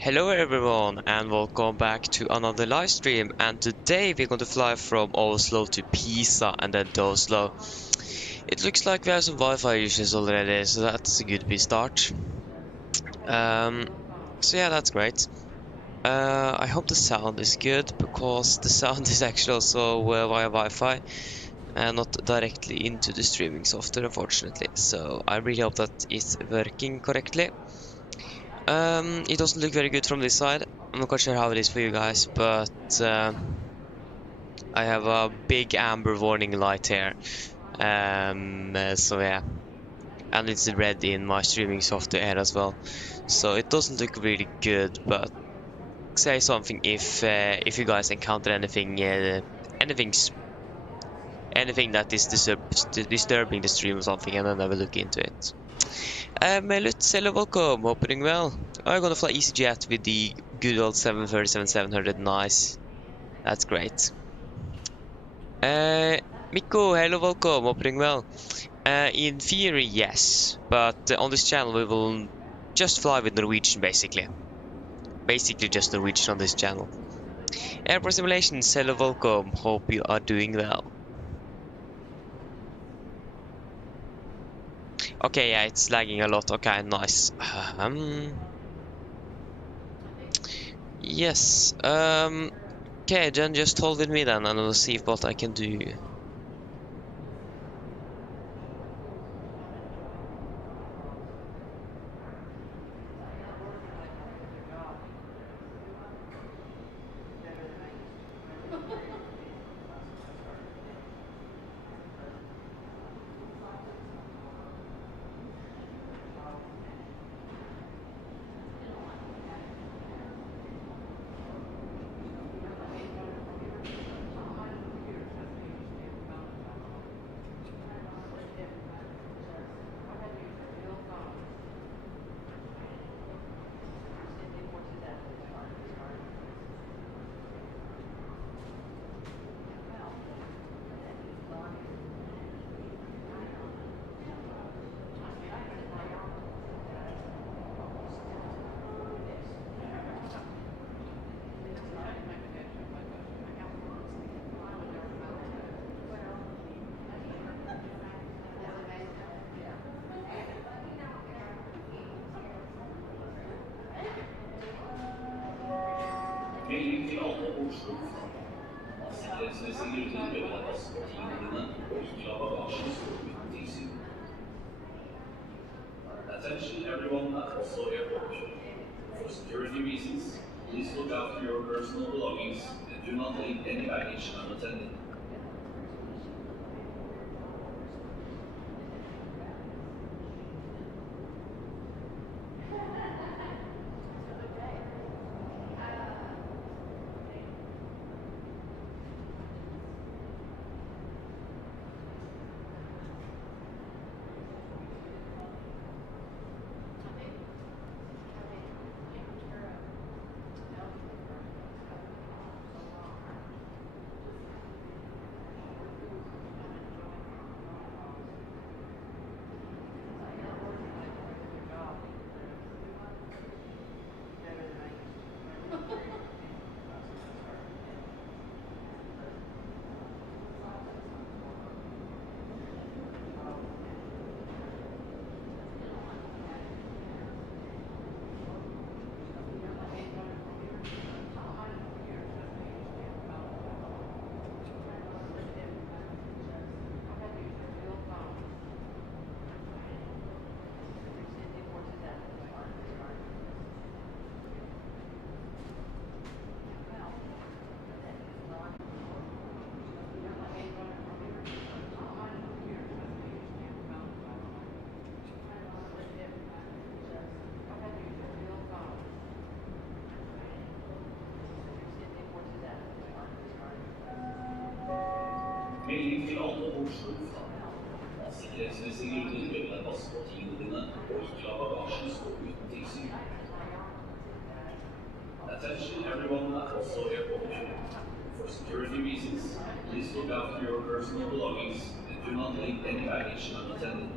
Hello everyone and welcome back to another live stream, and today we're going to fly from Oslo to Pisa and then to Oslo. It looks like we have some Wi-Fi issues already, so that's a good start. Um, so yeah, that's great. I hope the sound is good because the sound is actually also via Wi-Fi and not directly into the streaming software, unfortunately. So I really hope that it's working correctly. It doesn't look very good from this side. I'm not quite sure how it is for you guys, but I have a big amber warning light here. So yeah, and it's red in my streaming software as well. So it doesn't look really good, but say something if you guys encounter anything that is disturbing the stream or something, and then I will look into it. Let's hello, welcome, hope you're doing well. I'm gonna fly EasyJet with the good old 737-700, nice. That's great. Mikko, hello, welcome, hope you're doing well. In theory, yes, but on this channel we will just fly with Norwegian, basically. Basically just Norwegian on this channel. Airport Simulations, hello, welcome, hope you are doing well. Okay, yeah, it's lagging a lot, okay, nice. Yes, okay, then just hold with me then, and we'll see what I can do. Melding til alle Oslo Av sikkerhetsmessige grunner bør dere passe på tingene dine og ikke la bagasjen stå uten tilsyn. Attention everyone at Oslo Airport. For security reasons, please look after your personal belongings and do not leave any baggage unattended. Melding til alle Oslo Av sikkerhetsmessige grunner bør dere passe på tingene dine og ikke la bagasjen stå uten tilsyn. Attention everyone at Oslo Airport. For security reasons, please look after your personal belongings and do not leave any baggage unattended.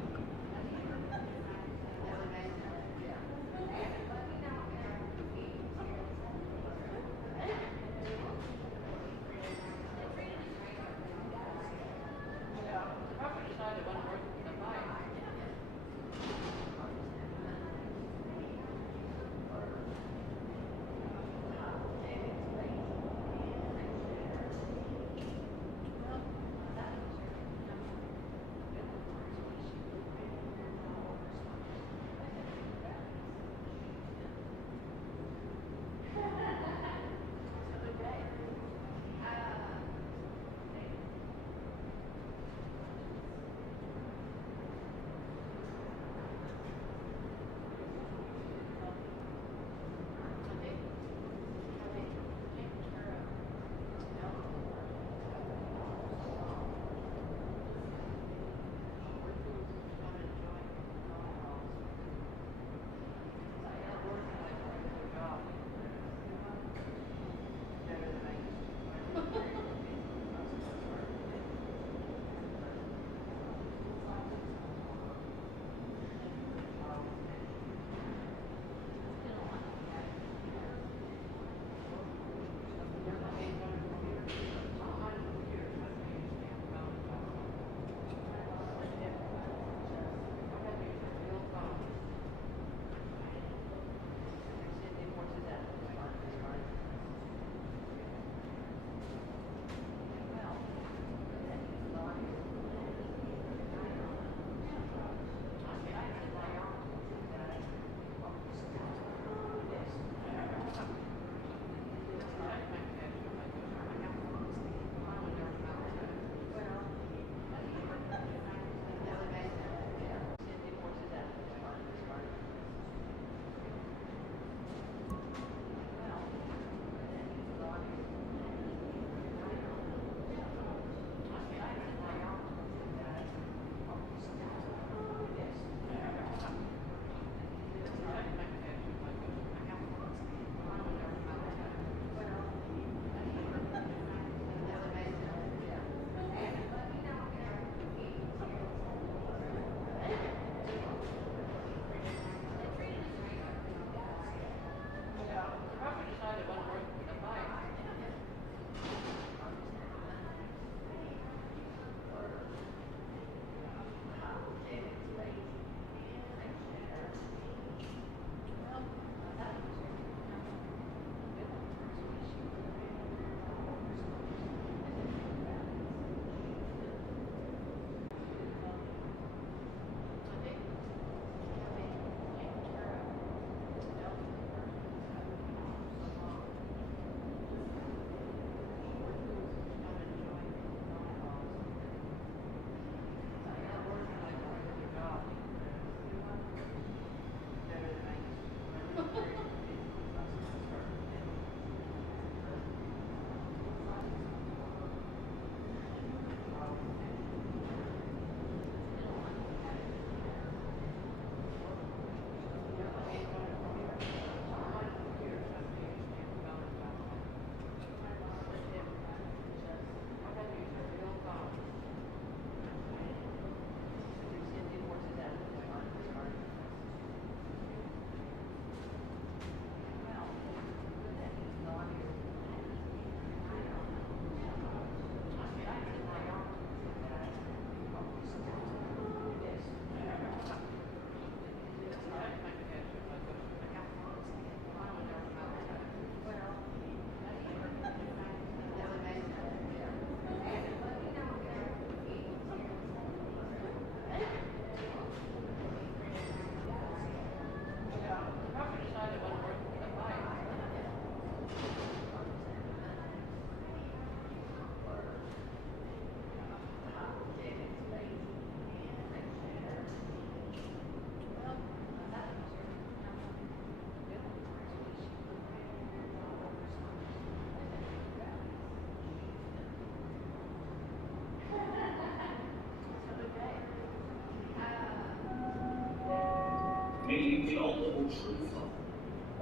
Melding til alle på Oslo lufthavn.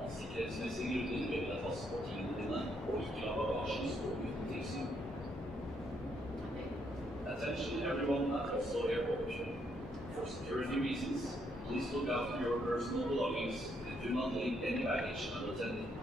Av sikkerhetsmessige grunner ber vi deg passe på tingene dine og ikke la bagasjen stå uten tilsyn. Attention everyone at Oslo Airport. For security reasons, please look after your personal belongings and do not leave any baggage unattended.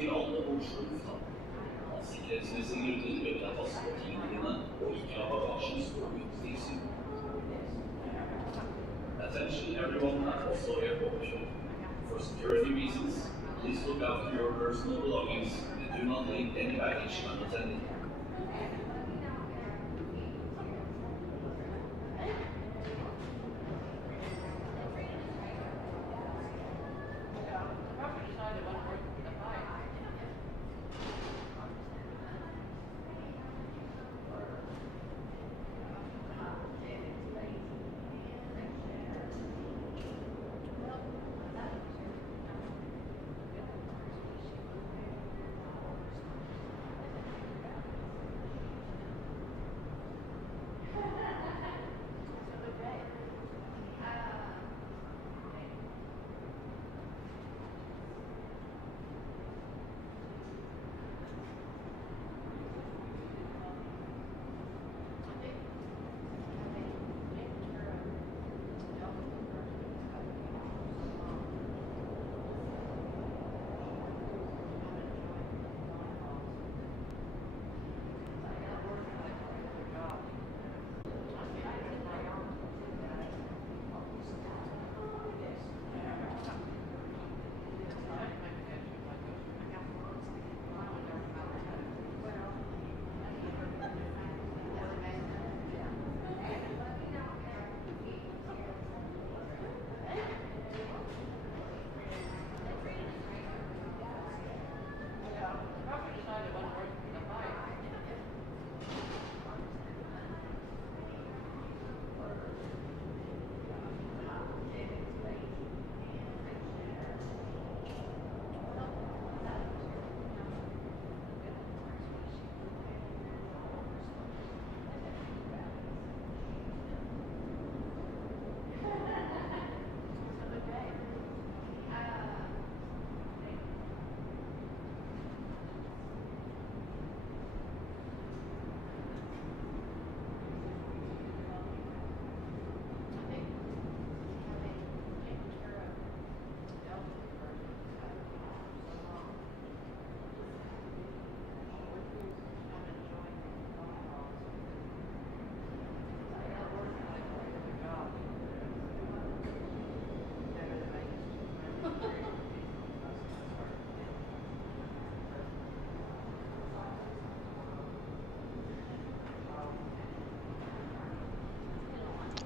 til alle på Oslo lufthavn. Av sikkerhetsmessige grunner ber vi deg passe på tingene dine og ikke la bagasjen stå ute til syn. Attention everyone at Oslo Airport. For security reasons, please look after your personal belongings and do not leave any baggage unattended.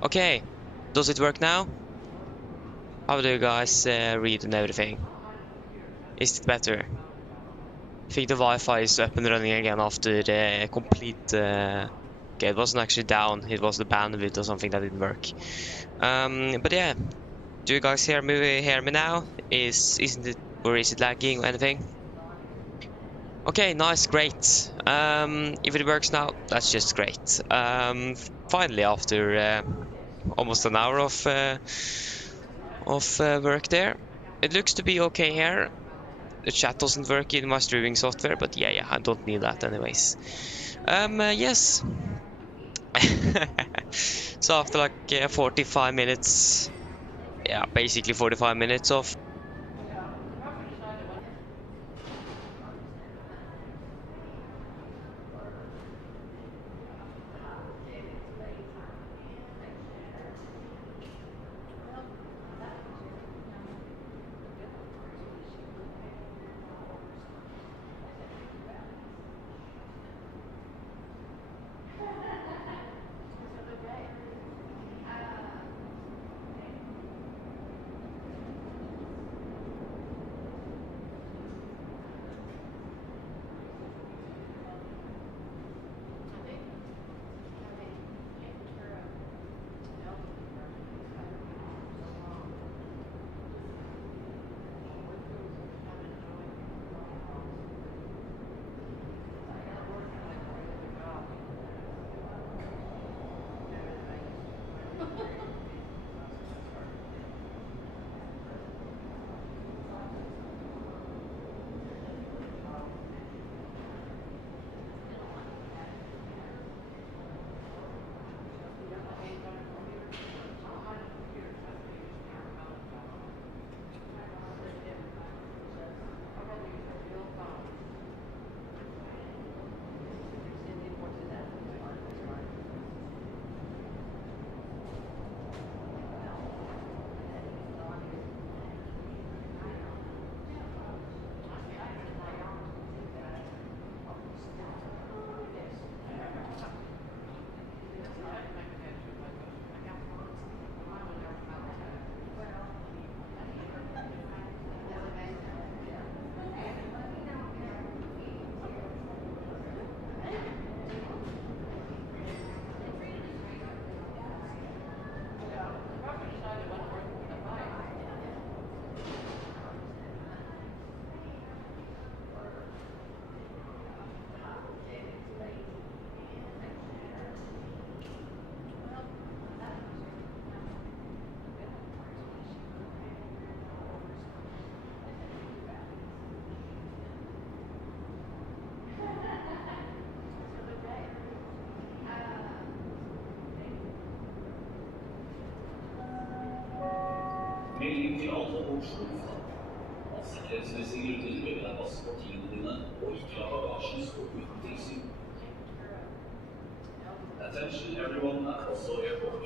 Okay, does it work now? How do you guys read and everything? Is it better? I think the Wi-Fi is up and running again after the complete... okay, it wasn't actually down, it was the bandwidth or something that didn't work. But yeah, do you guys hear me now? Isn't it, or is it lagging or anything? Okay, nice, great. If it works now, that's just great. Finally, after almost an hour of work there, it looks to be okay here. The chat doesn't work in my streaming software, but yeah, I don't need that anyways. Yes. So after like 45 minutes, yeah, basically 45 minutes of Melding til alle Oslo lufthavn. Av sikkerhetsmessige grunner bør deg passe på tingene dine og ikke la bagasjen stå uten tilsyn. Attention everyone at Oslo Airport.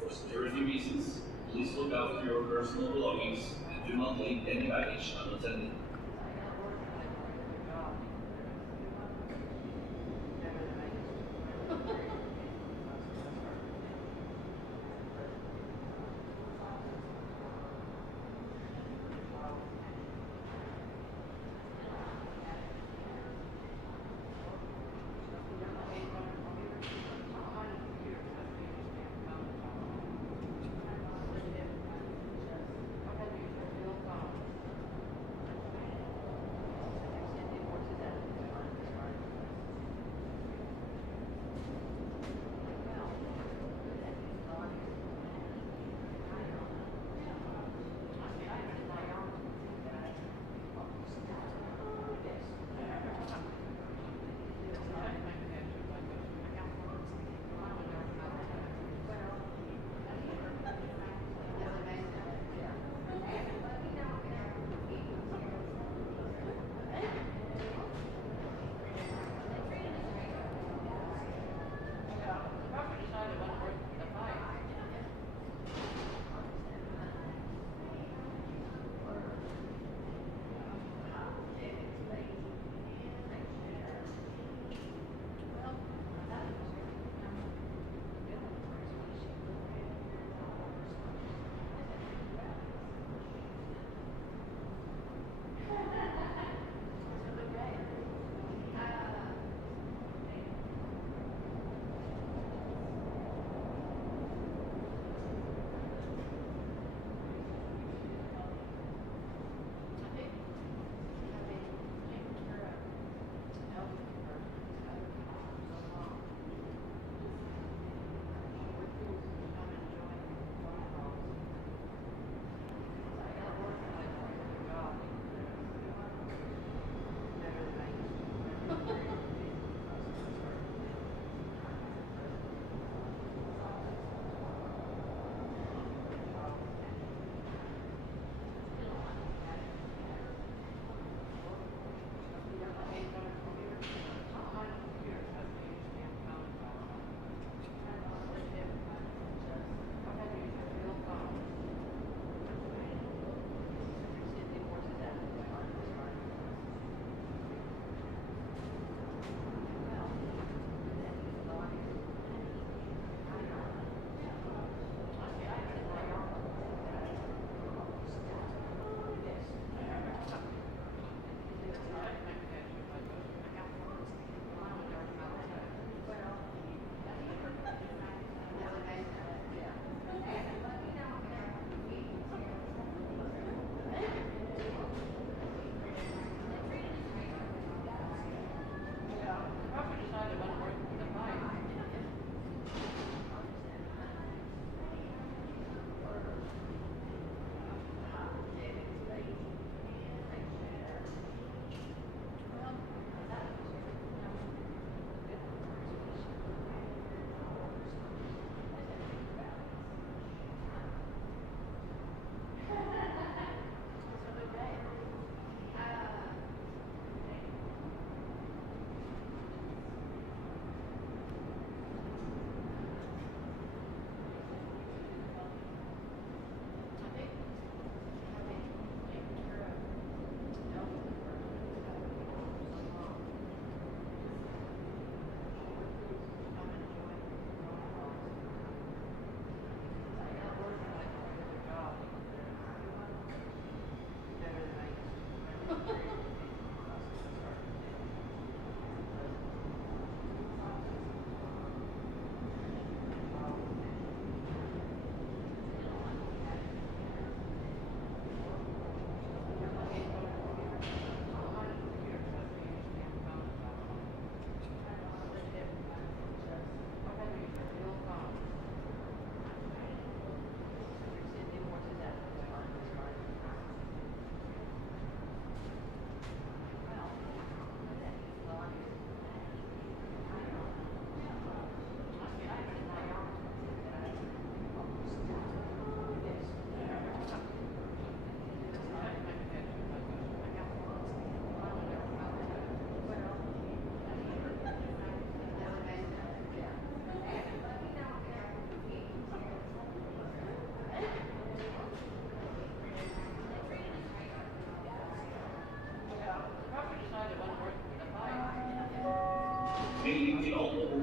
For security reasons, please look after your personal belongings and do not leave any baggage unattended.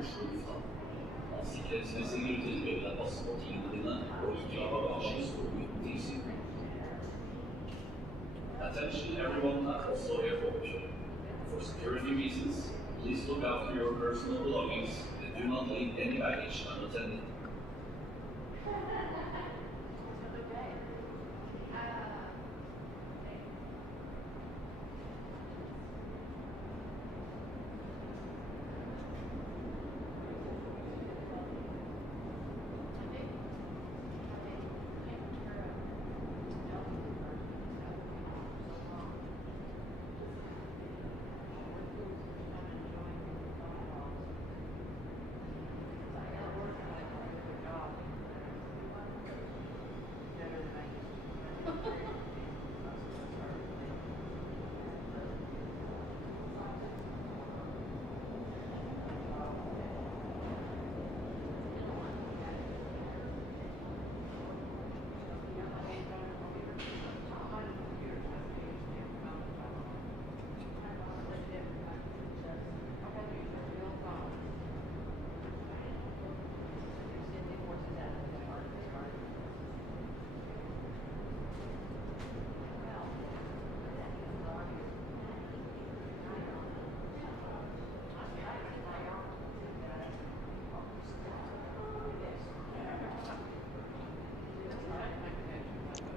Oslo lufthavn. Av sikkerhetsmessige grunner ber vi deg passe på tingene dine og ikke la bagasjen stå uten tilsyn. Attention everyone at Oslo Airport. For security reasons, please look after your personal belongings and do not leave any baggage unattended.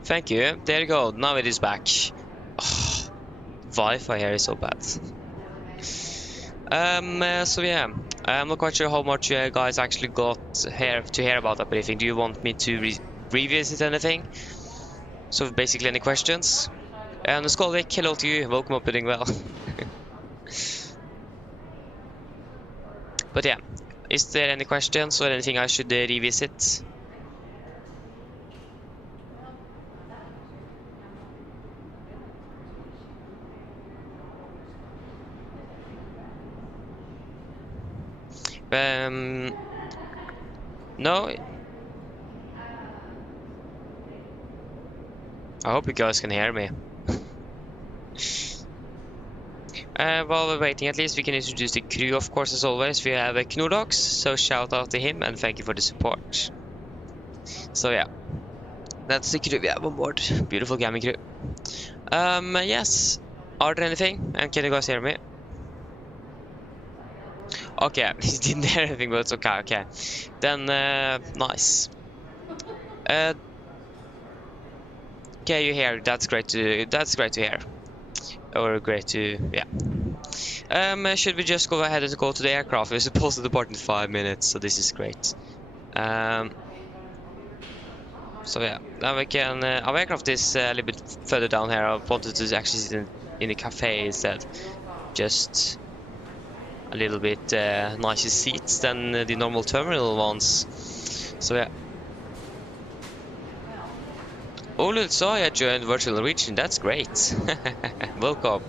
Thank you. There you go. Now it is back. Oh, Wi-Fi here is so bad. So yeah, I'm not quite sure how much you guys actually got here to hear about that briefing. Do you want me to revisit anything? So basically any questions? And Skolvik, hello to you. Welcome up, doing well. But yeah, is there any questions or anything I should revisit? No. I hope you guys can hear me. While we're waiting, at least we can introduce the crew, of course, as always. We have Knordox, so shout out to him and thank you for the support. So yeah, that's the crew we have on board. Beautiful gaming crew. Yes. Are there anything? And can you guys hear me? Okay, he didn't hear anything, but it's okay, okay. Then, nice. Okay, you hear, that's great to hear. Or great to, yeah. Should we just go ahead and go to the aircraft? We're supposed to depart in 5 minutes, so this is great. So yeah, now we can, our aircraft is a little bit further down here. I wanted to actually sit in the cafe instead. Just a little bit nicer seats than the normal terminal ones. So yeah. Olu Soya joined Virtual Norwegian, that's great. Welcome.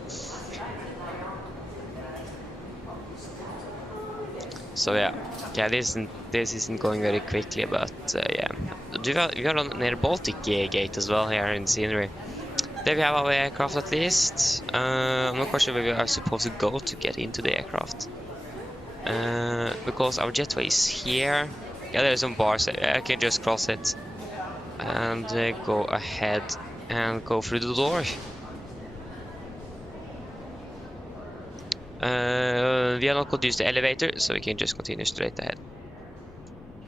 So yeah, this isn't going very quickly, but yeah. We are on near Baltic Gate as well here in scenery. There we have our aircraft at least. I'm not quite sure where we are supposed to go to get into the aircraft. Because our jetway is here. Yeah, there's some bars. I can just cross it. And go ahead and go through the door. We are not going to use the elevator, so we can just continue straight ahead.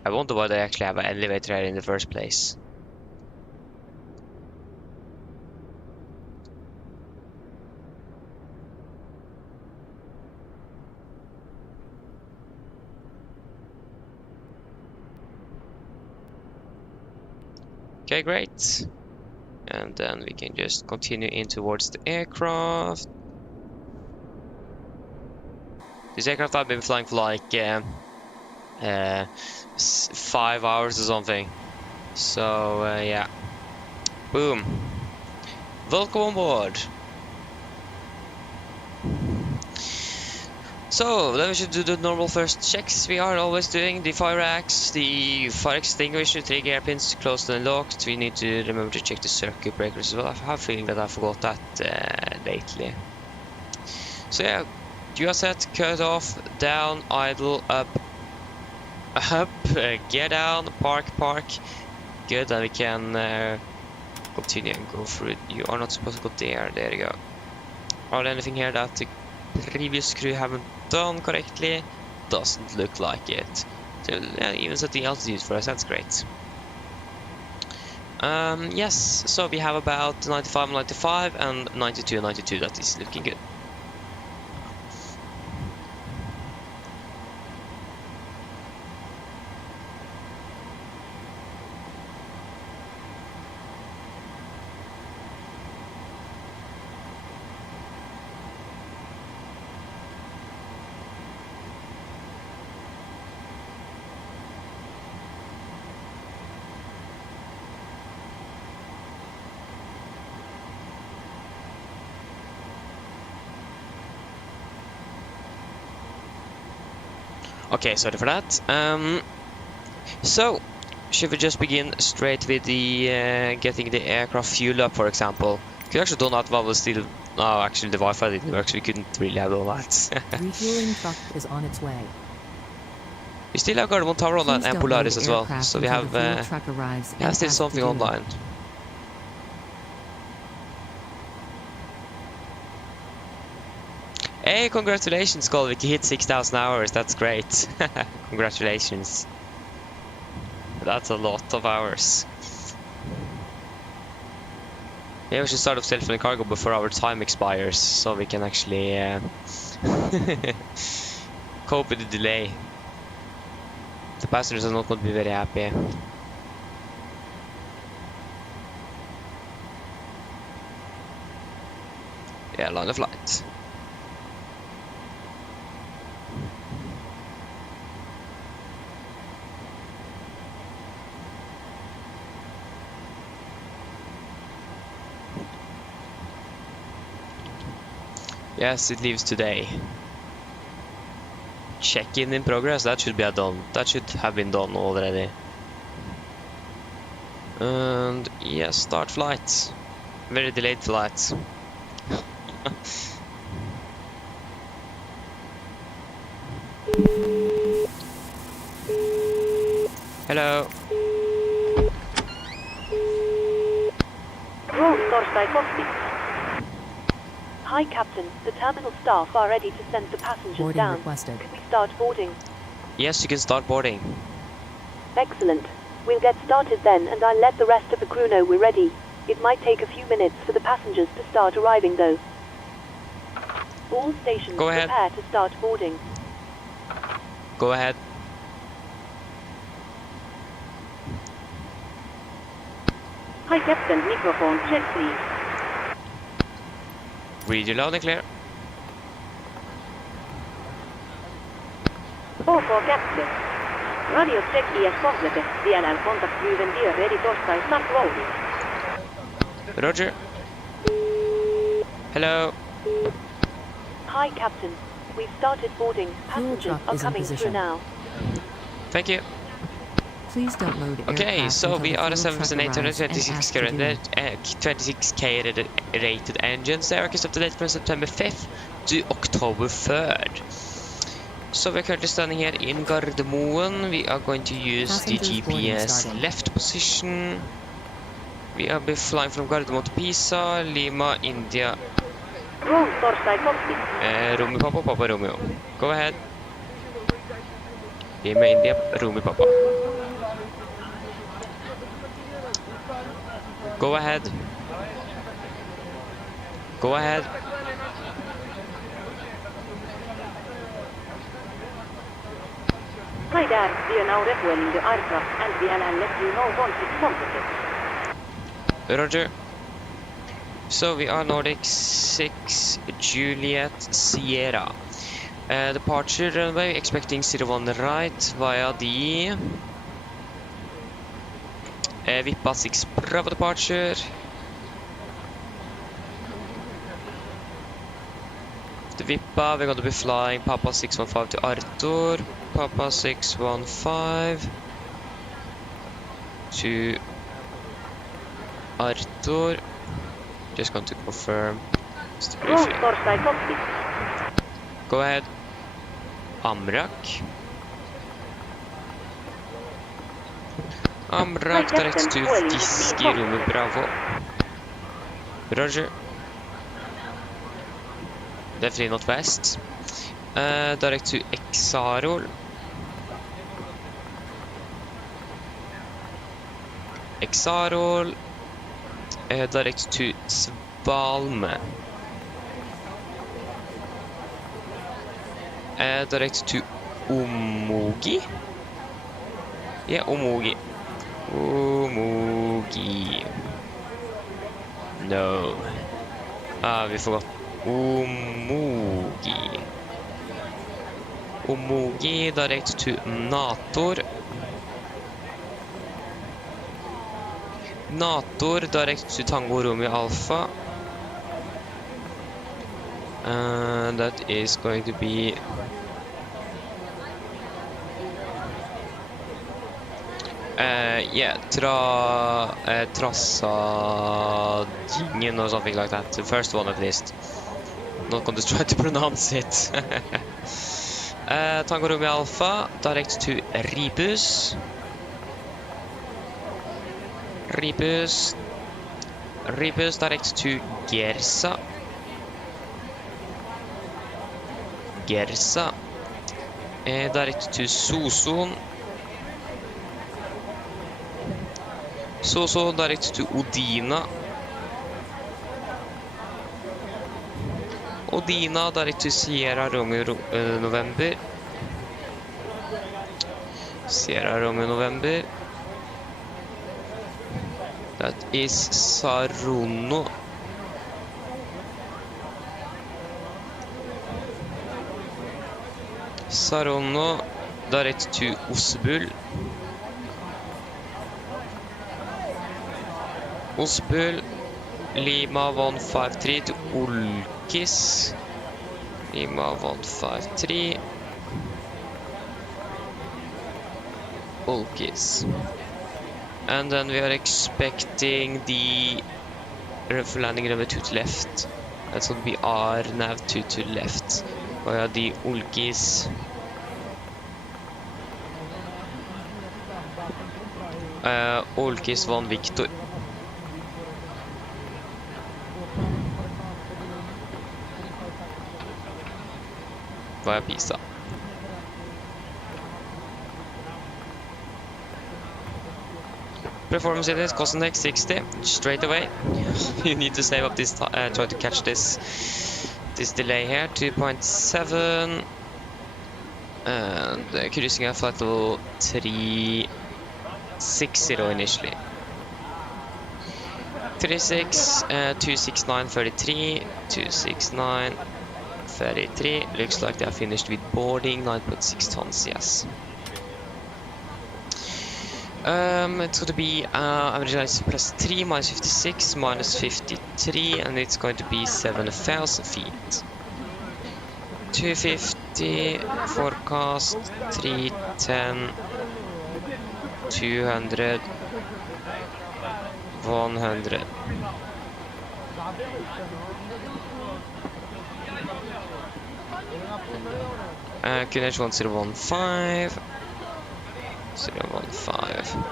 I wonder why they actually have an elevator here in the first place. Okay, great. And then we can just continue in towards the aircraft. This aircraft I've been flying for like 5 hours or something. So yeah. Boom. Welcome on board. So then we should do the normal first checks we are always doing. The fire axe, the fire extinguisher, 3 hairpins closed and locked. We need to remember to check the circuit breakers as well. I have a feeling that I forgot that lately. So yeah, you are set, cut off, down, idle, up, Up, gear down, park. Good, and we can continue and go through it. You are not supposed to go there. There you go. Are there anything here that the previous crew haven't done correctly? Doesn't look like it. So yeah, even setting altitude for us, that's great. Yes, so we have about 95, 95 and 92, 92. That is looking good. Okay, sorry for that. So, should we just begin straight with the getting the aircraft fuel up, for example? Could actually done that while we're still... Oh, actually the Wi-Fi didn't work, so we couldn't really have done that. Refueling truck is on its way. We still have Gardermoen Tower online and Polaris as well, so we have still something online. Hey, congratulations, Golvik, you hit 6,000 hours, that's great. Congratulations. That's a lot of hours. Yeah, we should start off self-filling cargo before our time expires, so we can actually cope with the delay. The passengers are not going to be very happy. Yeah, line of flight. Yes, it leaves today. Check-in in progress, that should be done. That should have been done already. And yes, start flight. Very delayed flight. Hello. Hi, Captain. The terminal staff are ready to send the passengers Boarding down. requested. Can we start boarding? Yes, you can start boarding. Excellent. We'll get started then, and I'll let the rest of the crew know we're ready. It might take a few minutes for the passengers to start arriving, though. All stations Go ahead. prepare to start boarding. Go ahead. Hi, Captain. Microphone check, please. Read you loud and clear. OK, Captain. Radio check is complete. DLL contact proven dear ready to start loading. Roger. Hello. Hi, Captain. We've started boarding. Passengers truck are is in coming through position. now. Thank you. Please don't load Okay, aircraft so until we the are a fuel truck arrives and ask to do it. 26K rated engines. They are up to date from September 5th to October 3rd. So we're currently standing here in Gardermoen. We are going to use the Passengers boarding GPS started. left position. We are flying from Gardermoen to Pisa, Lima, India. Wrong Torstai cockpit. Romeo Papa, Papa Romeo. Go ahead. Lima, India, Romeo Papa. Go ahead. Go ahead. Hi there, we are now refueling the aircraft and we'll let you know once it's completed. Roger. So we are Nordic 6 Juliet Sierra. Departure runway expecting 01 right via the Vippa 6 Bravo departure. The Vippa, we're going to be flying Papa 615 to Arthur, Papa 615 to Arthur. Just going to confirm. Wrong Torstai cockpit. Go ahead. Amrak. Amrak direct to Fiski Romeo Bravo. Roger. Definitely not west. Direct to Exarol. Exarol. Direct to Svalme. Direct to Omogi. Yeah, Omogi. Omogi. No. We forgot. Omogi. Omogi direct to Nator. Nator direct to Tango Romeo Alpha. And that is going to be yeah, Trassadingen or something like that. The first one at least. Not going to try to pronounce it. Tango Romeo Alpha direct to Ribus. Ribus direct to Gersa. Direct to Soson. Soson direct to Odina. Odina direct to Sierra Romeo November. Sierra Romeo November. That is Saronno. Saronno direct to Osbull. Osbull. Lima 153 to Olkis. Lima 153. Olkis. And then we are expecting the landing number 2 to left. That's going to be R nav 2 to left. Via the Olkis. Olkis 1 Victor. Via Pisa. Performance index, cost index 60 straight away. You need to save up this try to catch this delay here. 2.7 and cruising at flight level 360 initially. 36 269 33 269 33. Looks like they are finished with boarding. 9.6 tons, yes. It's going to be average height plus 3, minus 56, minus 53, and it's going to be 7,000 feet. 250 forecast, 310, 200, 100. QNH 1015. 015.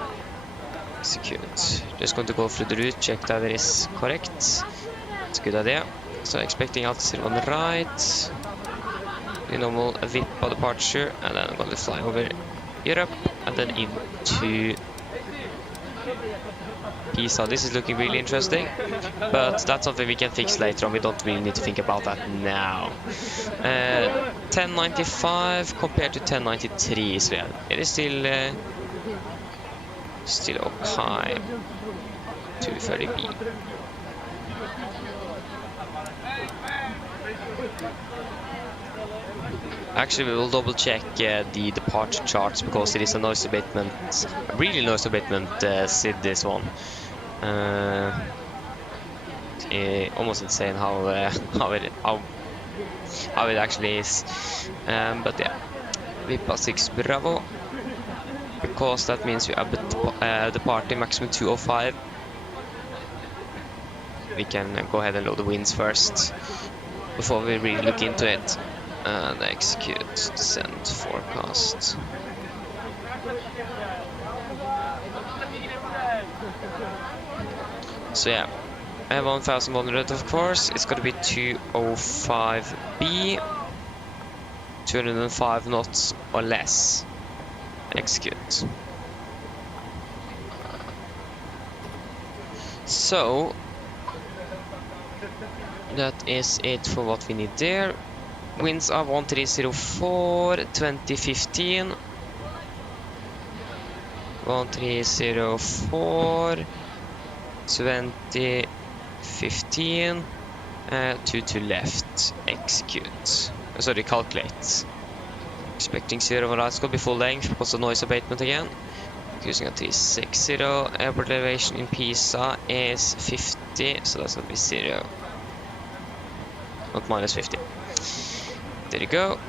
Execute. Just going to go through the route, check that it is correct. It's a good idea. So expecting altitude on the right. The normal VIP departure, and then I'm going to fly over Europe and then into Pisa. This is looking really interesting, but that's something we can fix later on. We don't really need to think about that now. 1095 compared to 1093 as well. It is still okay. 230B. Actually, we will double check the departure charts because it is a noise abatement, really noise abatement SID, this one. Almost insane how it actually is. But yeah, VIPA 6 Bravo, because that means we have departing maximum 205. We can go ahead and load the winds first before we really look into it. And execute, descent, forecast. So yeah, 1100 of course. It's gonna be 205B, 205 knots or less. Execute. So that is it for what we need there. Winds are 1304, 2015. 1304, 2015. 2 to left. Execute. Sorry, calculate. Expecting 0 on right score be full length because of noise abatement again. Using a 360. Airport elevation in Pisa is 50, so that's gonna be 0. Not minus 50. There you go.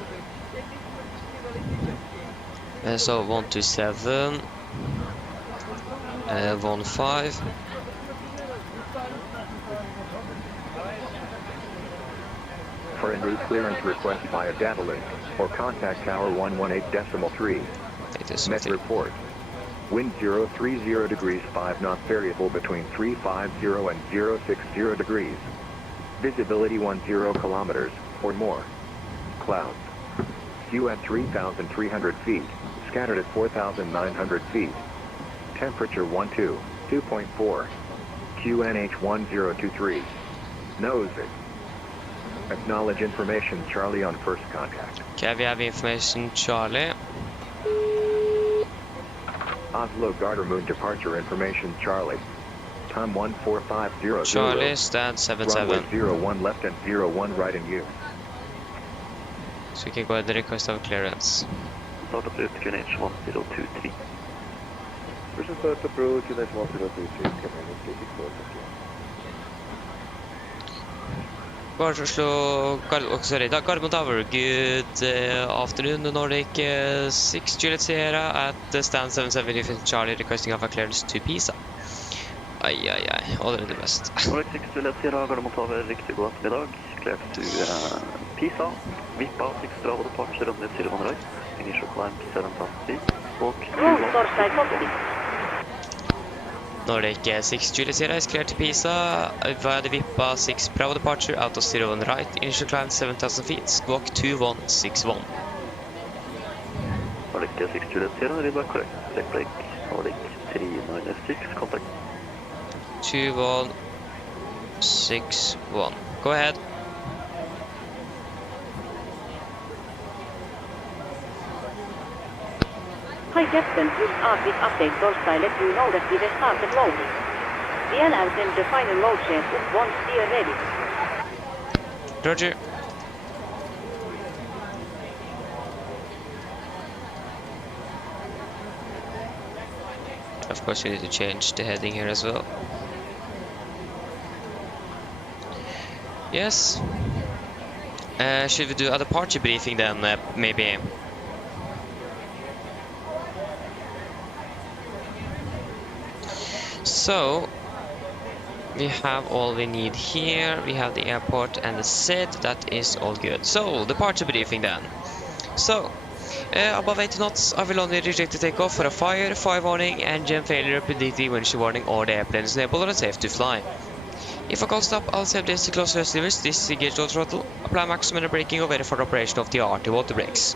So 127. 15. For en route clearance request via data link or contact tower 118.3. Met report. Wind 030 degrees 5 knots variable between 350 and 060 degrees. Visibility 10 kilometers or more. Clouds. Q at 3,300 feet. Scattered at 4,900 feet. Temperature 2.4. QNH 1023. Nose it. Acknowledge information Charlie on first contact. Okay, we have information Charlie. Oslo Gardermoen departure information Charlie. Time 14500. Charlie, stand 77. Runway 01 left and 01 right in use. So we can go ahead and request our clearance. Start up route QNH 1023. First start up route QNH 1023. Oslo, Gardermoen Tower, good afternoon, Nordic 6 Juliet Sierra at stand 770 Charlie requesting of a clearance to Pisa. Aj, already best. Nordic 6 Juliet Sierra, Gardermoen Tower, riktig god ettermiddag. Clear to Pisa, Vippa 6 Bravo departure, runway 01 right, initial climb 7,000 feet, walk 21. Nordic 6 Juliet Sierra is cleared to Pisa via the Vippa 6 Bravo departure out of 01 right, initial climb 7,000 feet, squawk 2161. Nordic 6 Juliet Sierra, read back correct, check break, Nordic 396, contact. 2161. Go ahead. Hi Captain, just this update Dorsa let you know that we have started loading. The allows in the final load check once we are ready. Roger. Of course we need to change the heading here as well. Yes. Should we do a departure briefing then, maybe? So, we have all we need here. We have the airport and the SID. That is all good. So, departure briefing then. So, above 80 knots, I will only reject the takeoff for a fire warning, engine failure, predictive windshield warning, or the airplane is unable or unsafe to fly. If a call stop, I'll save this to close receivers, disengage all throttle, apply maximum braking or verify operation of the RT water brakes.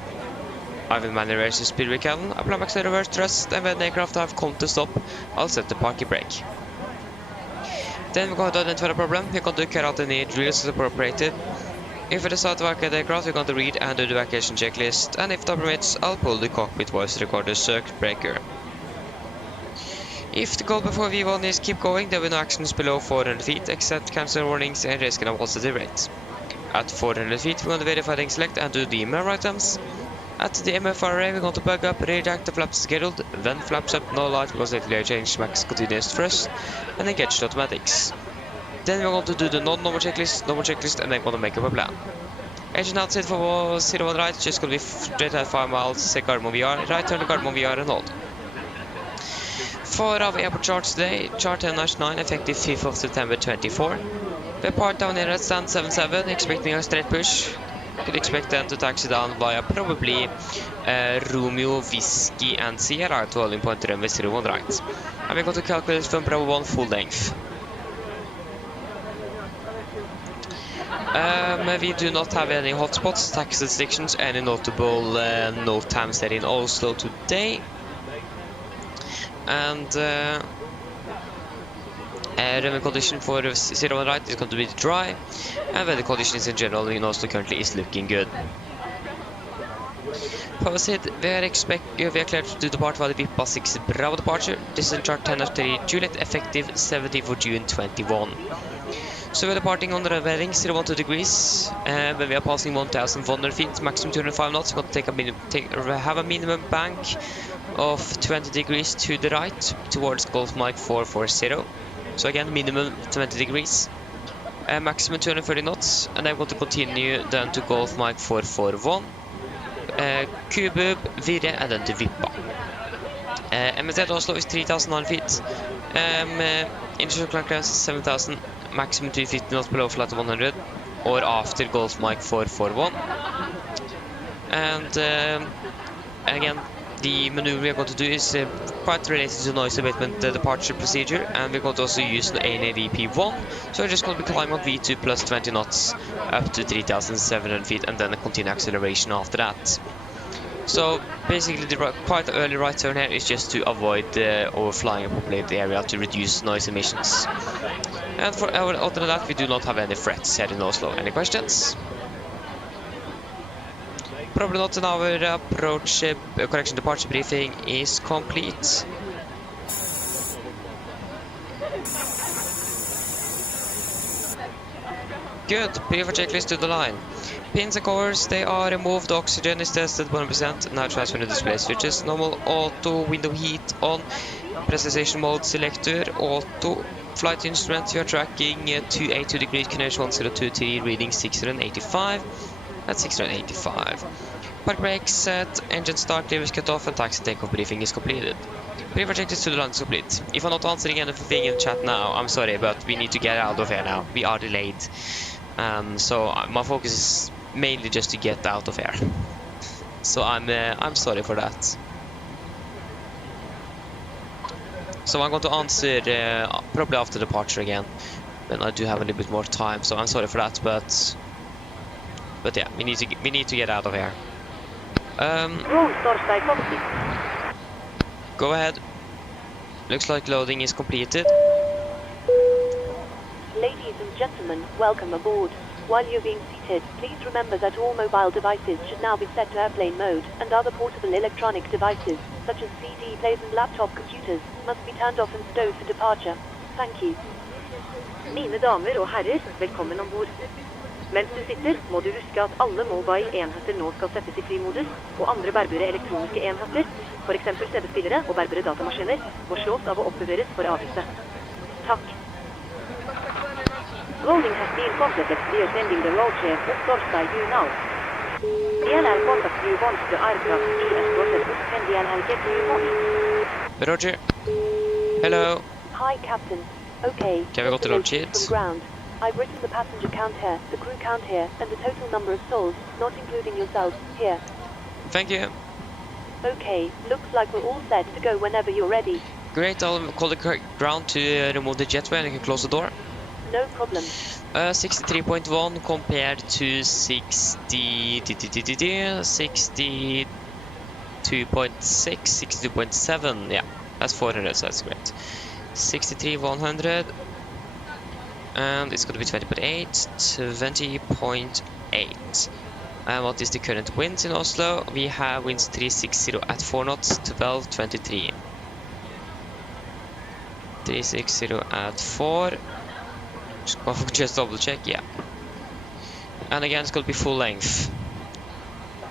I will manually raise the speed brake cannon, apply maximum reverse thrust, and when the aircraft have come to stop, I'll set the parking brake. Then we're going to identify the problem. We're going to carry out any drills as appropriated. If we decide to evacuate the aircraft, we're going to read and do the evacuation checklist, and if time permits, I'll pull the cockpit voice recorder circuit breaker. If the call before V1 is keep going, there will be no actions below 400 feet, except cancel warnings and risking a positive rate. At 400 feet, we're going to verify the select and do the mirror items. At the MFR array, we're going to bug up, redirect the flaps scheduled, then flaps up, no light because it will change max continuous thrust, and engage the automatics. Then we're going to do the non-normal checklist, and then going to make up a plan. Engine outside for 01 right, just going to be straight at 5 miles, say Gardermoen VR, right turn to Gardermoen VR and hold. For our airport charts today, chart 10-9, effective 5th of September 24. We're parked down here at stand 77, expecting a straight push. Could expect them to taxi down via probably Romeo, Whiskey and Sierra to holding point runway 01 right. And we're going to calculate from Bravo 1 full length. We do not have any hotspots, taxi stations, any notable note times there in Oslo today. And running condition for 0 on right is going to be dry, and weather conditions in general in Oslo currently is looking good. Power said we are cleared to depart via the Pisa 6 Bravo departure. This is chart 10 of 3 Juliet, effective 17th of June 21. So we're departing on the heading 012 degrees, when we are passing 1,400 feet, maximum 205 knots. We're going to have a minimum bank of 20 degrees to the right towards Gulf Mike 440. So again, minimum 20 degrees, maximum 230 knots, and I'm going to continue then to Gulf Mike 441, Kubub, Virre, and then to Vippa. MSFS Oslo is 3,009 feet, initial climb clearance is 7,000, maximum 250 knots below flight 100, or after Gulf Mike 441. And again, the maneuver we're going to do is quite related to noise abatement departure procedure, and we're going to also use the ANADP1. So we're just going to be climbing on V2 plus 20 knots up to 3,700 feet, and then a continued acceleration after that. So basically the quite early right turn here is just to avoid overflying a populated area to reduce noise emissions. And for other than that, we do not have any threats here in Oslo. Any questions? Probably not. An hour approach correction departure briefing is complete. Good. Pre-for checklist to the line. Pins and covers, they are removed. Oxygen is tested 100%. Now transfer to display switches. Normal auto, window heat on. Presentation mode selector, auto. Flight instrument, you are tracking 282 degrees, Canary 1023, reading 685. That's 685. Park brakes set, engine start, levers cut off, and taxi takeoff briefing is completed. Pre-for checklist to the line is complete. If I'm not answering anything in chat now, I'm sorry, but we need to get out of here now. We are delayed. So my focus is mainly just to get out of here. So I'm sorry for that. So I'm going to answer probably after departure again, when I do have a little bit more time. So I'm sorry for that, but yeah, we need to get out of here. Go ahead. Looks like loading is completed. Ladies and gentlemen, welcome aboard. While you're being seated, please remember that all mobile devices should now be set to airplane mode, and other portable electronic devices, such as CD players and laptop computers, must be turned off and stowed for departure. Thank you. Mine damer og herrer, velkommen ombord. Mens du sitter, må du huske at alle mobile enheter nå skal settes I flymodus, og andre bærbare elektroniske enheter, for eksempel CD-spillere og bærbare datamaskiner, må slås av og oppbevares for avviste. Takk. Loading has been completed. We are sending the road chair to Storstad you now. DLL contacts you once the aircraft is processed. Can DLL get you once? Roger. Hello. Hi, Captain. Okay. Can we go to load sheet? From ground. I've written the passenger count here, the crew count here, and the total number of souls, not including yourself, here. Thank you. Okay, looks like we're all set to go whenever you're ready. Great, I'll call the ground to remove the jetway and you can close the door. No problem. 63.1 compared to 62.6, 62.7, yeah, that's 400, so that's great. 63.100, and it's going to be 20.8, 20.8. And what is the current winds in Oslo? We have winds 360 at 4 knots, 12.23. 360 at 4. Just double check, yeah. And again, it's going to be full length.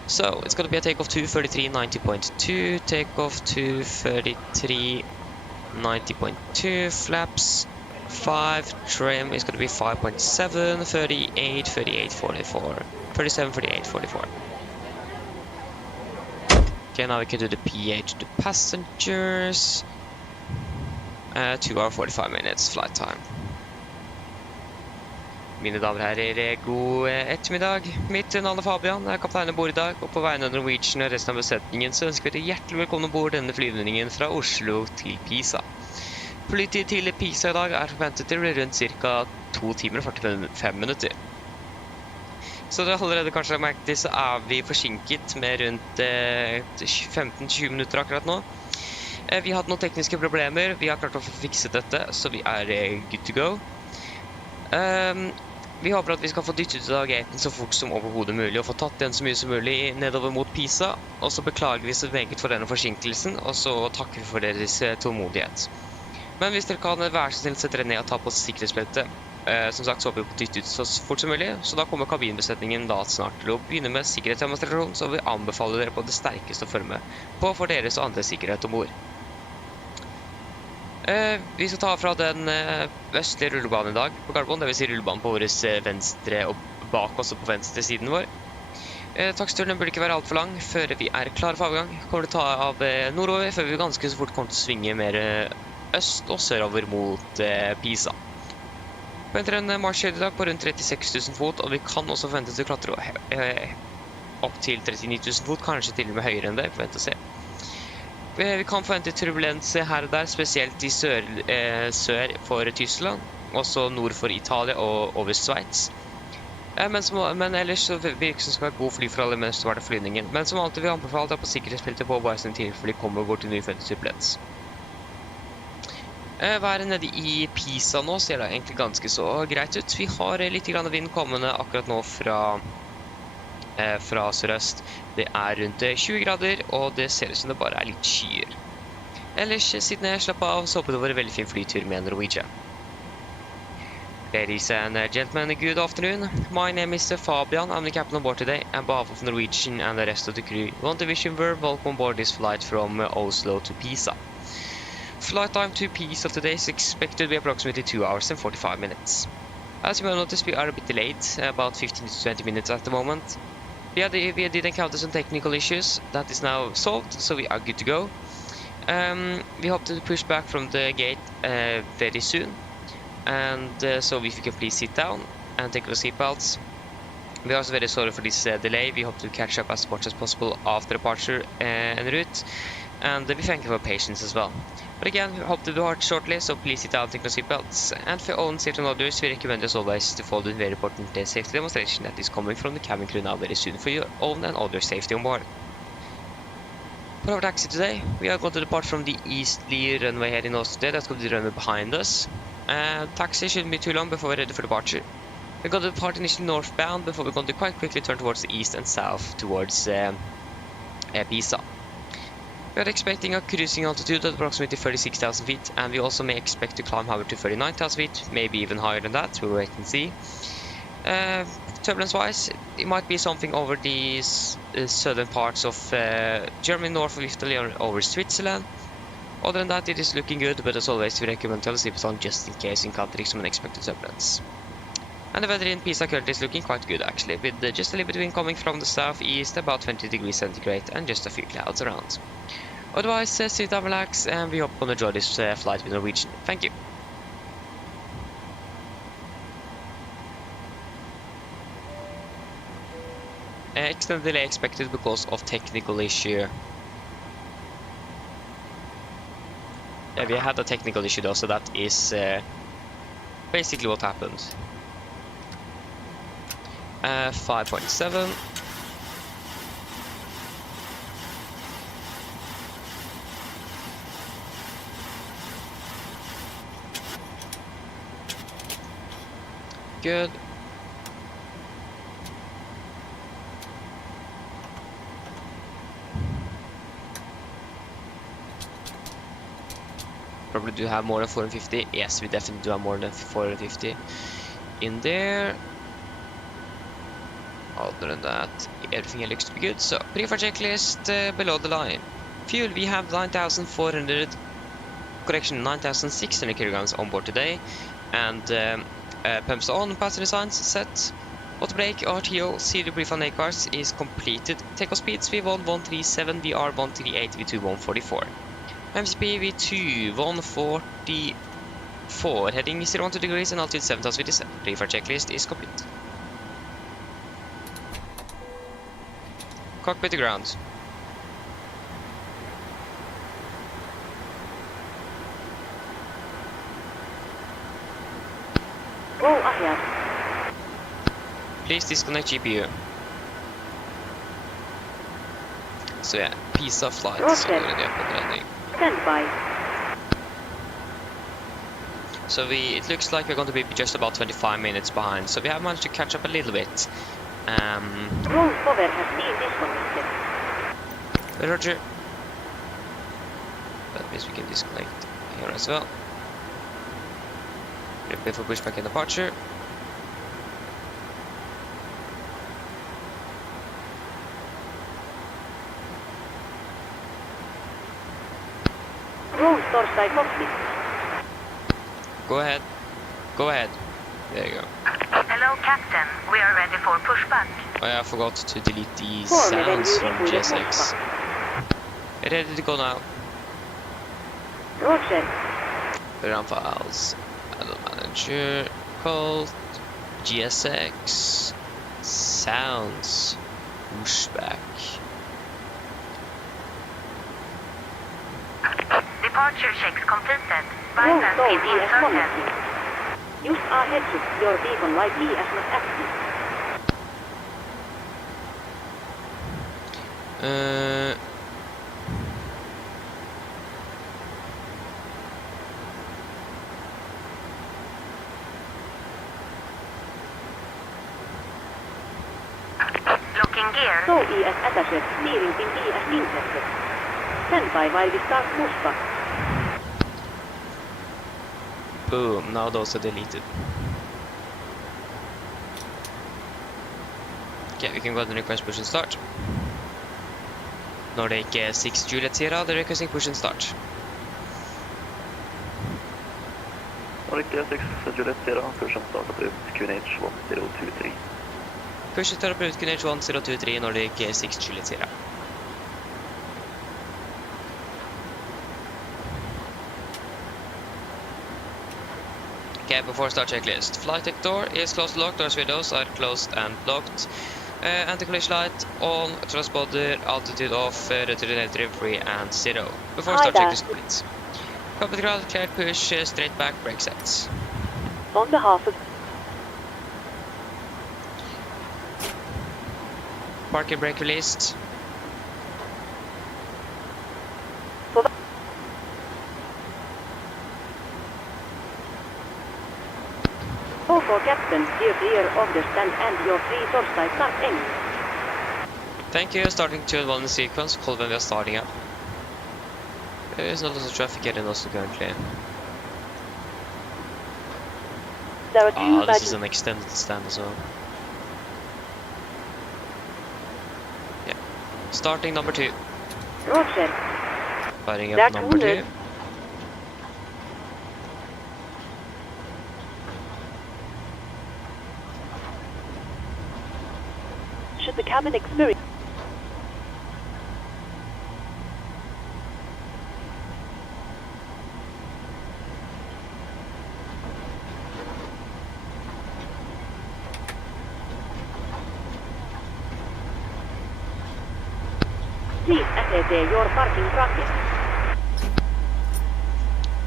So it's going to be a takeoff 233 90.2, takeoff 233 90.2, flaps 5, trim is going to be 5.7, 38, 38, 44, 37, 38, 44. Okay, now we can do the PA to the passengers. 2 hours 45 minutes flight time. Mine damer og herrer, god ettermiddag. Mitt navn er Fabian, jeg er kaptein ombord I dag, og på vegne av Norwegian og resten av besetningen så ønsker vi dere hjertelig velkommen ombord denne flyvningen fra Oslo til Pisa. Flytid til Pisa I dag er forventet til å bli rundt ca. 2 timer og 45 minutter. Så dere allerede kanskje har merket det, så er vi forsinket med rundt 15-20 minutter akkurat nå. Vi har hatt noen tekniske problemer, vi har klart å få fikset dette, så vi er good to go. Vi håper at vi skal få dyttet ut av gaten så fort som overhodet mulig, og få tatt den så mye som mulig nedover mot Pisa, og så beklager vi så meget for denne forsinkelsen, og så takker vi for deres tålmodighet. Men hvis dere kan være så snill sette dere ned og ta på sikkerhetsbeltet, som sagt så håper vi på dyttet ut så fort som mulig, så da kommer kabinbesetningen da snart til å begynne med sikkerhetsdemonstrasjon, så vi anbefaler dere på det sterkeste å følge med på for deres og andres sikkerhet ombord. Vi skal ta fra den østlige rullebanen i dag på Gardermoen, det vil si rullebanen på vår venstre og bak også på venstre siden vår. Taksturen burde ikke være alt for lang før vi er klare for avgang. Kommer til å ta av nordover før vi ganske så fort kommer til å svinge mer øst og sørover mot Pisa. Vi venter en marsjhøyde i dag på rundt 36 000 fot, og vi kan også forvente til å klatre opp til 39 000 fot, kanskje til og med høyere enn det, vi venter å se. Vi kan forvente turbulens her og der, spesielt i sør for Tyskland, også nord for Italia og over Sveits. Men ellers så virker det som skal være god flyforhold med mesteparten av flyvningen. Men som alltid vil jeg anbefale deg på sikkerhetsbeltet på bare sin tilfelle de kommer bort til ny forventet turbulens. Været nede i Pisa nå ser det egentlig ganske så greit ut. Vi har litt grann vind kommende akkurat nå fra sørøst. Det er rundt 20 grader, og det ser ut som det bare er litt skyer. Ellers, siden jeg slapp av, så håper det var en veldig fin flytur med Norwegian. Ladies and gentlemen, good afternoon. My name is Fabian. I'm the captain on board today. On behalf of Norwegian and the rest of the crew, we want to wish you a welcome on board this flight from Oslo to Pisa. Flight time to Pisa today is expected to be approximately 2 hours and 45 minutes. As you may notice, we are a bit delayed, about 15 to 20 minutes at the moment. We did encounter some technical issues. That is now solved, so we are good to go. We hope to push back from the gate very soon. And so if you can please sit down and take your seatbelts. We are also very sorry for this delay. We hope to catch up as much as possible after departure en route. And we thank you for your patience as well. But again, we hope to depart shortly, so please sit down and take your seatbelts. And for your own safety and others, we recommend as always to follow the very important safety demonstration that is coming from the cabin crew now very soon for your own and other safety on board. For our taxi today, we are going to depart from the easterly runway here in Oslo today. That's going to be the runway behind us. Taxi shouldn't be too long before we're ready for departure. We're going to depart initially northbound before we're going to quite quickly turn towards the east and south towards Pisa. We are expecting a cruising altitude at approximately 36,000 feet, and we also may expect to climb however to 39,000 feet, maybe even higher than that. We'll wait and see. Turbulence-wise, it might be something over the southern parts of Germany, north of Italy, or over Switzerland. Other than that, it is looking good, but as always, we recommend to have a seatbelt on just in case you encounter some unexpected turbulence. And the weather in Pisa currently is looking quite good actually, with just a little bit of wind coming from the southeast, about 20 degrees centigrade, and just a few clouds around. Otherwise, sit down, relax, and we hope you enjoy this flight with Norwegian. Thank you. Extended delay expected because of technical issue. We had a technical issue though, so that is basically what happened. 5.7. Good. Probably do have more than 450. Yes, we definitely do have more than 450 in there. Other than that, everything looks to be good. So, pre-flight checklist below the line. Fuel, we have 9,600 kilograms on board today. And pumps on, passenger signs set. Auto brake, RTO, serial brief on A-cars is completed. Takeoff speeds V1 137, VR 138, V2 144. MCP V2 144, heading 012 degrees and altitude 7,000 feet is set. Pre-flight checklist is complete. Cockpit to ground. Roll ahead. Please disconnect GPU. So yeah, Pisa flight is already up and running. Stand by. So it looks like we're going to be just about 25 minutes behind. So we have managed to catch up a little bit. Roll cover has been disconnected. Roger. That means we can disconnect here as well. Prepare for pushback and departure. Roll Storside Foxy. Go ahead. Go ahead. There you go. Hello, Captain. We are ready for pushback. Oh yeah, I forgot to delete the sounds from GSX. Ready to go now. Roger. Program files. Add manager. Cold. GSX. Sounds. Pushback. Departure checks completed. Roll Bypass Soul is ES inserted. connected. Use our headset. Your beacon light ES not active. Looking gear. Soul ES attached. Steering pin ES inserted. Stand by while we start pushback. Boom, now those are deleted. Okay, we can go ahead and request push and start. Nordic 6 Juliet Sierra, they're requesting push and start. Nordic 6 Juliet Sierra, push and start approved, QNH 1023. Push and start approved, QNH 1023, Nordic 6 Juliet Sierra. Okay, before start checklist. Flight deck door is closed, locked, doors windows are closed and locked. Anti-collision light on, transponder, altitude off, return free and 0. Before start checklist complete. Company ground, cleared push, straight back, brake sets. On behalf of Parking brake released. for Captain, steer clear of the stand and your free source side start engine. Thank you, starting 2 and 1 in sequence, call when we are starting up. There is not a lot of traffic here in Oslo currently. There are two This is an extended stand as well. Yeah. Starting number 2. Roger. Firing up That's number 2. wounded. Should the cabin experience please assess your parking bracket.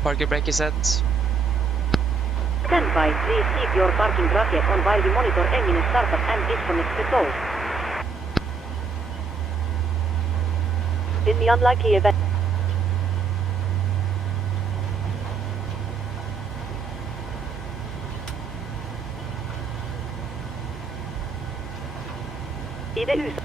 Parking brake is set. Stand by, please keep your parking bracket on while we monitor engine startup and disconnect the tow. In the unlikely event I det huset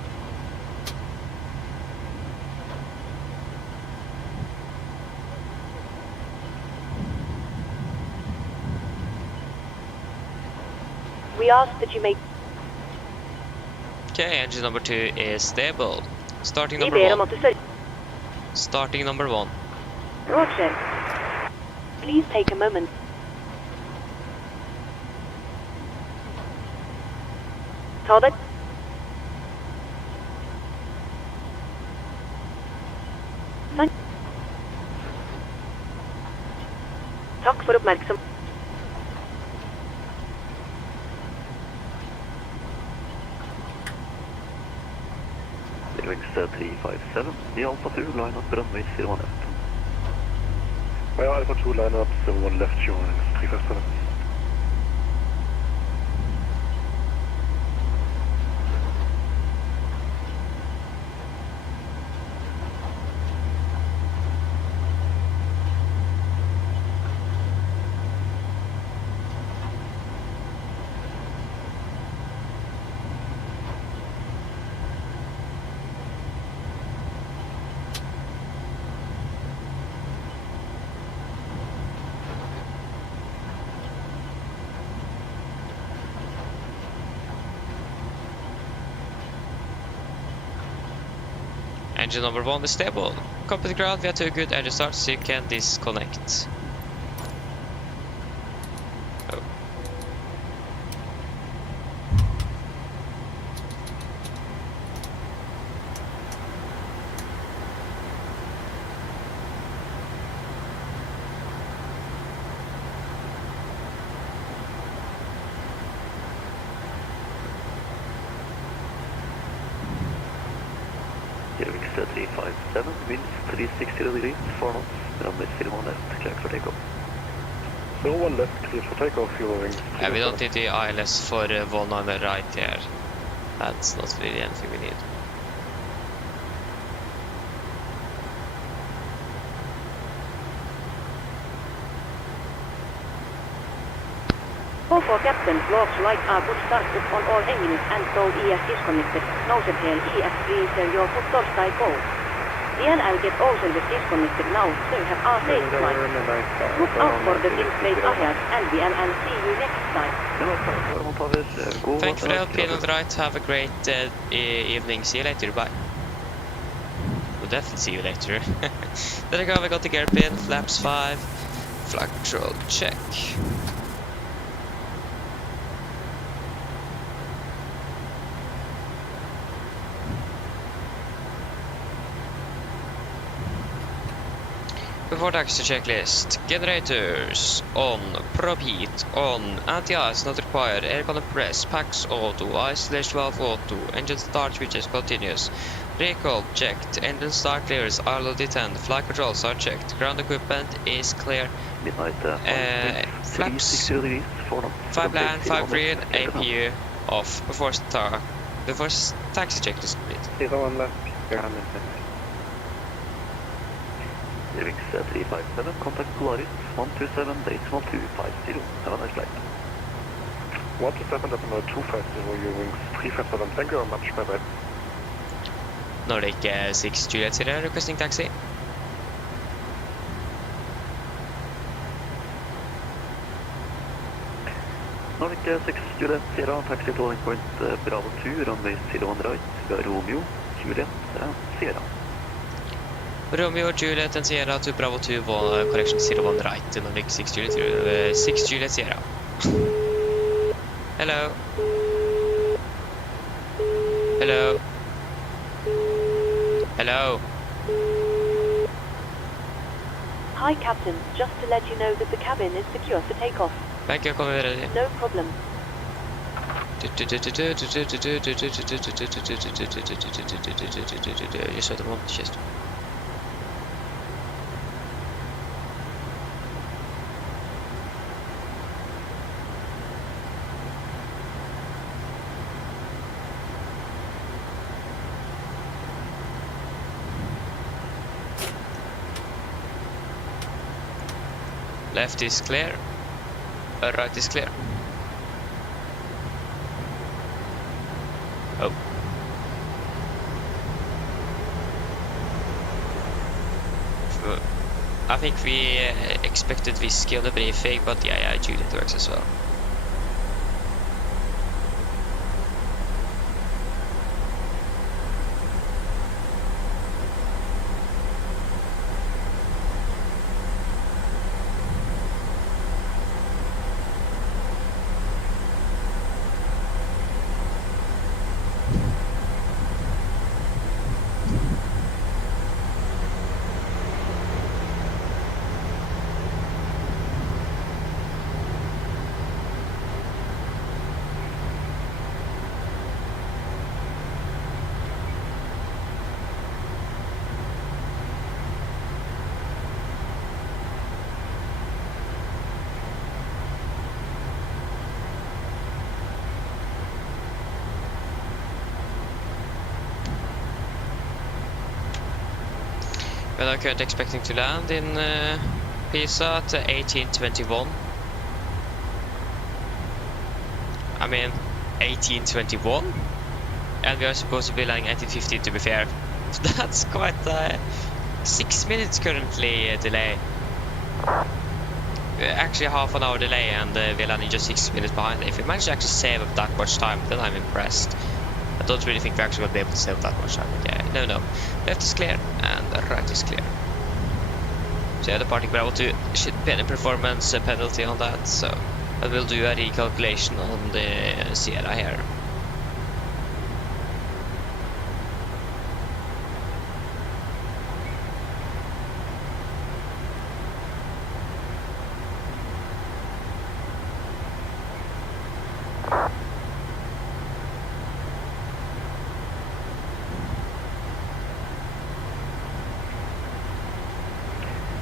we ask that you make Okay, engine number 2 is stable. Starting vi number ber om 1. att du följer. Starting number 1. Roger. Please take a moment. Ta det. Tack för uppmärksam. Wings 357, the Alpha 2, line up runway 01 left. Well, Alpha 2, line up 01 left, your 357. Engine number 1 is stable. Copy the ground, we have 2 good engine starts, so you can disconnect. Oh. Gearbox 357, winds 360 degrees, 4 knots, runway 01 left, clear for takeoff. 01 left, clear for takeoff, fuel wings. Yeah, we don't need the ILS for 1 on the right here. That's not really anything we need. All for Captain, logs light are put started on all engines and so ES disconnected. Nosetel ES please your put torstai go. DNL get all service disconnected now, so you have our safe flight. Look out for the displays ahead and VNL see you next time. Thank you for the help, Pin on the right. Have a great evening. See you later. Bye. We'll definitely see you later. There we go. We got the gear pin. Flaps 5. Flight control check. Before taxi checklist, generators on, prop heat on, anti-ice not required, aircon press, packs auto, isolation valve auto, engine start switches continuous, recall checked, engine start clears, ILOD 10, flight controls are checked, ground equipment is clear, flaps, 5 land, 5 green, APU off, before taxi checklist complete. 01 left, Hamilton. Gearbox 357, contact Polaris 127.250. Have a nice flight. 127.250, your wings 357. Thank you very much, bye bye. Nordic 6 Juliet Sierra requesting taxi. Nordic 6 Juliet Sierra, taxi to landing point Bravo 2, runway 01 right, Romeo, Juliet Sierra. Romeo, Juliet and Sierra to Bravo 2, correction 01 right, Nordic 6 Juliet, 6 Juliet Sierra. Hello. Hello. Hello. Hi Captain, just to let you know that the cabin is secure for takeoff. Thank you, come ready. No problem. Just wait a moment, just. Left is clear, right is clear. Oh. I think we expected whiskey on the briefing, but yeah, Juliet works as well. We are currently expecting to land in Pisa at 1821. I mean, 1821? And we are supposed to be landing 1815 to be fair. That's quite 6 minutes currently delay. Actually half an hour delay and we're landing just 6 minutes behind. If we manage to actually save up that much time, then I'm impressed. don't really think we're actually going to be able to save that much time. But yeah, no. Left is clear and right is clear. So yeah, departing Bravo 2 should be any performance penalty on that, so I will do a recalculation on the Sierra here.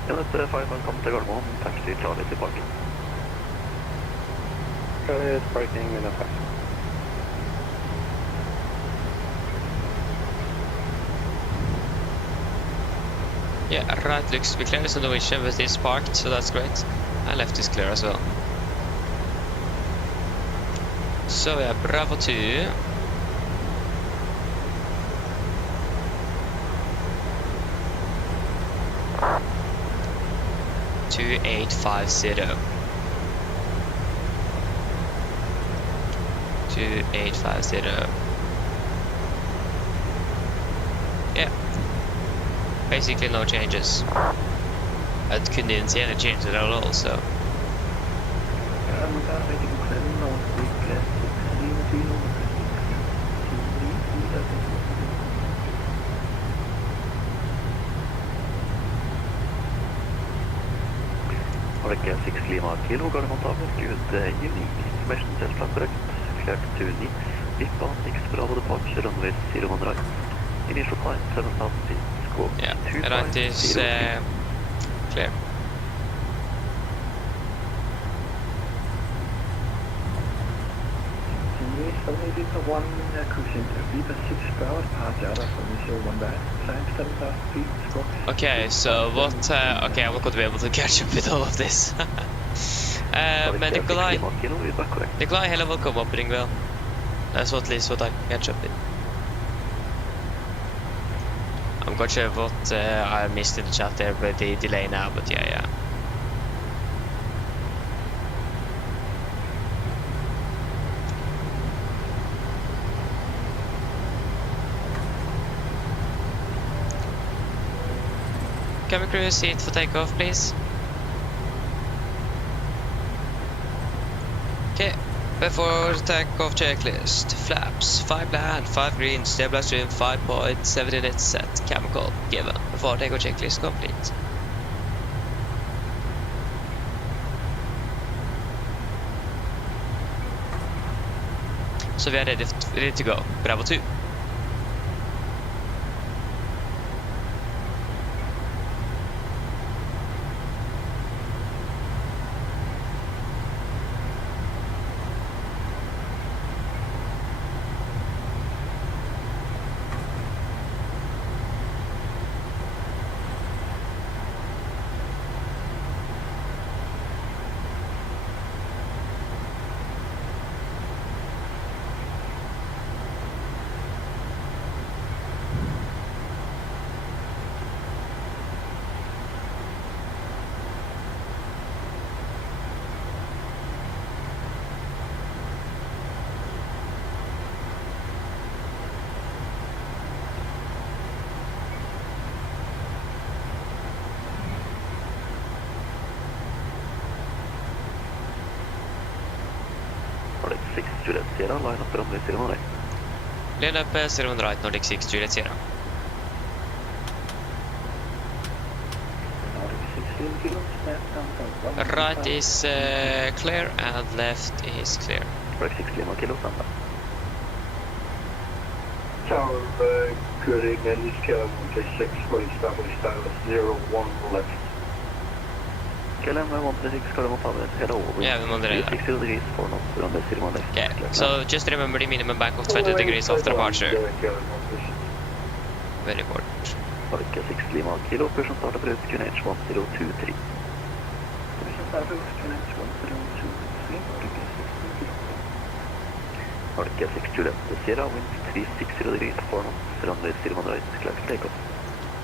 Enligt Fireman kommer till Gardermoen, taxi Charlie till parking. Charlie is parking in a taxi. Yeah, right looks to be clear, so Norwegian with this parked, so that's great. And left is clear as well. So yeah, Bravo 2. Two 2850. 2850. Yeah. Basically no changes. I couldn't see any changes at all, so. Orca 6 Lima Kilo, Gardermoen Tower, good unique information test plan correct, cleared to need, Pisa, 6 Bravo departure, runway 01 right, initial climb 7,000 feet, squawk 2 yeah, right is clear. Okay, so what, okay, I'm not going to be able to catch up with all of this. Men Nikolai heller will come up with well. That's at least what I can catch up with. I'm not sure what I missed in the chat there with the delay now, but yeah. Cabin crew, seat for takeoff, please. Okay, before takeoff checklist. Flaps, 5 land, 5 green, stabilized trim, 5.7 net set, chemical given. Before takeoff checklist complete. So we are ready to go. Bravo 2. Juliet Sierra, line up runway 01 right. Line up 01 right, Nordic 6 Juliet Sierra. Right is clear and left is clear. Right 6 Lima Kilo, stand by. Tower, good evening, KLM 136, fully established status 01 left. KLM 136, Gardermoen Tower, head over. Yeah, we Monday. 60 degrees for knots, runway 01 left. Okay, so just remember the minimum bank of 20 degrees after departure. Very important. Orca 6 Lima Kilo, push and start approach QNH 1023. Orca 6 Juliet Sierra, wind 360 degrees for knots, runway 01 right, clear for takeoff.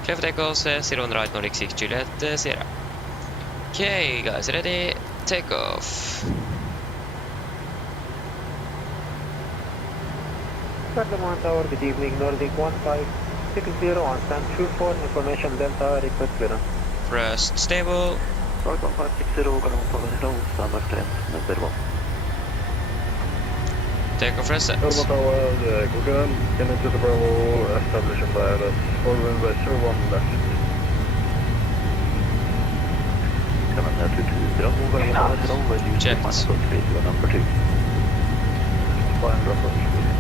Clear for takeoff, 01 right, Nordic 6 Juliet Sierra. Okay, guys, ready? Takeoff. Cardamom Tower, good evening, Nordic 1560 on stand 24, information Delta, request clearance. Pressed stable. Nordic 1560, Cardamom Tower, hello, standard clearance, number 1. Take off reset. Cardamom Tower, Google, can enter the Bravo, establish a wireless, forward vessel 1 left. Come on, that's it, Bravo, Cardamom Tower, hello, will you Checked. find the space to number 2? Find reference with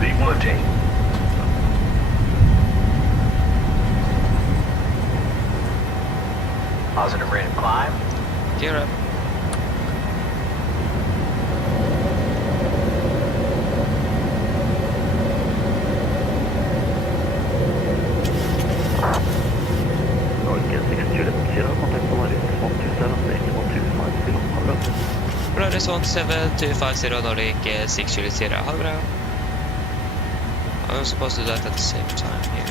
Deporting. Positive rate of climb. Gear up. Nordic 620, contact Polaris 127, 125, ha det bra. Polaris 17250 Nordic 620. How bra? I'm supposed to do that at the same time here.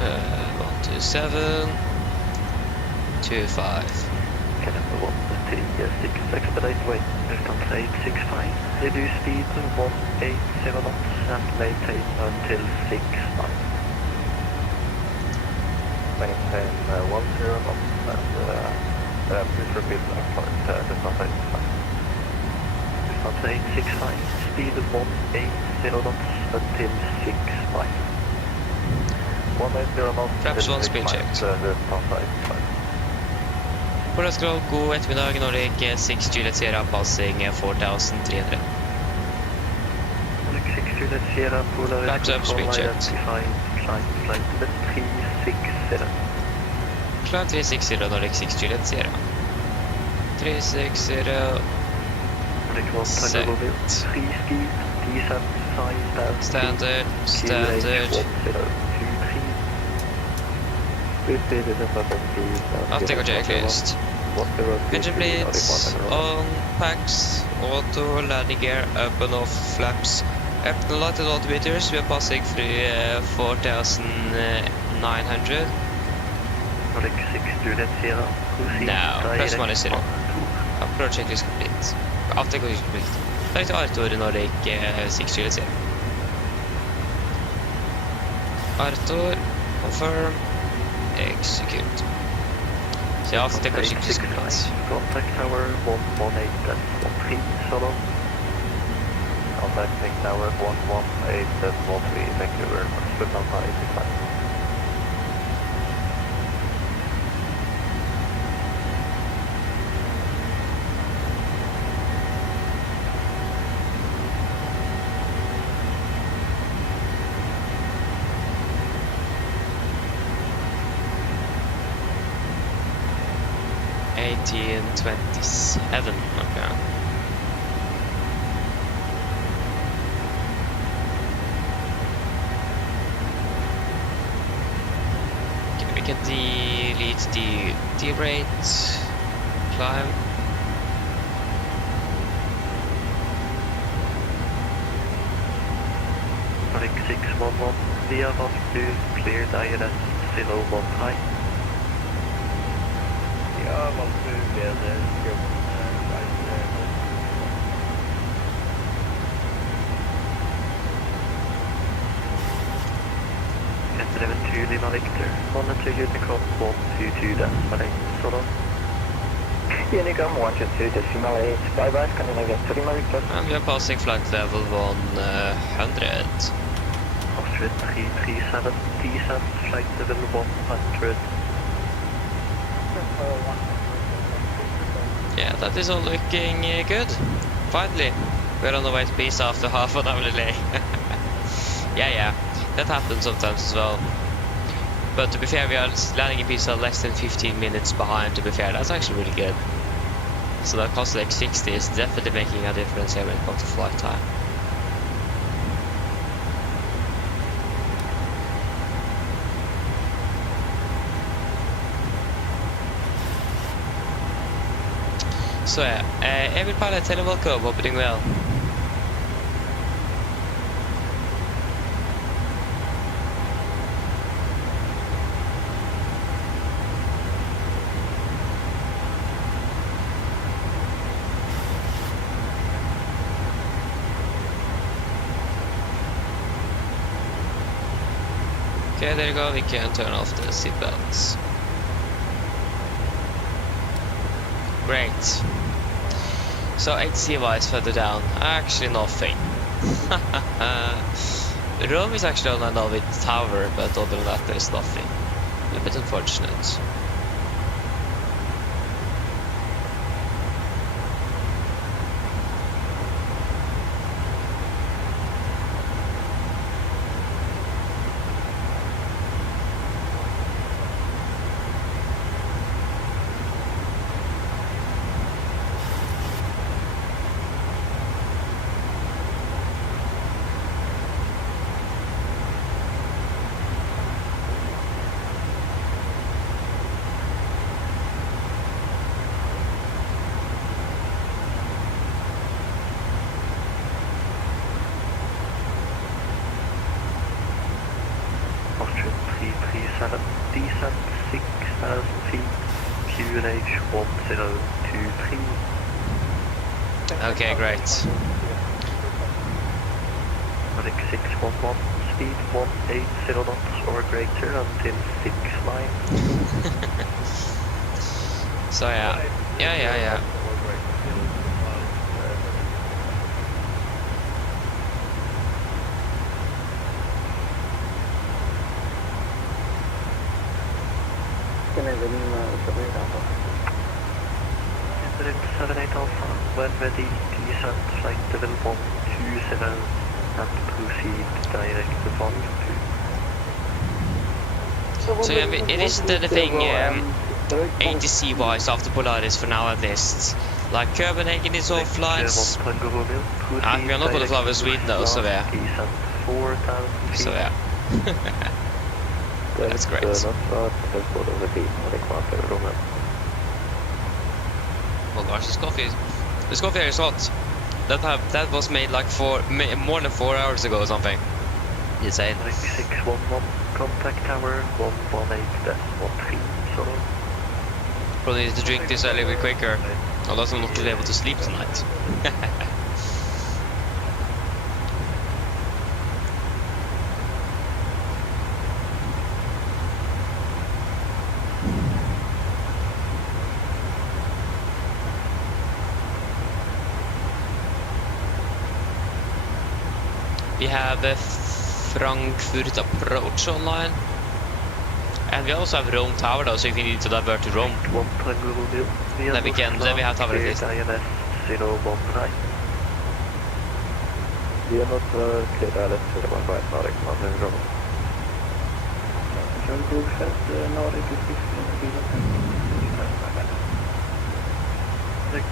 Uh, 127 25. Okay, number 136, expedite weight, distance 865, reduce speed to 180 knots and maintain until 6 knots. maintain 10 knots and please repeat that part, distance 865. Distance 865, speed 180 knots until 6 miles. 180 knots. Flaps 1 speed checked. Distance 865. Polaris Grove, god ettermiddag. Nordic 6 Juliet Sierra, passing 4300. Nordic 6 Juliet Sierra, Polaris Flaps up, speed checked. identified, climb flight limit 360. Climb 360 Nordic 6 Juliet Sierra. 360 Nordic 1 set. Tango Mobile, 3 speed, descent, side, Standard, QH standard. 1023. After checklist. Engine bleeds, on packs, auto, landing gear, up and off flaps. Up and lighted altimeters, we are passing through 4900. Nordic 6 Juliet Sierra, proceed Now, press direct minus 0. on Approach checklist complete. After checklist complete. Direct to Arthur, Nordic 6 Juliet Sierra. Arthur, confirm, execute. So after Contact checklist is 65, complete. contact tower 118.13, solo. Contacting tower 118.13, thank you very much. Good number 85. Eighteen 27. Okay. Okay, we can delete the D-rate, climb. Nordic 611, via to clear ILS 01 high. Yeah, want to be there. Enter 2 Lima Victor, monitor Unicom 122.8, solo. Unicom 122.8, bye-bye, can you navigate to Lima Victor? And we are passing flight level 100. Austrian 337, descent, flight level 100. Yeah, that is all looking good. Finally, we're on the way to Pisa after half an hour delay. yeah, that happens sometimes as well. But to be fair, we are landing in Pisa less than 15 minutes behind, to be fair. That's actually really good. So that cost like 60 is definitely making a difference here when it comes to flight time. Så ja, Emil Pilot, hell og velkommen, håper det går vel. Okay, there you go, we can turn off the seatbelts. Great. So HC-wise further down, actually nothing. Rome is actually on another tower, but other than that there's nothing. A bit unfortunate. Austrian 337, descent 6,000 feet, QNH 1023. Okay, great. Running 611, speed 180 knots or greater until 6 line. So yeah. Yeah. Emirates 78 Alpha, when ready, descent flight level 127 and proceed direct to volume 2. So yeah, it isn't anything ATC wise after Polaris for now at least. Like Copenhagen is off flights. We are not going to fly with Sweden though, so yeah. Descent 4,000 feet. So yeah. That's great. Oh gosh, this coffee here is hot. That was made like more than 4 hours ago or something. Insane. 611, contact tower 118.13, so. Probably need to drink this a little bit quicker. Otherwise I'm not going to be able to sleep tonight. We have Frankfurt approach online. And we also have Rome Tower though, so if you need to divert to Rome, then we have Tower at least.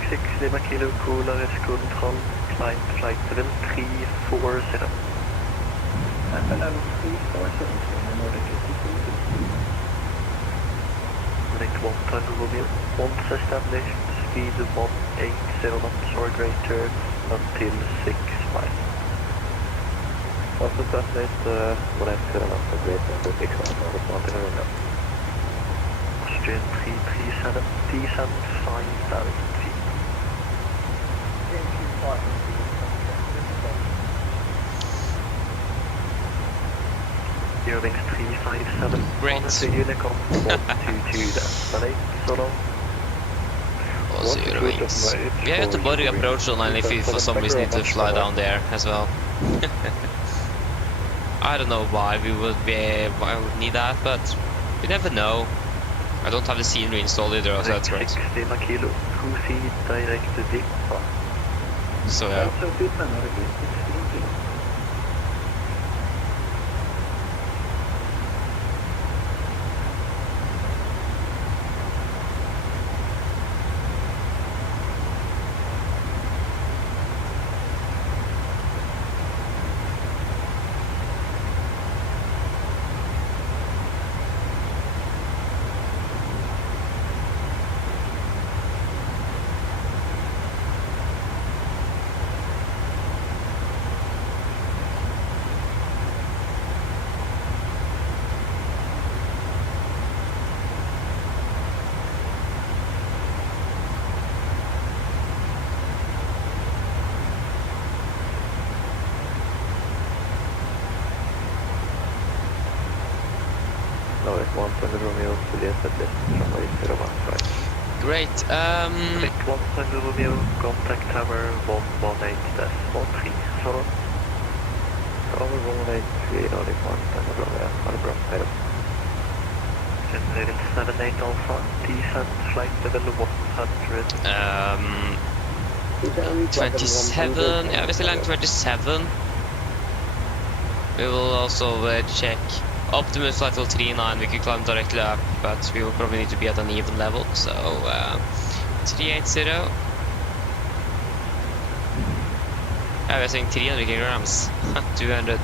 Six Lima Kilo Cooler is control, climb flight level 340. Level 340. 1 Tango Romeo, once established, speed 180 knots or greater until 6 miles. Also established 180 knots or greater until 6 miles. Austrian 337, descent 5,000 feet. Eurowings 357, Great. Unicom 122 destinate, so long. Also Eurowings. We have to body approach online if you for some reason need to fly down there as well. I don't know why we would need that, but you never know. I don't have the scenery installed either, so that's great. 60 kilo, proceed direct to Pisa. So yeah. Norway 120 Romeo, Juliet at left, runway 01 right. Great. Take 120 Romeo, contact tower 118-13, follow. Tower 118, Nordic 120 Romeo, on the ground, head up. Generating 78 Alpha, descent, flight level 100. 27, yeah, we're still at 27. We will also check optimum flight level 39. We can climb directly up, but we will probably need to be at an even level. So 380. Yeah, we're saying 300 kilograms. 200.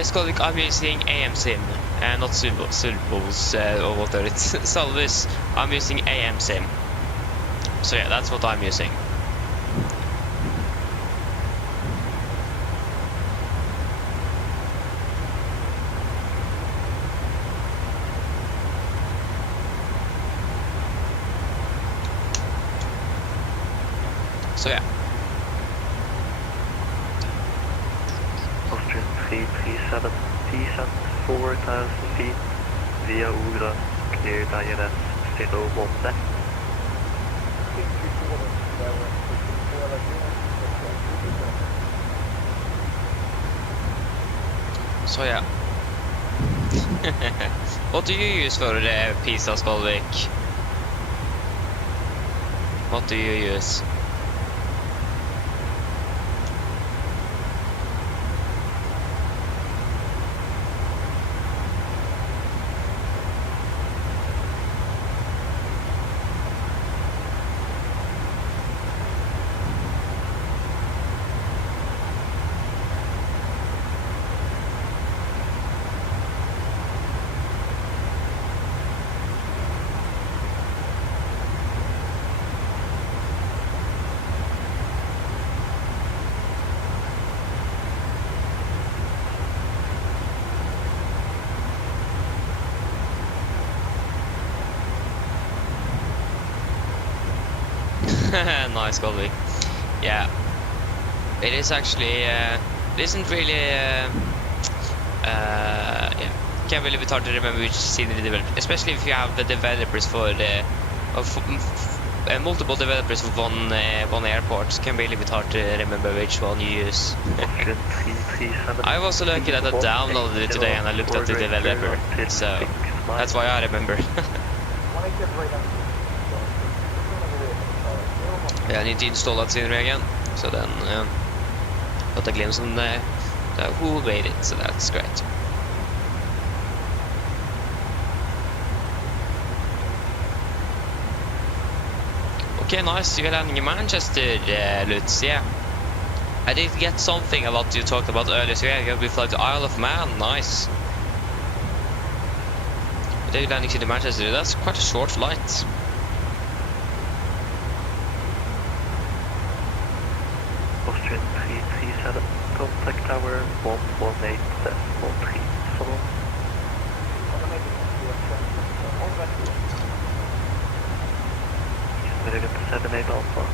Skolvik, I'm using AM sim, not syllables or whatever it's. Salvis, I'm using AM sim. So yeah, that's what I'm using. So yeah. Austrian 337, descent 4,000 feet via Ura, clear INS 01 left. So yeah. What do you use for the Pisa, Skolvik? What do you use? Nice, Skolvik. Yeah, it is actually. It isn't really. Yeah, can be a little bit hard to remember which scene they developed, especially if you have the developers for the multiple developers for one airport. Can be a little bit hard to remember which one you use. I was so lucky that I downloaded it today and I looked at the developer, so that's why I remember. I need to install that scenery again, so then got a glimpse on who made it, so that's great. Okay, nice. You're landing in Manchester, Lutz. Yeah, I did get something about what you talked about earlier. So yeah, we fly to Isle of Man. Nice. But you're landing to Manchester. That's quite a short flight. Austrian 337, contact tower 118.3, follow. American 78 Alpha,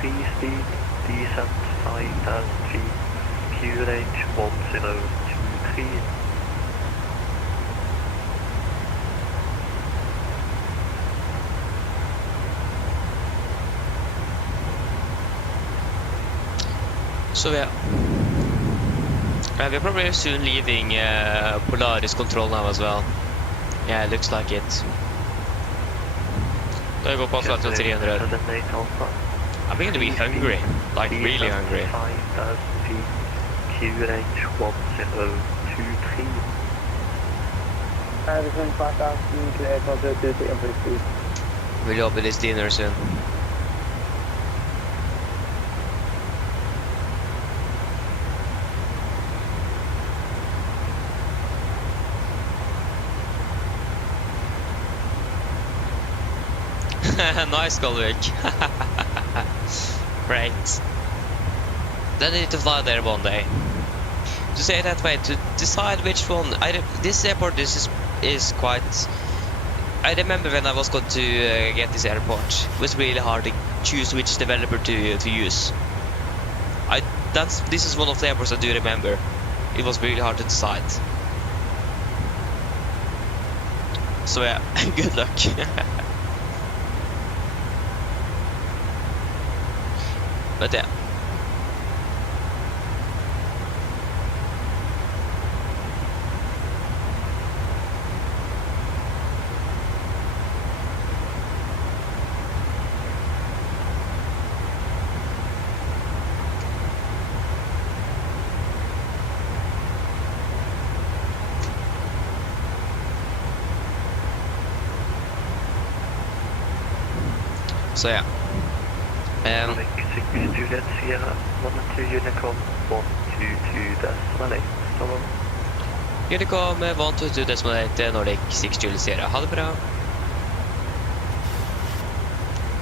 free speed, descent 5,000 feet, Q range 1023. So yeah, we're probably soon leaving Polaris control now as well. Yeah, it looks like it. Då går på flight till 300. I'm beginning to be hungry, like really hungry. 5,000 feet, Q range 1023. We'll open this dinner soon. Nice, Skolvik. Great. Then I need to fly there one day. To say it that way, to decide which one. This airport is quite. I remember when I was going to get this airport, it was really hard to choose which developer to use. I this is one of the airports I do remember. It was really hard to decide. So yeah, good luck. But yeah. So yeah. Juliet Sierra 12 Unicom 122.8. Unicom 122.8 Nordic 6 Juliet Sierra. Ha det bra.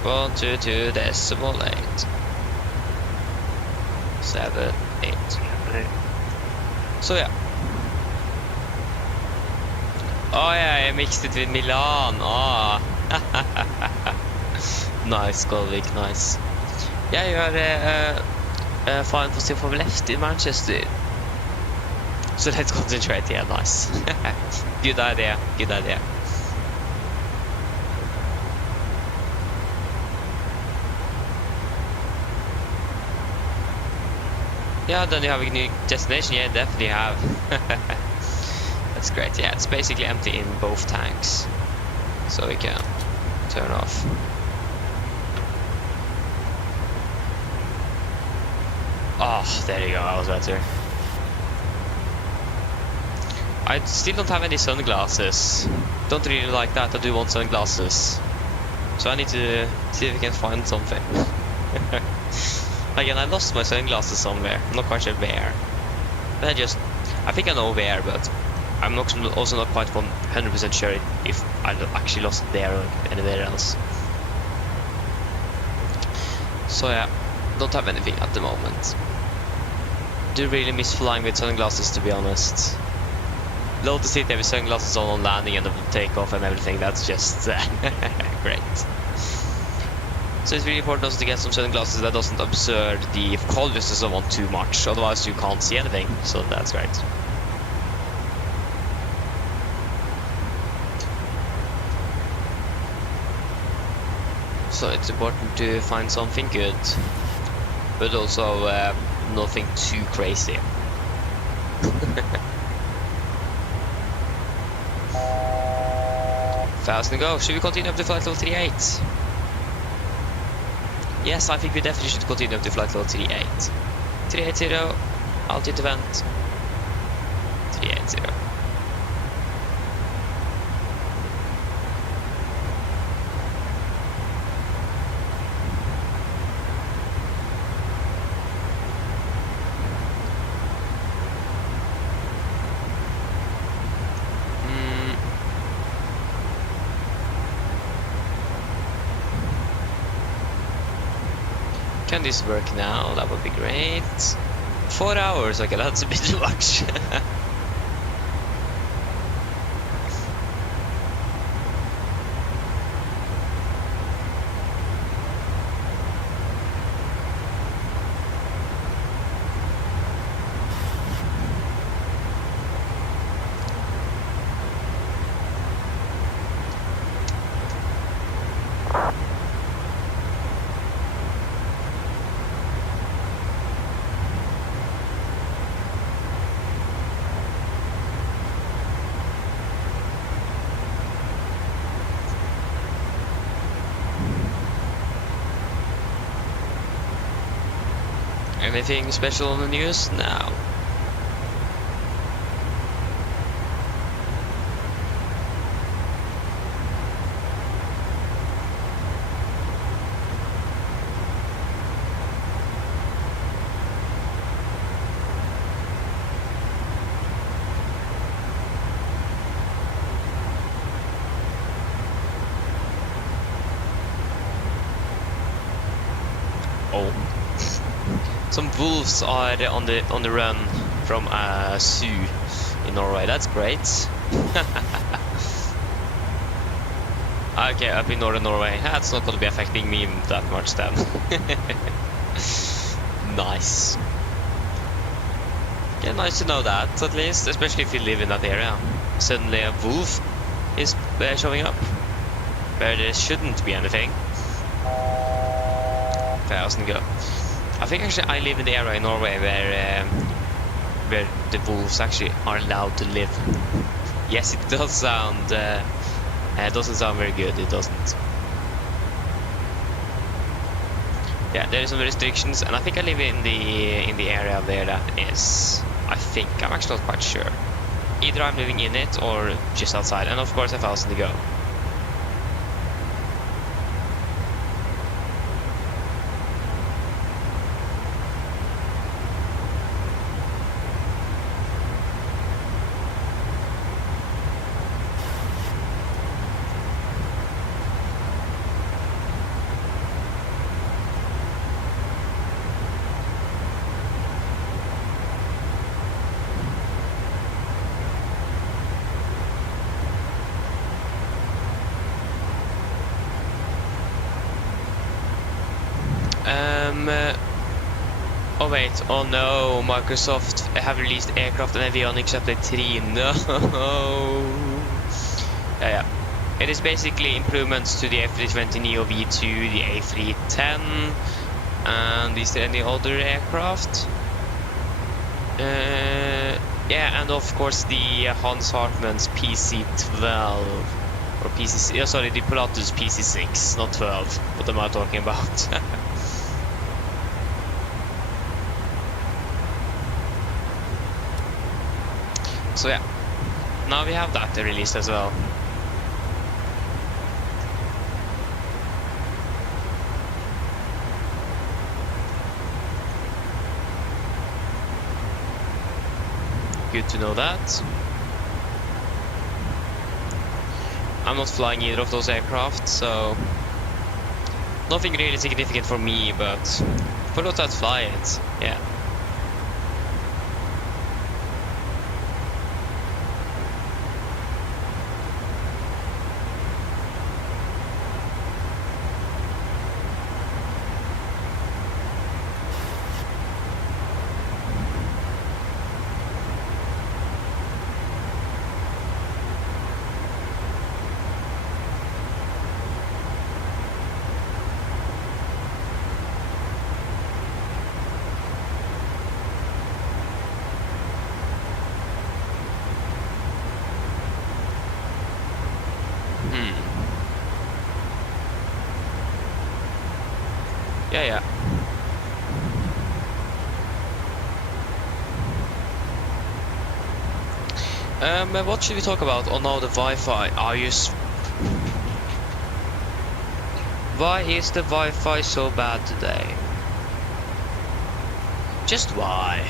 122.8 7 8. So yeah. Oh yeah, I mixed it with Milan. Ah. Nice, Galvik, nice. Yeah, you are fine for from left in Manchester. So let's concentrate. Yeah, nice. Good idea. Good idea. Yeah, then you have a new destination. Yeah, definitely have. That's great. Yeah, it's basically empty in both tanks, so we can turn off. Oh, there you go, that was better. I still don't have any sunglasses. Don't really like that, I do want sunglasses. So I need to see if we can find something. Again, I lost my sunglasses somewhere, I'm not quite sure where. But I think I know where, but I'm also not quite 100% sure if I actually lost it there or anywhere else. So yeah, don't have anything at the moment. Do really miss flying with sunglasses, to be honest. Love to sit there with sunglasses on landing and the takeoff and everything. That's just great. So it's really important also to get some sunglasses that doesn't obscure the colors of someone too much, otherwise you can't see anything. So that's great. So it's important to find something good, but also nothing too crazy. Fast and go. Should we continue up to flight level 38? Yes, I think we definitely should continue up to flight level 38. 380, altitude event. 380. Can this work now? That would be great. 4 hours, okay, that's a bit too much. Anything special on the news? No. Oh. Some wolves are on the run from a zoo in Norway. That's great. Okay, up in northern Norway. That's not going to be affecting me that much then. Nice. Yeah, nice to know that, at least, especially if you live in that area. Suddenly a wolf is showing up, where there shouldn't be anything. 1,000 go. I think actually I live in the area in Norway where the wolves actually are allowed to live. Yes, it does sound, it doesn't sound very good, it doesn't. Yeah, there are some restrictions, and I think I live in the area where that is. I think, I'm actually not quite sure. Either I'm living in it or just outside, and of course 1,000 to go. Oh wait, oh no, Microsoft have released Aircraft and Avionics Update 3, no! Yeah. It is basically improvements to the A320neo V2, the A310, and is there any other aircraft? Yeah, and of course the Hans Hartmann's PC-12, or PC, oh, sorry, the Pilatus PC-6, not 12, what am I talking about? So yeah, now we have that released as well. Good to know that. I'm not flying either of those aircraft, so nothing really significant for me, but for those that fly it, yeah. Yeah. What should we talk about? Oh no, the Wi-Fi. Why is the Wi-Fi so bad today? Just why?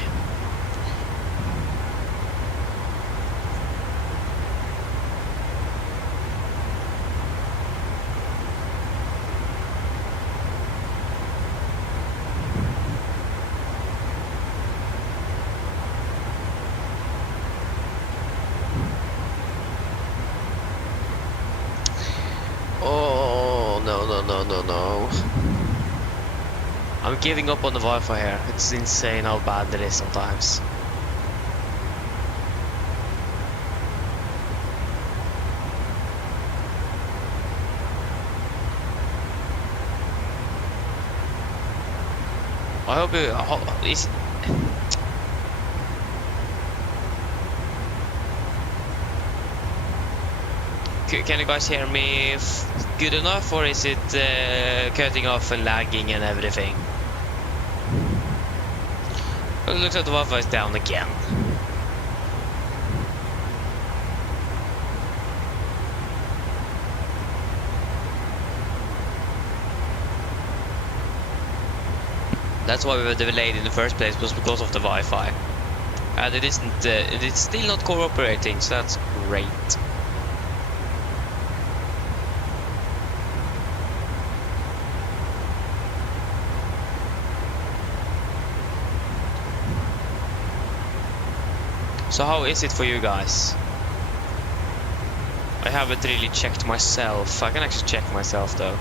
No. I'm giving up on the Wi-Fi here. It's insane how bad it is sometimes. I hope it's... Can you guys hear me good enough, or is it cutting off and lagging and everything? It looks like the Wi-Fi is down again. That's why we were delayed in the first place, was because of the Wi-Fi. And it isn't, it's still not cooperating, so that's great. So how is it for you guys? I haven't really checked myself. I can actually check myself though.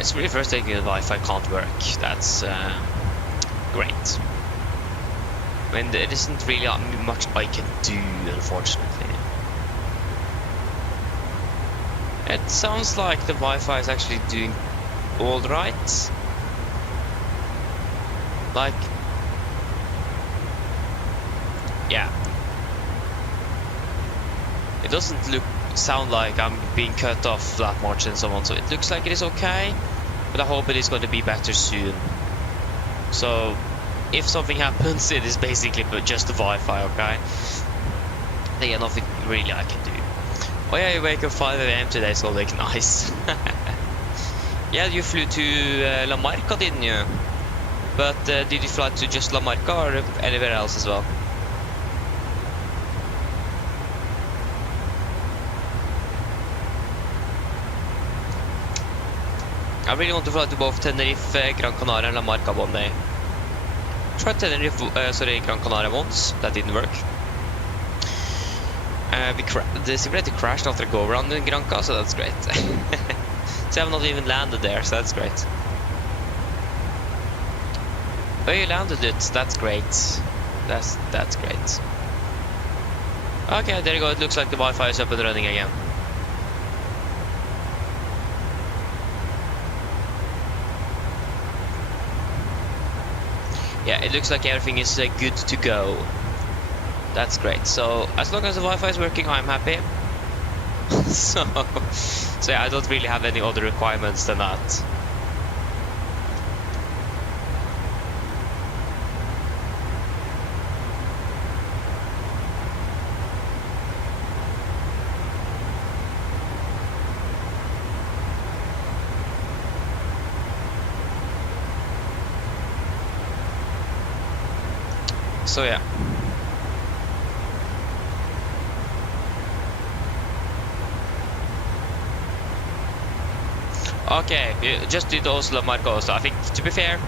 it's really frustrating that Wi-Fi can't work. That's great. I mean, there isn't really much I can do, unfortunately. It sounds like the Wi-Fi is actually doing all right. Like, yeah. It doesn't sound like I'm being cut off that much and so on, so it looks like it is okay. But I hope it is going to be better soon. So, if something happens, it is basically just the Wi-Fi, okay? There is nothing really I can do. Oh yeah, you wake up 5 AM today, so like nice. Yeah, you flew to La Marca, didn't you? But did you fly to just La Marca or anywhere else as well? I really want to fly to both Tenerife, Gran Canaria and La Marca one day. Tried Tenerife, Gran Canaria once, that didn't work. The simulator crashed after a go-around in Granca, so that's great. So I have not even landed there, so that's great. Oh, you landed it, that's great. That's great. Okay, there you go, it looks like the Wi-Fi is up and running again. Yeah, it looks like everything is good to go. That's great. So as long as the Wi-Fi is working, I'm happy. so yeah, I don't really have any other requirements than that. So yeah. Okay, you just did Oslo Marca. So I think, to be fair,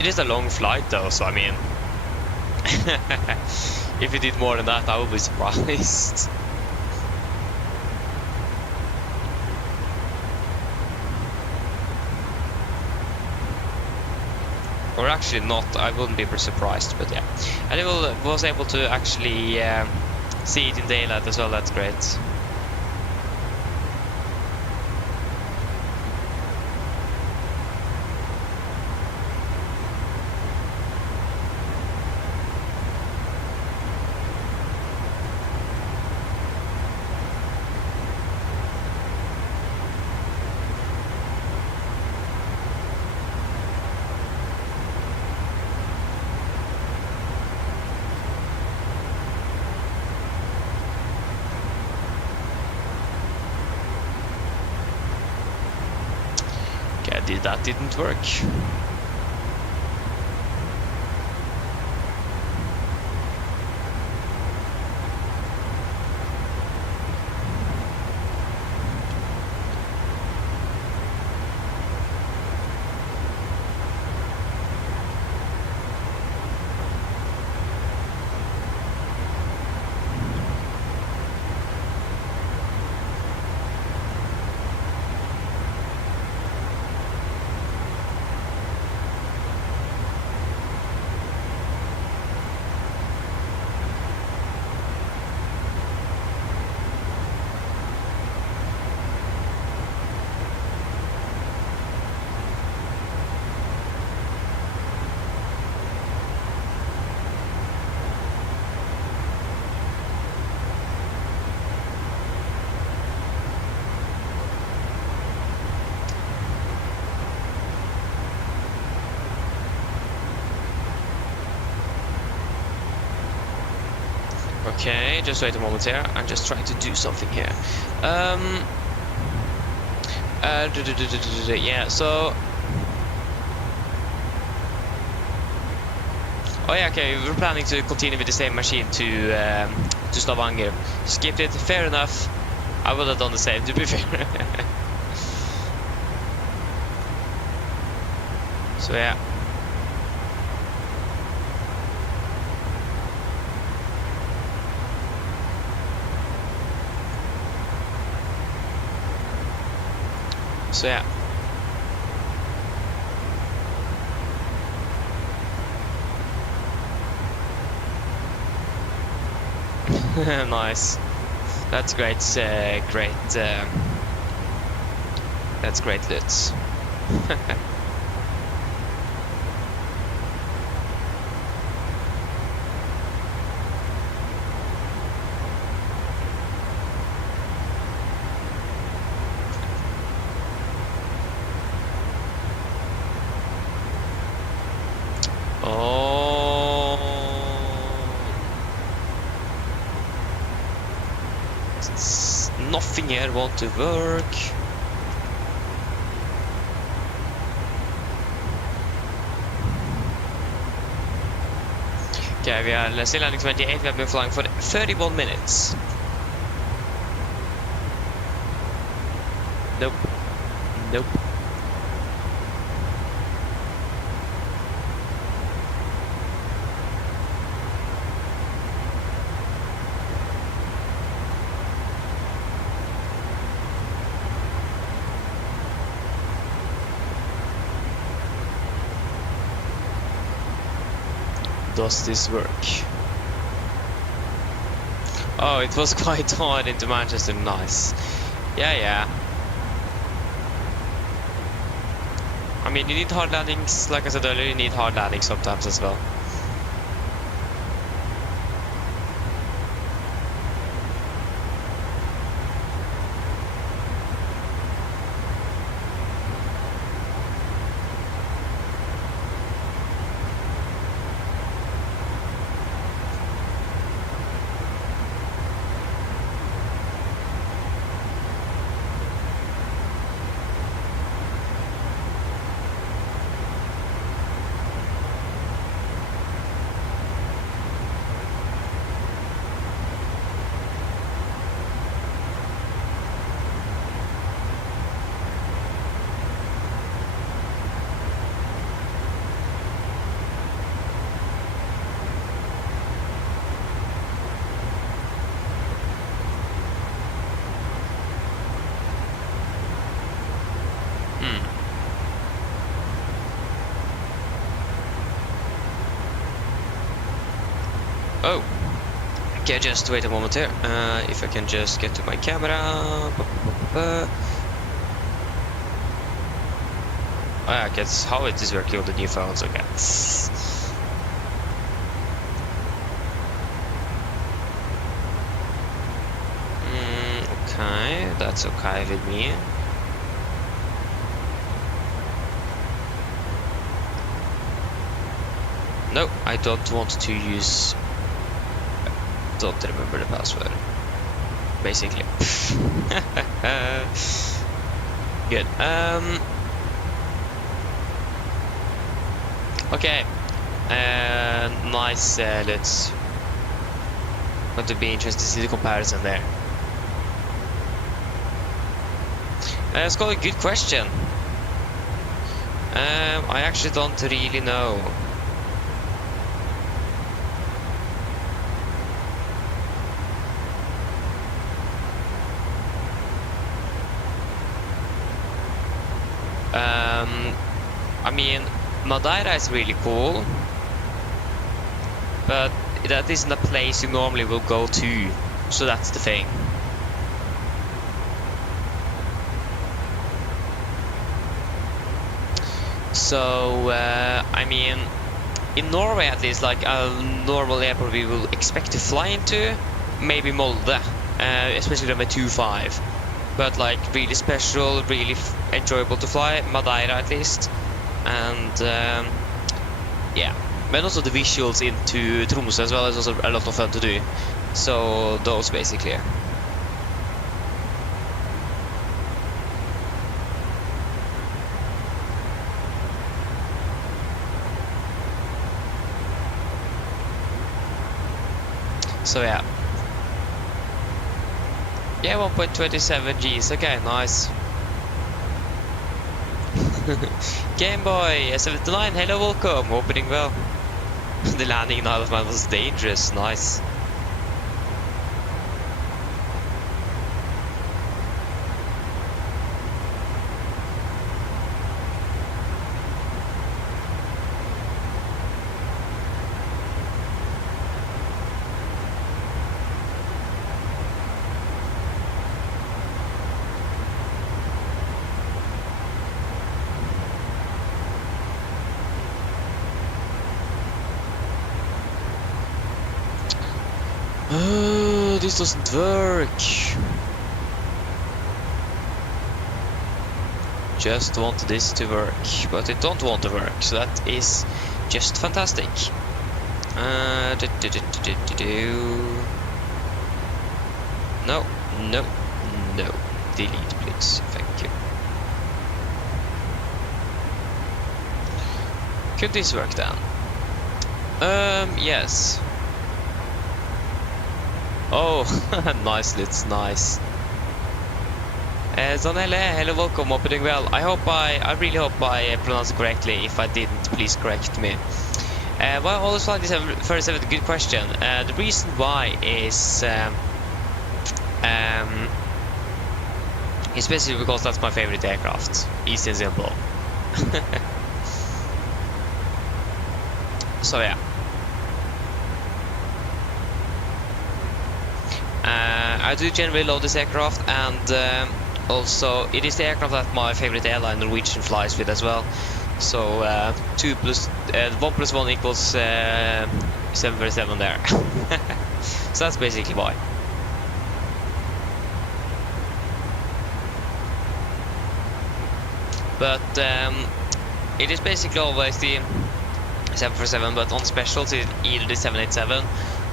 it is a long flight though, so I mean, if you did more than that, I would be surprised. Or actually not, I wouldn't be surprised, but yeah. And it was able to actually see it in daylight as well, that's great. That didn't work. Okay, just wait a moment here. I'm just trying to do something here. Yeah, so... Oh yeah, okay, we're planning to continue with the same machine to Stavanger. Skipped it, fair enough. I would have done the same, to be fair. So yeah. So yeah, Nice. That's great. That's great loot. Oh, nothing here want to work. Okay, we are still landing 28. We have been flying for 31 minutes. Nope. Nope. Does this work? Oh, it was quite hard into Manchester. Nice. Yeah. I mean, you need hard landings. Like I said earlier, you need hard landings sometimes as well. Oh, okay, just wait a moment here. If I can just get to my camera. Oh, yeah, guess how it is working on the new phones. Okay. Okay, that's okay with me. No, I don't want to use. Don't remember the password. Basically. Good. Okay. Nice. Let's. Going to be interested to see the comparison there. It's got a good question. I actually don't really know. I mean, Madeira is really cool, but that isn't a place you normally will go to, so that's the thing. So, I mean, in Norway at least, like a normal airport we will expect to fly into, maybe Molde, especially the 25. But like really special, really enjoyable to fly, Madeira at least. And yeah, but also the visuals into Tromsø as well is also a lot of fun to do. So those basically. So yeah. Yeah, 1.27 Gs. Okay, nice. Game Boy 79, hello, welcome. Opening well. The landing in Isle of Man was dangerous. Nice. This doesn't work. Just want this to work, but it don't want to work, so that is just fantastic. No, no, no. Delete, please. Thank you. Could this work then? Yes. Oh, nice, it's nice. Zanelle, hello, welcome, hope you're doing well. I really hope I pronounced it correctly. If I didn't, please correct me. Well, always find this first a good question. The reason why is basically because that's my favorite aircraft. Easy and simple. So yeah. I do generally love this aircraft, and also it is the aircraft that my favorite airline Norwegian flies with as well. So 1 + 1 equals 737 there. So that's basically why. But it is basically always the 747, but on specials it's either the 787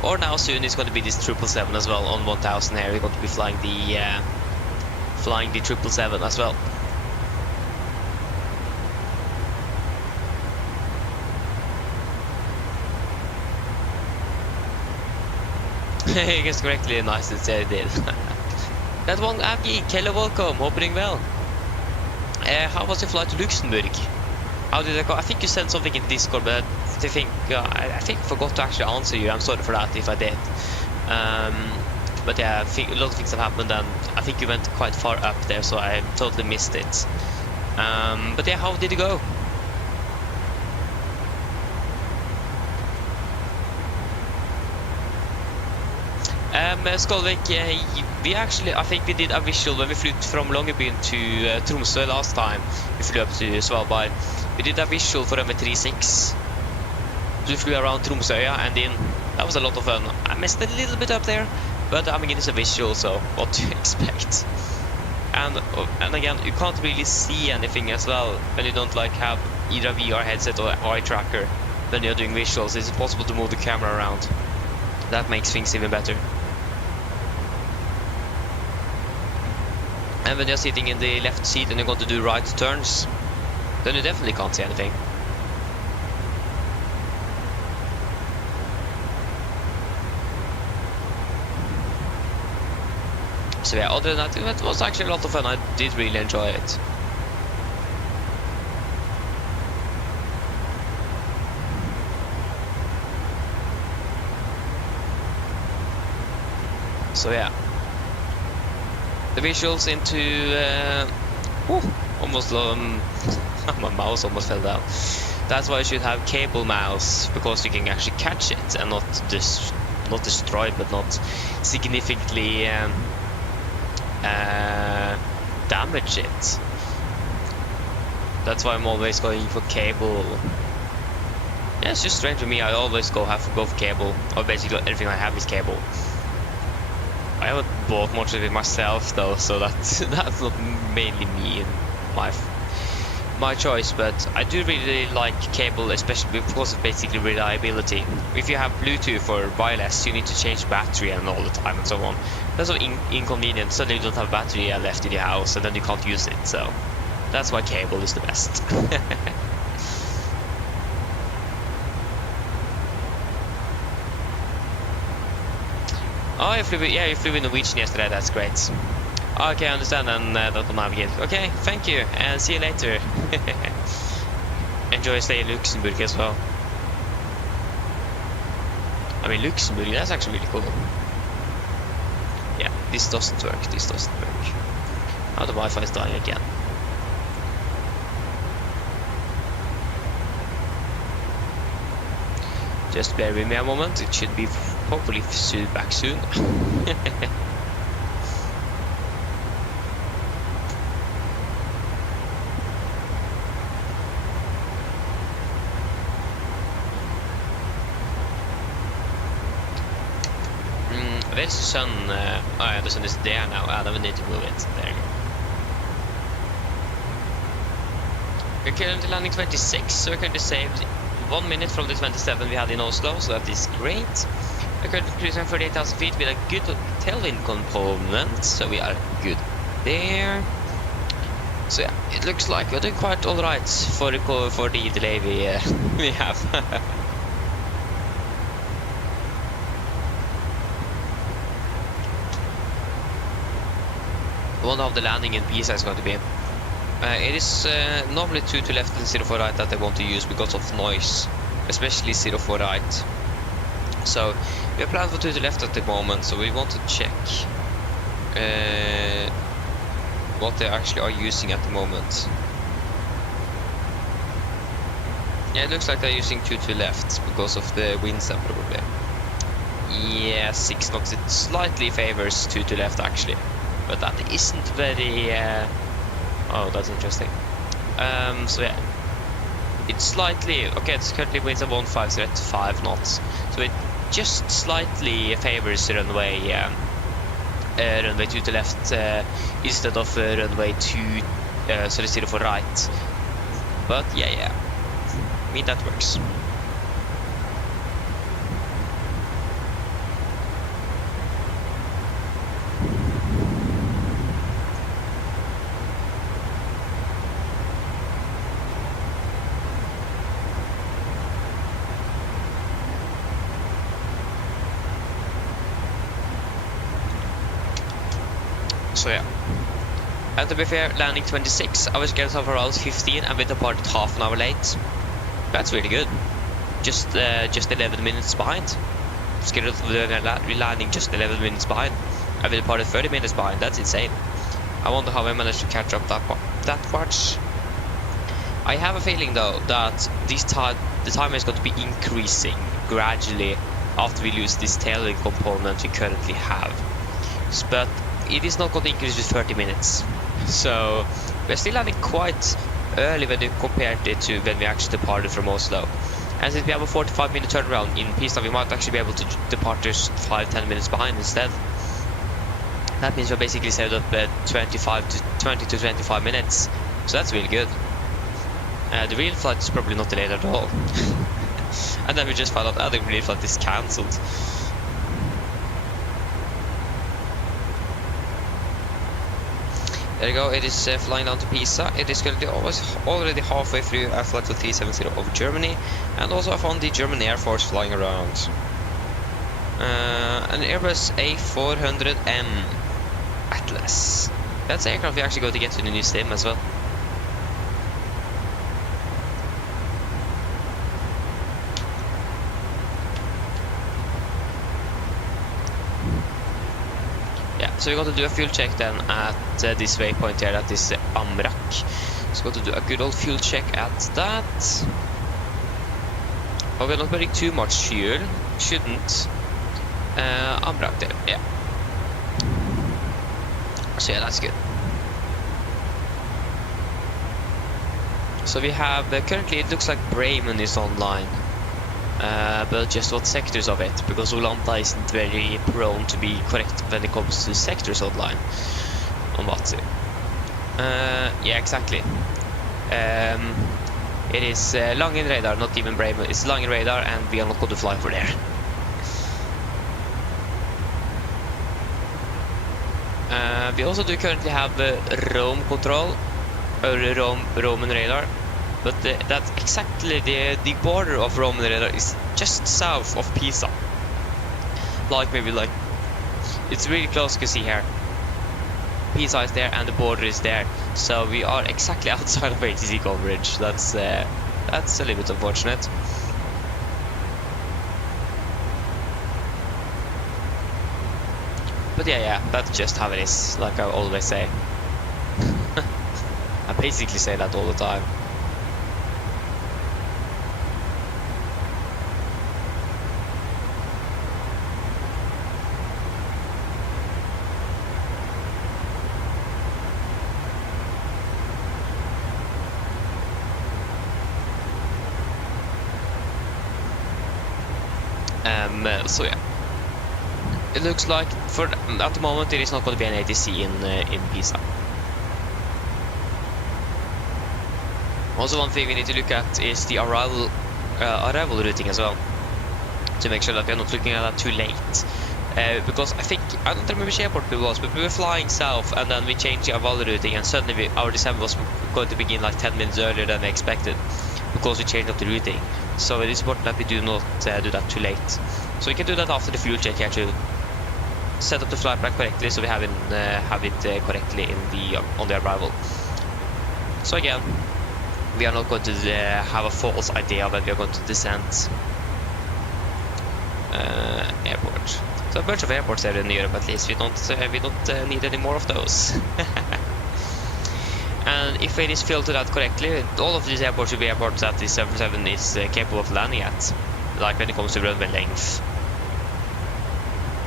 or now soon it's going to be this 777 as well. On 1000 here we're going to be flying the 777 as well. I guess correctly, nice to say it did. That one, AMD, hello, welcome, hope you're doing well. How was your flight to Luxembourg? How did it go? I think you sent something in Discord, but I think I forgot to actually answer you. I'm sorry for that if I did. But yeah, I think a lot of things have happened, and I think you went quite far up there, so I totally missed it. But yeah, how did it go? Skolvik, I think we did a visual when we flew from Longyearbyen to Tromsø last time. We flew up to Svalbard. We did a visual for M36. So we flew around Tromsøya, and then that was a lot of fun. I messed a little bit up there, but I mean it's a visual, so what do you expect? And again, you can't really see anything as well when you don't like have either a VR headset or eye tracker. When you're doing visuals, it's possible to move the camera around. That makes things even better. And when you're sitting in the left seat and you're going to do right turns, then you definitely can't see anything. So yeah, other than that, it was actually a lot of fun. I did really enjoy it. So yeah, the visuals into almost my mouse almost fell down. That's why you should have cable mouse, because you can actually catch it and not destroy it, but not significantly damage it. That's why I'm always going for cable. Yeah, it's just strange for me. I always go for cable, or basically everything I have is cable. I haven't bought much of it myself though, so that's not mainly me and my choice, but I do really like cable, especially because of basically reliability. If you have Bluetooth or wireless, you need to change battery and all the time and so on. That's so inconvenient. Suddenly you don't have battery left in your house and then you can't use it, so that's why cable is the best. Oh, you flew with Norwegian yesterday, that's great. Okay, I understand, and that will navigate. Okay, thank you, and see you later. Enjoy stay in Luxembourg as well. I mean, Luxembourg, that's actually really cool. Yeah, this doesn't work, Oh, the Wi-Fi is dying again. Just bear with me a moment, it should be hopefully back soon. Where's the sun? Oh yeah, the sun is there now. Then we need to move it. There you go. We're currently landing 26, so we're currently saved 1 minute from the 27 we had in Oslo, so that is great. We're currently cruising 38,000 feet with a good tailwind component, so we are good there. So yeah, it looks like we're doing quite alright for the delay we have. I wonder how the landing in Pisa is going to be. It is normally 2 to left and 0 for right that I want to use because of noise, especially 0 for right. So we are planning for 2 to left at the moment, so we want to check what they actually are using at the moment. Yeah, it looks like they're using 2 to left because of the winds probably. Yeah, 6 knots. It slightly favors 2 to left actually, but that isn't very oh, that's interesting. So yeah, it's slightly okay. It's currently winds at 1.5, so that's 5 knots. So it just slightly favors runway 2 to left instead of runway 2, sorry, 0 for right. But yeah, I mean that works. So yeah, and to be fair, landing 26, I was scheduled for around 15 and we departed half an hour late. That's really good. Just 11 minutes behind. Scheduled for landing just 11 minutes behind. And we departed 30 minutes behind. That's insane. I wonder how I managed to catch up that much. I have a feeling though that the timer is going to be increasing gradually after we lose this tailwind component we currently have. But it is not going to increase with 30 minutes. So we're still landing quite early when you compared it to when we actually departed from Oslo. And since we have a 45-minute turnaround in Pisa, we might actually be able to depart just 5-10 minutes behind instead. That means we're basically saved up 20 to 25 minutes. So that's really good. The real flight is probably not delayed at all. And then we just found out the real flight is cancelled. There you go, it is flying down to Pisa. It is currently already halfway through a flight to 370 of Germany. And also I found the German Air Force flying around. An Airbus A400M Atlas. That's the aircraft we actually go to get to the new sim as well. So we're going to do a fuel check then at this waypoint here, that is Amrak. So we're going to do a good old fuel check at that. But we're not burning too much fuel, shouldn't. Amrak there, yeah. So yeah, that's good. So we have, currently it looks like Bremen is online. But just what sectors of it, because Ulanta isn't very prone to be correct when it comes to sectors online on Vatsi. Yeah, exactly. It is Langen radar, not even Bremen. It's Langen radar, and we are not going to fly for there. We also do currently have Rome control, or Roman radar. But that's exactly the border of Roman radar is just south of Pisa. Like maybe like, it's really close, you can see here. Pisa is there and the border is there. So we are exactly outside of ATC coverage. That's a little bit unfortunate. But yeah, that's just how it is, like I always say. I basically say that all the time. So yeah, it looks like at the moment there is not going to be an ATC in Pisa. Also, one thing we need to look at is the arrival routing as well, to make sure that we are not looking at that too late. Because I don't remember which airport it was, but we were flying south and then we changed the arrival routing, and suddenly our descent was going to begin like 10 minutes earlier than we expected, because we changed up the routing. So it is important that we do not do that too late. So we can do that after the fuel check here to set up the flight plan correctly, so we have it correctly on the arrival. So again, we are not going to have a false idea that we are going to descend airport. So a bunch of airports there in Europe, at least. We don't need any more of those. And if it is filtered out correctly, all of these airports should be airports that the 747 is capable of landing at. Like when it comes to runway length.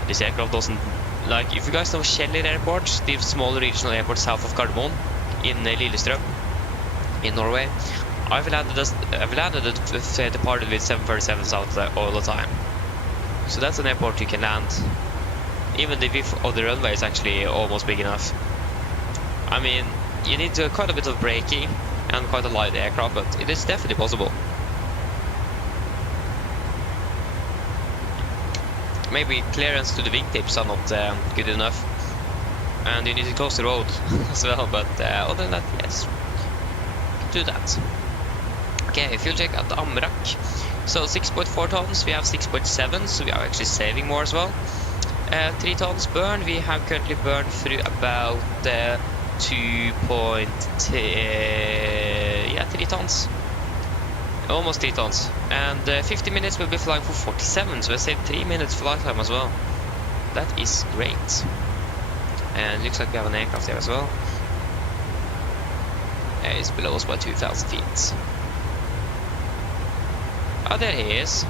This aircraft doesn't... Like, if you guys know Kjeller Airport, the small regional airport south of Gardermoen, in Lillestrøm, in Norway, I've landed departed with 737s out there all the time. So that's an airport you can land. Even the width of the runway is actually almost big enough. I mean, you need quite a bit of braking and quite a light aircraft, but it is definitely possible. Maybe clearance to the wingtips are not good enough, and you need to close the road as well, but other than that, yes, you can do that. Okay, fuel check at Amrak. So 6.4 tons, we have 6.7, so we are actually saving more as well. 3 tons burn, we have currently burned through about 3 tons. Almost 3 tons. And 50 minutes we'll be flying for 47, so we saved 3 minutes flight time as well. That is great. And looks like we have an aircraft there as well. It's below us by 2,000 feet. Oh, there he is.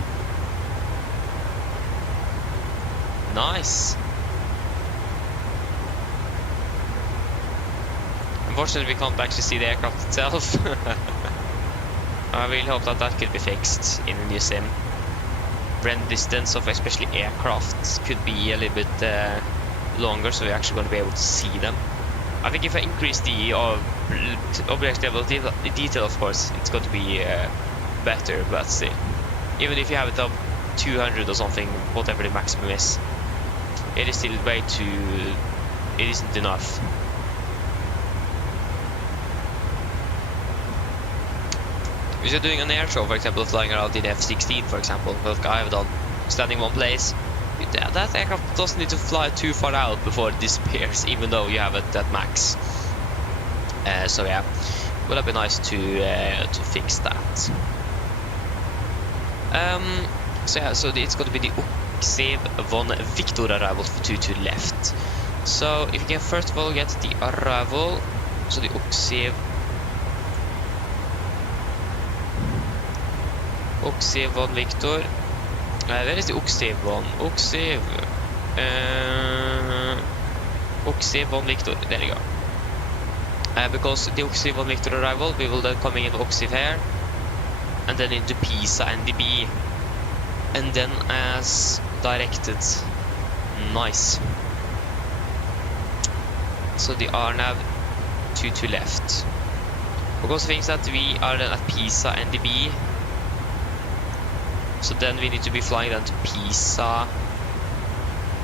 Nice. Unfortunately, we can't actually see the aircraft itself. I really hope that that could be fixed in the new sim. Rend distance of especially aircraft could be a little bit longer, so we're actually going to be able to see them. I think if I increase the object level detail, of course, it's going to be better, but still. Even if you have it up 200 or something, whatever the maximum is, it is still way too... it isn't enough. If you're doing an air show, for example, flying around in F-16, for example, like I have done, standing one place, that aircraft doesn't need to fly too far out before it disappears, even though you have it at max. So yeah, would have been nice to fix that. So yeah, so it's going to be the Oksev-1 Victor arrival to left. So if you can first of all get the arrival, so the Oksev-1 Victor. Where is the Oksev-1? Oksev-1 Victor, there you go. Because the Oksev-1 Victor arrival, we will then coming into Oksev here, and then into Pisa NDB, and then as directed. Nice. So the RNAV to left. Because the thing is that we are then at Pisa NDB, so then we need to be flying then to Pisa.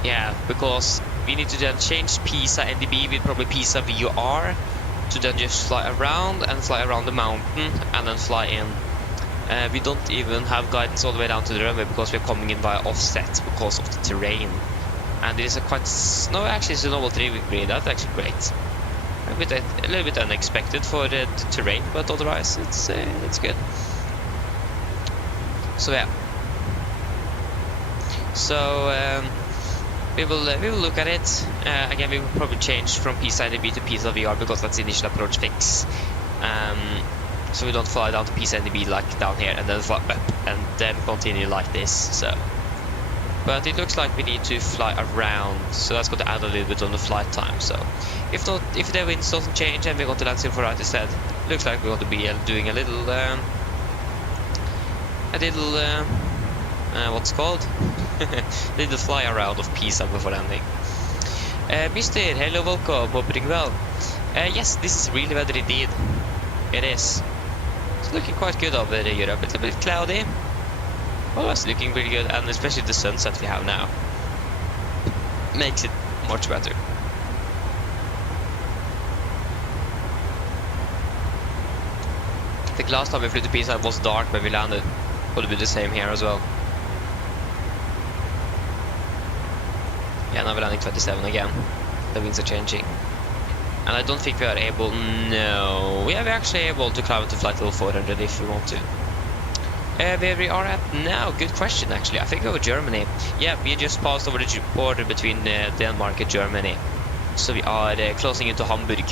Yeah, because we need to then change Pisa NDB with probably Pisa VOR to then just fly around the mountain and then fly in. We don't even have guidance all the way down to the runway because we're coming in via offset because of the terrain. And it is no, actually it's a normal 3-degree, that's actually great. A little bit unexpected for the terrain, but otherwise it's good. So yeah. So we will look at it. Again, we will probably change from Pisa NDB to Pisa VR because that's the initial approach fix. So we don't fly down to Pisa NDB like down here and then fly up and then continue like this. So, but it looks like we need to fly around, so that's going to add a little bit on the flight time. So if the winds doesn't change and we're going to land for right instead, looks like we're going to be doing a little what's it called? Did the fly around of Pisa before landing. Mister, hello, welcome, hope you're doing well. Yes, this is really weather indeed. It is. It's looking quite good over Europe. It's a bit cloudy. Otherwise looking pretty good, and especially the sunset we have now makes it much better. I think last time we flew to Pisa it was dark when we landed. Would be the same here as well. Yeah, now we're landing 27 again. The winds are changing. And I don't think we are able... No, we are actually able to climb to flight level 400 if we want to. Where we are at now? Good question actually. I think over Germany. Yeah, we just passed over the border between Denmark and Germany. So we are closing into Hamburg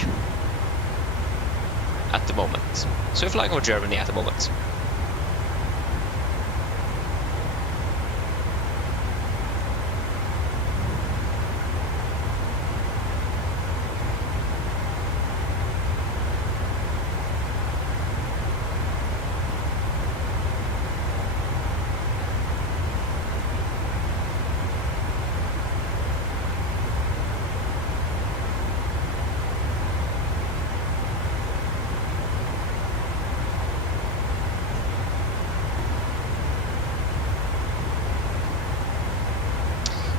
at the moment. So we're flying over Germany at the moment.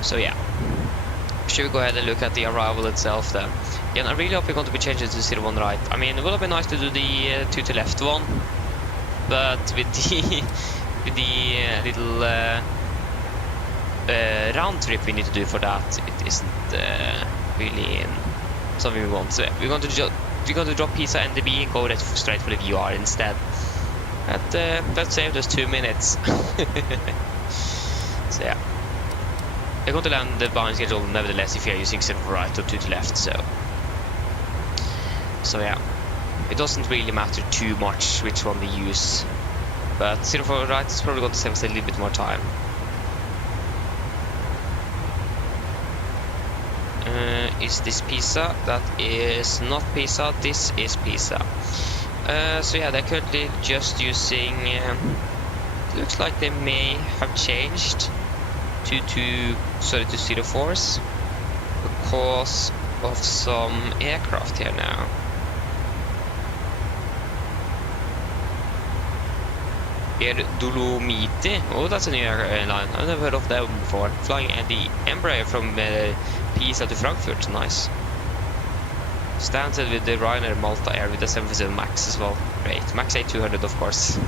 So yeah, should we go ahead and look at the arrival itself then? Again, I really hope we're going to be changing to 01 right. I mean, it would have been nice to do the 2 to left one, but with the little round trip we need to do for that, it isn't really something we want. So we're going to drop Pisa NDB and go straight for the VR instead. That saved us 2 minutes. So yeah. We're going to land the behind schedule nevertheless if you're using 0 right or 2 to left, so yeah. It doesn't really matter too much which one we use, but 0 right is probably going to save us a little bit more time. Is this Pisa? That is not Pisa, this is Pisa. So yeah, they're currently just using, looks like they may have changed to 04s because of some aircraft here now. Air Dolomiti, oh that's a new airline, I've never heard of them before. Flying the Embraer from Pisa to Frankfurt, nice. Stansted with the Ryanair Malta Air with the 757 Max as well, great. Max 8200 of course.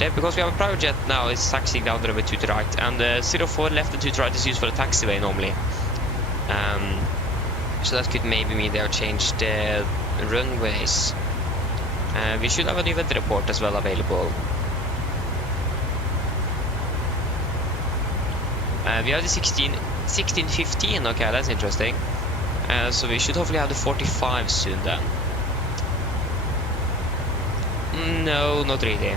Yeah, because we have a private jet now, it's taxiing down the runway 2 to right, and 04 left and 2 to right is used for the taxiway normally. So that could maybe mean they have changed the runways. We should have an event report as well available. We have the 1615, okay, that's interesting. So we should hopefully have the 45 soon then. No, not really.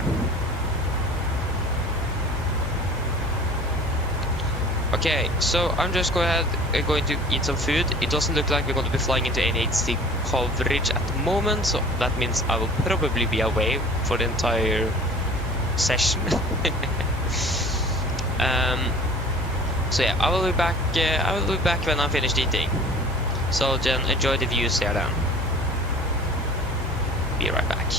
Okay, so I'm just going to eat some food. It doesn't look like we're going to be flying into any HD coverage at the moment, so that means I will probably be away for the entire session. So yeah, I will be back. I will be back when I'm finished eating. So then enjoy the views here then. Be right back.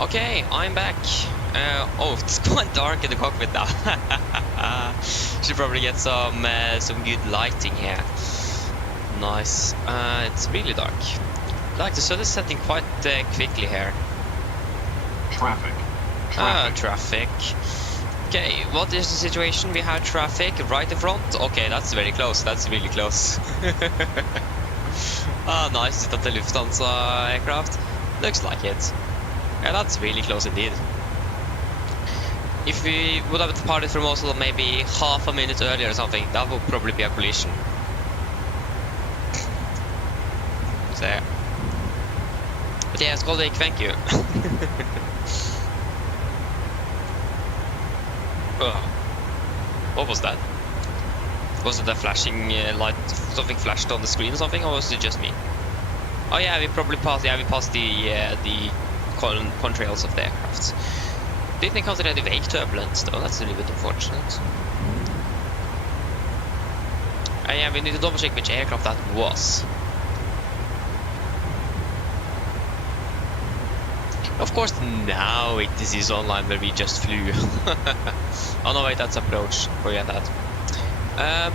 Okay, I'm back. Oh, it's quite dark in the cockpit now. Should probably get some good lighting here. Nice. It's really dark. Like the sun is setting quite quickly here. Traffic. Traffic. Okay, what is the situation? We have traffic right in front. Okay, that's very close. That's really close. Nice. Is that the Lufthansa aircraft? Looks like it. Yeah, that's really close indeed. If we would have departed from Oslo maybe half a minute earlier or something, that would probably be a collision. So, but yeah, Skolvik, thank you. What was that? Was it a flashing light? Something flashed on the screen or something, or was it just me? Oh yeah, we probably passed. Yeah, we passed the contrails of the aircraft. Didn't encounter any wake turbulence though. That's a little bit unfortunate. Yeah, we need to double check which aircraft that was. Of course, now this is online where we just flew. Oh no, wait, that's approach. Forget that.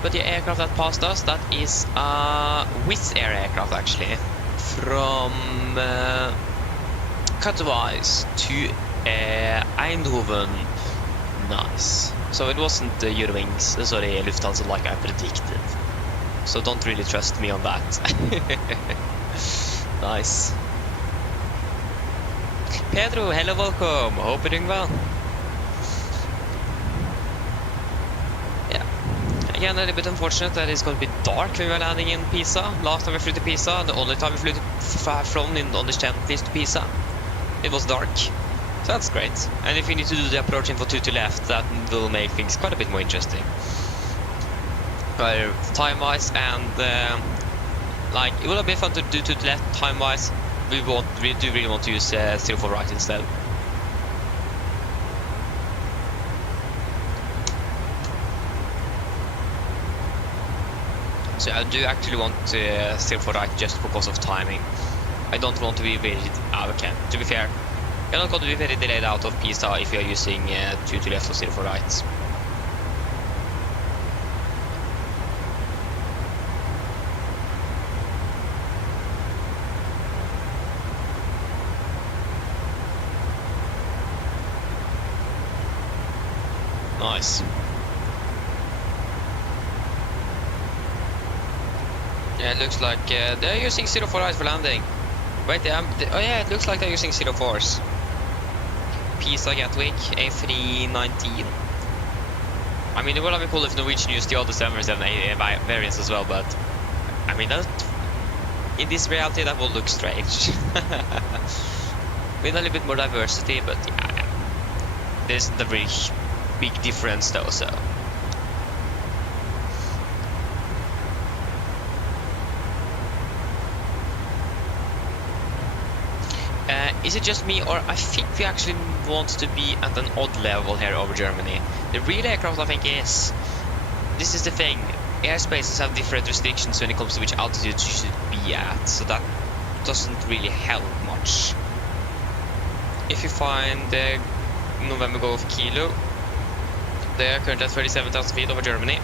But the aircraft that passed us, that is a Wizz Air aircraft actually, from Katowice to Eindhoven. Nice. So it wasn't the Eurowings, sorry, Lufthansa like I predicted. So don't really trust me on that. Nice. Pedro, hello, welcome. Hope you're doing well. Yeah. Again, a little bit unfortunate that it's going to be dark when we're landing in Pisa. Last time we flew to Pisa, the only time we flew from in on the channel to Pisa, it was dark. So that's great. And if you need to do the approach info 2 to left, that will make things quite a bit more interesting. Time-wise and like it will be fun to do to the left time-wise. We do really want to use 04 right instead. So I do actually want 04 right just because of timing. I don't want to be very okay. To be fair, you're not going to be very delayed out of Pisa if you're using 2 to left or 04 right. Nice. Yeah, it looks like they're using 04 right for landing. Wait, oh yeah, it looks like they're using 04s. Pisa Gatwick, A319. I mean, it would have been cool if Norwegian used the other 777 variants as well, but I mean, that in this reality that would look strange. With a little bit more diversity, but yeah, there's the very big difference though, so. Is it just me, or I think we actually want to be at an odd level here over Germany? The real aircraft I think is, this is the thing, airspaces have different restrictions when it comes to which altitude you should be at, so that doesn't really help much. If you find the November Golf Kilo, they are currently at 37,000 feet over Germany.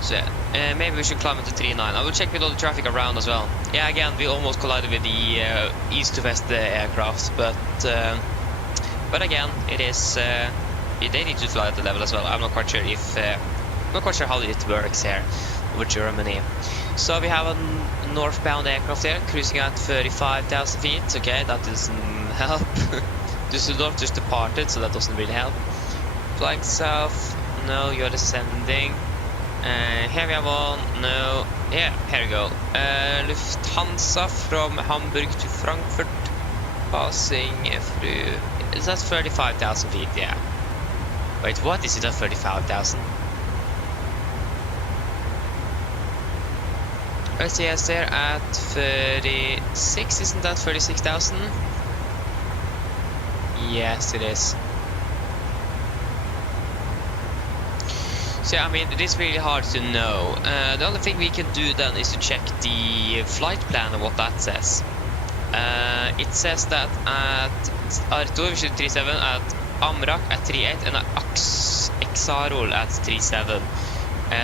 So maybe we should climb into 39. I will check with all the traffic around as well. Yeah, again, we almost collided with the east to west aircraft, but again, it is they need to fly at the level as well. I'm not quite sure if I'm not quite sure how it works here over Germany. So we have a northbound aircraft here cruising at 35,000 feet. Okay, that doesn't help. Düsseldorf just departed, so that doesn't really help. Flying south. No, you're descending. Here we have one. No. Yeah, here we go. Lufthansa from Hamburg to Frankfurt. Passing through. Is that 35,000 feet? Yeah. Wait, what is it at 35,000? RTS there at 36. Isn't that 36,000? Yes, it is. So yeah, I mean, it is really hard to know. The only thing we can do then is to check the flight plan and what that says. It says that at Arto we should 37, at Amrak at 38, and at Exarol at 37.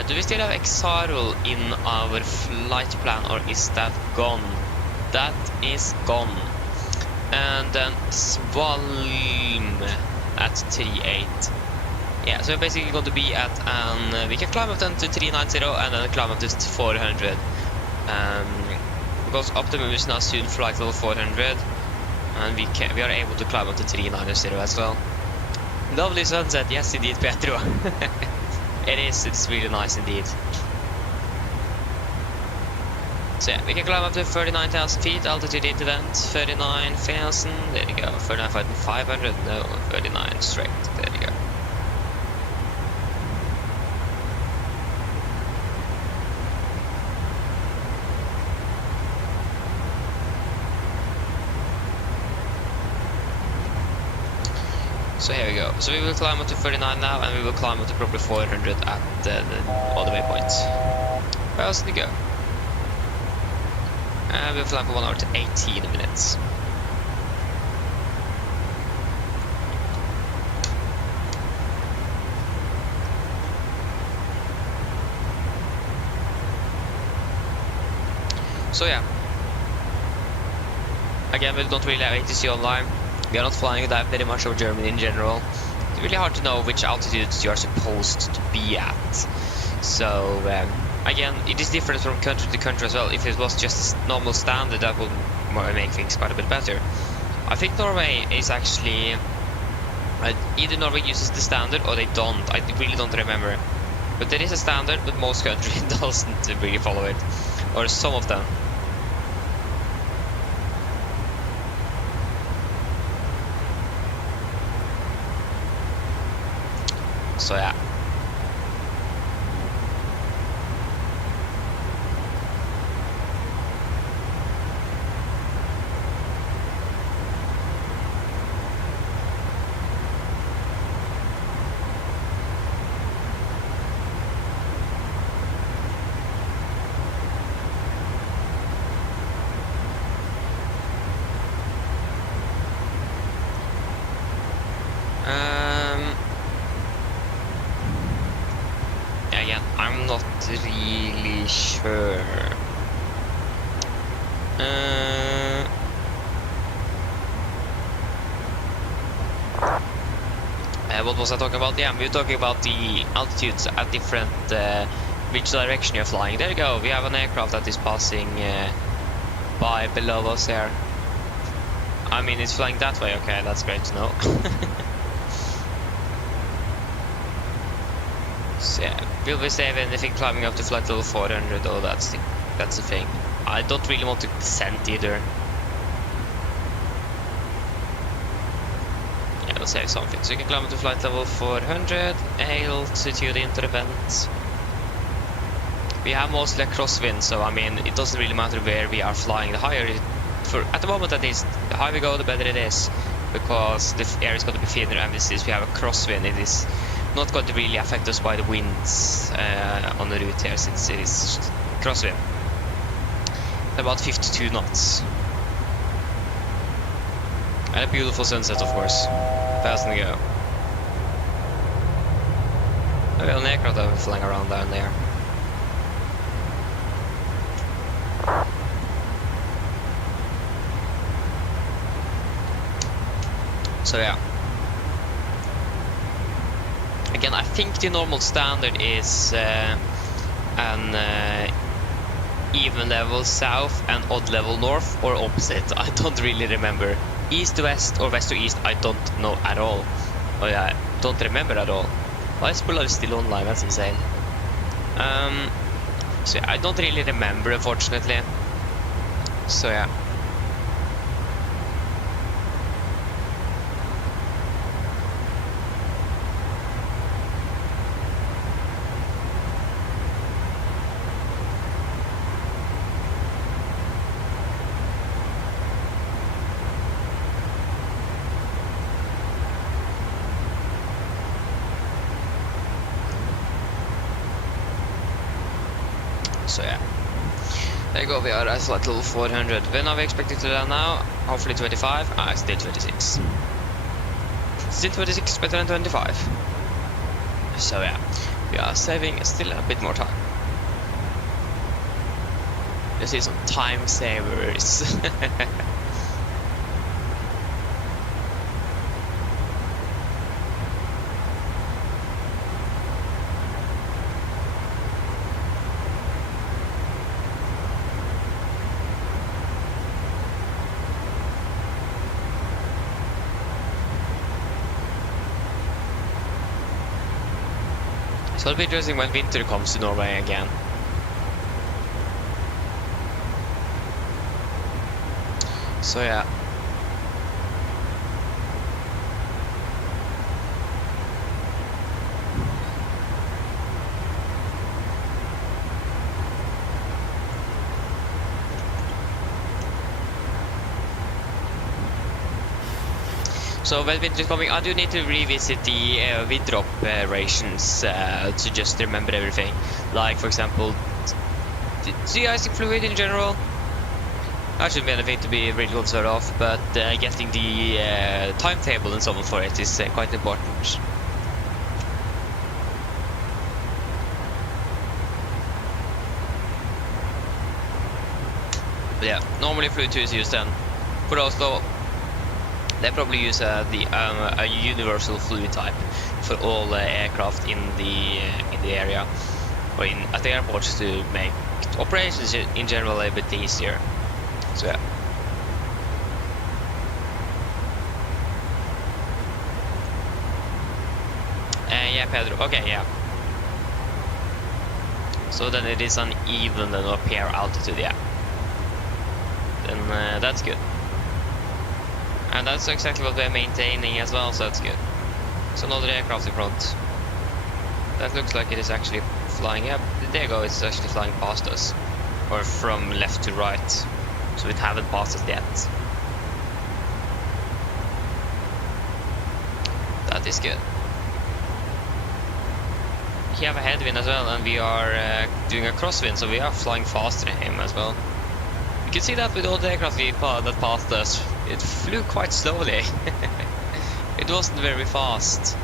Do we still have Exarol in our flight plan, or is that gone? That is gone. And then Svalm at 38. Yeah, so we're basically going to be at we can climb up then to 390 and then climb up to 400. Because Optimum is now soon flight level 400, and we are able to climb up to 390 as well. Lovely sunset, yes indeed, Petro. It's really nice indeed. So yeah, we can climb up to 39,000 feet, altitude incident, 39,000, there you go, 39,500, no, 39 straight, there you go. So here we go. So we will climb up to 39 now, and we will climb up to probably 400 at all the waypoints. Where else did we go? And we'll fly for 1 hour to 18 minutes. So yeah. Again, we don't really have ATC online. We are not flying that very much over Germany in general. It's really hard to know which altitudes you are supposed to be at. So again, it is different from country to country as well. If it was just normal standard, that would make things quite a bit better. I think Norway is actually either Norway uses the standard or they don't. I really don't remember. But there is a standard, but most countries doesn't really follow it, or some of them. So yeah. Again, I'm not really sure. What was I talking about? Yeah, we were talking about the altitudes at different which direction you're flying. There you go. We have an aircraft that is passing by below us here. I mean, it's flying that way. Okay, that's great to know. So yeah, will we save anything climbing up to flight level 400? Oh, that's the thing. I don't really want to descend either. Yeah, we'll save something. So you can climb up to flight level 400, altitude intervent. We have mostly a crosswind, so I mean, it doesn't really matter where we are flying. The higher at the moment at least, the higher we go, the better it is, because the air is going to be thinner, and since we have a crosswind, it is not going to really affect us by the winds on the route here, since it is crosswind. About 52 knots. And a beautiful sunset, of course. Fast and go. Maybe an aircraft that will flying around down there. So yeah. Again, I think the normal standard is an even level south and odd level north, or opposite. I don't really remember. East to west or west to east, I don't know at all. Oh yeah, don't remember at all. Why is Polaris still online? That's insane. So yeah, I don't really remember, unfortunately. So yeah. So yeah. There you go, we are at flight level 400. When are we expecting to land now? Hopefully 25. Still 26. Still 26 better than 25. So yeah, we are saving still a bit more time. You see some time savers. So it'll be interesting when winter comes to Norway again. So yeah. So when winter is coming, I do need to revisit the winter operations to just remember everything. Like, for example, de-icing fluid in general. That shouldn't be anything to be really concerned of, but getting the timetable and so on for it is quite important. But yeah, normally fluid 2 is used then. For Oslo, they probably use a universal fluid type for all aircraft in the area or at the airports to make operations in general a bit easier. So yeah. Yeah, Pedro. Okay, yeah. So then it is uneven and up here altitude, yeah. Then that's good. And that's exactly what we're maintaining as well, so that's good. So another aircraft in front. That looks like it is actually flying. Yeah, there you go, it's actually flying past us. Or from left to right. So it haven't passed us yet. That is good. We have a headwind as well, and we are doing a crosswind, so we are flying faster than him as well. You can see that with all the aircraft that passed us. It flew quite slowly. It wasn't very fast.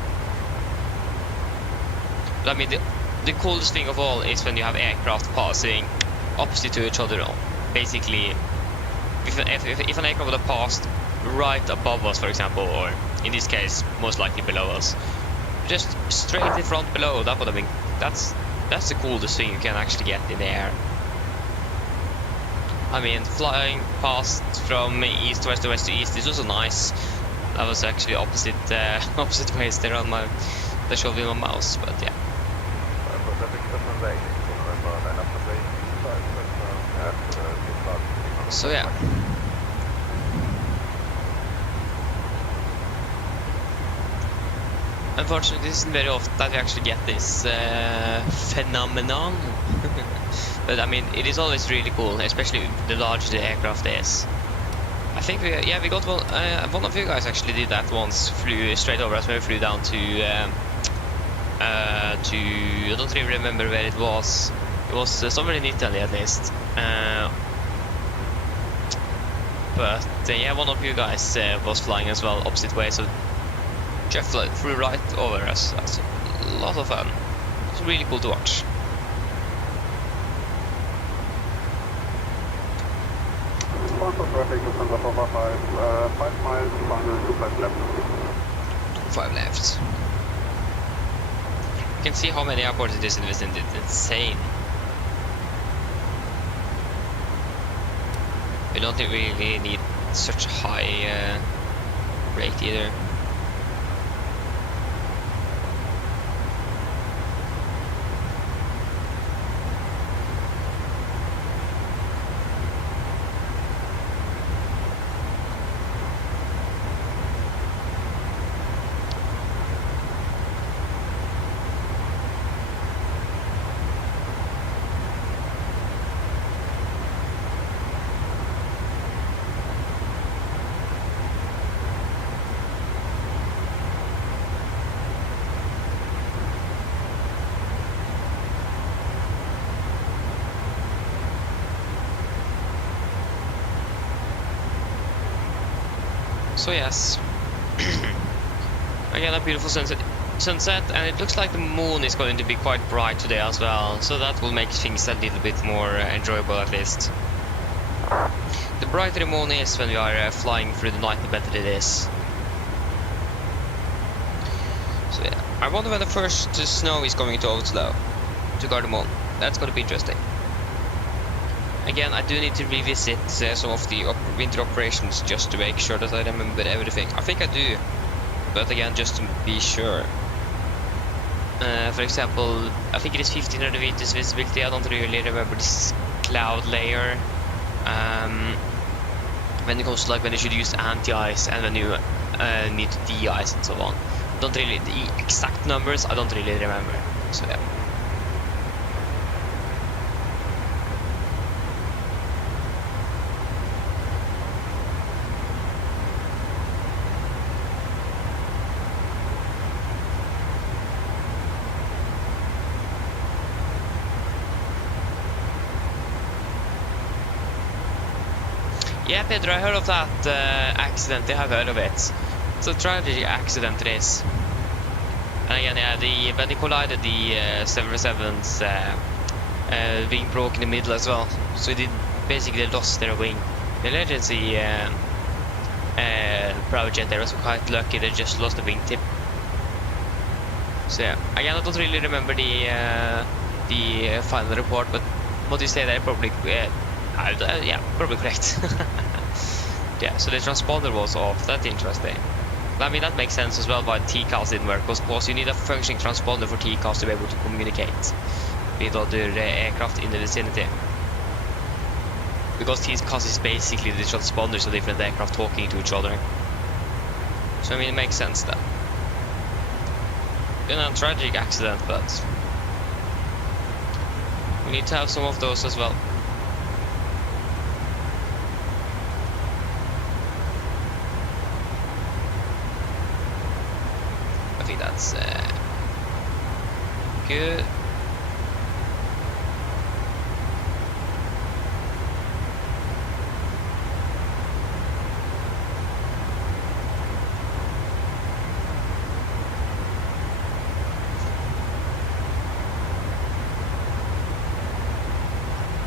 But I mean, the coolest thing of all is when you have aircraft passing opposite to each other. Basically, if an aircraft would have passed right above us, for example, or in this case, most likely below us, just straight in front below, that would have been, that's the coolest thing you can actually get in the air. I mean, flying past from east to west to west to east is also nice. That was actually opposite opposite ways there on my that showed me my mouse, but yeah. So yeah. Unfortunately, this isn't very often that we actually get this phenomenon. But I mean, it is always really cool, especially the larger the aircraft is. I think we got one of you guys actually did that once, flew straight over us when we flew down to I don't really remember where it was. It was somewhere in Italy at least. But yeah, one of you guys was flying as well, opposite way, so Jeff flew right over us. That's a lot of fun. It's really cool to watch. Traffic over 5 miles, 2 left. 5 left. You can see how many airports it is in the vicinity. It's insane. We don't really need such a high rate either. So yes, again a beautiful sunset, and it looks like the moon is going to be quite bright today as well, so that will make things a little bit more enjoyable at least. The brighter the moon is when we are flying through the night, the better it is. So yeah, I wonder when the first snow is going to Oslo, to Gardermoen. That's going to be interesting. Again, I do need to revisit some of the winter operations just to make sure that I remember everything. I think I do, but again, just to be sure. For example, I think it is 1500 meters visibility. I don't really remember this cloud layer. When it comes to like when you should use anti-ice and when you need to de-ice and so on. Don't really, the exact numbers I don't really remember. So yeah. Yeah, Pedro, I heard of that accident. I have heard of it. It's a tragic accident it is. And again, yeah, when they collided, the 747's wing broke in the middle as well. So they basically lost their wing. The emergency private jet there was quite lucky. They just lost the wingtip. So yeah, again, I don't really remember the final report, but what you say there probably. Yeah, probably correct. Yeah, so the transponder was off. That's interesting. I mean, that makes sense as well why TCAS didn't work. Because of course you need a functioning transponder for TCAS to be able to communicate with other aircraft in the vicinity. Because TCAS is basically the transponders of different aircraft talking to each other. So I mean, it makes sense then. Been a tragic accident, but we need to have some of those as well. That's good.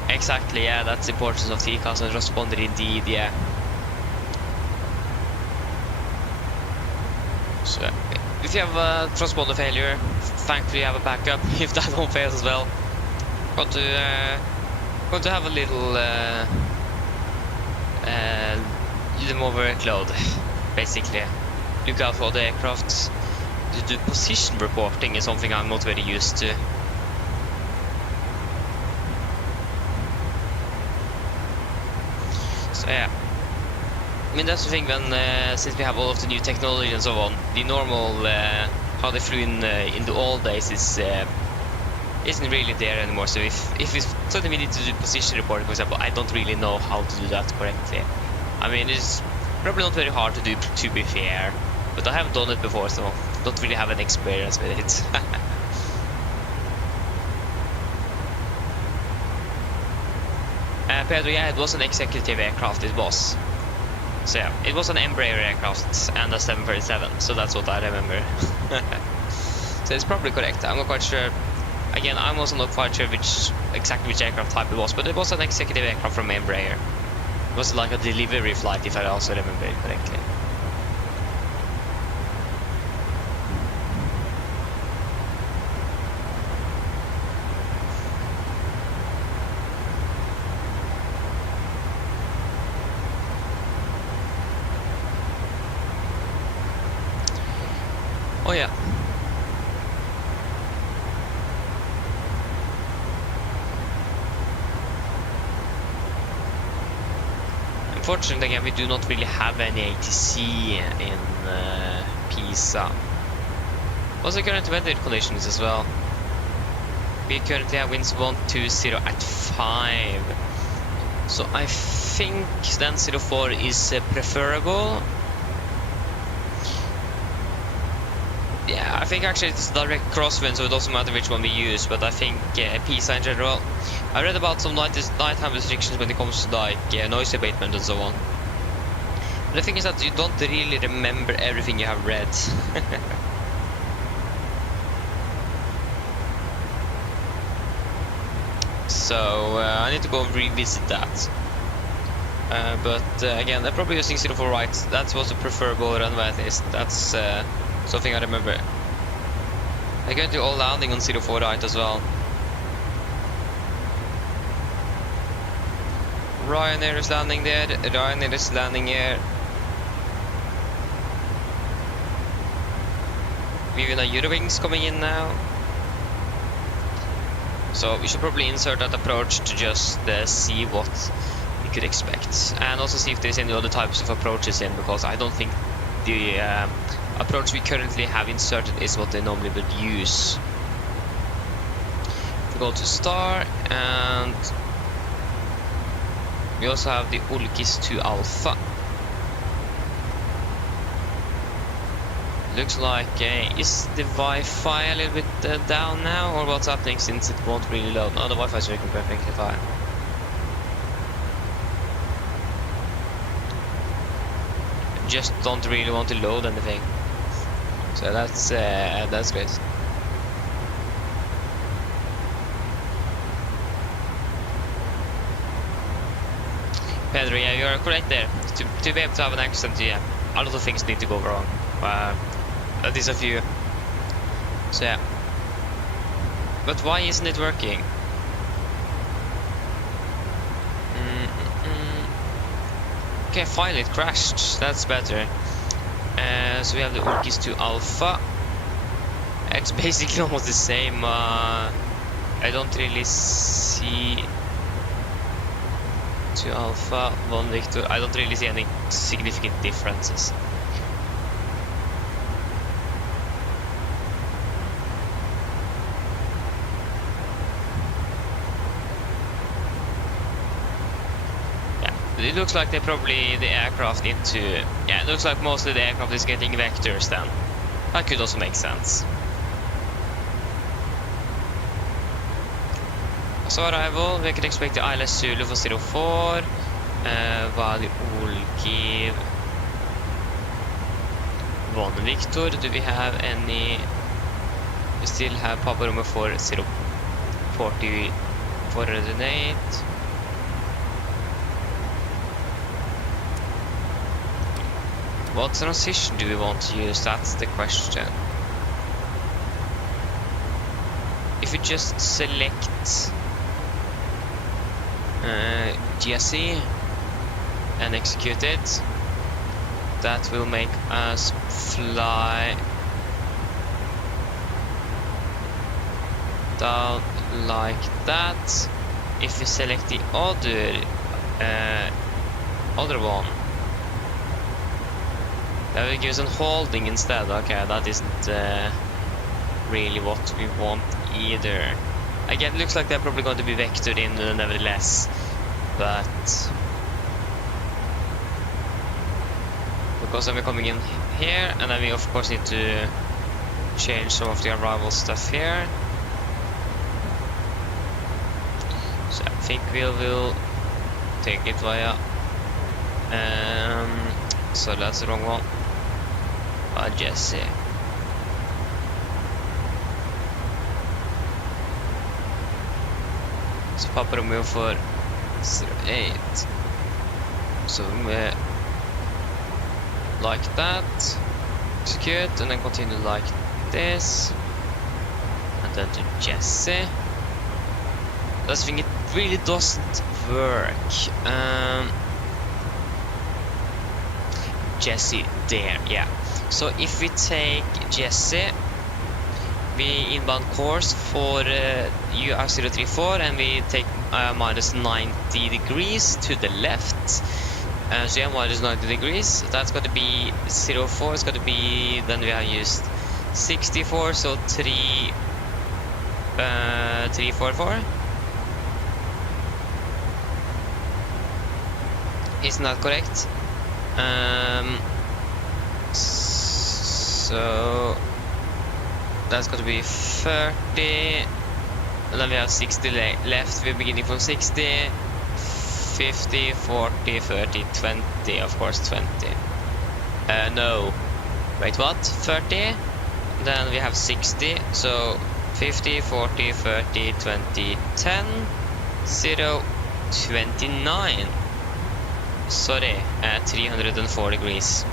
Exactly, yeah, that's the importance of TCAS and transponder indeed, yeah. So if you have a transponder failure, thankfully you have a backup if that one fails as well. Got to have a little more workload, basically. Look out for the aircraft. The position reporting is something I'm not very used to. So yeah. I mean, that's the thing when, since we have all of the new technology and so on, the normal, how they flew in the old days isn't really there anymore. So if it's something we need to do position reporting, for example, I don't really know how to do that correctly. I mean, it's probably not very hard to do, to be fair, but I haven't done it before, so don't really have an experience with it. Pedro, yeah, it was an executive aircraft, it was. So yeah, it was an Embraer aircraft and a 737, so that's what I remember. So it's probably correct, I'm not quite sure. Again, I'm also not quite sure exactly which aircraft type it was, but it was an executive aircraft from Embraer. It was like a delivery flight, if I also remember it correctly. Oh yeah. Unfortunately, again, we do not really have any ATC in Pisa. What's the current weather conditions as well? We currently have winds 120 at 5. So I think then 04 is preferable. Yeah, I think actually it's direct crosswind, so it doesn't matter which one we use, but I think Pisa in general. I read about some nighttime restrictions when it comes to like noise abatement and so on. The thing is that you don't really remember everything you have read. So I need to go revisit that. But again, I'm probably using 04 right. That's what's a preferable runway at least. That's something I remember. I can do all landing on 04 right as well. Ryanair is landing there. Ryanair is landing here. We have Eurowings coming in now. So we should probably insert that approach to just see what we could expect. And also see if there's any other types of approaches in, because I don't think the approach we currently have inserted is what they normally would use. We go to Star, and we also have the Ulkis 2 Alpha. Looks like, is the Wi-Fi a little bit down now, or what's happening since it won't really load? No, the Wi-Fi is working perfectly fine. Just don't really want to load anything, so that's great. Pedro, yeah, you are correct there. To be able to have an accent, yeah, a lot of things need to go wrong. At least a few. So yeah. But why isn't it working? Okay, finally it crashed. That's better. So we have the Ulkis 2 Alpha. It's basically almost the same. I don't really see 2 Alpha, 1 Victor. I don't really see any significant differences. It looks like they probably the aircraft into, yeah, it looks like mostly the aircraft is getting vectors then. That could also make sense. So arrival, we can expect the ILS Zulu for 04, while the Ulkiv 1 Victor. Do we have any? We still have Papa Romeo for 040 408. What transition do we want to use? That's the question. If we just select Jesse and execute it, that will make us fly down like that. If we select the other one, that will give us a holding instead. Okay, that isn't really what we want either. Again, it looks like they're probably going to be vectored in nevertheless, but because then we're coming in here, and then we of course need to change some of the arrival stuff here. So I think we will take it via so that's the wrong one. Jesse. So Papa Romeo for 08. So we like that. Execute and then continue like this. And then to Jesse. That's the thing, it really doesn't work. Jesse there, yeah. So if we take Jesse, we inbound course for UR034 and we take minus 90 degrees to the left. So yeah, minus 90 degrees. That's going to be 04. It's going to be, then we have used 64, so 344. Isn't that correct? So that's going to be 30, and then we have 60 left. We're beginning from 60, 50, 40, 30, 20, of course 20. No. Wait, what? 30? Then we have 60. So 50, 40, 30, 20, 10, 0, 29. Sorry, 304 degrees.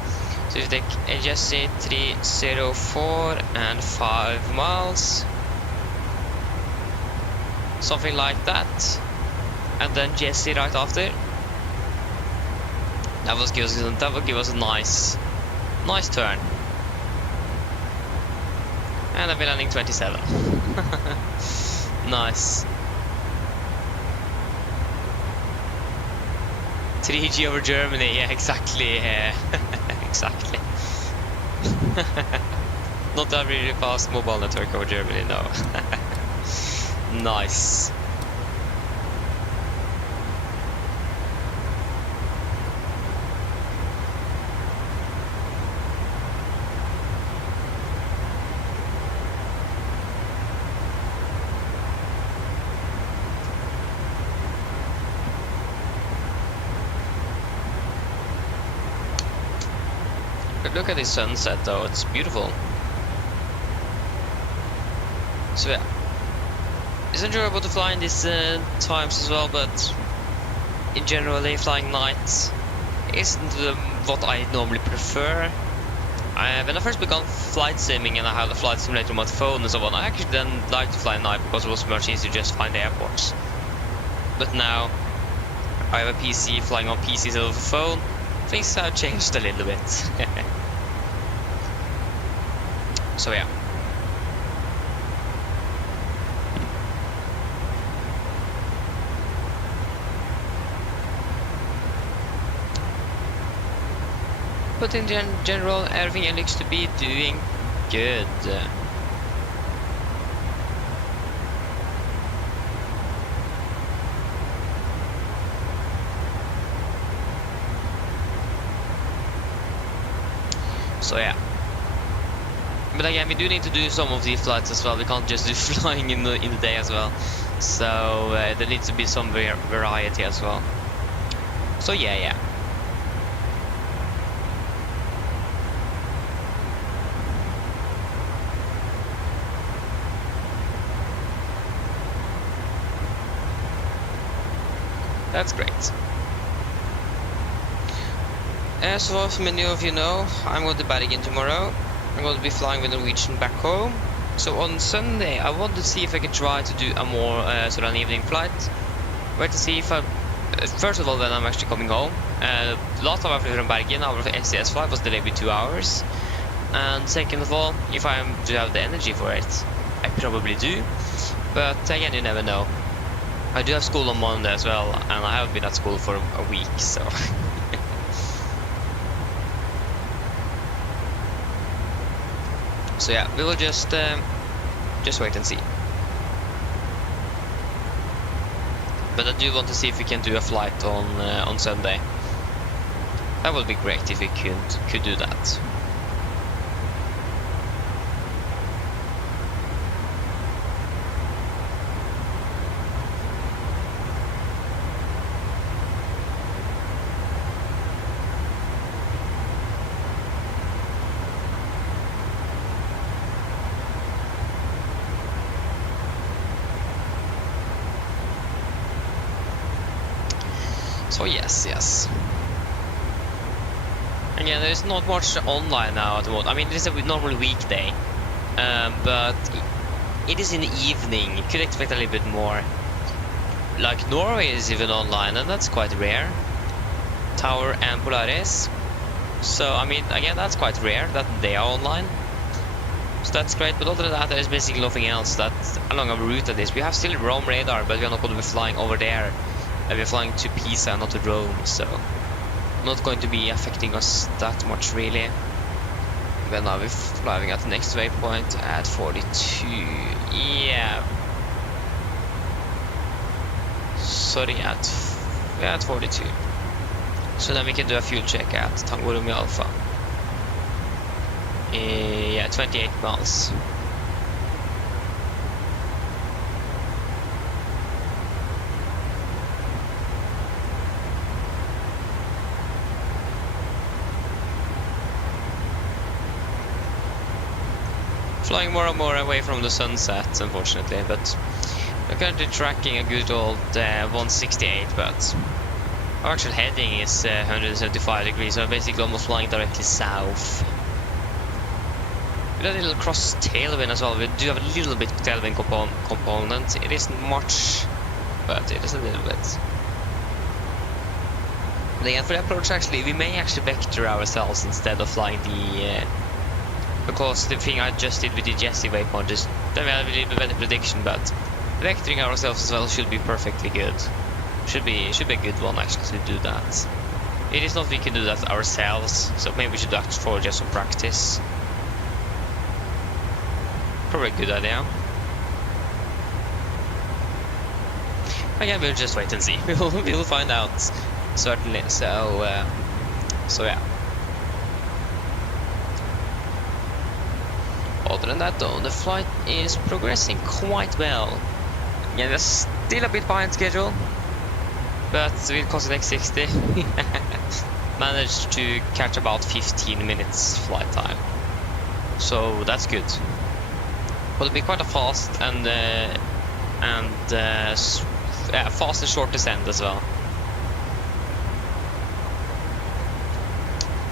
So if you take Jesse 304 and 5 miles, something like that, and then Jesse right after. That will give us a nice turn. And I'll be landing 27. Nice. 3G over Germany, yeah, exactly. Exactly. Not a really fast mobile network over Germany, no. Nice. But look at this sunset though, it's beautiful. So yeah, it's enjoyable to fly in these times as well, but in generally flying nights isn't what I normally prefer. When I first began flight simming and I had a flight simulator on my phone and so on, I actually then liked to fly at night because it was much easier to just find the airports. But now I have a PC flying on PC instead of a phone. Things have changed a little bit. So yeah. But in general, everything looks to be doing good. So yeah. But again, we do need to do some of these flights as well. We can't just do flying in the day as well. So there needs to be some variety as well. So yeah. That's great. So as many of you know, I'm going to Bergen tomorrow. I'm going to be flying with Norwegian back home. So on Sunday, I want to see if I can try to do a more sort of an evening flight. Where to see if I, first of all, when I'm actually coming home. Last time I flew from Bergen, our SCS flight was delayed with 2 hours. And second of all, if I do have the energy for it, I probably do. But again, you never know. I do have school on Monday as well, and I haven't been at school for a week, so. So yeah, we will just wait and see. But I do want to see if we can do a flight on Sunday. That would be great if we could do that. So yes. Again, there's not much online now at the moment. I mean, it is a normal weekday, but it is in the evening. You could expect a little bit more. Like Norway is even online, and that's quite rare. Tower and Polaris. So I mean, again, that's quite rare that they are online. So that's great. But other than that, there's basically nothing else that's along our route at this. We have still Rome radar, but we are not going to be flying over there. We're flying to Pisa, not to Rome, so not going to be affecting us that much really. Then now we're flying at the next waypoint at 42. Yeah. Sorry, at 42. So then we can do a fuel check at Tango Romeo Alpha. Yeah, 28 miles. flying more and more away from the sunset, unfortunately, but we're currently tracking a good old 168, but our actual heading is 175 degrees, so I'm basically almost flying directly south. With a little cross tailwind as well. We do have a little bit tailwind component. It isn't much, but it is a little bit. But again, for the approach, actually, we may actually vector ourselves instead of flying the because the thing I just did with the Jesse waypoint is then we have a little bit better prediction, but vectoring ourselves as well should be perfectly good. Should be a good one actually to do that. It is not we can do that ourselves, so maybe we should act for just some practice. Probably a good idea. Again, we'll just wait and see. We'll find out, certainly. So yeah. Other than that, though, the flight is progressing quite well. Yeah, we're still a bit behind schedule, but with Cossack 60, managed to catch about 15 minutes flight time. So that's good. But it'll be quite a fast and fast and short descent as well.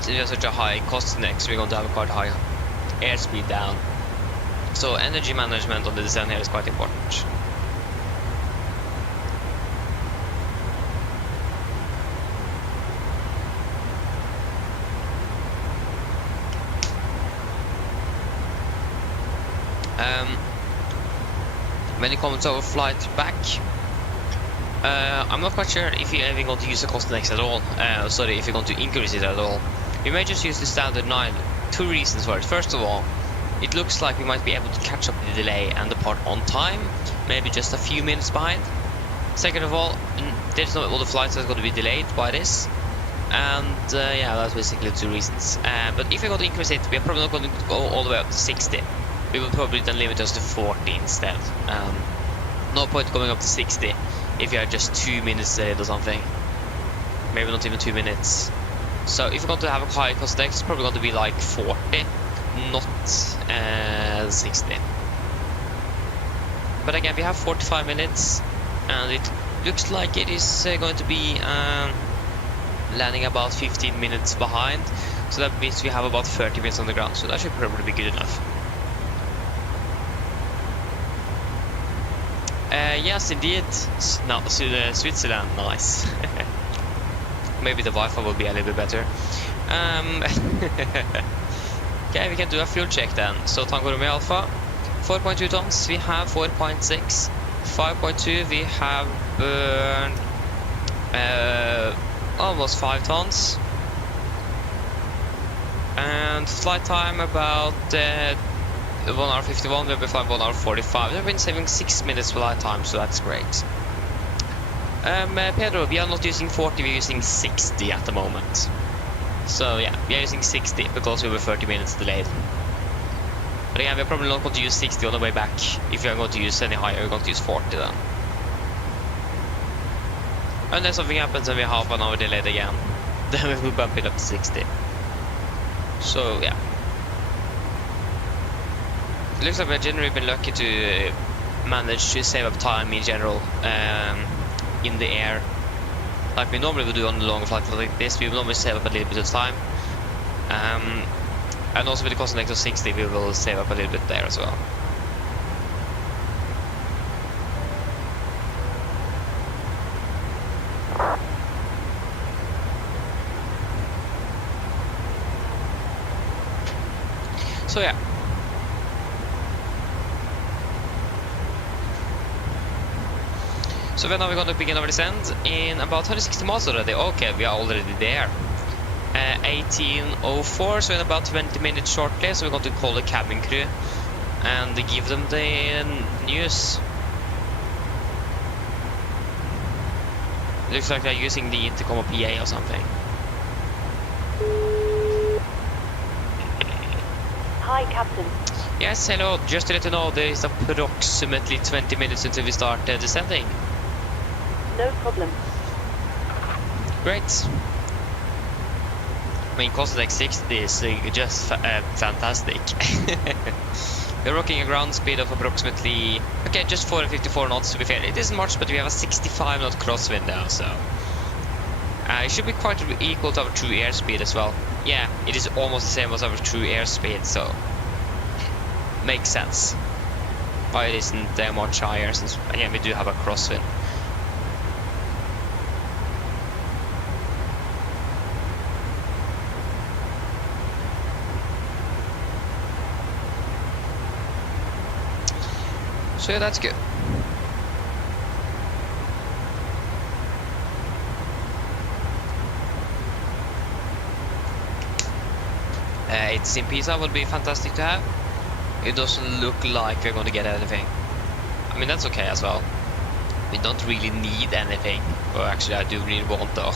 Since we have such a high cost next, we're going to have a quite high airspeed down. So energy management on the descent here is quite important. When it comes to our flight back, I'm not quite sure if you're even going to use the cost next at all. Sorry, if you're going to increase it at all. We may just use the standard 9. Two reasons for it. First of all, it looks like we might be able to catch up the delay and depart on time, maybe just a few minutes behind. Second of all, there's no all the flights are going to be delayed by this, and yeah, that's basically two reasons. But if we're going to increase it, we're probably not going to go all the way up to 60. We will probably then limit us to 40 instead. No point going up to 60 if you are just 2 minutes delayed or something. Maybe not even 2 minutes. So if we're going to have a high cost next, it's probably going to be like 40, not 60. But again, we have 45 minutes, and it looks like it is going to be landing about 15 minutes behind. So that means we have about 30 minutes on the ground, so that should probably be good enough. Yes, indeed. No, Switzerland, nice. Maybe the Wi-Fi will be a little bit better. Okay, we can do a fuel check then. So Tango Romeo Alpha, 4.2 tons, we have 4.6. 5.2, we have burned almost 5 tons. And flight time about 1 hour 51, we'll be flying 1 hour 45. We've been saving 6 minutes flight time, so that's great. Pedro, we are not using 40, we're using 60 at the moment. So yeah, we are using 60 because we were 30 minutes delayed. But again, we're probably not going to use 60 on the way back. If we are going to use any higher, we're going to use 40 then. Unless something happens and we're half an hour delayed again, then we will bump it up to 60. So yeah. It looks like we've generally been lucky to manage to save up time in general in the air. Like we normally would do on the long flight like this, we will normally save up a little bit of time. And also with the cost of 60, we will save up a little bit there as well. So yeah. So now we're going to begin our descent in about 160 miles already. Okay, we are already there. 1804, so in about 20 minutes shortly. So we're going to call the cabin crew and give them the news. Looks like they're using the intercom or PA or something. Hi, Captain. Yes, hello. Just to let you know, there is approximately 20 minutes until we start descending. No problem. Great. I mean, Cossack 60 is just fantastic. We're rocking a ground speed of approximately, okay, just 454 knots to be fair. It isn't much, but we have a 65 knot crosswind now, so it should be quite equal to our true airspeed as well. Yeah, it is almost the same as our true airspeed, so makes sense why it isn't that much higher, since again we do have a crosswind. So yeah, that's good. It's in Pisa would be fantastic to have. It doesn't look like we're going to get anything. I mean, that's okay as well. We don't really need anything. Well, actually, I do really want though.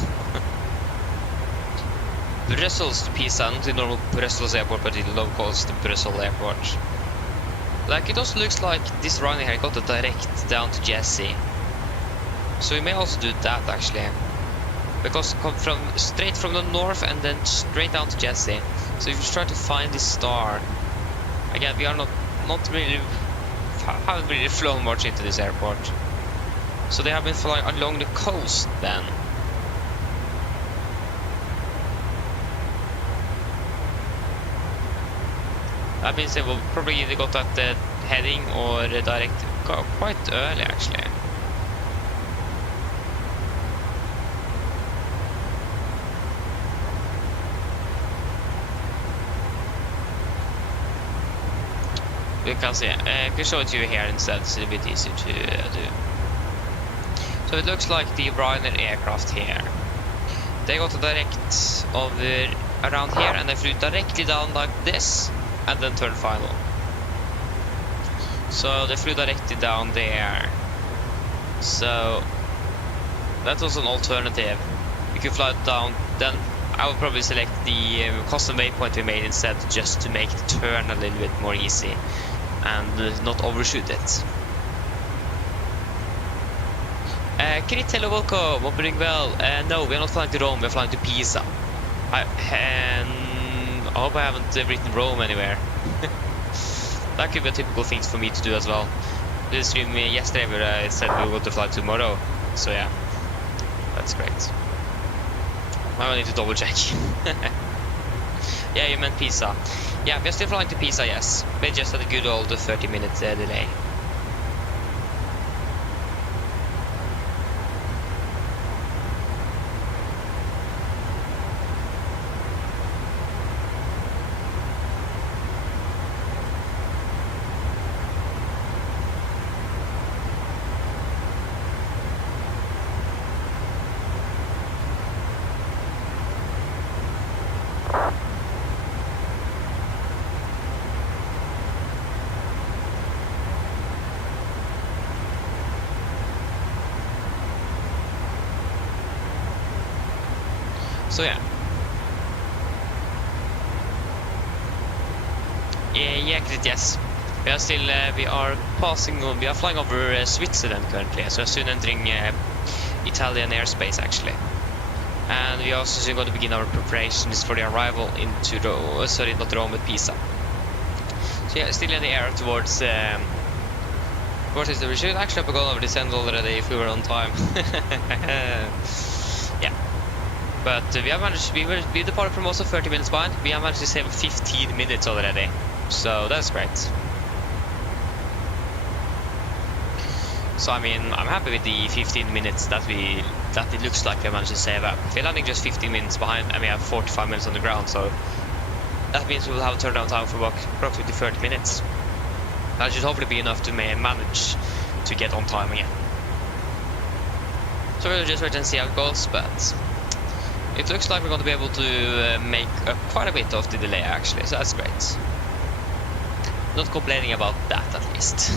Brussels to Pisa, not the normal Brussels airport, but the low-cost Brussels airport. Like, it also looks like this running here got a direct down to Jesse. So we may also do that actually. Because come from straight from the north and then straight down to Jesse. So if you try to find this star, again we are not really haven't really flown much into this airport. So they have been flying along the coast then. That means they will probably either got that heading or the direct quite early actually. We can see, I can show it to you here instead, so it's a bit easier to do. So it looks like the Ryzen aircraft here. They got a direct over around here and they flew directly down like this and then turned final. So they flew directly down there. So that was an alternative. If you fly down, then I would probably select the custom waypoint we made instead, just to make the turn a little bit more easy and not overshoot it. Krit, hello, welcome, hope you're doing well. No, we're not flying to Rome, we're flying to Pisa. I hope I haven't written Rome anywhere. That could be a typical thing for me to do as well. This stream yesterday where I said we were going to fly tomorrow, so yeah, that's great. Now I need to double check. Yeah, you meant Pisa. Yeah, we're still flying to Pisa, yes. We just had a good old 30-minute delay. So yeah. Yes. We are still, we are flying over Switzerland currently, so soon entering Italian airspace actually. And we are also soon going to begin our preparations for the arrival into Rome, sorry, not Rome, but Pisa. So yeah, still in the air towards, we should actually have gone over this end already if we were on time. Yeah. But we have managed, we departed from also 30 minutes behind. We have managed to save 15 minutes already. So that's great. So I mean, I'm happy with the 15 minutes that it looks like we managed to save up. If we're landing just 15 minutes behind, and we have 45 minutes on the ground, so that means we will have a turnaround time for approximately 30 minutes. That should hopefully be enough to manage to get on time again. So we'll just wait and see how it goes, but it looks like we're going to be able to make up quite a bit of the delay actually, so that's great. Not complaining about that at least.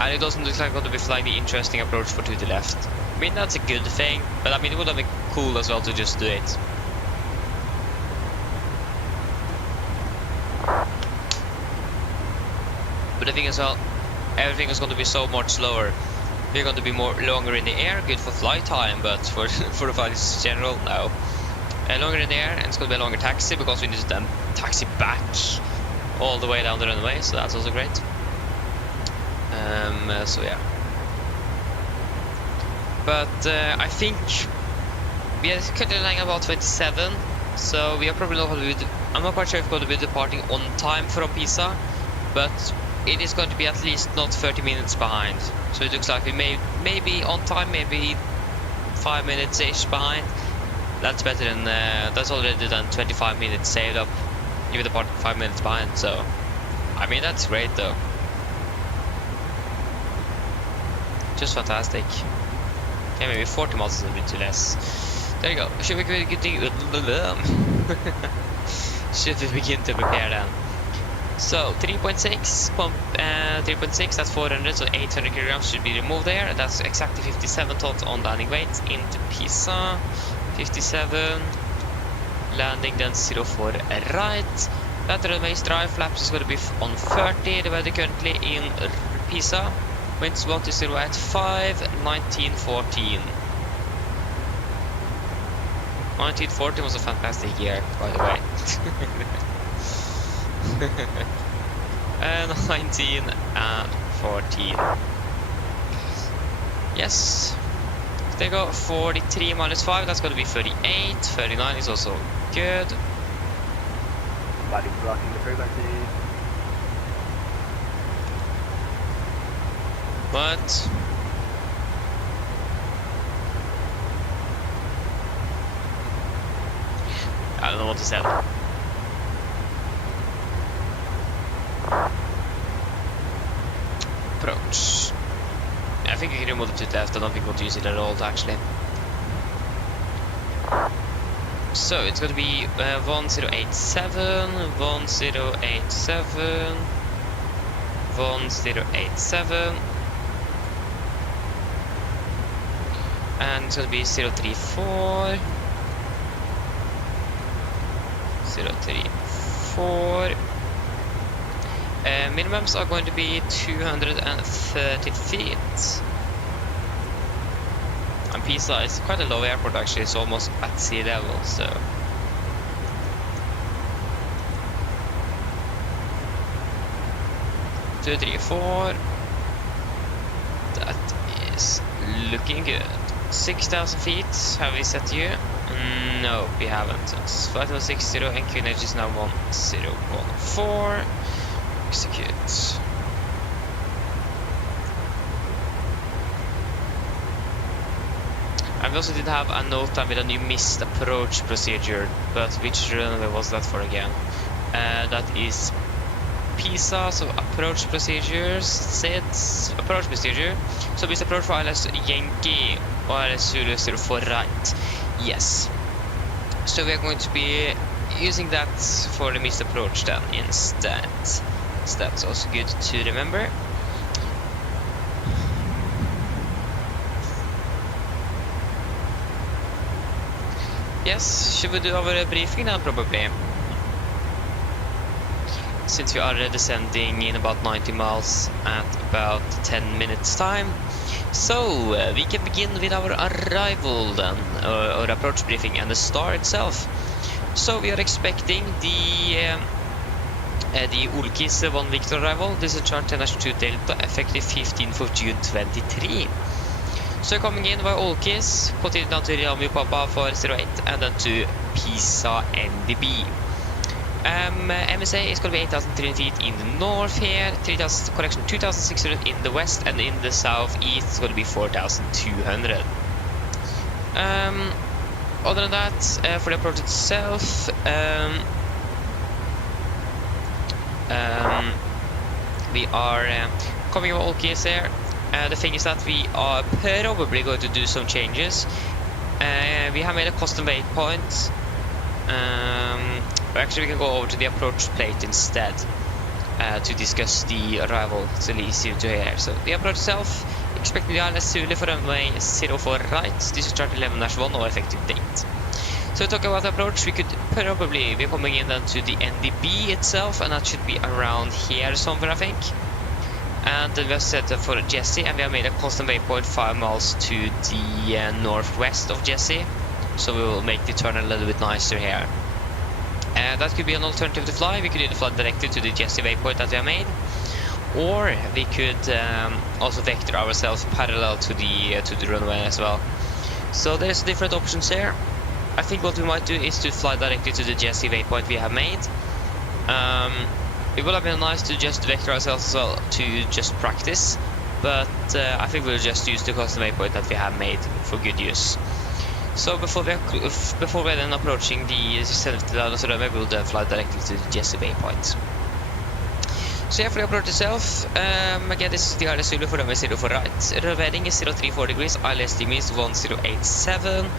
And it doesn't look like we're going to be flying the interesting approach for to the left. I mean, that's a good thing, but I mean, it would have been cool as well to just do it. the thing is, well, everything is going to be so much slower. We're going to be more longer in the air, good for flight time, but for the flight in general, no. Longer in the air, and it's going to be a longer taxi because we need to then taxi back all the way down the runway, so that's also great. So yeah. But I think we are currently lying about 27, so we are probably not going to be, I'm not quite sure if we're going to be departing on time from Pisa, but it is going to be at least not 30 minutes behind. So it looks like we may be on time, maybe 5 minutes-ish behind. That's better than, that's already done 25 minutes saved up, even departing 5 minutes behind, so I mean that's great though. Just fantastic. Okay, maybe 40 miles is a bit too less. There you go. Should we begin to prepare then? So 3.6 pump, 3.6. That's 400, so 800 kilograms should be removed there. That's exactly 57 tons on landing weight into Pisa. 57. Landing then 04 right. Lateral main drive flaps is going to be on 30. The weather currently in Pisa. Winds 1 to 0 at 5, 1914. 1914 was a fantastic year, by the way. And 19 and 14. Yes. There you go, 43 minus 5, that's going to be 38. 39 is also good. Body blocking the frequency. But I don't know what to say. Approach. I think you can remove it to left. I don't think we'll use it at all, actually. So it's going to be 1087, 1087, 1087. And it's going to be 034, 034. Minimums are going to be 230 feet. And Pisa is quite a low airport actually, it's almost at sea level, so. Two, three, four. That is looking good. 6,000 feet, have we set you? No, we haven't. It's flight 160 and QNH is now 1014. Execute. And we also did have a note time with a new missed approach procedure, but which runway was that for again? That is Pisa, so approach procedures, sets approach procedure. So missed approach for ILS Yankee or ILS Zulu 04 right. Yes. So we are going to be using that for the missed approach then instead. So that's also good to remember. Yes, should we do our briefing now probably? Since we are descending in about 90 miles at about 10 minutes time. So, we can begin with our arrival then, or approach briefing and the star itself. So we are expecting the Olkis 1 Victor arrival. This is chart 10-2 Delta, effective 15th of June 23. So coming in by Olkis, continue down to Rialmi Papa for 08, and then to Pisa NDB. MSA is going to be 8,300 feet in the north here, 2,600 in the west, and in the southeast it's going to be 4,200. Other than that, for the approach itself, we are coming over all keys here. The thing is that we are probably going to do some changes. We have made a custom waypoint. Actually, we can go over to the approach plate instead to discuss the arrival. It's a little easier to hear. So the approach itself, expecting the ILS Zulu for runway 04 right. This is chart 11-1 or effective date. So talking about the approach, we could probably be coming in then to the NDB itself, and that should be around here somewhere, I think. And then we have set up for Jesse, and we have made a custom waypoint 5 miles to the northwest of Jesse. So we will make the turn a little bit nicer here. That could be an alternative to fly. We could either fly directly to the Jesse waypoint that we have made, or we could also vector ourselves parallel to the runway as well. So there's different options here. I think what we might do is to fly directly to the Jesse waypoint we have made. It would have been nice to just vector ourselves as well to just practice, but I think we'll just use the custom waypoint that we have made for good use. So before we're then approaching the center runway, we'll then fly directly to the Jesse waypoint. So yeah, for the approach itself, again this is the ILS Zulu for runway 0 for right. Heading is 034 degrees, ILS DME is 1087,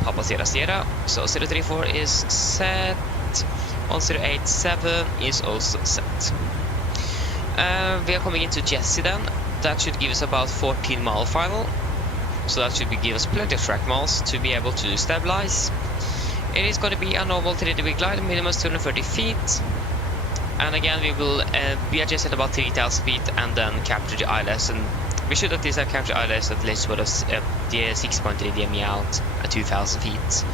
Papa Sierra Sierra. So 034 is set, 1087 is also set. We are coming into Jesse then. That should give us about 14 mile final. So that should give us plenty of track miles to be able to stabilize. It is going to be a normal 3-degree glide, minimum 230 feet. And again, we will be adjusted about 3,000 feet and then capture the ILS. And we should at least have captured ILS at least with us the 6.3 DME out at 2,000 feet.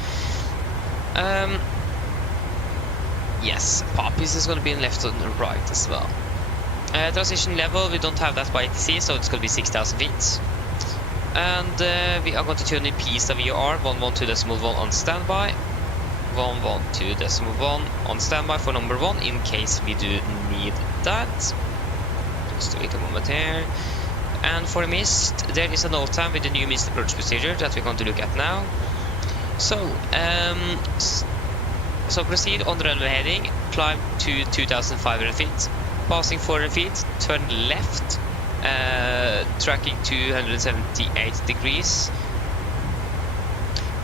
Yes, Pisa is going to be in left and right as well. Transition level, we don't have that by ATC, so it's going to be 6,000 feet. And we are going to tune in Pisa VOR 112.1 on standby, 112.1 on standby for number 1 in case we do need that. Just wait a moment here. And for mist, there is a note time with the new mist approach procedure that we're going to look at now. So proceed on the runway heading, climb to 2,500 feet, passing 400 feet, turn left, tracking 278 degrees,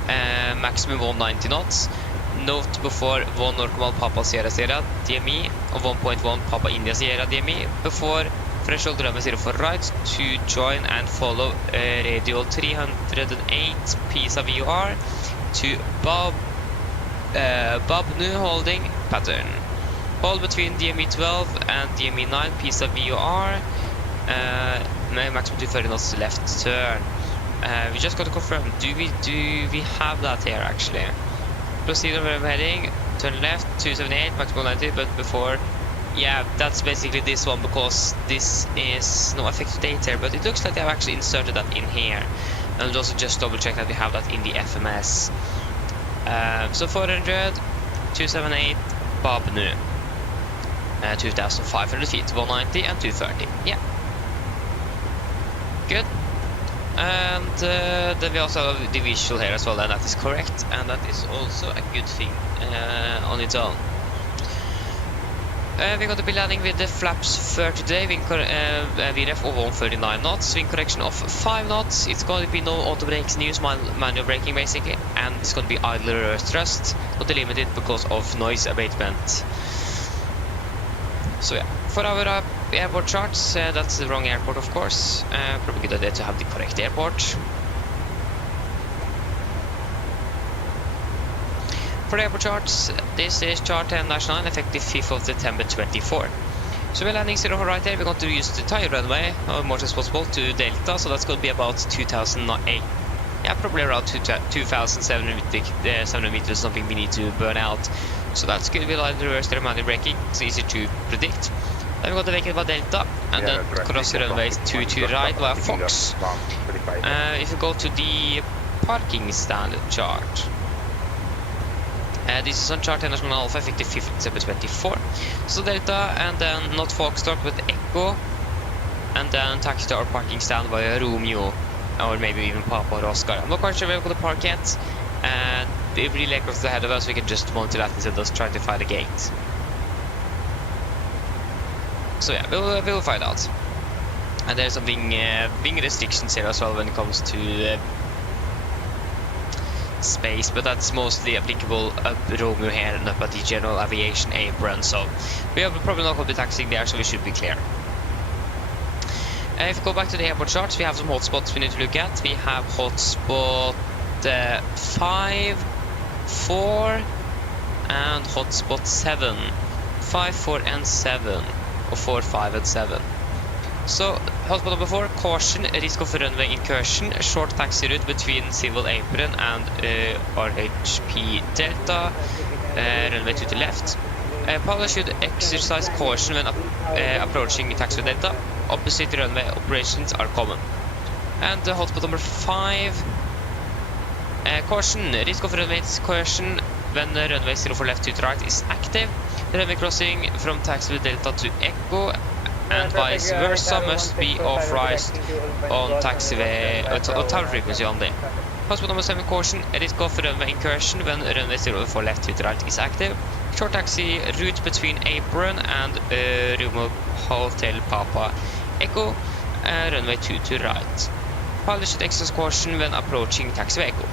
maximum 190 knots. Note before 1 Normal Papa Sierra Sierra DME or 1.1 Papa India Sierra DME before threshold runway 0 for right to join and follow radial 308 Pisa VOR to Bob Nu holding pattern. Hold between DME 12 and DME 9 Pisa VOR. Maximum 230 knots to left turn. We just got to confirm. Do we have that here actually? Proceed on heading. Turn left 278 maximum 90. But before, yeah, that's basically this one because this is no effective date here. But it looks like they have actually inserted that in here. And also just double check that we have that in the FMS. So 400, 278, Bob Nu. 2,500 feet, 190 and 230. Yeah. Good. And then we also have the visual here as well, and that is correct. And that is also a good thing on its own. We're going to be landing with the flaps 30 today, VREF of 139 knots, wind correction of 5 knots. It's going to be no auto brakes, use manual braking basically, and it's going to be idle reverse thrust, not limited because of noise abatement. So yeah, for our airport charts, that's the wrong airport of course, probably good idea to have the correct airport. For the airport charts, this is chart 10-9, effective 5th of September 24. So we're landing 0 for right here. We're going to use the entire runway, much as possible, to Delta, so that's going to be about 2,008. Yeah, probably around 2,700 meters, something we need to burn out. So that's good. We'll either reverse the manual braking, it's easy to predict. Then we're going to vacate by Delta, and then cross the runway to right via Fox. If you go to the parking stand chart, this is on chart 10 Alpha, effective 5th December 24. So Delta, and then not Foxtrot but Echo, and then taxi to our parking stand via Romeo, or maybe even Papa or Oscar. I'm not quite sure where we're going to park yet, and if relay across ahead of us, we can just monitor that instead of just trying to find a gate. So yeah, we'll find out. And there's some wing restrictions here as well when it comes to space, but that's mostly applicable up Romeo here and up at the general aviation apron, so we are probably not going to be taxiing there, so we should be clear. If we go back to the airport charts, we have some hotspots we need to look at. We have hotspot 5, 4 and hotspot 7. 5, 4 and 7, or 4, 5 and 7. So, hotspot number 4, caution, risk of runway incursion, short taxi route between civil apron and RHP Delta, runway to the left. Pilot should exercise caution when approaching taxi Delta. Opposite runway operations are common. And hotspot number 5, caution, risk of runway incursion when runway 04 left to right is active. Runway crossing from taxi Delta to Echo and vice versa must be authorized on taxiway or tower frequency only. Hotspot number 7, caution, risk of runway incursion when runway 04 left to right is active. Short taxi route between apron and Rumo Hotel Papa Echo, runway 2 to right. Pilot should exercise caution when approaching taxiway Echo.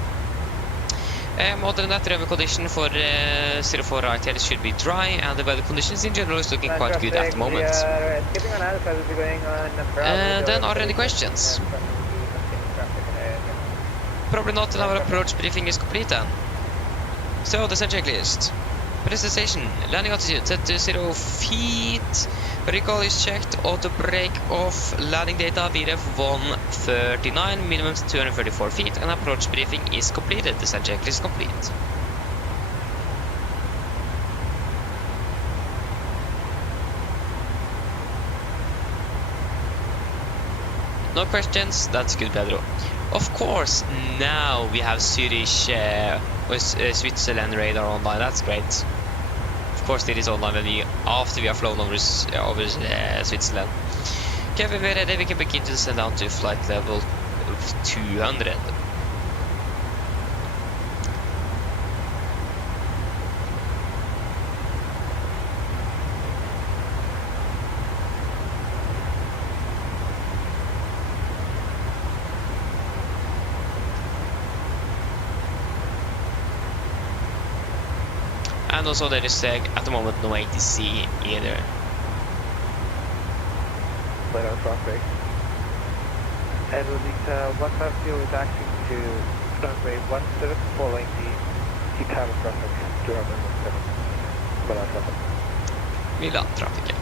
Other than that, runway condition for 04 right here should be dry, and the weather conditions in general is looking quite good at the moment. Then are there any questions? Probably not, and our approach briefing is complete then. So, descent checklist. Presentation, landing altitude set to 0 feet, recall is checked, auto brake off, landing data VREF 139, minimum 234 feet, and approach briefing is completed. Descent checklist is complete. No questions? That's good, Pedro. Of course, now we have Zurich Switzerland radar online. That's great. Of course, it is online after we have flown over Switzerland. Okay, when we're ready, we can begin to descend down to flight level 200. And also there is at the moment no ATC either. Let our traffic. And we'll need 150 is acting to runway 17 following the time of traffic to runway 17. Let our traffic. Milan traffic.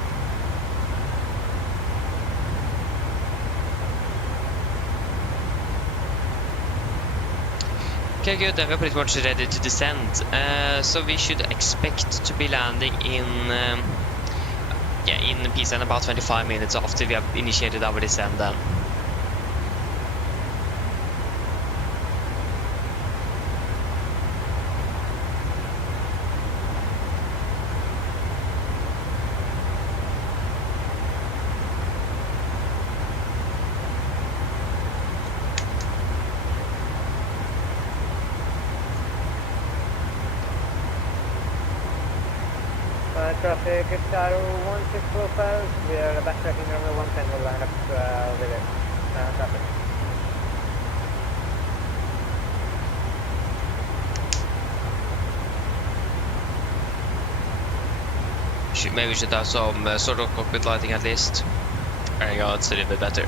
Okay, good, then we're pretty much ready to descend. So we should expect to be landing in Pisa in about 25 minutes after we have initiated our descent then. Traffic, it's Arrow 1645, we are backtracking runway 110, we'll line up with it. Traffic. Maybe we should have some sort of cockpit lighting at least. There you go, it's a little bit better.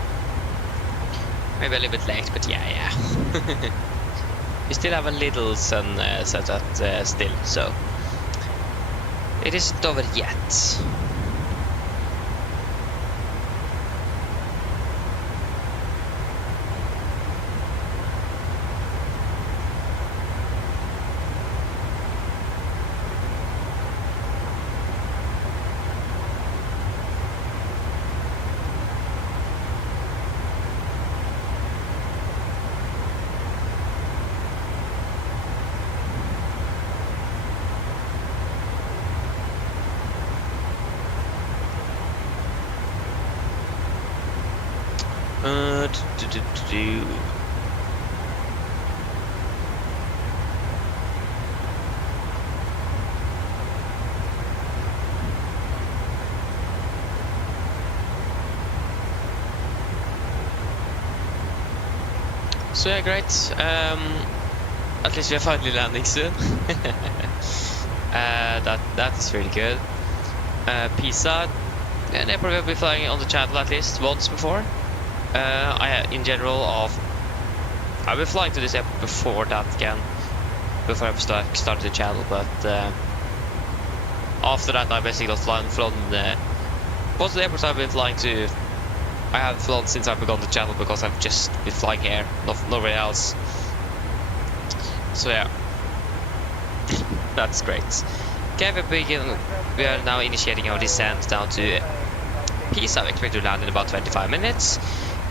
Maybe a little bit late, but yeah. We still have a little sun set at still, so it isn't over yet. So yeah, great. At least we are finally landing soon. That is really good. Pisa, and I probably will be flying on the channel at least once before. In general, I've been flying to this airport before that again, before I started the channel, but after that I basically got flown both the airports I've been flying to. I haven't flown since I began the channel because I've just been flying here, nowhere else. So yeah, that's great. Okay, we are now initiating our descent down to Pisa. We expect to land in about 25 minutes.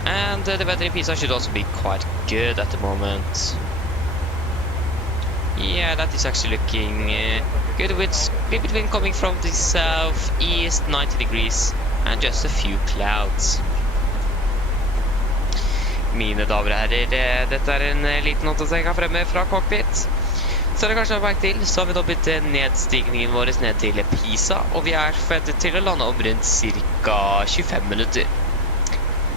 And the weather in Pisa should also be quite good at the moment. Yeah, that is actually looking good, with a bit wind coming from the southeast, 90 degrees, and just a few clouds. Mine damer og herrer, dette en liten oppdatering her fremme fra cockpit. Så det kanskje har vært til, så har vi nå blitt nedstigningen vår ned til Pisa, og vi forventet til å lande om rundt ca. 25 minutter.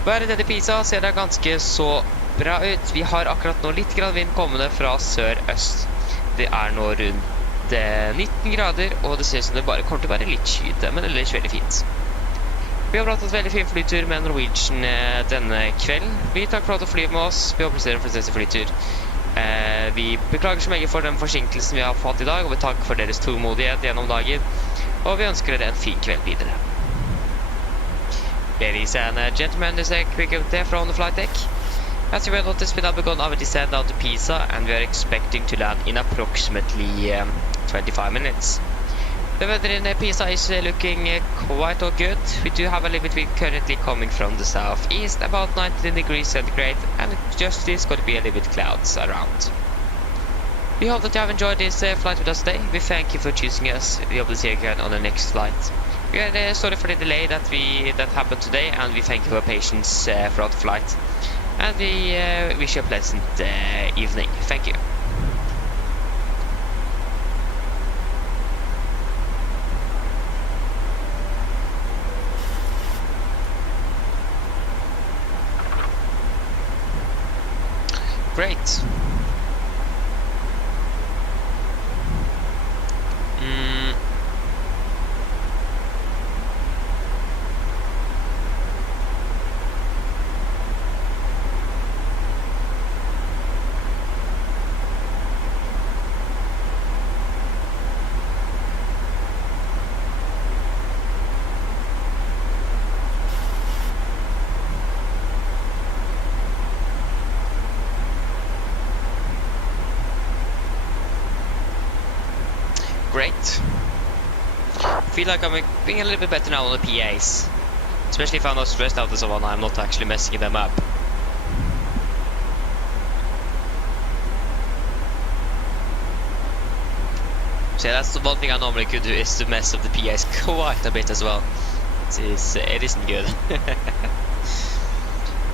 Været nede i Pisa ser det ganske så bra ut. Vi har akkurat nå litt grann vind kommende fra sør-øst. Det nå rundt 19 grader, og det ser ut som det bare kommer til å være litt skyete, men ellers veldig fint. Vi har hatt en veldig fin flytur med Norwegian denne kvelden. Vi takker for at du flyr med oss. Vi håper du ser en flest flytur. Vi beklager så mye for den forsinkelsen vi har fått i dag, og vi takker for deres tålmodighet gjennom dagen, og vi ønsker dere en fin kveld videre. Ladies and gentlemen, this is a quick update from the flight deck. As you will notice, we have begun our descent down to Pisa, and we are expecting to land in approximately 25 minutes. The weather in Pisa is looking quite all good. We do have a little bit wind currently coming from the southeast, about 19 degrees centigrade, and it just is going to be a little bit clouds around. We hope that you have enjoyed this flight with us today. We thank you for choosing us. We hope to see you again on the next flight. We are sorry for the delay that happened today, and we thank you for your patience throughout the flight. And we wish you a pleasant evening. Thank you. Great. Great. I feel like I'm being a little bit better now on the PAs. Especially if I'm not stressed out as someone, I'm not actually messing them up. So yeah, that's the one thing I normally could do, is to mess up the PAs quite a bit as well. It isn't good.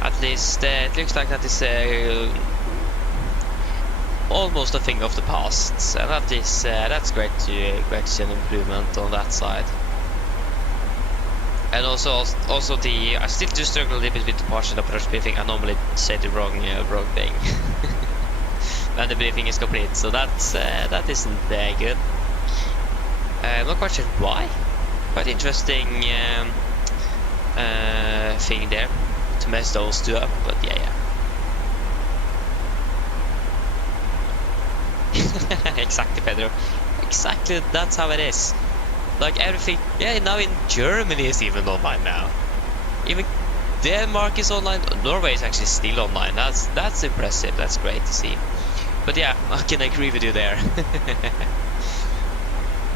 At least it looks like that is almost a thing of the past, and that's great to see an improvement on that side. And also I still do struggle a little bit with the partial approach briefing. I normally say the wrong thing when the briefing is complete, so that isn't good. I'm not quite sure why. Quite interesting thing there to mess those two up, but yeah. Exactly, Pedro. Exactly, that's how it is. Like everything. Yeah, now in Germany is even online now. Even Denmark is online. Norway is actually still online. That's impressive. That's great to see. But yeah, I can agree with you there.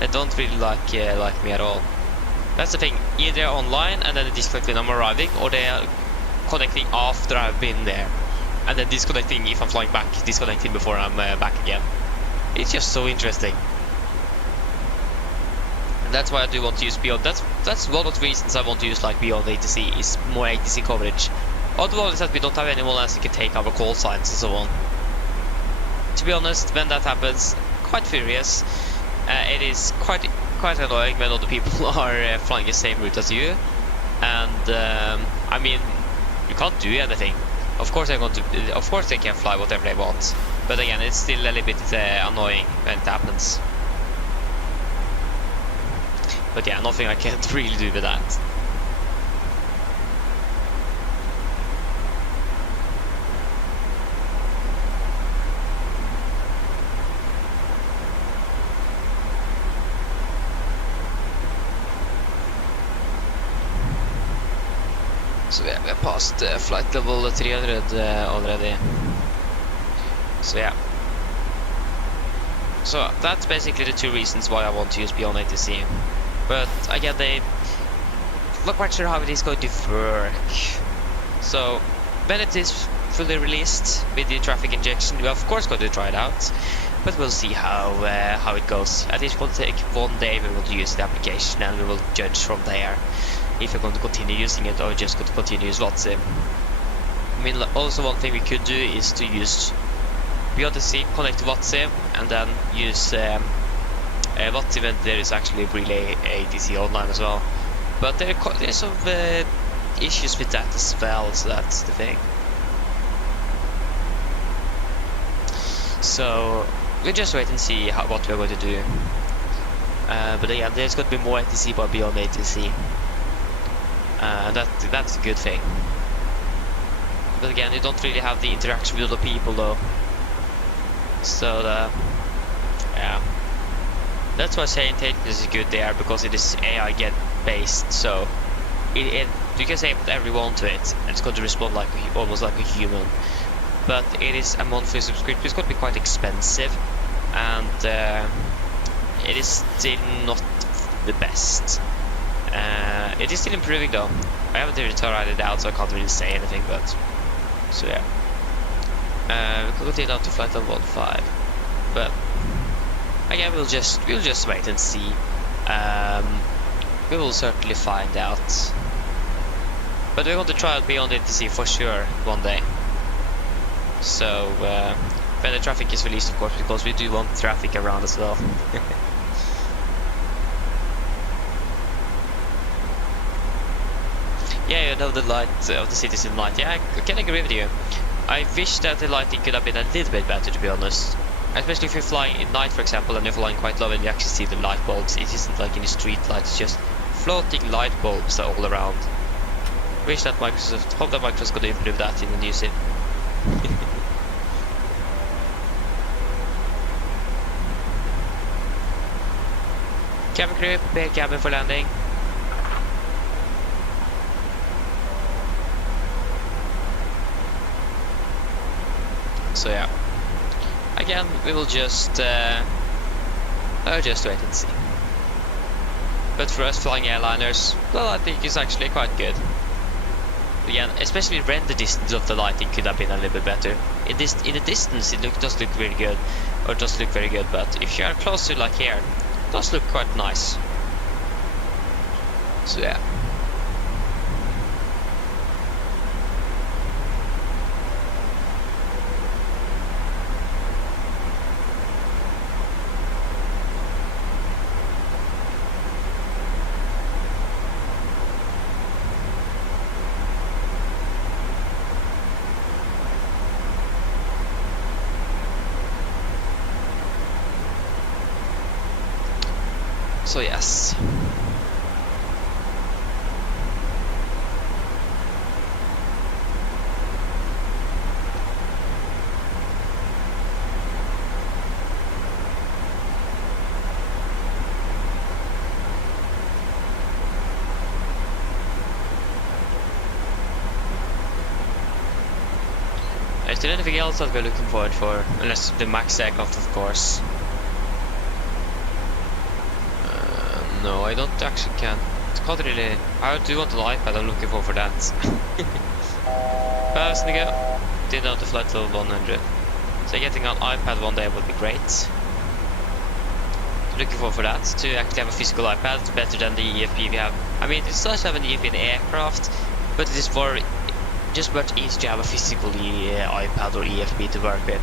They don't really like me at all. That's the thing. Either they're online and then they disconnect when I'm arriving, or they are connecting after I've been there, and then disconnecting if I'm flying back, disconnecting before I'm back again. It's just so interesting. And that's why I do want to use beyond. That's one of the reasons I want to use like beyond ATC, is more ATC coverage. Otherwise is that we don't have anyone else who can take our call signs and so on. To be honest, when that happens, quite furious. It is quite annoying when other people are flying the same route as you, and I mean, you can't do anything. Of course they can fly whatever they want, but again, it's still a little bit annoying when it happens. But yeah, nothing I can't really do with that. So yeah, we have passed flight level 300 already. So yeah. So that's basically the two reasons why I want to use Beyond ATC. But again, they not quite sure how it is going to work. So when it is fully released with the traffic injection, we're of course going to try it out. But we'll see how it goes. At least we'll take one day, we will use the application and we will judge from there if we're going to continue using it or just going to continue use WhatsApp. I mean, also one thing we could do is to use BOTC, connect to WhatsApp, and then use WhatsApp when there is actually relay ATC online as well. But there's some issues with that as well, so that's the thing. So we'll just wait and see what we're going to do. But again, there's going to be more ATC but beyond ATC. That's a good thing. But again, you don't really have the interaction with other people though. So yeah, that's why saying Tatus is good there, because it is AI get based. So you can say put everyone to it, and it's going to respond like almost like a human. But it is a monthly subscription. It's going to be quite expensive, and it is still not the best. It is still improving though. I haven't really tried it out, so I can't really say anything. But so yeah. We could continue down to flight level 15, but again we'll just wait and see. We will certainly find out. But we're going to try out Beyond ATC for sure one day. So when the traffic is released, of course, because we do want traffic around as well. Yeah, you know, the light of the cities in night. Yeah, I can agree with you. I wish that the lighting could have been a little bit better, to be honest. Especially if you're flying in night, for example, and you're flying quite low and you actually see the light bulbs. It isn't like in the street lights, it's just floating light bulbs all around. Wish that hope that Microsoft could improve that in the new sim. Cabin crew, prepare cabin for landing. So yeah, again we will just wait and see. But for us flying airliners, well, I think it's actually quite good. Again, especially when the distance of the lighting could have been a little bit better. In the distance it does look very good, or does look very good. But if you are close to like here, it does look quite nice. So yeah. So yes. Is there anything else that we're looking forward for? Unless the max aircraft, of course. No, I don't actually can't really. I do want an iPad, I'm looking for that. Fast to go. Did not the flight level 100. So getting an iPad one day would be great. Looking for that, to actually have a physical iPad, better than the EFP we have. I mean, it does have an EFP in the aircraft, but it is just much easier to have a physical iPad or EFP to work with.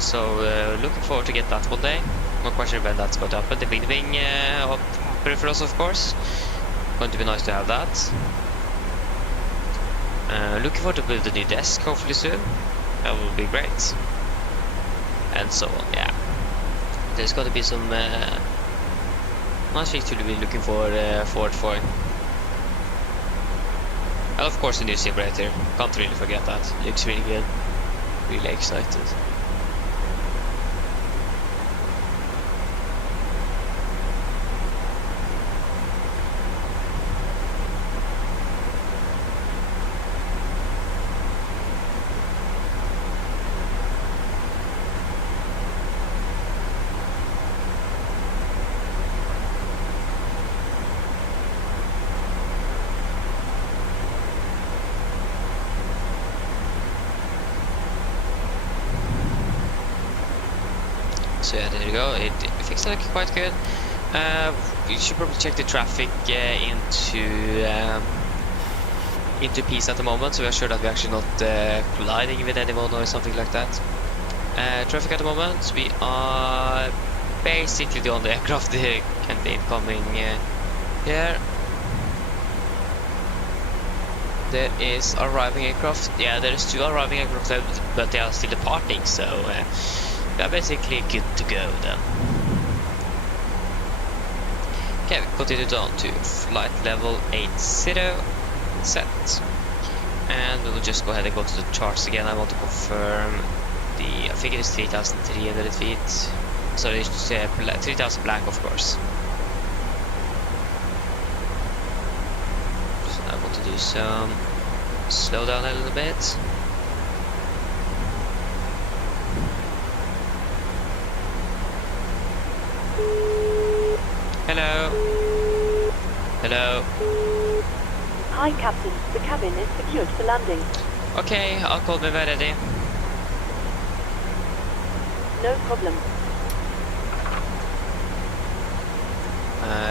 So looking forward to get that one day. No question when that's going to happen. The wing peripherals, of course. Going to be nice to have that. Looking forward to build the new desk hopefully soon. That will be great. And so on, yeah. There's going to be some nice things to be looking forward for. And of course the new simulator. Can't really forget that. Looks really good. Really excited. So yeah, there you go. It fixed it quite good. You should probably check the traffic into Pisa at the moment, so we are sure that we're actually not colliding with anyone or something like that. Traffic at the moment, we are basically the only aircraft that can be incoming here. There is arriving aircraft. Yeah, there is 2 arriving aircraft, but they are still departing, so we are basically good to go then. Okay, we continue down to flight level 80 set, and we will just go ahead and go to the charts again. I want to confirm I think it is 3,300 feet. Sorry, 3,000 blank, of course. So I want to do some slow down a little bit. Hello. Hello. Hi, Captain. The cabin is secured for landing. Okay, I'll call me when ready. No problem.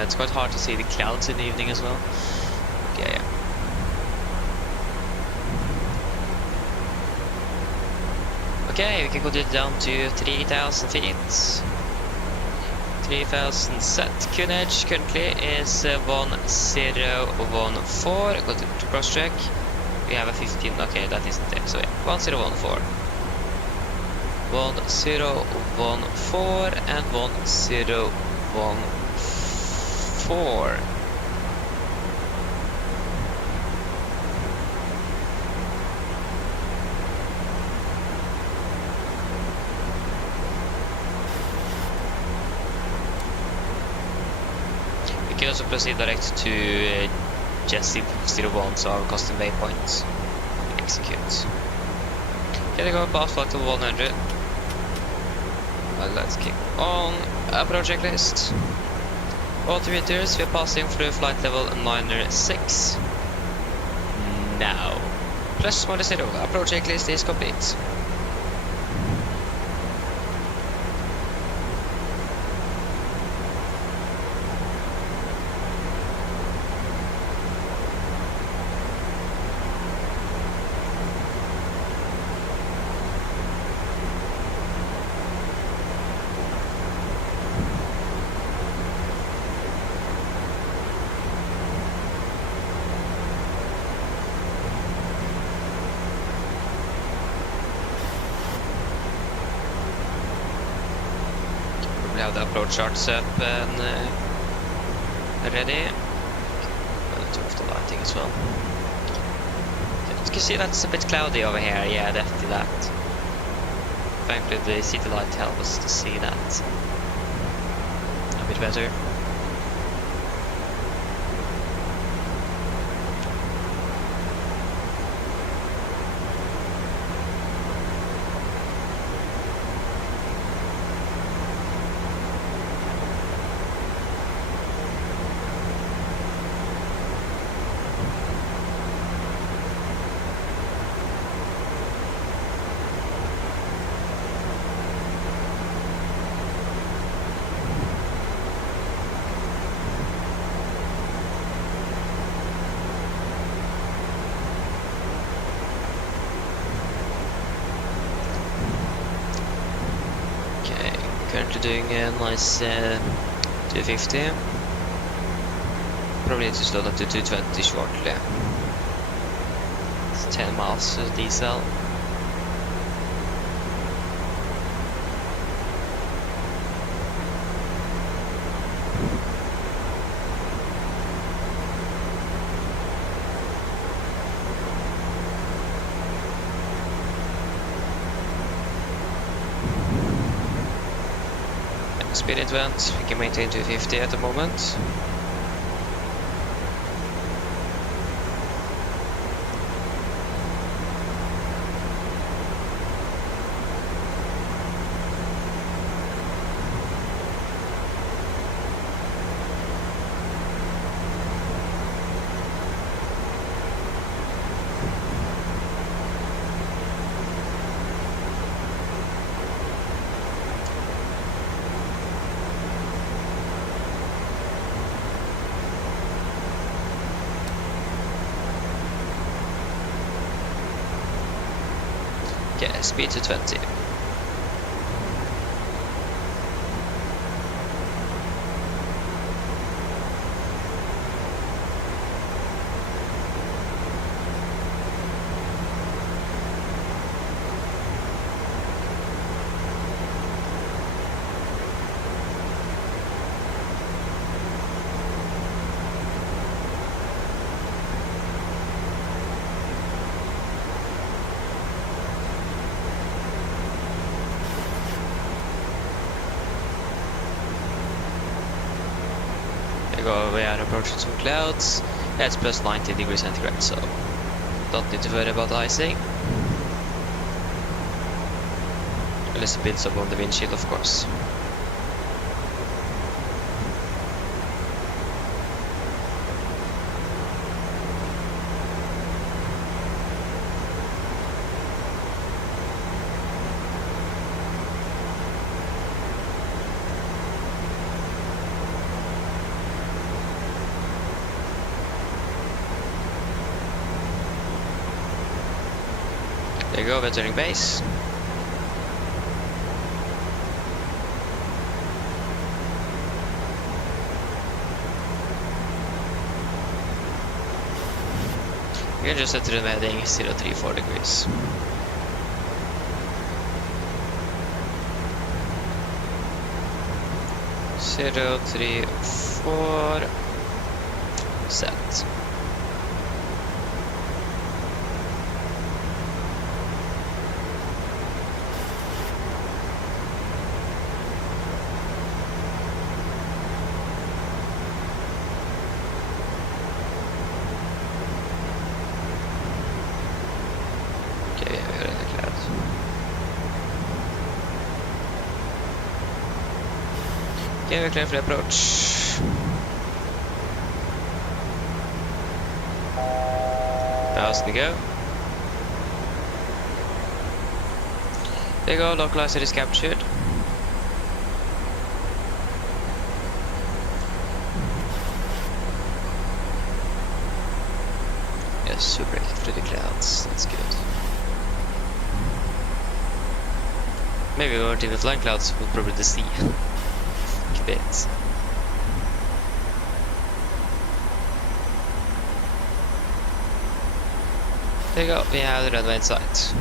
It's quite hard to see the clouds in the evening as well. Okay, yeah. Okay, we can go down to 3,000 feet. 3,000 set. QNH currently is 1014. Go to cross check. We have a 15. Okay, that isn't there. So yeah, 1014. 1014 and 1014. We can also proceed direct to Jesse 01, so our custom waypoint. Execute. Okay, go past flight level 100. Let's keep on a project list. Altimeters, we are passing through flight level 906. Now, plus 10, our project list is complete. We have the approach charts up and ready. I'll turn off the lighting as well. You can see that's a bit cloudy over here. Yeah, definitely that. Thankfully the city light helps us to see that a bit better. Currently doing a nice 250. Probably need to slow down to 220 shortly. It's 10 miles to diesel. Speed it went, we can maintain 250 at the moment. speed to 20. We are approaching some clouds. Yeah, it's plus 90 degrees centigrade, so don't need to worry about icing. Unless it builds up on the windshield, of course. There you go, we're turning base. You can just set to the heading 034 degrees. Zero, 3, 4, set. Okay, we're clear for the approach. How's we go? There you go, localizer is captured. Yes, super through the clouds, that's good. Maybe we weren't in the flying clouds, we'll probably the sea. Bit. There you go, we have the runway in sight.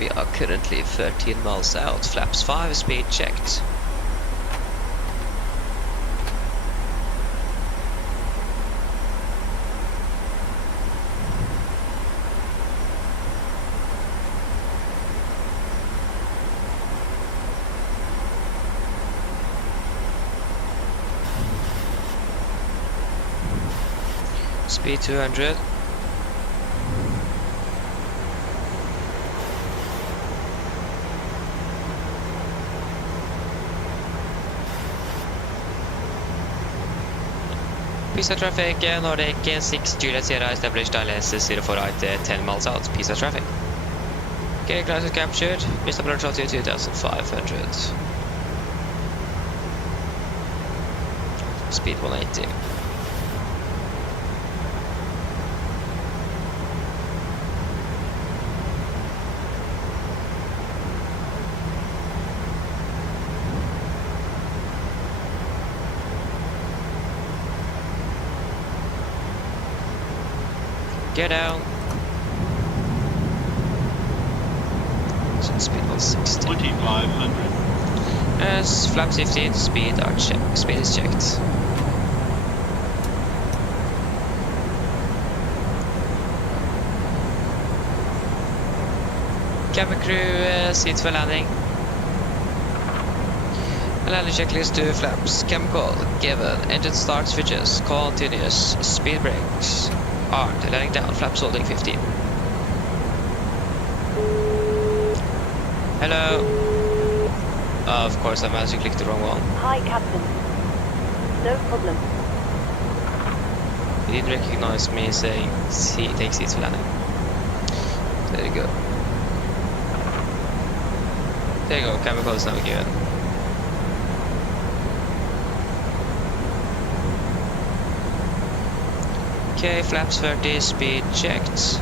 We are currently 13 miles out, flaps 5, speed checked. Speed 200. Pisa traffic, Nordic 6 Juliet Sierra established ILS 04 right 10 miles out, Pisa traffic. Okay, class is captured, missed approach altitude 2500. Speed 180. Get out. So speed 160. 2500. As flaps 15, speed are checked. Speed is checked. Cabin crew, seats for landing. Landing checklist to flaps. Chemical given. Engine start switches. Continuous. Speed brakes. Armed. Landing down. Flaps holding 15. Hello. Of course, I managed to click the wrong one. Hi, Captain. No problem. He didn't recognize me saying take seats for landing. There you go. There you go. Chemical is now given. Okay, flaps 30, speed checked.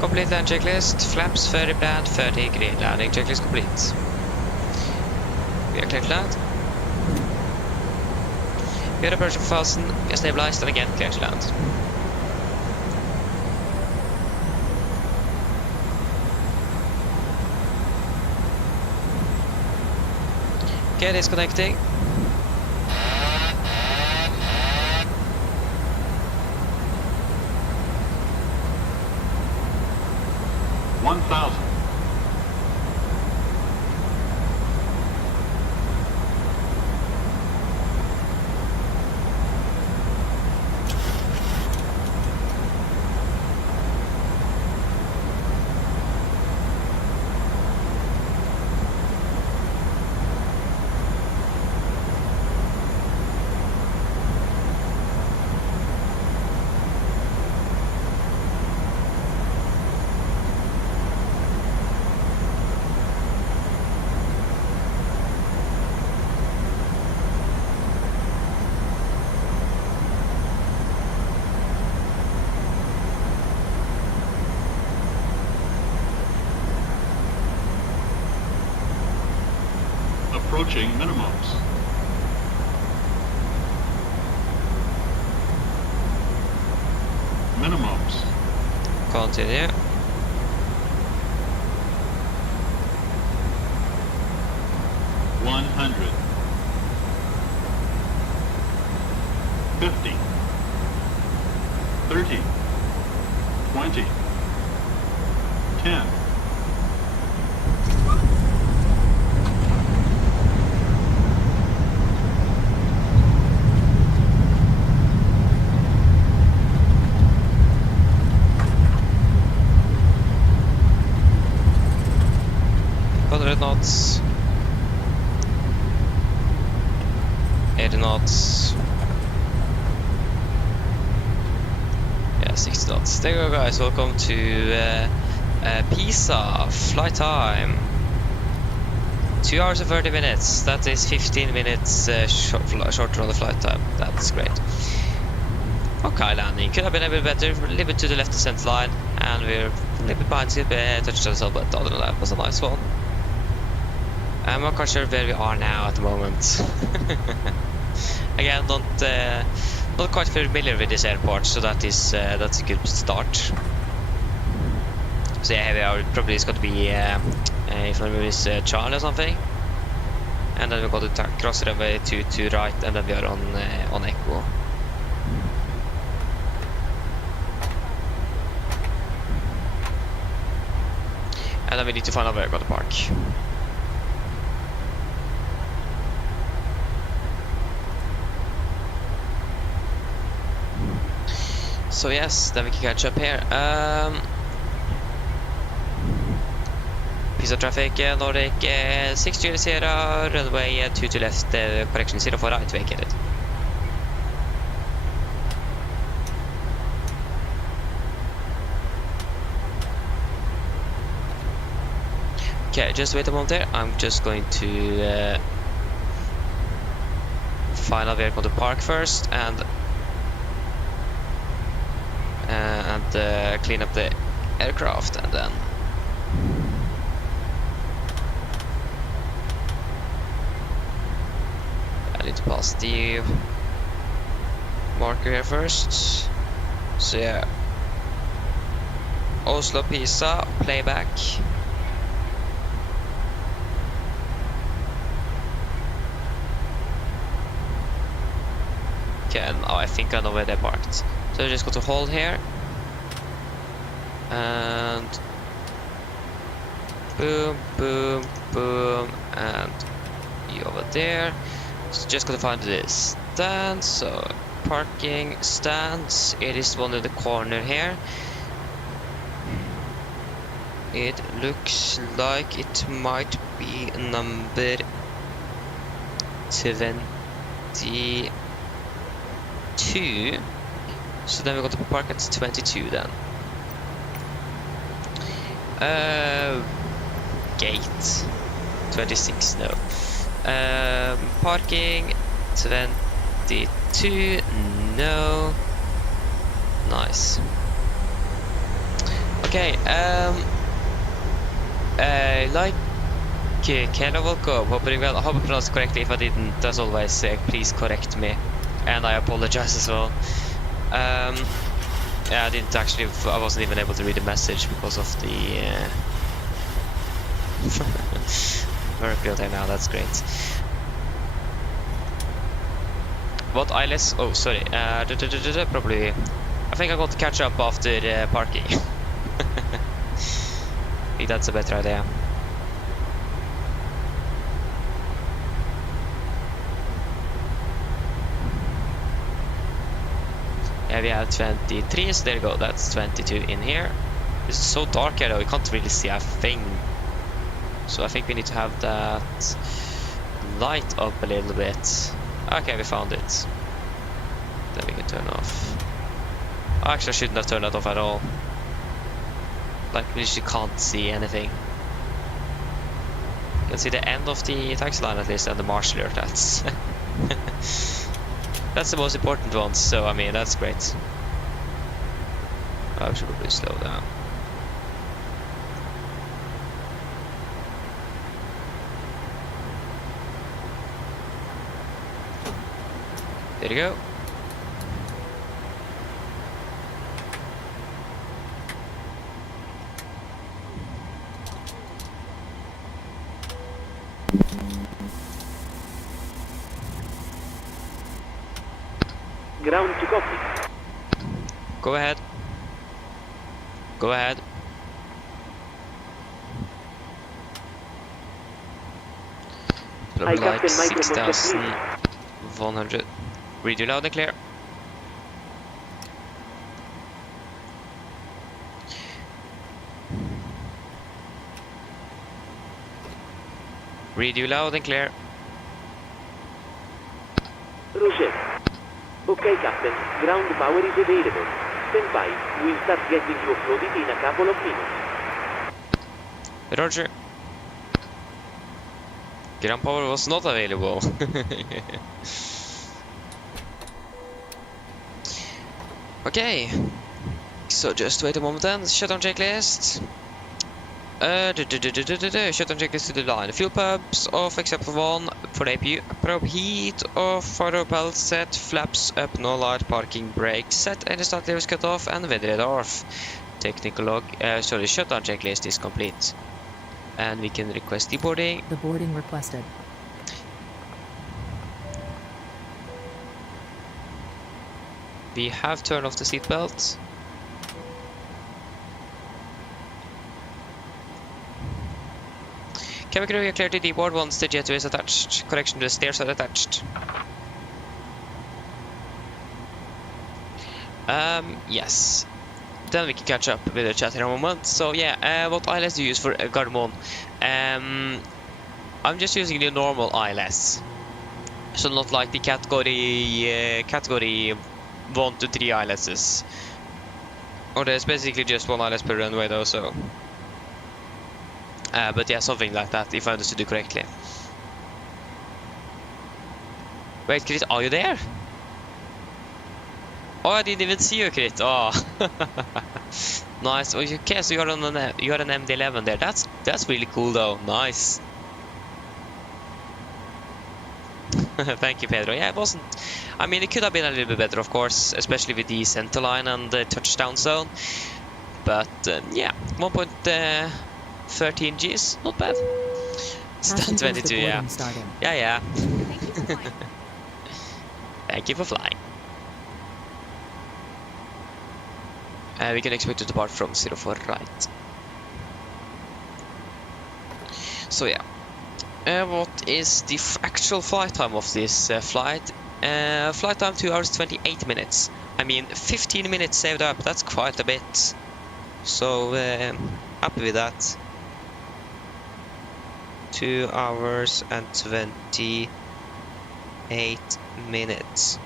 Complete land checklist. Flaps 30 planned, 30 green. Landing checklist complete. We are clear to land. We are approaching 1000. We are stabilized and again clear to land. Okay, disconnecting. Approaching minimums. Minimums. Continue. $100. 50. 30. 20. 10. Knots, 80 knots, yeah, 60 knots. There you go, guys. Welcome to Pisa. Flight time 2 hours and 30 minutes. That is 15 minutes shorter on the flight time. That's great. Okay, landing could have been a bit better, a little bit to the left descent line, and we're a little bit behind the touchdown, but other than that, it was a nice one. I'm not quite sure where we are now at the moment. Again, not quite familiar with this airport, so that's a good start. So yeah, here we are. Probably it's got to be if I remember, is Charlie or something, and then we got to cross the way to right, and then we are on Echo. And then we need to find out where we're going to park. So yes, then we can catch up here. Pisa traffic, Nordic 630, runway 2 to left, correction 0 for right, vacated. Okay, just wait a moment there. I'm just going to find out where I'm going to park first and clean up the aircraft, and then I need to pass the marker here first. So yeah, Oslo Pisa, playback. Okay, and now I think I know where they parked. So I just got to hold here. And boom, boom, boom, and you over there. So just gotta find this stand. So parking stands. It is one in the corner here. It looks like it might be number 22. So then we got to park at 22 then. Gate 26, no. Parking 22, no. Nice. Okay, like Kela, welcome. Hope I pronounced it correctly. If I didn't, as always, please correct me. And I apologize as well. Yeah, I wasn't even able to read the message because of the Mercury there now. That's great. What ILS? Oh, sorry. Probably. I think I'm going to catch up after parking. I think that's a better idea. Yeah, we have 23, so there you go. That's 22 in here. It's so dark here though, you can't really see a thing. So I think we need to have that light up a little bit. Okay, we found it. Then we can turn off. Actually, I shouldn't have turned that off at all. Like, we literally can't see anything. You can see the end of the taxi line at least, and the marshal alert. That's the most important one, so I mean, that's great. I should probably slow down. There you go. Ground to copy. Go ahead. Go ahead. Probably like 6,100. Read you loud and clear. Read you loud and clear. Roger. Okay, Captain. Ground power is available. Stand by. We'll start getting you offloaded in a couple of minutes. Roger. Ground power was not available. Okay. So just wait a moment then. Shutdown checklist. Shutdown checklist to the line. Fuel pumps off except for one. For the APU. Probe heat off. Fire propel set. Flaps up. No light. Parking brake set. Any start levers cut off. And weather radar off. Technical log. Sorry, shutdown checklist is complete. And we can request deboarding. The boarding requested. We have turned off the seatbelt. Cabin crew, you're clear to deboard once the jetway is attached. Correction, the stairs are attached. Yes. Then we can catch up with the chat in a moment. So yeah, what ILS do you use for Gardermoen? I'm just using the normal ILS. So not like the category 1 to 3 ILSs. Or there's basically just one ILS per runway though, so. But yeah, something like that, if I understood you correctly. Wait, Crit, are you there? Oh, I didn't even see you, Crit. Oh, nice. Okay, so you are an MD11 there. That's really cool though. Nice. Thank you, Pedro. Yeah, it wasn't. I mean, it could have been a little bit better, of course, especially with the center line and the touchdown zone. But yeah, 1.13 Gs, not bad. Stand 22, yeah. Yeah. Thank you for flying. We can expect to depart from 04 right. So yeah. What is the actual flight time of this flight? Flight time 2 hours 28 minutes. I mean, 15 minutes saved up, that's quite a bit. So, happy with that. 2 hours and 28 minutes.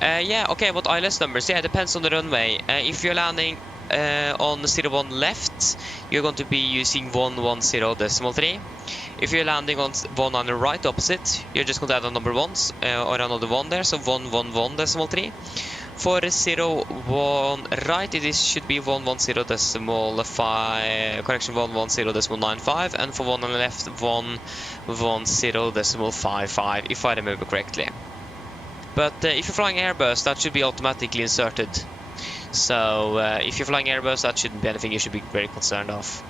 Yeah, okay, what ILS numbers? Yeah, it depends on the runway. If you're landing on 01 left, you're going to be using 110.3. If you're landing on one on the right opposite, you're just going to add a number ones or another one there, so 111.3. For 0, 1 right, should be 110.5, correction 110.95, and for 1 on the left, 110.55, if I remember correctly. But if you're flying Airbus, that should be automatically inserted. So if you're flying Airbus, that shouldn't be anything you should be very concerned of.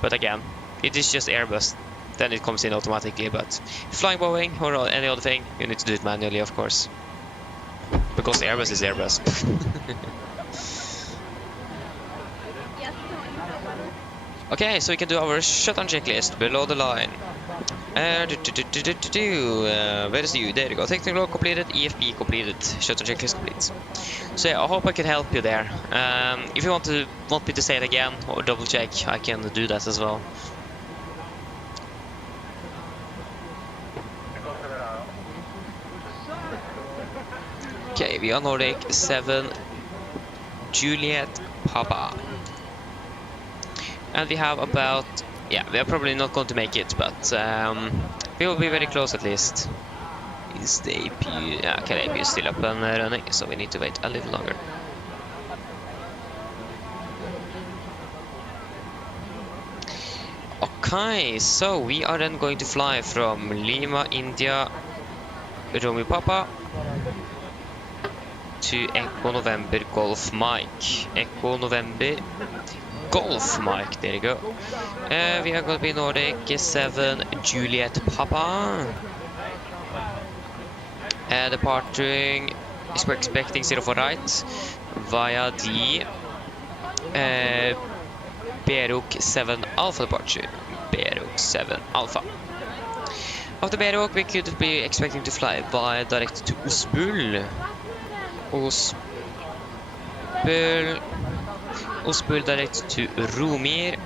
But again, it is just Airbus, then it comes in automatically. But if you're flying Boeing or any other thing, you need to do it manually, of course. Because Airbus is Airbus. Okay, so we can do our shutdown checklist below the line. Where is you? There you go. Technical completed, EFB completed, shutdown checklist complete. So yeah, I hope I could help you there. If you want me to say it again or double check, I can do that as well. Okay, we are Nordic 7 Juliet Papa. And we have about, yeah, we are probably not going to make it, but we will be very close at least. Is the AP, yeah, okay, the AP is still up and running, so we need to wait a little longer. Okay, so we are then going to fly from Lima, India, Romeo Papa, to Echo November Golf Mike. Echo November Golf Mike, there you go. We are going to be Nordic 7 Juliet Papa. Departing, we're expecting 04 right via the Beruk 7 Alpha departure. Beruk 7 Alpha. After Beruk, we could be expecting to fly by direct to Osbul. Osbul direct to Rumir.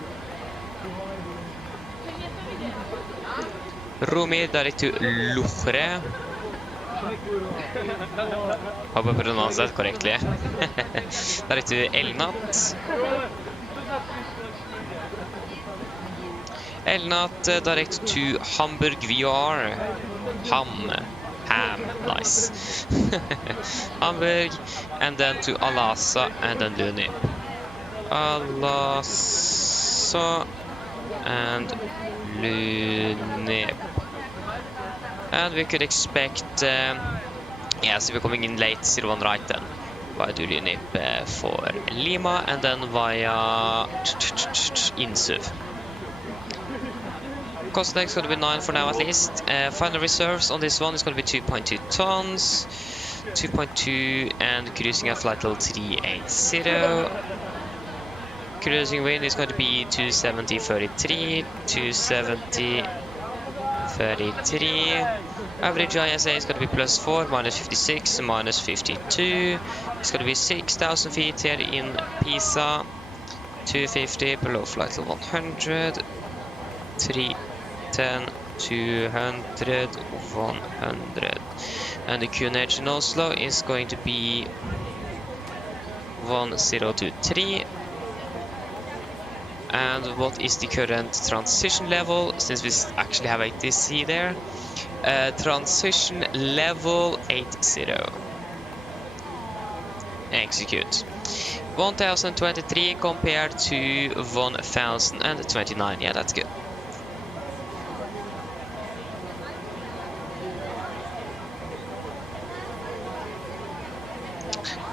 Rumir direct to Luchre. Hope I pronounced that correctly. Direct to Elnat. Elnat direct to Hamburg VR. Ham, nice. Hamburg, and then to Alasa, and then Lunip. Alasa and Lunip. And we could expect, yes, we're coming in late 01 right then. Via Lunip for Lima, and then via Insuv. Cost deck is going to be 9 for now at least. Final reserves on this one is going to be 2.2 tons, 2.2, and cruising at flight level 380. Cruising wind is going to be 270.33, 270.33. Average ISA is going to be +4, -56, -52. It's going to be 6,000 feet here in Pisa. 250 below flight level 100. 310, 200, 100. And the QNH in Oslo is going to be 1023. And what is the current transition level, since we actually have ATC there? Transition level 80. Execute. 1023 compared to 1029. Yeah, that's good.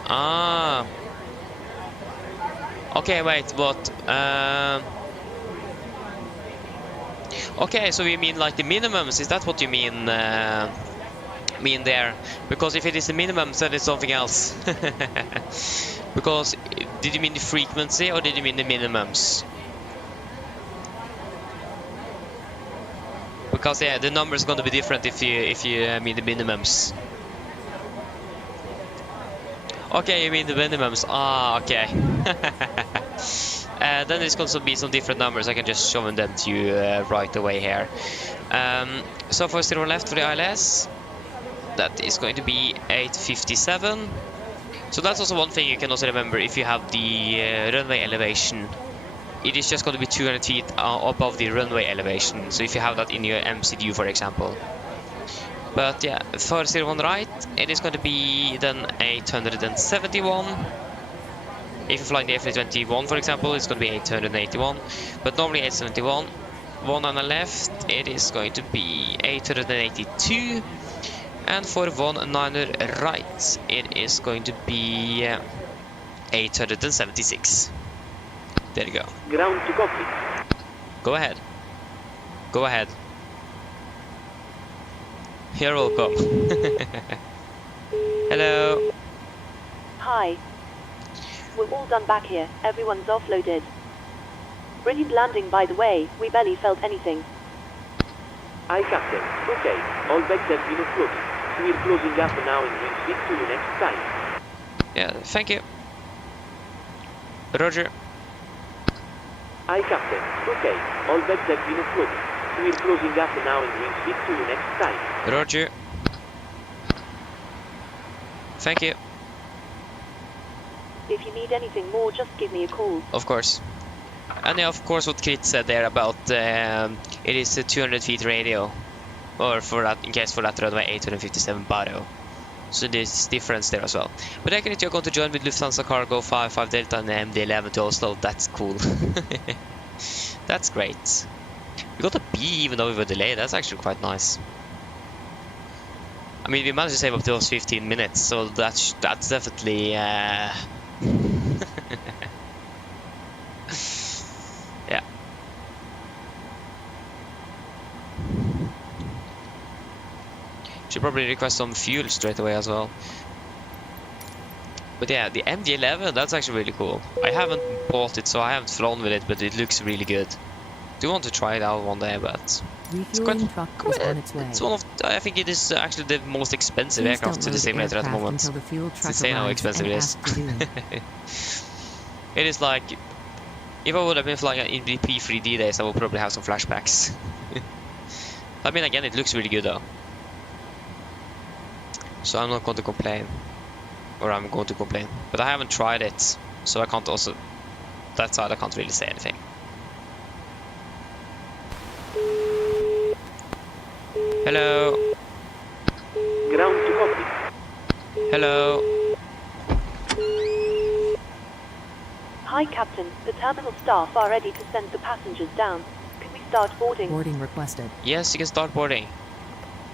Ah. Okay, wait, what? Okay, so you mean like the minimums? Is that what you mean? Mean there? Because if it is the minimums, then it's something else. Because did you mean the frequency or did you mean the minimums? Because yeah, the number is going to be different if you mean the minimums. Okay, you mean the minimums. Ah, okay. Then there's going to be some different numbers. I can just show them to you right away here. So for 0 left for the ILS, that is going to be 857. So that's also one thing you can also remember if you have the runway elevation it is just going to be 200 feet above the runway elevation. So if you have that in your MCU, for example. But yeah, for 01 right, it is going to be then 871. If you're flying the FA21, for example, it's going to be 881. But normally 871. One on the left, it is going to be 882. And for 19 right, it is going to be 876. There you go. Ground to copy. Go ahead. Go ahead. You're welcome. Hello. Hi. We're all done back here. Everyone's offloaded. Brilliant landing, by the way. We barely felt anything. Aye, Captain. Okay, all bags have been offloaded. We're closing up now and we'll speak to you next time. Yeah, thank you. Roger. Aye, Captain. Okay, all bags have been offloaded. We're closing up now and we'll speak to you next time. Roger. Thank you. If you need anything more, just give me a call. Of course. And yeah, of course, what Krit said there about it is a 200 feet radio, or for that, in case for that runway 857 baro. So there's difference there as well. But I think you're going to join with Lufthansa Cargo 55 Delta and MD11 to Oslo. That's cool. That's great. We got a B even though we were delayed. That's actually quite nice. I mean, we managed to save up to those 15 minutes, so that's definitely yeah. Should probably request some fuel straight away as well. But yeah, the MD11, that's actually really cool. I haven't bought it, so I haven't flown with it, but it looks really good. Do want to try it out one day, but it's quite, it's one of, I think it is actually the most expensive aircraft to the simulator at the moment. It's insane how expensive it is. It is like, if I would have been flying in the P3D days, I would probably have some flashbacks. I mean, again, it looks really good though. So I'm not going to complain. Or I'm going to complain. But I haven't tried it, so I can't also, that side I can't really say anything. Hello. Ground to copy. Hello. Hi, Captain. The terminal staff are ready to send the passengers down. Can we start boarding? Boarding requested. Yes, you can start boarding.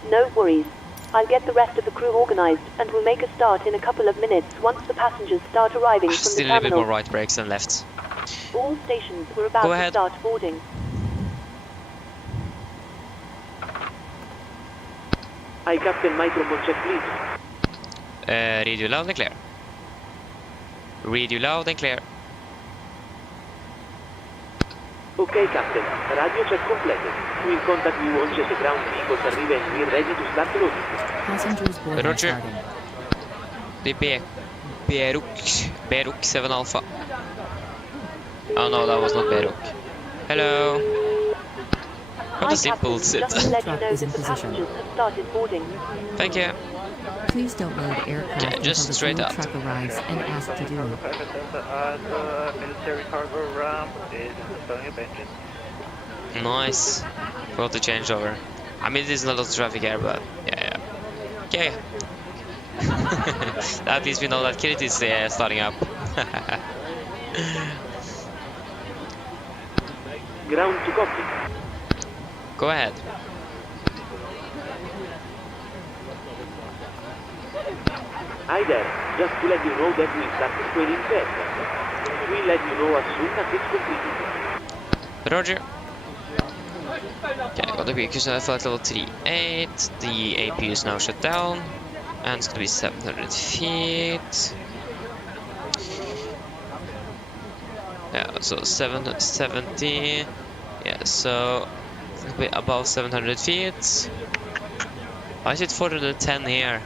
No worries. I'll get the rest of the crew organized, and we'll make a start in a couple of minutes once the passengers start arriving from the Still terminal. a little bit more right brakes than left. All stations were about to start boarding. Aye, Captain, microphone check, please. Read you loud and clear. Read you loud and clear. Okay, Captain. Radio check completed. We'll contact you once the ground vehicles arrive and we're ready to start loading. Passengers boarding Roger. starting. The Beruk 7 Alpha. Oh no, that was not Beruk. Hello. What a simple sit. Just to let you know that the passengers have started boarding. Thank you. Please don't load aircraft Okay, just until straight the out. fuel truck arrives and asked to do it. The military cargo ramp is starting up engine. Nice. Got the changeover. I mean, there's not a lot of traffic here, but yeah. Okay. At least we know that Krit is starting up. Ground to copy. Go ahead. Hi there. Just to let you know that we started squaring fast. We'll let you know as soon as it's completed. Roger. Okay, got the vehicles at flight level 38. The APU is now shut down. And it's going to be 700 feet. Yeah, so 770. Yeah, so it's going to be above 700 feet. Why is it 410 here?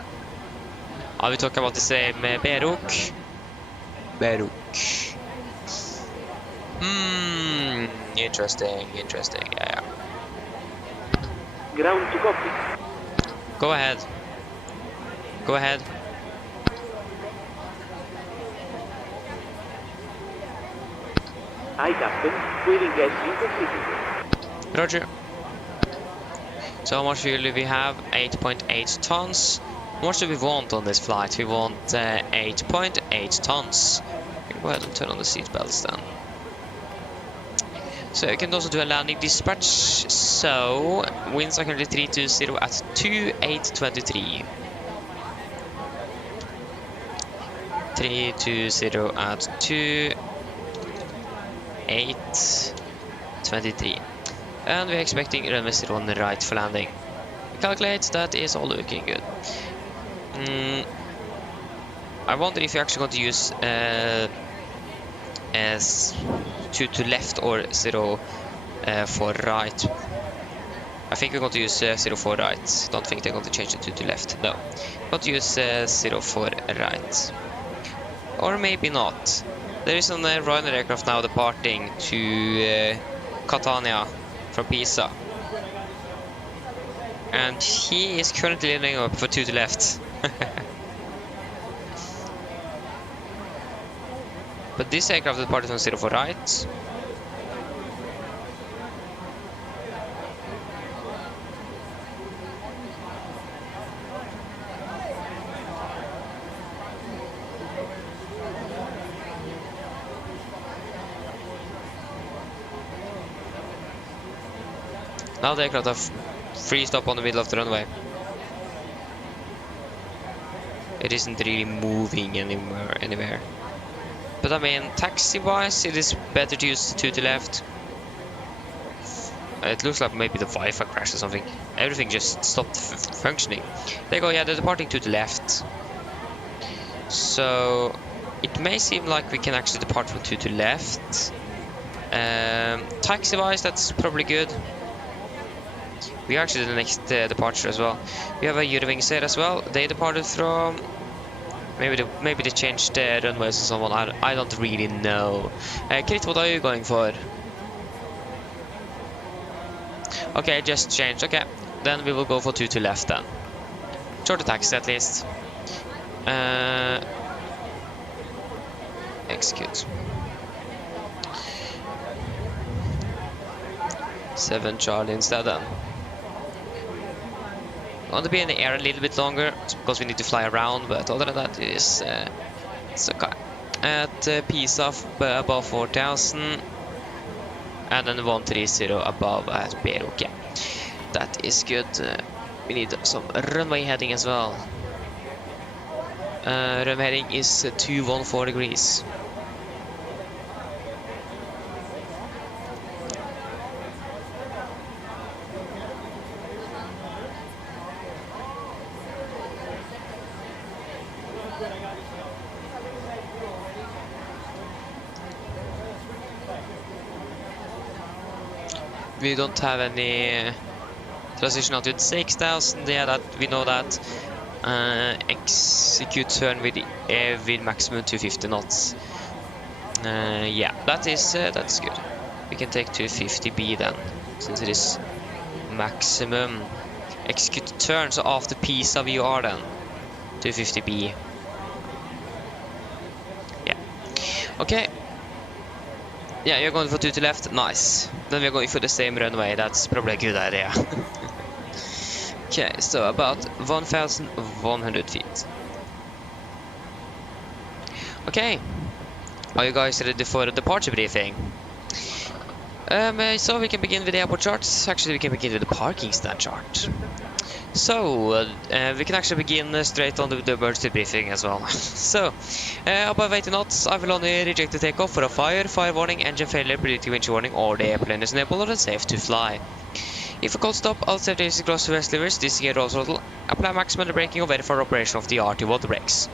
Are we talking about the same Beruk? Beruk. Interesting, yeah. Ground to copy. Go ahead. Go ahead. Aye, Captain. Fueling gasoline completed. Roger. So how much fuel do we have? 8.8 tons. How much do we want on this flight? We want 8.8 tons. Go ahead and turn on the seatbelts then. So you can also do a landing dispatch. So winds are currently 320 at 2823. 320 at 2823. And we're expecting runway 01 right for landing. Calculate, that is all looking good. I wonder if you're actually going to use as 2 to left or 0 for right. I think we're going to use 0 for right. Don't think they're going to change the 2 to left. No, going to use 0 for right. Or maybe not. There is an Ryzen aircraft now departing to Catania from Pisa. And he is currently landing up for 2 to left. But this aircraft departed from 0 for right. Now the aircraft have freezed up on the middle of the runway. It isn't really moving anywhere. But I mean, taxi-wise, it is better to use 2 to left. It looks like maybe the Wi-Fi crashed or something. Everything just stopped functioning. There you go, yeah, they're departing 2 to left. So it may seem like we can actually depart from 2 to left. Taxi-wise, that's probably good. We are actually the next departure as well. We have a Eurowings here as well. They departed from... Maybe they changed runways or someone. I don't really know. Kit, what are you going for? Okay, just changed. Okay, then we will go for 2 to left then. Shorter taxi at least. Execute. 7 Charlie instead then. I want to be in the air a little bit longer because we need to fly around, but other than that it is it's okay. At Pisa above 4000 and then 130 above at Beroke. That is good. We need some runway heading as well. Runway heading is 214 degrees. We don't have any transition altitude 6000. Yeah, that we know that. Execute turn with maximum 250 knots. Yeah, that's good. We can take 250B then, since it is maximum. Execute turn, so after Pisa we are then 250B. Yeah. Okay. Yeah, you're going for 2 to left. Nice. Then we're going for the same runway. That's probably a good idea. Okay, so about 1,100 feet. Okay. Are you guys ready for the departure briefing? So we can begin with the airport charts. Actually, we can begin with the parking stand chart. So, we can actually begin straight on the emergency briefing as well. So, above 80 knots, I will only reject the takeoff for a fire warning, engine failure, predictive winch warning, or the airplane is enabled or unsafe to fly. If a cold stop, all safety is across the west levers, disengage roll throttle, apply maximum braking or verify operation of the RT water brakes.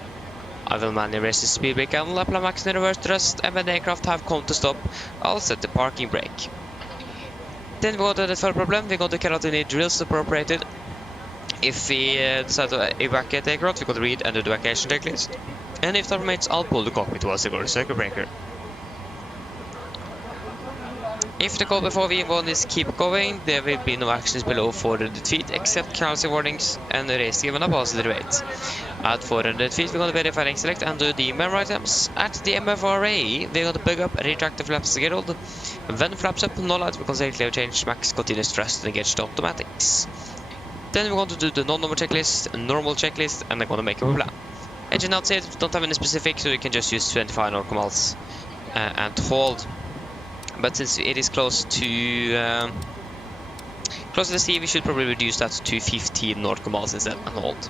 I will manually raise the speed brake handle, apply maximum reverse thrust, and when the aircraft have come to stop, I'll set the parking brake. Then we go to the third problem, we go to carry out any drills appropriated. If we decide to evacuate the aircraft, we got to read under the evacuation checklist. And if that remains, I'll pull the cockpit towards the circuit breaker. If the call before V1 is keep going, there will be no actions below 400 feet except courtesy warnings and raising when a positive rate. At 400 feet, we're going to verify and select and do the member items. At the MFRA, we're going to plug up retractor flaps scheduled. When flaps up, no light, we can say clear change, max continuous thrust, and engage the automatics. Then we're going to do the non-normal checklist, normal checklist, and I'm going to make a plan. Engine outside, don't have any specific, so you can just use 25 normals and hold. But since it is close to the sea, we should probably reduce that to 15 normals instead and hold.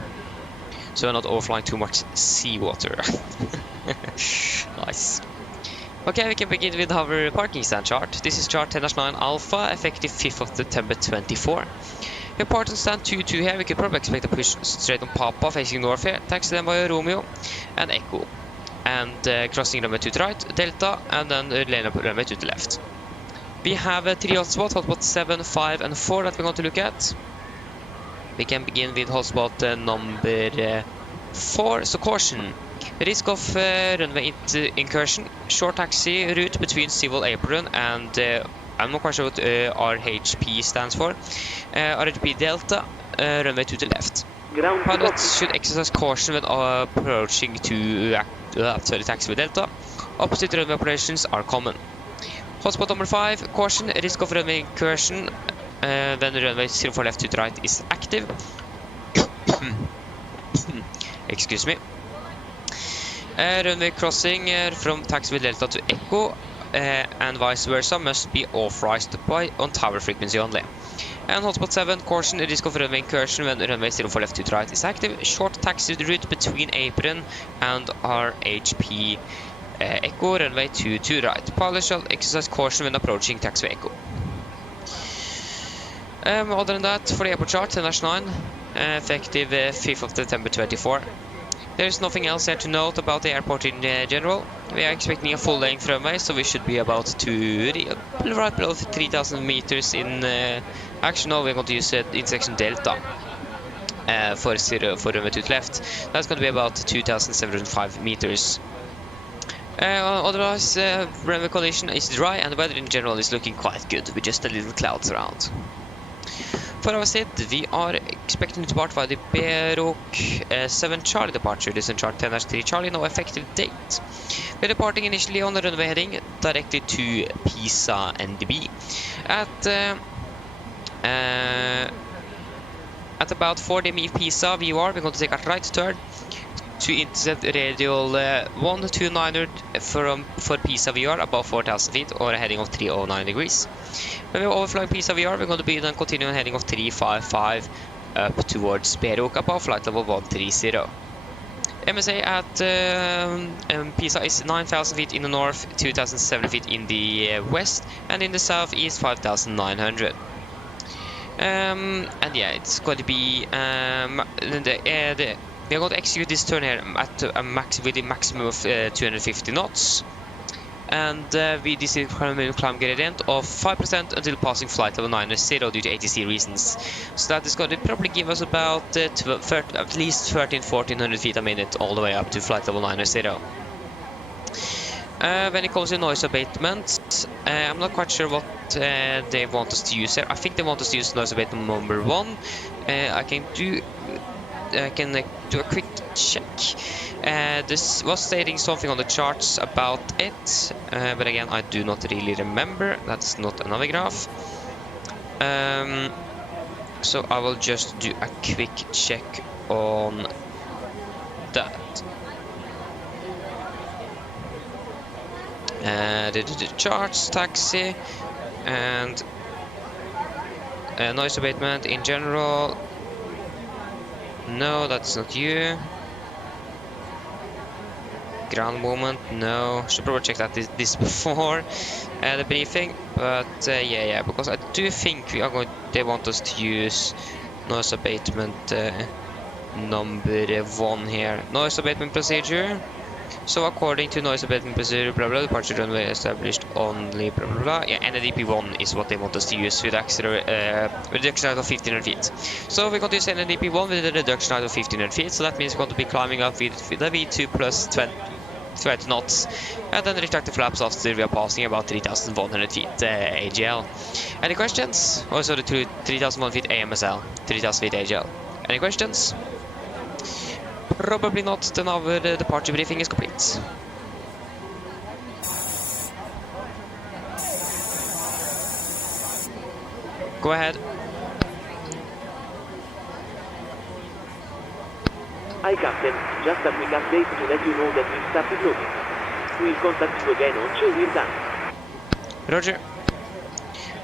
So we're not overflying too much seawater. Nice. Okay, we can begin with our parking stand chart. This is chart 10-9 Alpha, effective 5th of September 24. Here, parking stand 2-2 here, we could probably expect a push straight on Papa, facing north here. Taxi then via Romeo and Echo. And crossing runway to the right, Delta, and then lane up runway to the left. We have 3 hotspot 7, 5, and 4 that we're going to look at. We can begin with hotspot number 4, so caution. Risk of runway incursion, short taxi route between civil apron and I'm not quite sure what RHP stands for. RHP Delta, runway to the left. Pilots should exercise caution when approaching to taxi with Delta. Opposite runway operations are common. Hotspot number 5, caution, risk of runway incursion when runway 04 left to the right is active. Excuse me. Runway crossing from taxi with Delta to Echo and vice versa must be authorized on tower frequency only. And hotspot 7, caution, risk of runway incursion when runway 04 left to the right is active. Short taxi route between apron and RHP Echo, runway 2 to right. Pilot shall exercise caution when approaching taxiway Echo. Other than that, for the airport chart, 10-9, effective 5th of September 24. There is nothing else here to note about the airport in general. We are expecting a full-length runway, so we should be about right below 3,000 meters in action. Now we're going to use intersection Delta for runway to the left. That's going to be about 2,705 meters. Otherwise, runway condition is dry and the weather in general is looking quite good with just a little clouds around. For our SID, we are expecting to depart via the Berok 7 Charlie departure. This is chart 10-3 Charlie, no effective date. We're departing initially on the runway heading directly to Pisa NDB. At about 40 mi Pisa VOR, we're going to take a right turn to intercept radial 129 for Pisa VR above 4,000 feet or a heading of 309 degrees. When we're overflying Pisa VR, we're going to be then continuing heading of 355 up towards Berok above flight level 130. MSA at Pisa is 9,000 feet in the north, 2,007 feet in the west, and in the south is 5,900. And yeah, it's going to be we are going to execute this turn here at a with a maximum of 250 knots. And this is a climb gradient of 5% until passing flight level 900 due to ATC reasons. So that is going to probably give us about at least 1,400 feet a minute all the way up to flight level 900. When it comes to noise abatement, I'm not quite sure what they want us to use here. I think they want us to use noise abatement number 1. I can do a quick check. This was stating something on the charts about it, but again, I do not really remember. That's not a navigraph. So I will just do a quick check on that. The charts, taxi, and noise abatement in general. No, that's not you. Ground movement, no. Should probably check that this before the briefing. But yeah, because I do think they want us to use noise abatement number 1 here. Noise abatement procedure. So according to noise abatement procedure, blah blah, departure runway established only blah blah blah. Yeah, NDP1 is what they want us to use with reduction height of 1,500 feet. So we're going to use NDP1 with a reduction height of 1,500 feet. So that means we're going to be climbing up with the V2 plus 20 knots, and then retract the flaps after we are passing about 3,100 feet AGL. Any questions? Also the 3,100 feet AMSL, 3,000 feet AGL. Any questions? Probably not, then our departure briefing is complete. Go ahead. Hi Captain, just a quick update to let you know that we've started loading. We'll contact you again once we're done. Roger.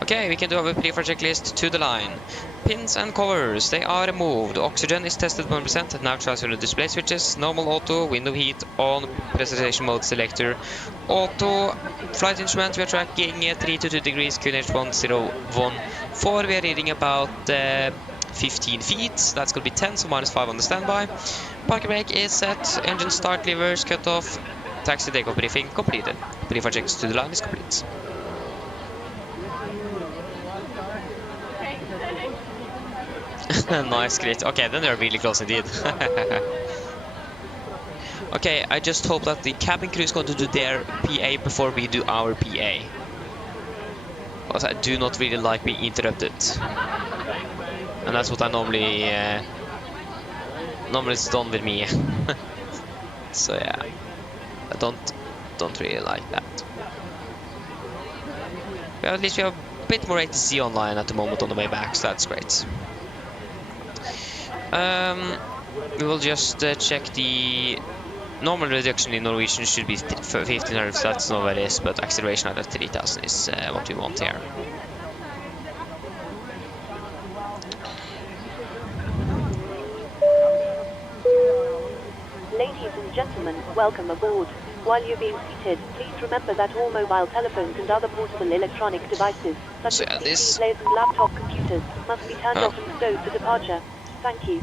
Okay, we can do our pre-fire checklist to the line. Pins and covers, they are removed. Oxygen is tested 1%. Now transfer the display switches. Normal auto, window heat on, presentation mode selector. Auto, flight instruments, we are tracking 322 degrees, QNH 1014. We are reading about 15 feet. That's going to be 10, so -5 on the standby. Parking brake is set. Engine start, levers cut off. Taxi takeoff briefing completed. Pre-fire checks to the line is complete. Nice crit. Okay, then they're really close indeed. Okay, I just hope that the cabin crew is going to do their PA before we do our PA. Because I do not really like being interrupted. And that's what I normally it's done with me. So yeah, I don't really like that. But at least we have a bit more ATC online at the moment on the way back, so that's great. We will just check the normal reduction in Norwegian should be 1500, that's not what it is, but acceleration at 3000 is what we want here. Ladies and gentlemen, welcome aboard. While you're being seated, please remember that all mobile telephones and other portable electronic devices, such as displays and laptop computers, must be turned off and stowed for departure. Thank you.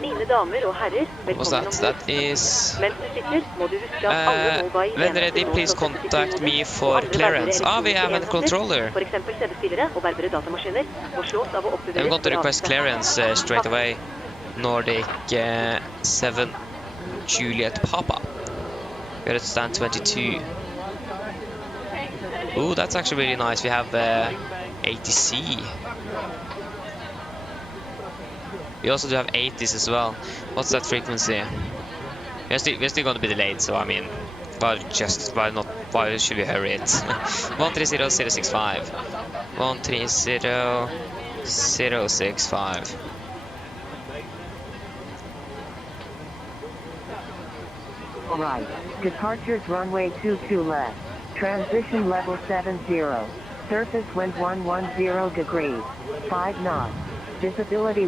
Mine damer og herrer, velkommen ombord. That is... Mens du sitter, må du huske at alle må være when ready, please contact me for clearance. We have a controller. For eksempel CD-spillere og bærbare datamaskiner må slås av å oppbevare... I'm going to request clearance straight away. Nordic 7 Juliet Papa. We're at stand 22. Ooh, that's actually really nice. We have ATC. We also do have 80s as well. What's that frequency? We're still going to be delayed, so I mean, why should we hurry it? 130065. 130065. Right. Departures runway 22 left. Transition level 70. Surface wind 110 degrees. 5 knots. Visibility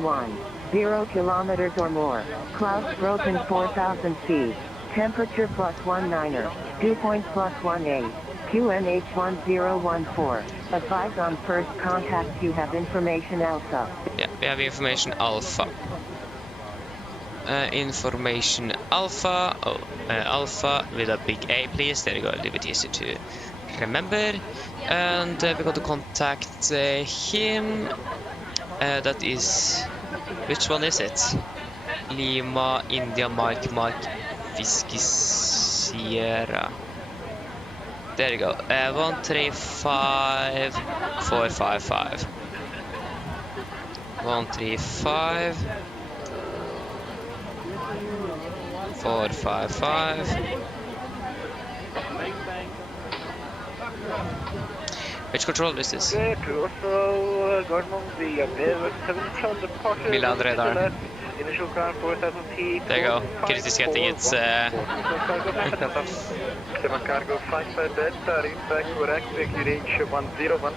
10 kilometers or more. Clouds broken 4,000 feet. Temperature +19. Dew point +18. QNH 1014. Advise on first contact. You have information Alpha. Yeah, we have information Alpha. Information Alpha. Oh, Alpha with a big A, please. There you go. A little bit easy to remember. And we're going to contact him. That is... Which one is it? Lima, India, Mike, Whiskey, Sierra. There you go. 135455. 135455. Which controller is this? Milan radar. There you go. Kid is getting its... Cargo flight by Delta, impact correct, reach 1014.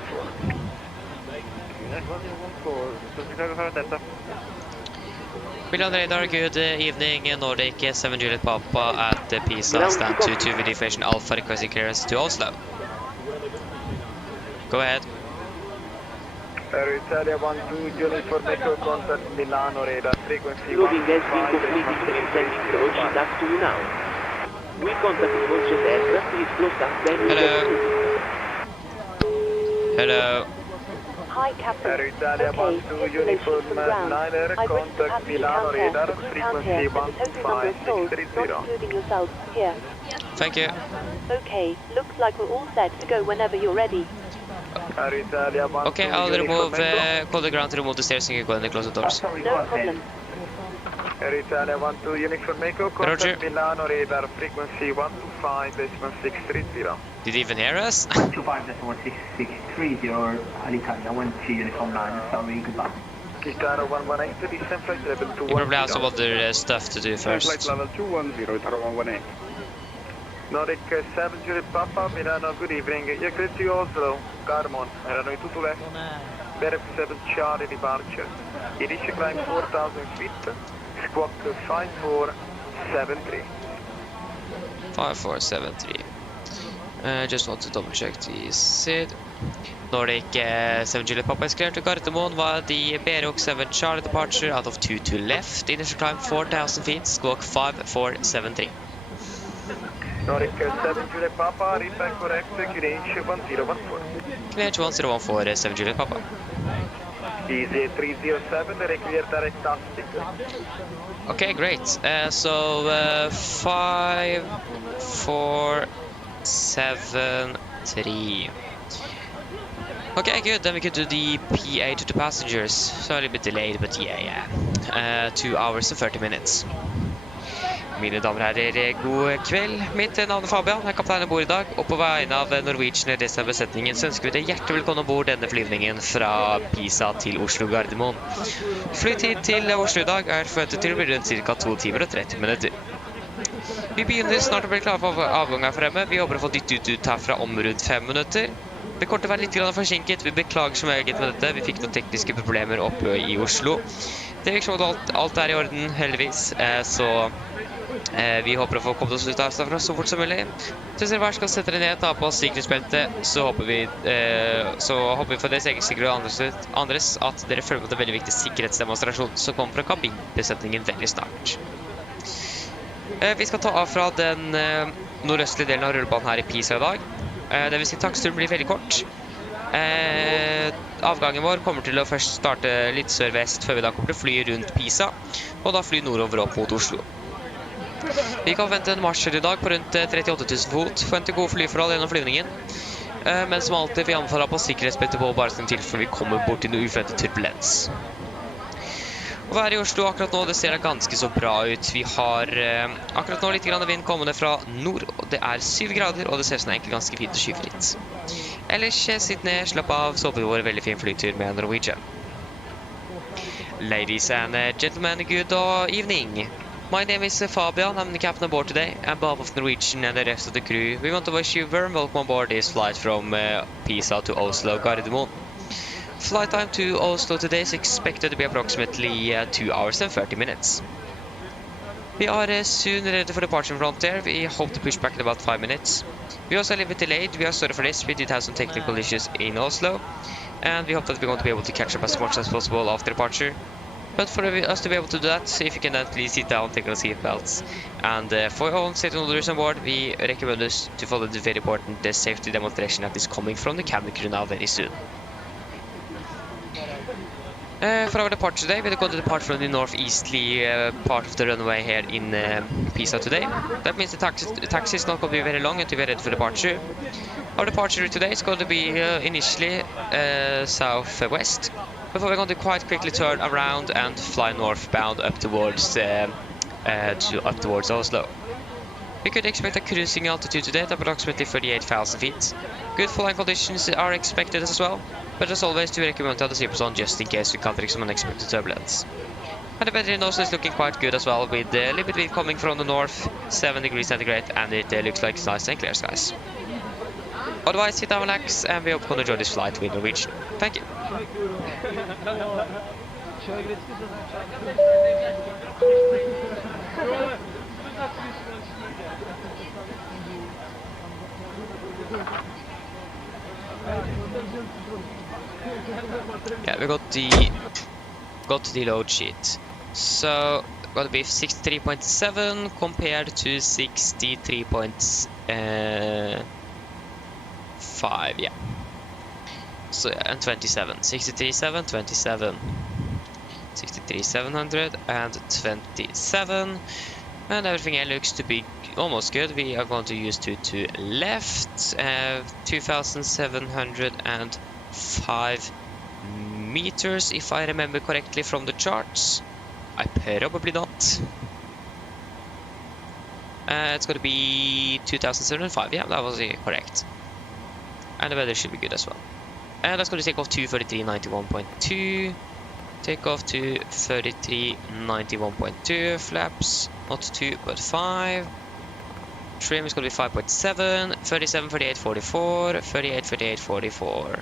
Milan radar, good evening. Nordic 7 Juliet Papa at Pisa, stand 22 with information Alpha requesting clearance to Oslo. Go ahead. Italia 12 Juliet for Echo contact Milano radar frequency. Loading has been completed and sending approach back to you now. We contact conscious aircraft, please close up then. Hello. Hi, Captain. Italia 12 Uniform Liner, contact Milano radar, frequency 15630. Including yourself here. Thank you. Okay, looks like we're all set to go whenever you're ready. Okay, I'll remove, call the ground to remove the stairs and you go and close the doors. No problem. Italia 12 uniform Echo, contact Roger. Milano radar frequency 125.630. Did you even hear us? 125.630, Alitalia 12 uniform 9, sorry, goodbye. Itaro 118, descent flight level You probably have some 210. other stuff to do Flight first. level 210, Itaro 118. Nordic 7 Juliet Papa, Milano, good evening. You're clear to Oslo, Garmon, Milano 2 to left. Berg 7 Charlie departure. Initial climb 4,000 feet, squawk 5473. 5473. Just want to double check the SID. Nordic 7 Juliet Papa is clear to Gardermoen via the Berg 7 Charlie departure out of 2 to left. Initial climb 4,000 feet, squawk 5473. Nordic 7 Juliet Papa, read correct, QNH 1014. Clear to 1014, 7 Juliet Papa. Easy 307, clear direct taxi. Okay, great. So 5473. Okay, good. Then we can do the PA to the passengers. So a little bit delayed, but yeah. 2 hours and 30 minutes. Mine damer og herrer, god kveld. Mitt navn er Fabian, jeg er kaptein ombord i dag, og på vegne av Norwegian og resten av besetningen så ønsker vi deg hjertelig velkommen ombord denne flyvningen fra Pisa til Oslo Gardermoen. Flytid til Oslo i dag er forventet til å bli rundt ca. 2 timer og 30 minutter. Vi begynner snart å bli klare for avgang her fremme. Vi håper å få dyttet ut herfra om rundt 5 minutter. Det kommer til å være litt forsinket. Vi beklager så meget med dette. Vi fikk noen tekniske problemer oppe i Oslo. Det virker som at alt er i orden, heldigvis. Vi håper å få kommet oss ut av herfra så fort som mulig. Hvis dere bare skal sette dere ned, ta på sikkerhetsbeltet, så håper vi for deres egen sikkerhet og andres at dere følger med en veldig viktig sikkerhetsdemonstrasjon som kommer fra kabinbesetningen veldig snart. Vi skal ta av fra den nordøstlige delen av rullebanen her i Pisa i dag. Det vil si taksturen blir veldig kort. Avgangen vår kommer til å først starte litt sør-vest før vi da kommer til å fly rundt Pisa, og da fly nordover opp mot Oslo. Vi kan forvente en marsjer i dag på rundt 38 000 fot, forvente gode flyforhold gjennom flyvningen, men som alltid vi anbefaler på sikkerhetsbeltet på bare som tilfelle vi kommer bort til noe uforventet turbulens. Å være i Oslo akkurat nå, det ser ganske så bra ut. Vi har akkurat nå litt grann vind kommende fra nord, og det er 7 grader, og det ser sånn egentlig ganske fint og skyfritt. Ellers sitt ned, slapp av, så håper vi vår veldig fin flytur med Norwegian. Ladies and gentlemen, good evening. My name is Fabian, I'm the captain aboard today, and behalf of Norwegian and the rest of the crew, we want to wish you very welcome aboard this flight from Pisa to Oslo Gardermoen. Flight time to Oslo today is expected to be approximately 2 hours and 30 minutes. We are soon ready for departure from there. We hope to push back in about 5 minutes. We also a little bit delayed. We are sorry for this. We did have some technical issues in Oslo, and we hope that we're going to be able to catch up as much as possible after departure. But for us to be able to do that, if you can then please sit down, take on seat belts. And for your own safety and others on board, we recommend us to follow the very important safety demonstration that is coming from the cabin crew now very soon. For our departure today, we're going to depart from the northeasterly part of the runway here in Pisa today. That means the taxi is not going to be very long until we're ready for departure. Our departure route today is going to be initially southwest, before we're going to quite quickly turn around and fly northbound up towards Oslo. We could expect a cruising altitude today at approximately 38,000 feet. Good flying conditions are expected as well, but as always we recommend to have the zippers on just in case we encounter some unexpected turbulence. And the weather in Oslo is looking quite good as well, with a little bit wind coming from the north, 7 degrees centigrade, and it looks like it's nice and clear skies. Otherwise, sit down, relax, and we hope you enjoy this flight with Norwegian. Thank you. Yeah, we got the load sheet. So going to be 63.7 compared to 63.5, yeah. So and 27, 63.7, 27, 63.700 and 27, and everything else looks to be almost good. We are going to use to left, 2,705 meters if I remember correctly from the charts. Probably not. It's gonna be 2005. Yeah, that was correct. And the weather should be good as well. And that's gonna take off to 3391.2. Take off to 3391.2. Flaps, not 2 but 5. Trim is gonna be 5.7. 37, 38, 44. 38, 38, 44.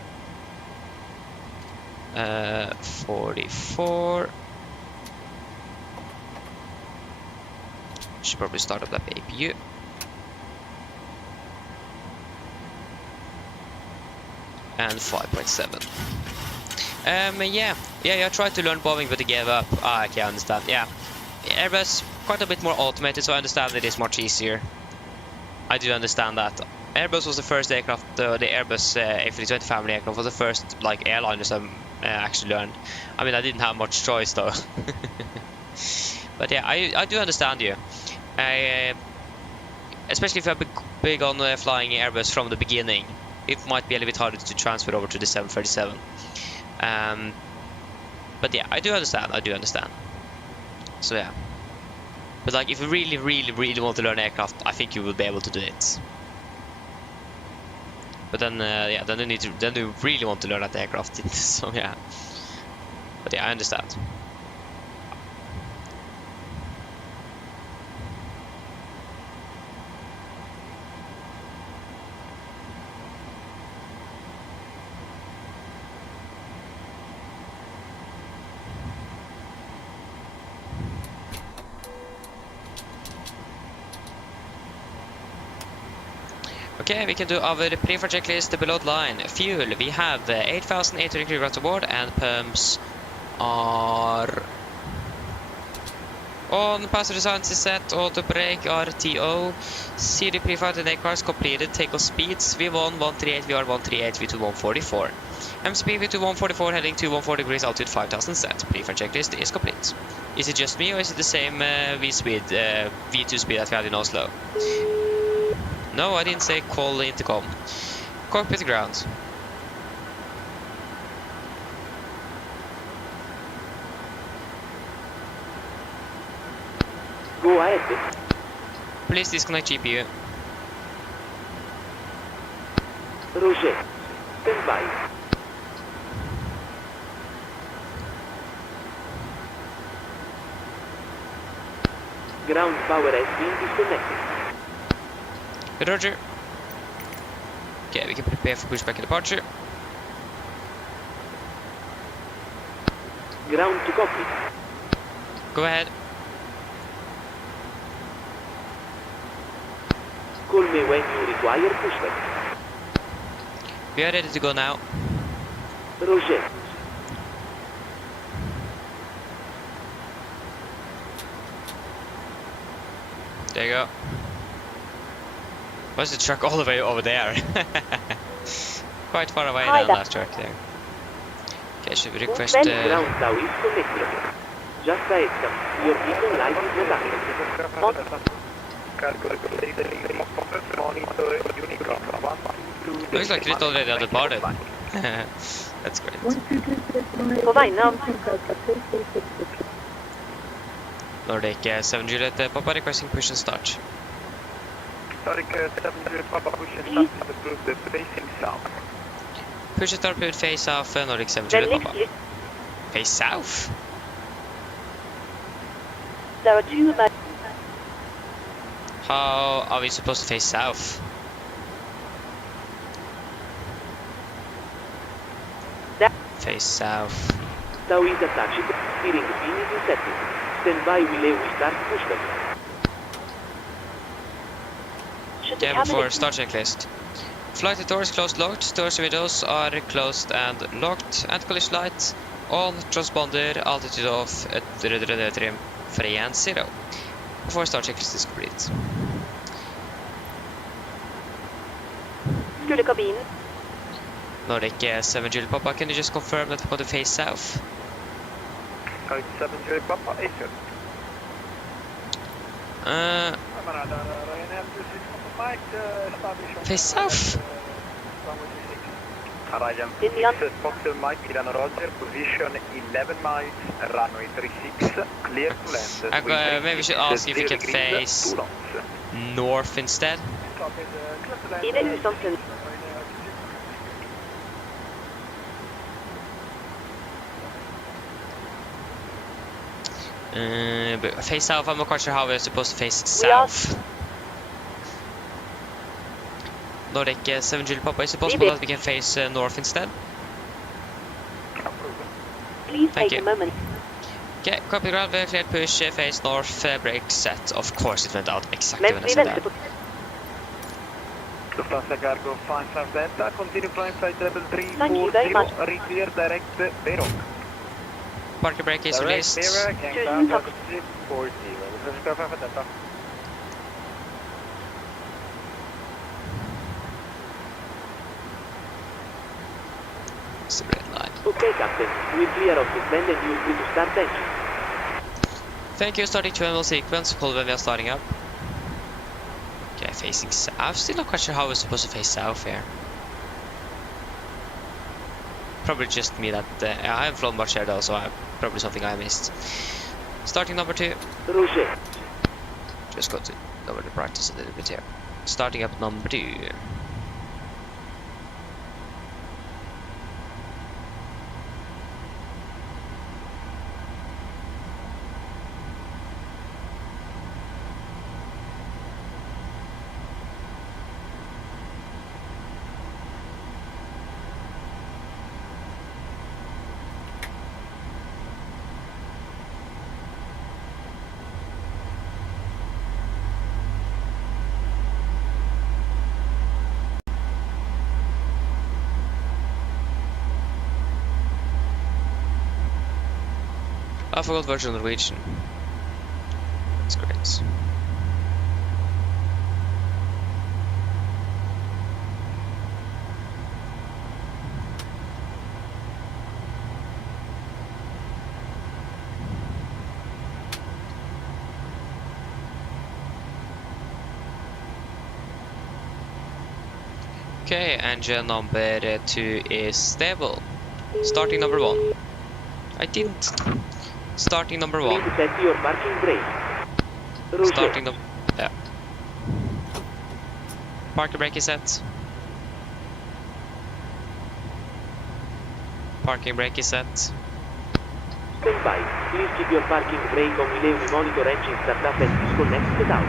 44. Should probably start up that APU. And 5.7. Yeah, I tried to learn bombing, but I gave up. I can't understand. Yeah, Airbus quite a bit more automated, so I understand it is much easier. I do understand that. Airbus was the first aircraft, the Airbus A320 family aircraft was the first like airliners I actually learned. I mean, I didn't have much choice though. But yeah, I do understand you. Especially if you're big on flying Airbus from the beginning, it might be a little bit harder to transfer over to the 737. But yeah, I do understand. So yeah. But like, if you really want to learn aircraft, I think you will be able to do it. But then, yeah, then you really want to learn that aircraft. So yeah. But yeah, I understand. Okay, we can do our pre-flight checklist below the line. Fuel, we have 8,800 kilograms aboard, and pumps are on. Passenger signs is set, auto brake RTO. CD pre-flight and cars completed. Takeoff speeds V1 138, VR 138, V2 144. MSP V2 144 heading to 140 degrees, altitude 5,000 set. Pre-flight checklist is complete. Is it just me, or is it the same V2 speed that we had in Oslo? No, I didn't say call the intercom. Cockpit ground. Go ahead. Please disconnect GPU. Roger. Stand by. Ground power has been disconnected. Roger. Okay, we can prepare for pushback and departure. Ground to copy. Go ahead. Call me when you require pushback. We are ready to go now. Roger. There you go. Why is the truck all the way over there? Quite far away down that truck there. Okay, should we request ground now is connected. Just a heads up, your vehicle light is not active. Looks like it already had departed. That's great. Nordic 7 Juliet Papa requesting push and start. Nordic 7 Juliet Papa push and start is approved facing south. Push and start approved face south, Nordic 7 Juliet Papa. Face south? There are two. How are we supposed to face south? Face south. Now is attached. Steering pin is in setting. Stand by, we start pushback. Okay, before start checklist. Flight doors closed, locked. Doors and windows are closed and locked. Anti-collision light on. Transponder altitude of trim 3 and 0. Before start checklist is complete. Skulle kabinen. Nordic 7 Juliet Papa, can you just confirm that we're going to face south? Nordic 7 Juliet Papa, is it? Face south? Ryan In the 6, Foxtrot Mike, Milano Roger, position 11 miles, runway 36, clear to land. Maybe we should ask if we can face north instead. Il est Houston. But face south, I'm not quite sure how we're supposed to face south. Nordic 7 Julie Papa, is it possible that we can face north instead? Please Thank take you. a moment. Okay, copy ground, very clear push, face north, brake set. Of course it went out exactly when I said that. Lufthansa Cargo 55 Delta, continue flying flight level Thank you very much. 340, re-clear direct Beirut. Parking brake is released. Tusen tack. It's the red line. Okay, Captain. We're clear of this bend and you're free to start engine. Thank you, starting to manual sequence, call when we are starting up. Okay, facing south. Still not quite sure how we're supposed to face south here. Probably just me that I haven't flown much here though, so probably something I missed. Starting number 2. Roger. Just got to lower the brightness a little bit here. Starting up number 2. I forgot Virtual Norwegian. That's great. Okay, engine number 2 is stable. Starting number 1. I didn't. Starting number 1. Please set your parking brake. Roger. Starting the. Yeah. Parking brake is set. Parking brake is set. Stand by. Please keep your parking brake on while we monitor engine startup and disconnect the down.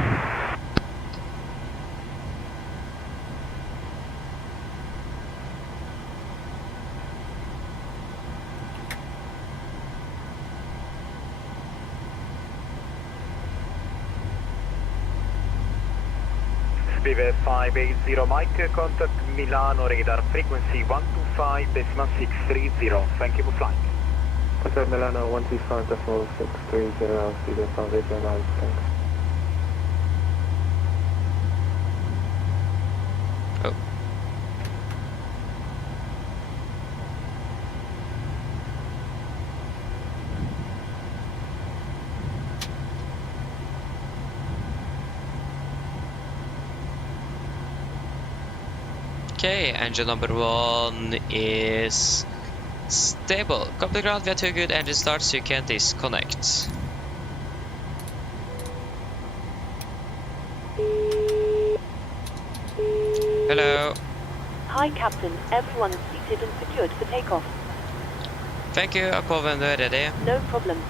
Spive 580 Mike, contact Milano radar, frequency 125.630. Thank you for flying. Contact Milano 125.630, Spive 580 Mike, thanks. Oh. Okay, engine number 1 is stable. Come to ground, we have 2 good engine starts, so you can't disconnect. Hello. Hi, Captain. Everyone is seated and secured for takeoff. Thank you, I'll call when they're ready. No problem.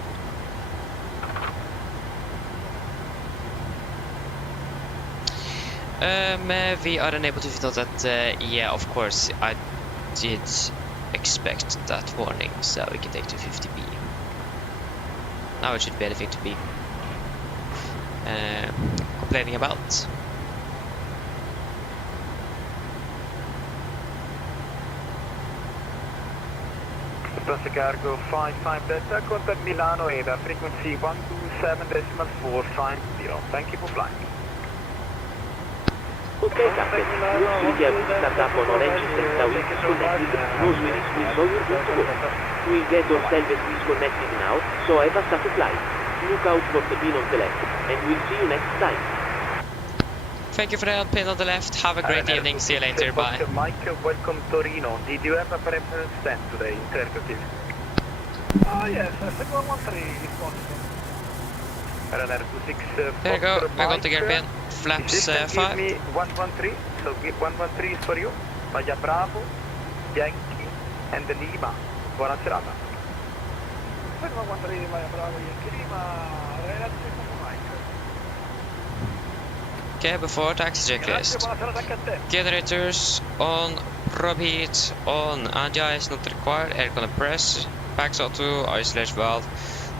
We are unable to note that, yeah, of course, I did expect that warning, so we can take 250B. Now it should be anything to be complaining about. Lufthansa Cargo 55 Delta, contact Milano radar, frequency 127.450. Thank you for flying. Okay, Captain. Looks like we have startup on our engine and now we're disconnected. No switch, we saw you're good to go. We'll get ourselves disconnected now, so have a safe flight. Look out for the pin on the left, and we'll see you next time. Thank you for the help, pin on the left. Have a great evening. See you later. Bye. Mike, welcome Torino. Did you have a preference stand today, interrogative? Yes, I think 113 is possible. Runner 26. There you go. We're going to get pin. Flaps Give 5. me 113. So 113 is for you. Vaya Bravo, Yankee, and Lima. Buona serata. 113, Vaya Bravo, Yankee, Lima. Relative to Mike. Okay, before taxi checklist. Generators on, probe heat on, anti-ice not required, air compress, packs auto, isolation valve,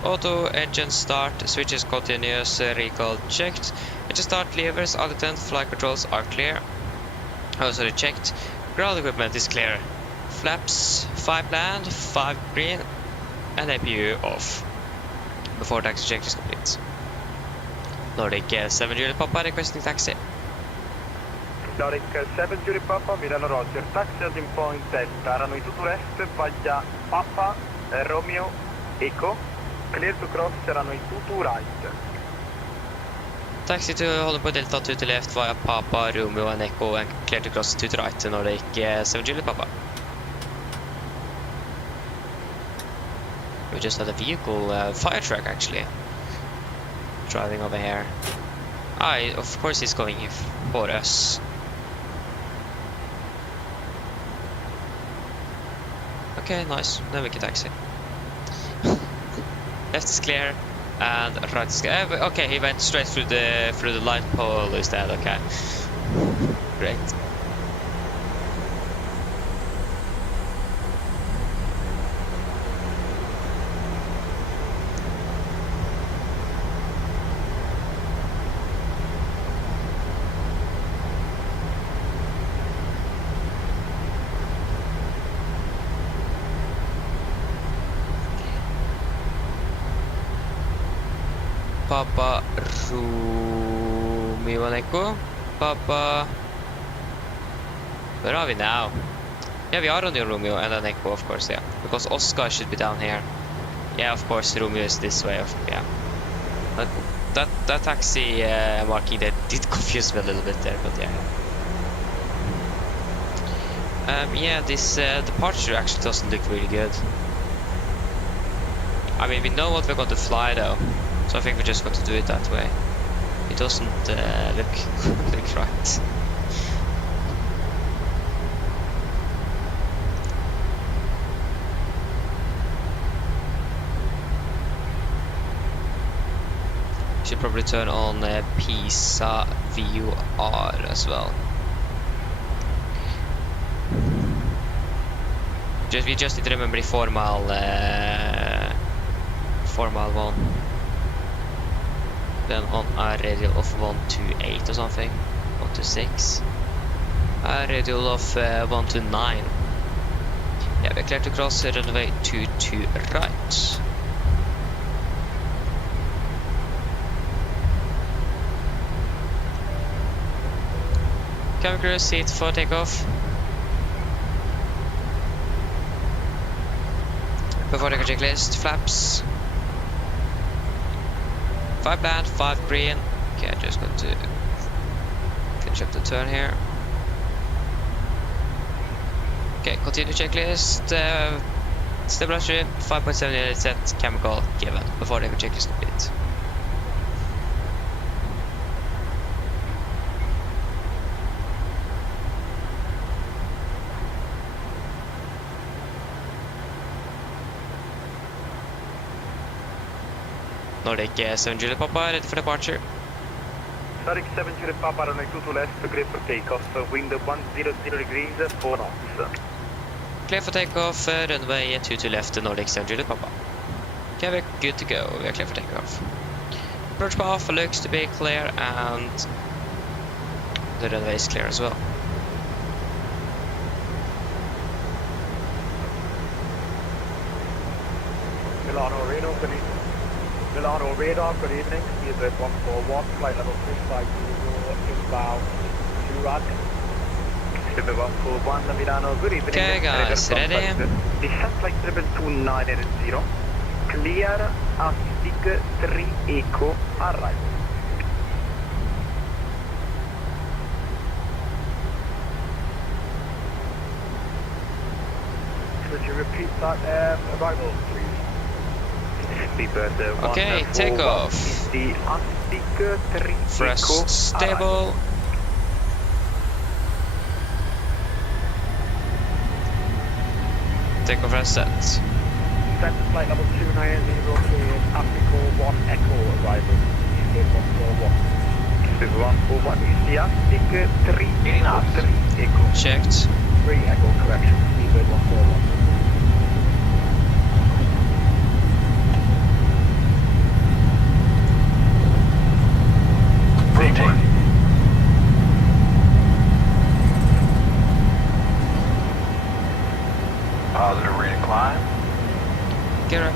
auto, engine start, switches continuous, recall checked, engine start levers, other 10 flight controls are clear, also checked, ground equipment is clear, flaps 5 land, 5 green, and APU off, before taxi check is complete. Nordic 7 Juliet Papa requesting taxi. Nordic 7 Juliet Papa, Milano Roger, taxi at in point Delta, erano i to left, vaglia Papa, Romeo, Echo, clear to cross, erano i to right. Taxi to holding på Delta 2 to left via Papa, Romeo and Echo, and clear to cross 2 to right, Nordic 7 Juliet Papa. We just had a vehicle, fire truck actually, driving over here. Of course he's going for us. Okay, nice. Then we can taxi. Left is clear, and right is clear. Okay, he went straight through the light pole instead. Okay, great. Papa Romeo and Echo. Papa. Where are we now? Yeah, we are on the Romeo and then Echo, of course, yeah. Because Oscar should be down here. Yeah, of course, Romeo is this way, yeah. That taxi marking there did confuse me a little bit there, but yeah. Yeah, this departure actually doesn't look really good. I mean, we know what we're going to fly though. So I think we're just going to do it that way. It doesn't look right. Should probably turn on Pisa VUR as well. We just need to remember the 4 mile 1. Then on a radial of 128 or something, 126. A radial of 129. Yeah, we're clear to cross runway 22 right. Cabin crew, seat for takeoff. Before takeoff checklist, flaps. 5 land, 5 green. Okay, I'm just going to finish up the turn here. Okay, continue checklist. Stabilizer 5.7 set chemical given before the checklist complete. Nordic 7 Juliet Papa, ready for departure. Nordic 7 Juliet Papa, runway 22 left, clear for takeoff, wind 100 degrees, 4 knots. Clear for takeoff, runway 22 left, Nordic 7 Juliet Papa. Okay, we're good to go, we are clear for takeoff. Approach path looks to be clear and the runway is clear as well. Milano Radar, good evening. Milano Radar, good evening. Speed 141, flight level 350, inbound to Radin. Speed 141, Milano, good evening. Okay guys, ready? Descent flight 22980. Clear, Astig 3 Echo, arrive. arrival, please. Okay, take off. Thrust stable. Take off as set. Center flight level 290 cleared, Africa 1 Echo arrival, UK 141. 141 is the Arctic 3 Echo. Checked. 3 Echo correction, UK 141. Rotate. Positive rate of climb. Get up.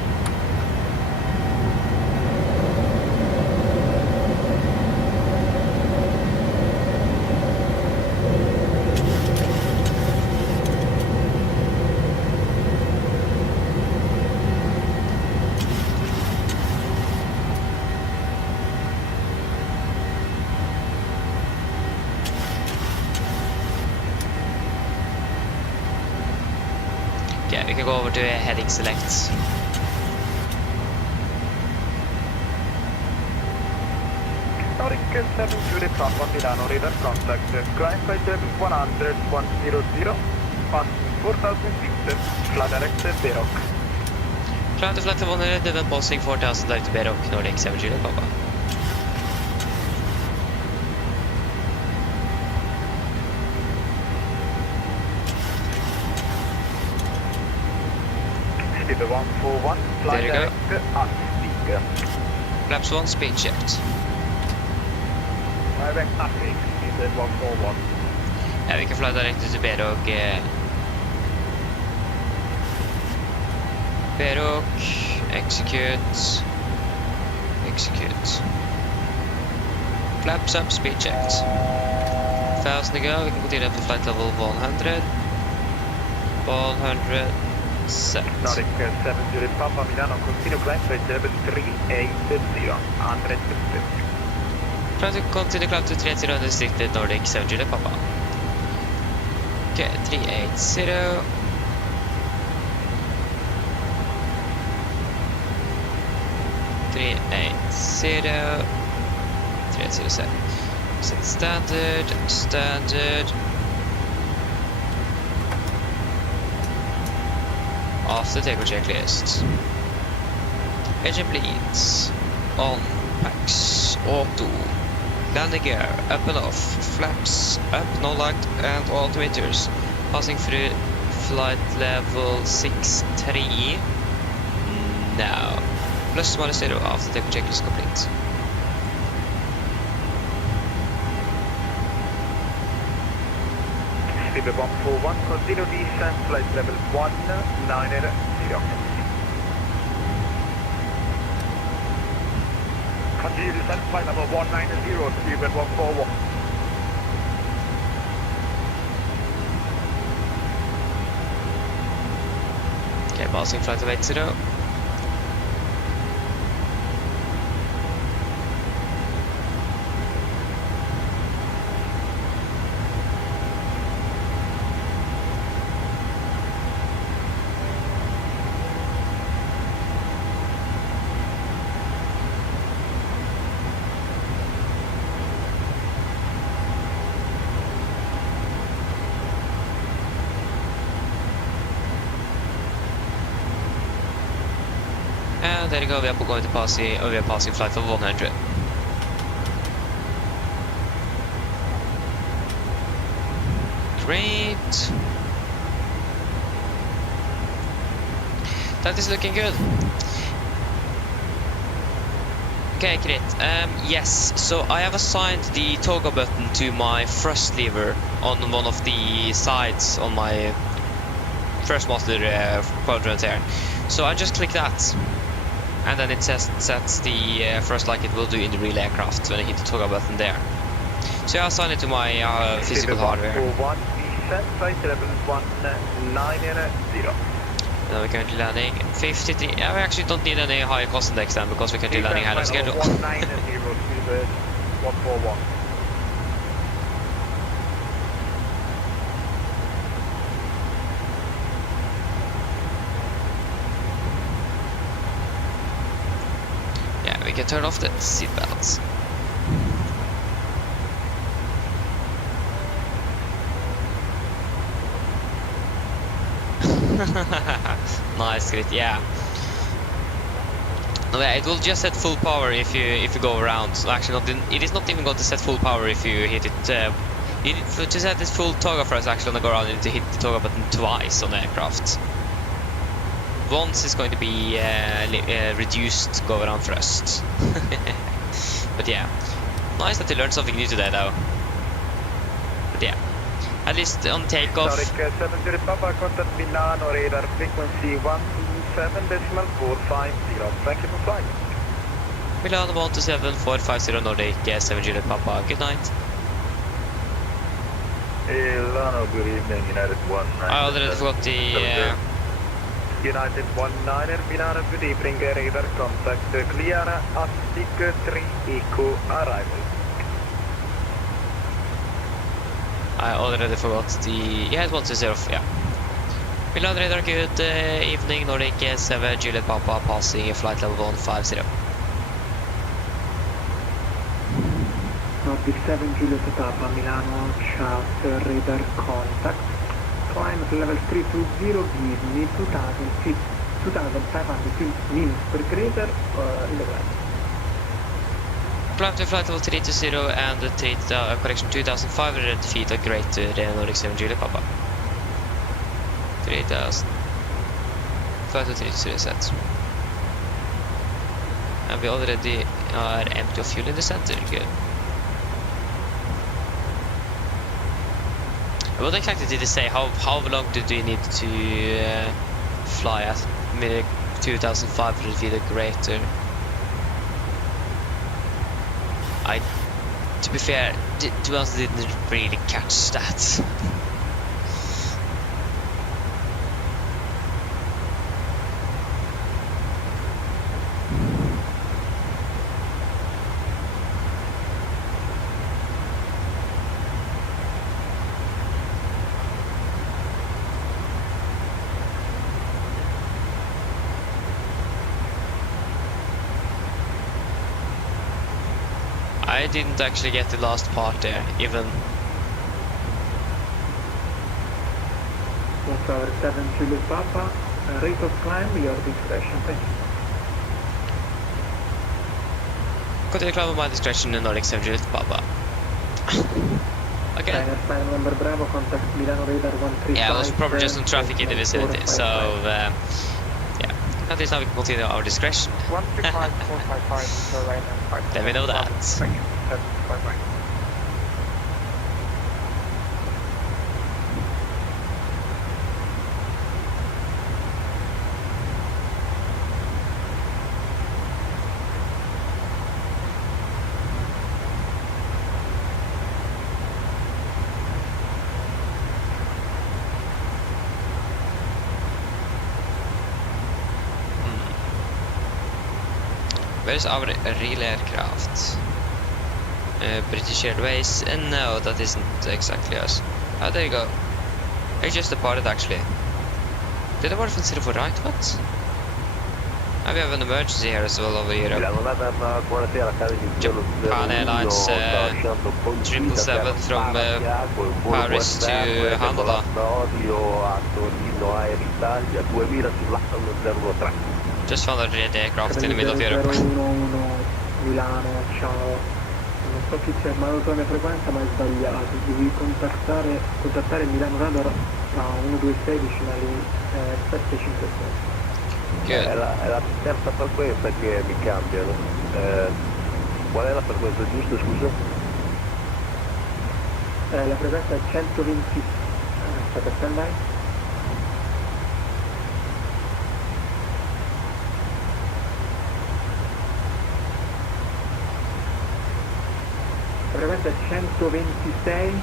Okay, we can go over to heading select. Nordic 7 Papa Milano radar contact. Climb flight level 100, 100, passing 4000 feet, fly direct Berok. Climb to flight level 100, then passing 4000 direct to Berok, Nordic 7 Papa. Speed 141, fly There you go. direct Arctic. Flaps 1, speed checked. Direct Arctic, speed 141. Ja, vi kan fly direkt til Berok. Berok, execute. Execute. Flaps up, speed checked. 1000 to go, we can continue up to flight level 100. 100, set. Nordic 7 Papa Milano, continue climb flight level 380, 100 feet. Try to continue climb to 380 restricted Nordic 7 Papa. Okay, 380. Set. Set standard. After takeoff checklist. Engine bleeds. On. Packs. Auto. Landing gear. Up and off. Flaps. Up, no light, and altimeters. Passing through flight level 63. Now. Plus minus 0 after takeoff checklist complete. Speed 141, continue descent, flight level 190. Continue descent, flight level 190, speed 141. Okay, passing flight level 80. And there you go, we are going to passing, we are passing flight level 100. Great. That is looking good. Okay, great. Yes, so I have assigned the toggle button to my thrust lever on one of the sides on my first master quadrant here. So I just click that. And then it sets the thrust like it will do in the real aircraft when I hit the toggle button there. So I assign it to my physical hardware. Descent, flight level 190. Now we're currently landing 53. Yeah, we actually don't need any high cost index then because we're currently landing ahead of schedule. 190, speed 141. turn off the seatbelts. Nice, great, yeah. No, yeah, it will just set full power if you go around. So actually, it is not even going to set full power if you hit it. To set this full toggle first, actually, on the go around, you need to hit the toggle button twice on the aircraft. Once is going to be reduced go around first. But yeah, nice that you learned something new today, though. But yeah, at least on takeoff. Nordic 70 Papa, contact Milano, radar frequency 127.450. Thank you for flying. Milano 127.450 Nordic 70 Papa. Good night. Milano, good evening, United 19. I already forgot the. United 19, Milano, good evening, radar contact clear, Attic 3 Eco arrival. I already forgot the. Yeah, it was 0. Yeah. Milan radar, good evening, Nordic 7 Juliet Papa, passing flight level 150. Nordic 7 Juliet Papa, Milano, charter radar contact. Climb to level 320, give me 2,500 minutes per crater in the ground. Climb to flight level 320 and correction 2,500 feet or greater, Nordic 7 Juliet Papa. 3,500 set. And we already are empty of fuel in the center, good. What exactly did it say? How long did we need to fly at 2,500 feet or greater? To be fair, to be honest, I didn't really catch that. I didn't actually get the last part there, even. Tower 7 Juliet Papa, rate of climb, your discretion, thank you. Continue climb at my discretion in Nordic 7 Juliet Papa. Okay. Final number Bravo, contact Milano radar 135. Yeah, it was probably just some traffic in the vicinity, so yeah. At least now we can continue our discretion. 135.455, so right now. Let me know that. Thank you. 755. Where's our real aircraft? British Airways, and no, that isn't exactly us. Oh, there you go. I just departed actually. Did I work from 04 right? What? Oh, we have an emergency here as well over Europe. Japan Airlines 777 from Paris to Haneda. Just found a red aircraft in the middle of Europe. 011 Milano, ciao. Non so chi c'è armato la mia frequenza, ma è sbagliato. Devi contattare Milano Radar a 1216 decimali 756. Good. È la terza frequenza che mi cambiano. Qual è la frequenza giusta, scusa? La frequenza è 120. Aspetta, stand by. La frequenza è 126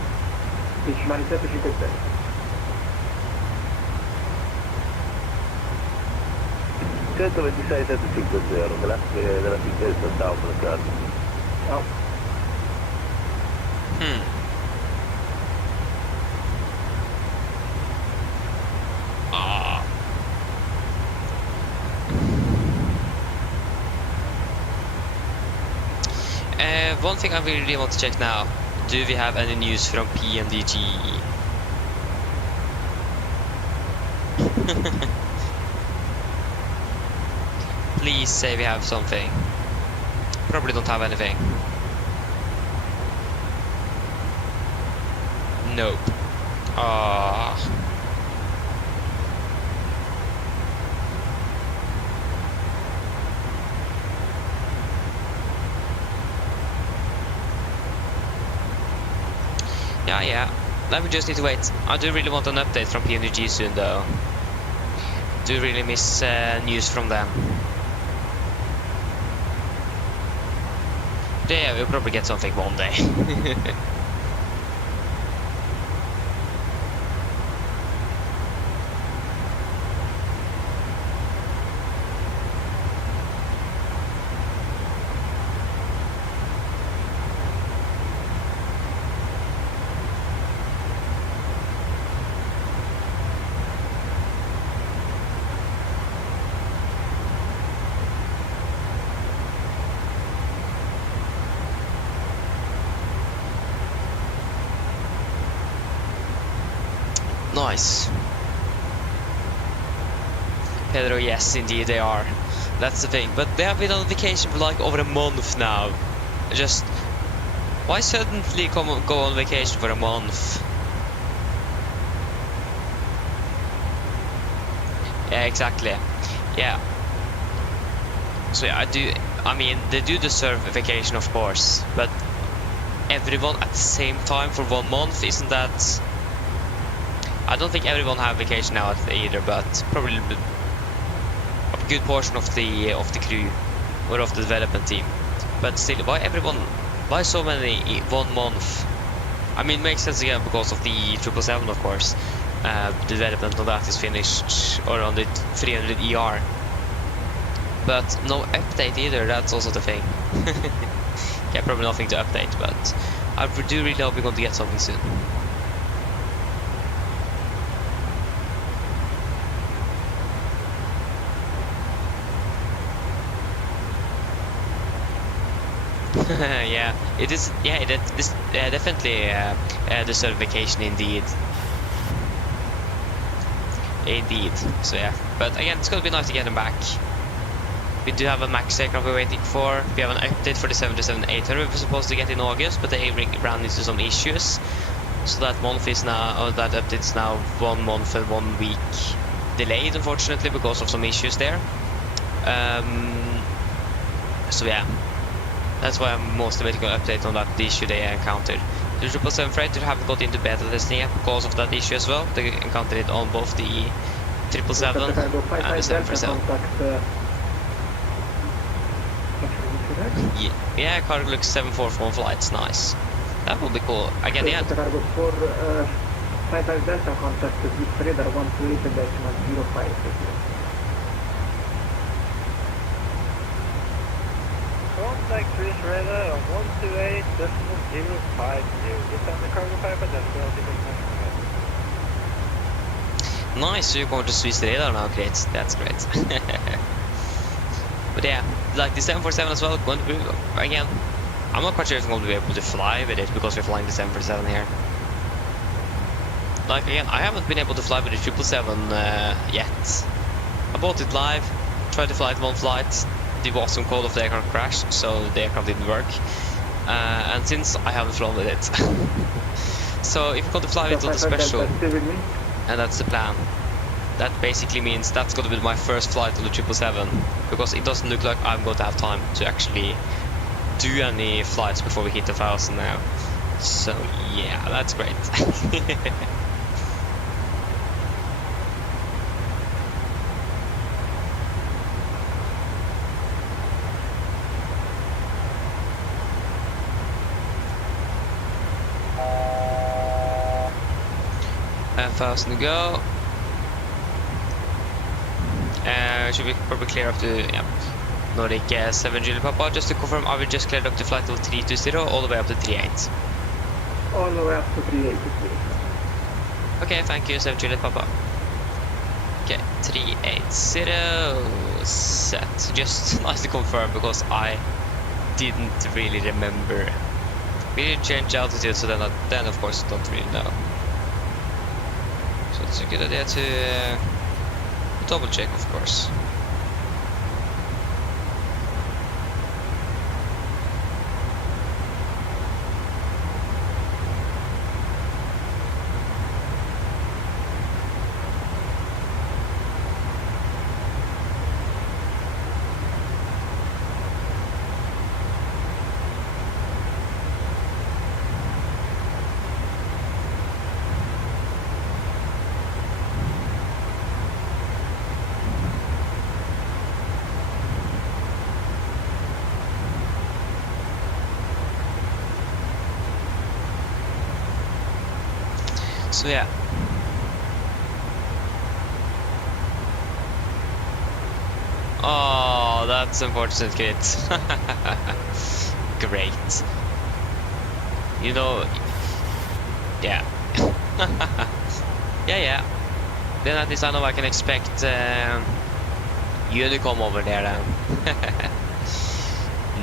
decimali 756. 126 750, grazie dell'assistenza, ciao, buonasera. Ciao. one thing I really want to check now. Do we have any news from PMDG? Please say we have something. Probably don't have anything. Nope. Ah. Yeah. Then we just need to wait. I do really want an update from PMDG soon, though. Do really miss news from them. Yeah, we'll probably get something one day. Nice. Pedro, yes, indeed they are. That's the thing. But they have been on vacation for like over a month now. Just why suddenly go on vacation for a month? Yeah, exactly. Yeah. So yeah, I mean, they do deserve a vacation, of course, but everyone at the same time for 1 month, isn't that? I don't think everyone have vacation now either, but probably a good portion of the crew or of the development team. But still, why so many 1 month? I mean, it makes sense again because of the 777, of course. Development on that is finished, or on the 300 ER. But no update either, that's also the thing. Yeah, probably nothing to update, but I do really hope we're going to get something soon. Yeah, it is. Yeah, it is definitely the certification indeed. Indeed. So yeah, but again, it's gonna be nice to get them back. We do have a max aircraft we're waiting for. We have an update for the 737-800 we were supposed to get in August, but they ran into some issues. So that month is now, or that update is now 1 month and 1 week delayed, unfortunately, because of some issues there. So yeah. That's why I'm most waiting an update on that issue they encountered. The 777 freighter haven't got into beta testing yet because of that issue as well. They encountered it on both the 777 and the 747. Yeah, cargo looks 741 flights, nice. That will be cool. Again, yeah. Cargo for Delta contact with radar 128.05. Contact cruise radar on 128.050. Descend the cargo pipe and then Nice, so you're going to Swiss radar now, great. That's great. But yeah, like the 747 as well, going to be, again, I'm not quite sure if I'm going to be able to fly with it because we're flying the 747 here. Like again, I haven't been able to fly with the 777 yet. I bought it live, tried to fly it 1 flight. The awesome code of the aircraft crashed, so the aircraft didn't work. And since I haven't flown with it. So if you're going to fly it on the special, and that's the plan. That basically means that's going to be my first flight on the 777, because it doesn't look like I'm going to have time to actually do any flights before we hit 1,000 now. So yeah, that's great. $1,000 to go. Should we probably clear up to Nordic 7 Juliet Papa? Just to confirm, I will just clear up the flight level 320 all the way up to 38. All the way up to 383. Okay, thank you, 7 Juliet Papa. Okay, 380 set. Just nice to confirm because I didn't really remember. We didn't change altitude, so then of course don't really know. So it's a good idea to double check, of course. So yeah. Oh, that's unfortunate, kid. Great. You know, yeah. yeah. Then at least I know I can expect you to come over there then.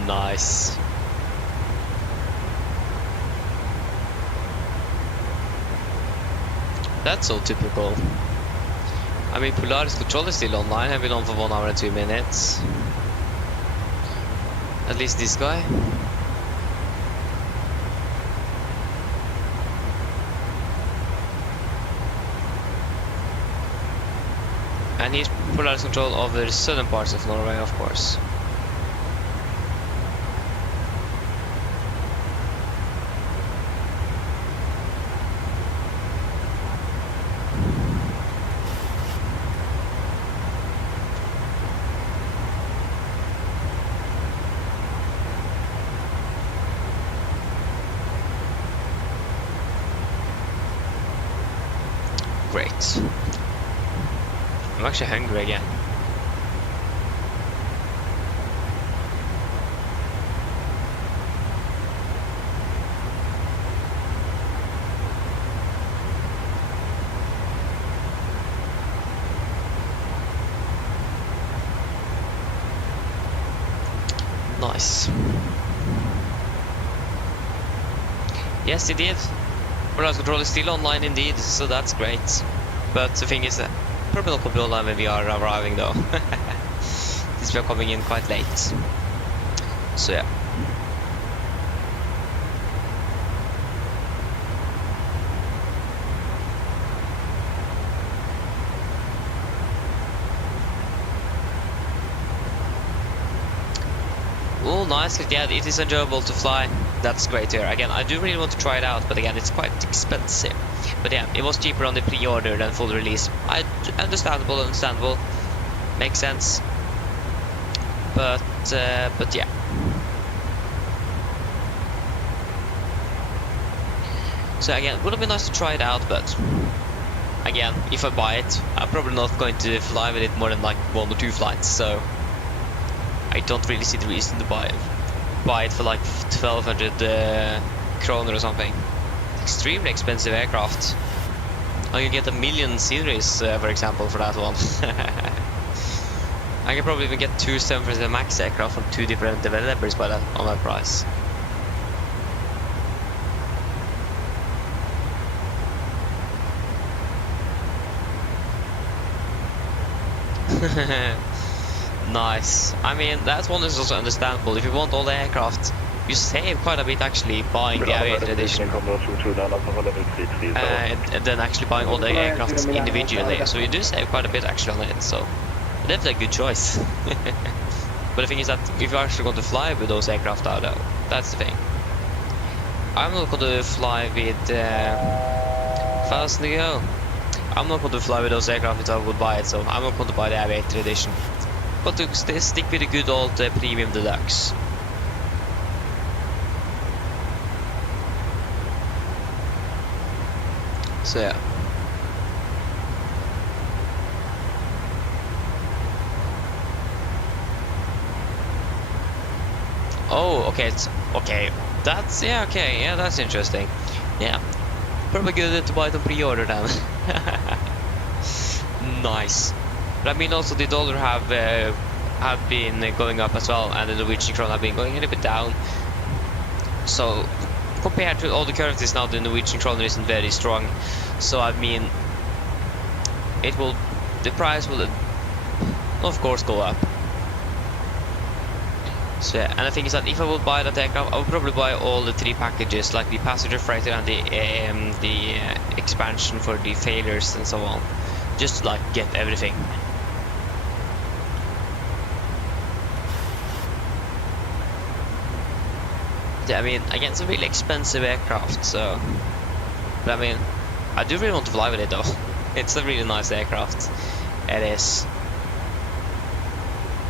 Nice. That's so typical. I mean, Polaris control is still online, have been on for 1 hour and 2 minutes. At least this guy. And he's Polaris control over the southern parts of Norway, of course. Great. I'm actually hungry again. Nice. Yes, it did. Polaris control is still online indeed, so that's great. But the thing is, probably not going to be online when we are arriving though. Since we are coming in quite late. So yeah. Oh, nice. Yeah, it is enjoyable to fly. That's great here. Again, I do really want to try it out, but again, it's quite expensive. But yeah, it was cheaper on the pre-order than full release. Understandable. Makes sense. But yeah. So again, would have been nice to try it out, but again, if I buy it, I'm probably not going to fly with it more than like 1 or 2 flights, so I don't really see the reason to buy it for like 1200 kroner or something. Extremely expensive aircraft. I can get 1,000,000 sceneries, for example, for that one. I can probably even get 2 737 MAX aircraft from 2 different developers by that on that price. Nice. I mean, that one is also understandable. If you want all the aircraft, you save quite a bit actually buying the Aviator Edition. And then actually buying all the aircraft individually. So you do save quite a bit actually on it. So definitely a good choice. But the thing is that if you're actually going to fly with those aircraft out, that's the thing. I'm not going to fly with fast to go. I'm not going to fly with those aircraft if I would buy it, so I'm not going to buy the Aviator Edition. But to stick with the good old Premium Deluxe. So yeah. Oh, okay, okay. That's that's interesting. Yeah. Probably good to buy it on pre-order then. Nice. But I mean also the dollar have have been going up as well, and the Norwegian krone have been going a little bit down. So compared to all the currencies now, the Norwegian krone isn't very strong. So I mean, the price will of course go up. So yeah, and the thing is that if I would buy that aircraft, I would probably buy all the 3 packages, like the passenger freighter and the expansion for the failures and so on, just to like get everything. Yeah, I mean, again, it's a really expensive aircraft, so, but I mean, I do really want to fly with it though. It's a really nice aircraft. It is.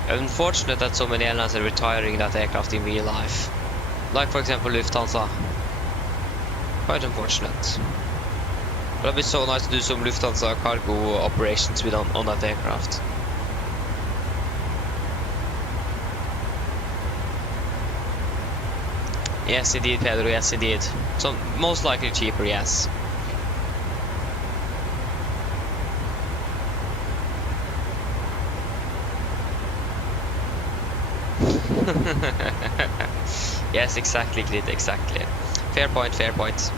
Unfortunate that so many airlines are retiring that aircraft in real life. Like for example Lufthansa. Quite unfortunate. But it'd be so nice to do some Lufthansa cargo operations with on that aircraft. Yes indeed, Pedro, yes indeed. So most likely cheaper, yes. Yes, exactly, Grid, exactly. Fair point, fair point.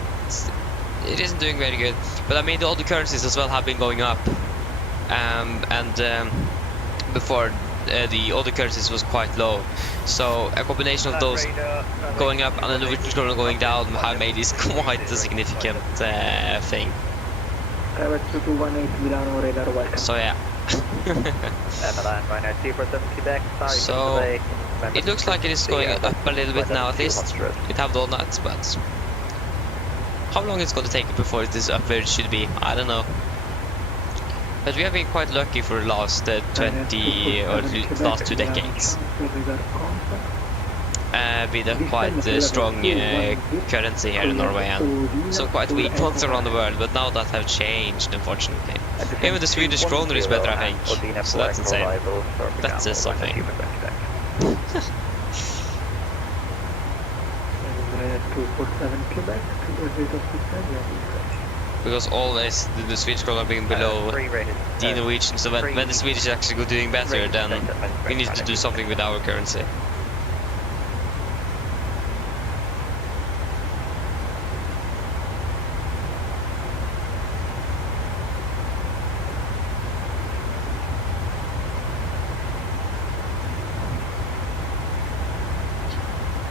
It isn't doing very good, but I mean all the currencies as well have been going up, before the other currencies was quite low, so a combination of those going up and the Norwegian krone going down have made this quite a significant thing. So yeah. So it looks like it is going up a little bit now, at least it have done that, but how long it's going to take before it is up where it should be, I don't know. But we have been quite lucky for the last 20 or last 2 decades. With a quite strong currency here in Norway and some quite weak ones around the world, but now that have changed, unfortunately. Even the Swedish kroner is better, I think, so that's insane. That says something. Because always the Swedish krona being below the Norwegian, so when the Swedish is actually doing better, then we need to do something with our currency.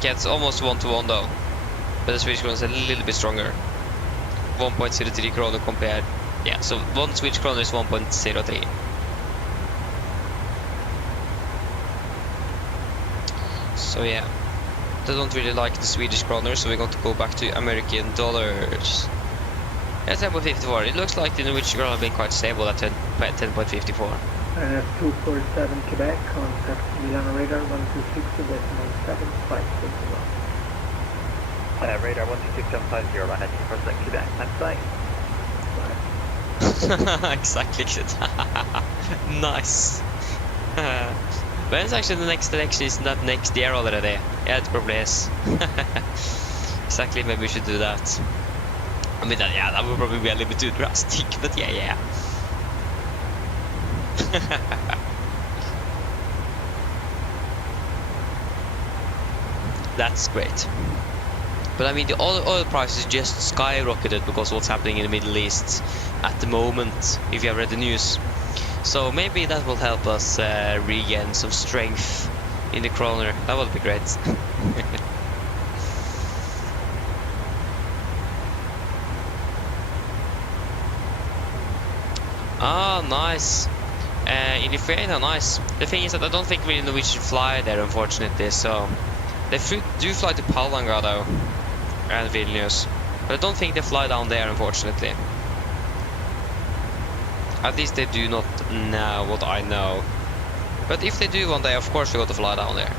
Yeah, it's almost 1-to-1 though, but the Swedish krona is a little bit stronger. 1.03 kroner compared, yeah, so 1 Swedish krona is 1.03. So yeah, I don't really like the Swedish kroner, so we're going to go back to American dollars. That's 10.54. It looks like the Norwegian krona have been quite stable at 10.54. 247 Quebec, contact Milano radar 126.756. Radar 126.750, line 10% Quebec, time Exactly. Nice. When is actually the next election? Isn't that next year already? Yeah, it probably is. Exactly, maybe we should do that. I mean, yeah, that would probably be a little bit too drastic, but yeah. That's great. But I mean, the oil prices just skyrocketed because of what's happening in the Middle East at the moment, if you have read the news. So maybe that will help us regain some strength in the kroner. That would be great. Ah, nice. In Lithuania, nice. The thing is that I don't think really Norwegian fly there, unfortunately. So they do fly to Palanga though, and Vilnius, but I don't think they fly down there, unfortunately. At least they do not now, what I know. But if they do one day, of course we got to fly down there.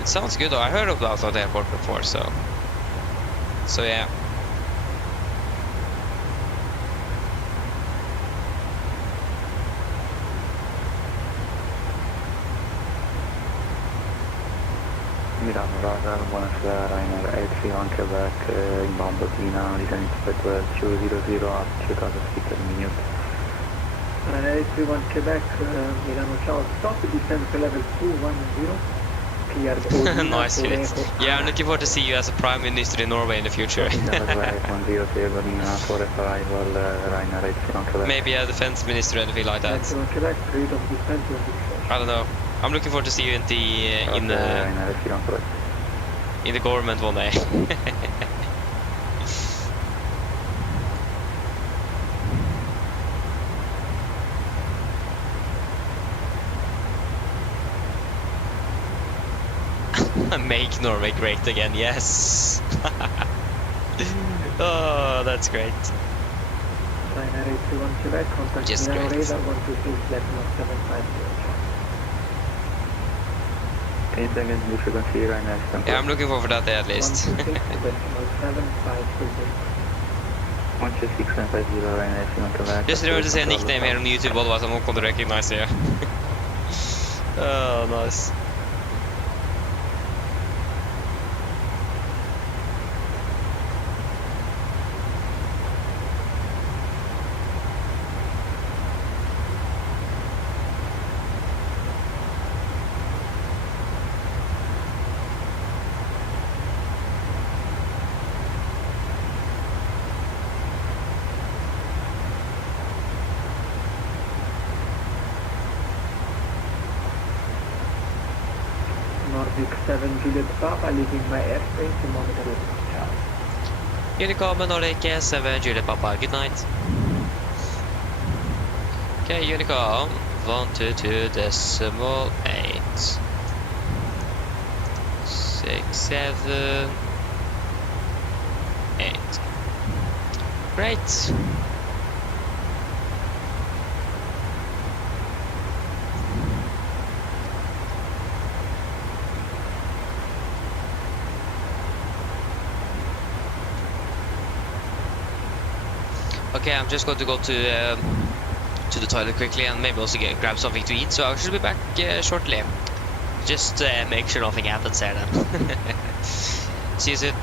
It sounds good though. I heard about that airport before, so yeah. Milano radar, buonasera, Ryanair Epsilon Quebec, inbound Latina, descending to 200 at 2000 feet per minute. Ryanair 31 Quebec, Milano Charles, stop the descent to level 210. Cleared Odina Nice, for dude. Echo. Yeah, I'm looking forward to see you as a prime minister in Norway in the future. Maybe a defense minister or anything like that. Quebec, rate of descent 24. I don't know. I'm looking forward to see you in the government one day. Make Norway great again, yes. Oh, that's great. Ryanair 81 Quebec, contact Just Milano great. Radar 126 decimal 750. Yeah, I'm looking forward to that day at least. 126 decimal 750. Just remember to say a nickname here on YouTube, otherwise I won't going to recognize you. Oh, nice. Nordic 7 Juliet Papa, leaving my airspace to monitor it. Unicom Nordic 7 Juliet Papa, good night. Okay, Unicom 122 decimal 8 6 7 8. Great. Okay, I'm just going to go to the toilet quickly and maybe also grab something to eat. So I should be back shortly. Just make sure nothing happens there then. See you soon.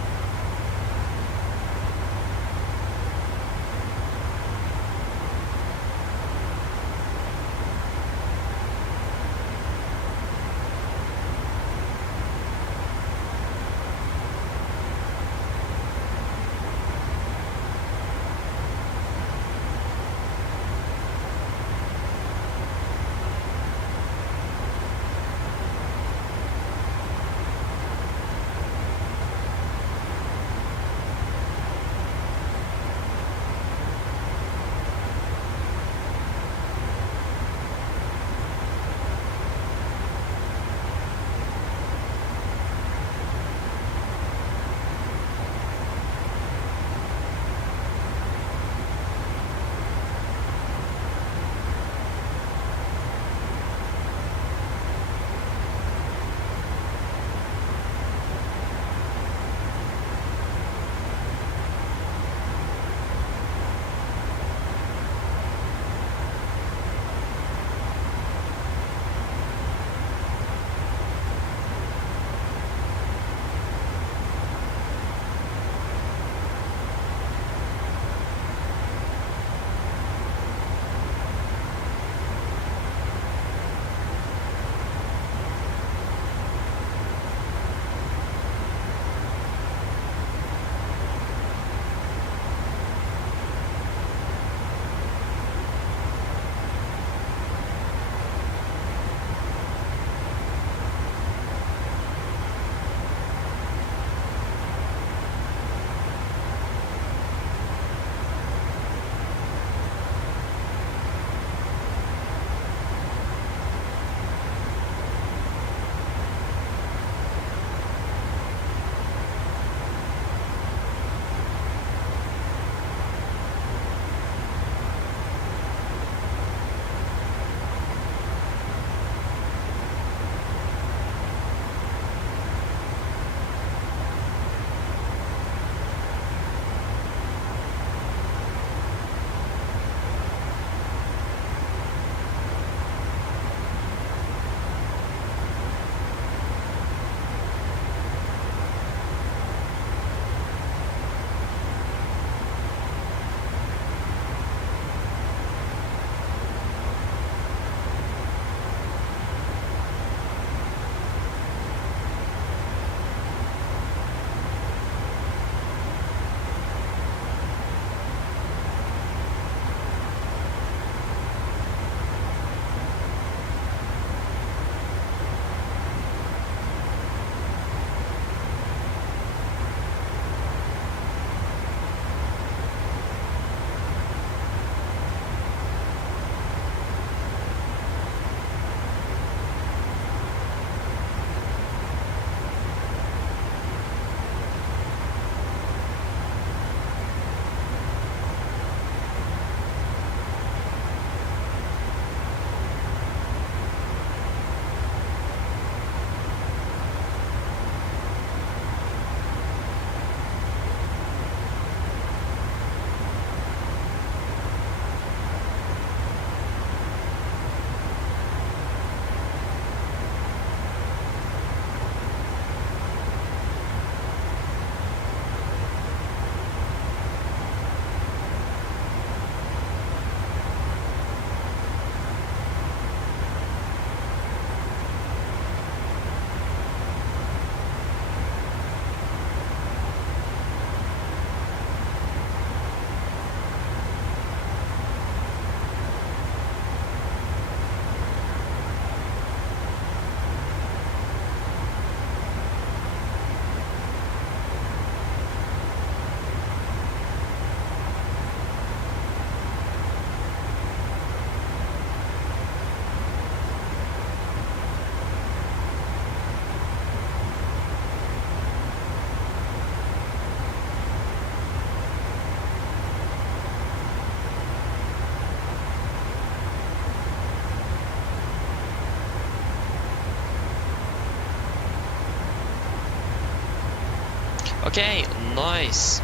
Okay, nice.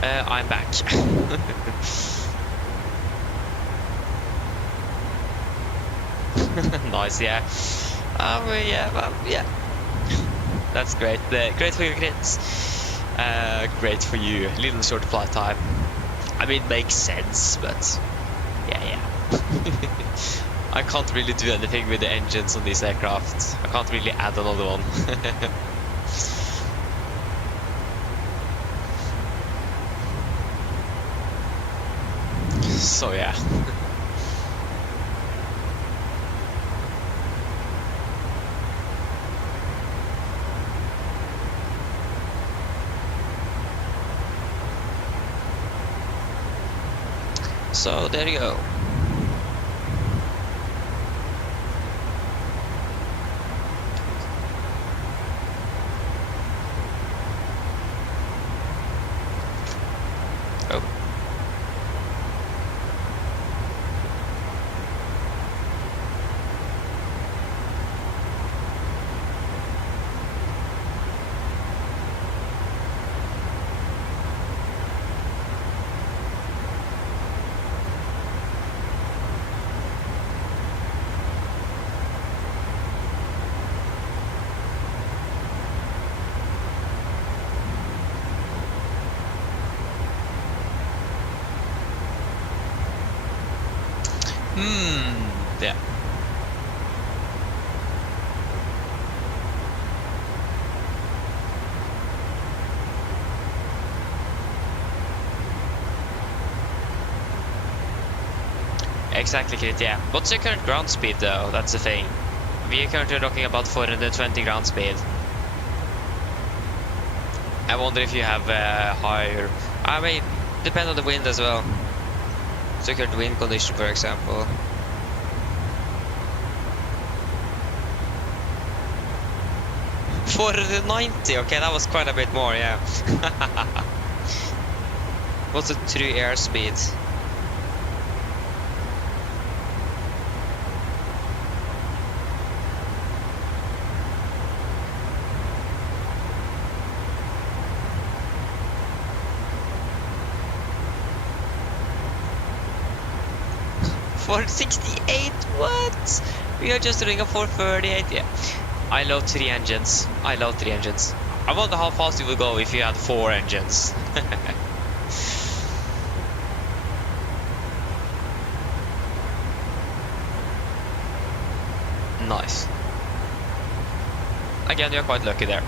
I'm back. Nice, yeah. Yeah. That's great. Great for your kids. Great for you. Little short flight time. I mean, it makes sense, but yeah. I can't really do anything with the engines on this aircraft. I can't really add another one. So yeah. So there you go. Oh. Yeah. Exactly, Kit, yeah. What's your current ground speed though? That's the thing. We are currently talking about 420 ground speed. I wonder if you have higher... I mean, depend on the wind as well. So current wind condition, for example. $490, okay, that was quite a bit more, yeah. What's the true airspeed? $468, what? We are just doing a 438, yeah. I love 3 engines. I wonder how fast it would go if you had 4 engines. Nice. Again, you're quite lucky there.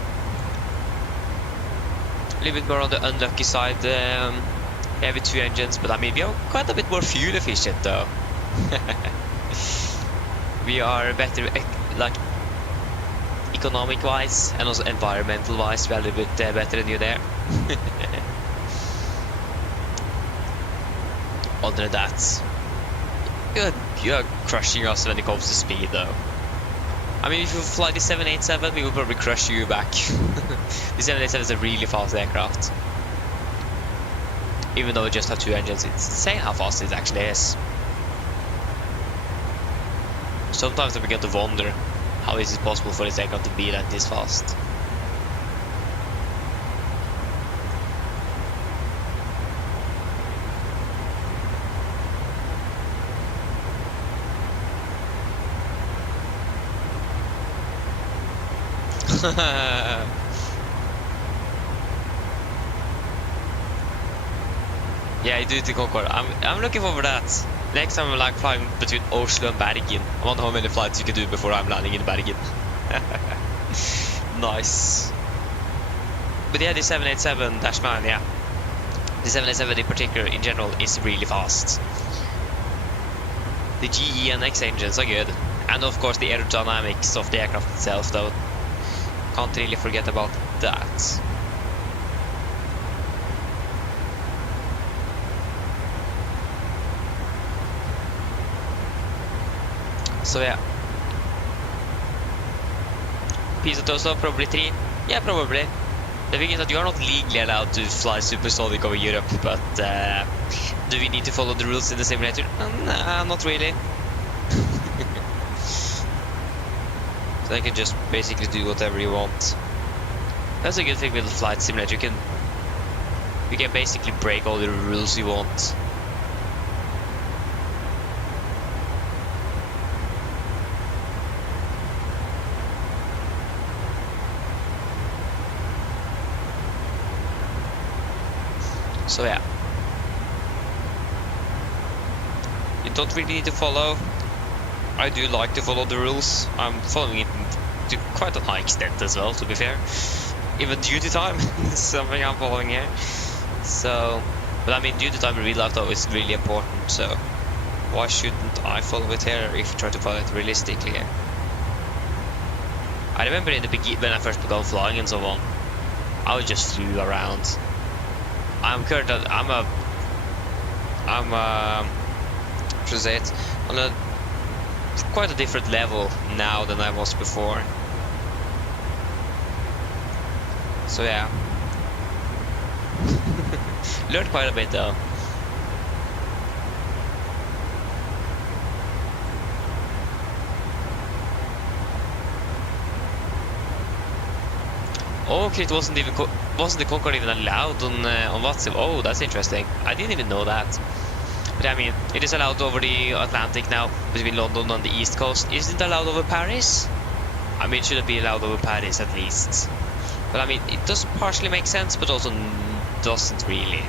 A little bit more on the unlucky side. Yeah, with 2 engines, but I mean, we are quite a bit more fuel efficient though. We are better, like, economic wise and also environmental wise. We are a little bit better than you there. Other than that, you're crushing us when it comes to speed though. I mean, if you fly the 787, we will probably crush you back. The 787 is a really fast aircraft. Even though we just have 2 engines, it's insane how fast it actually is. Sometimes I begin to wonder, how is it possible for this aircraft to be like this fast? Yeah, I do it to Concorde. I'm looking forward to that. Next time I'm like flying between Oslo and Bergen. I wonder how many flights you can do before I'm landing in Bergen. Nice. But yeah, the 787-9, yeah. The 787 in particular, in general, is really fast. The GE and X engines are good. And of course the aerodynamics of the aircraft itself, though. Can't really forget about that. So yeah. Pisa to Oslo, probably 3. Yeah, probably. The thing is that you are not legally allowed to fly supersonic over Europe, but do we need to follow the rules in the simulator? Nah, not really. So I can just basically do whatever you want. That's a good thing with the flight simulator. You can basically break all the rules you want. So yeah, you don't really need to follow. I do like to follow the rules. I'm following it to quite a high extent as well, to be fair. Even duty time is something I'm following here. So, but I mean, duty time in real life though is really important. So why shouldn't I follow it here if you try to follow it realistically? I remember in the beginning when I first began flying and so on, I would just flew around. I'm should I say it, on a quite a different level now than I was before. So yeah, learned quite a bit though. Oh, okay, it wasn't the Concorde even allowed on WhatsApp. Oh, that's interesting. I didn't even know that. But I mean, it is allowed over the Atlantic now, between London and the East Coast. Isn't it allowed over Paris? I mean, should it be allowed over Paris at least? But I mean, it does partially make sense, but also doesn't really.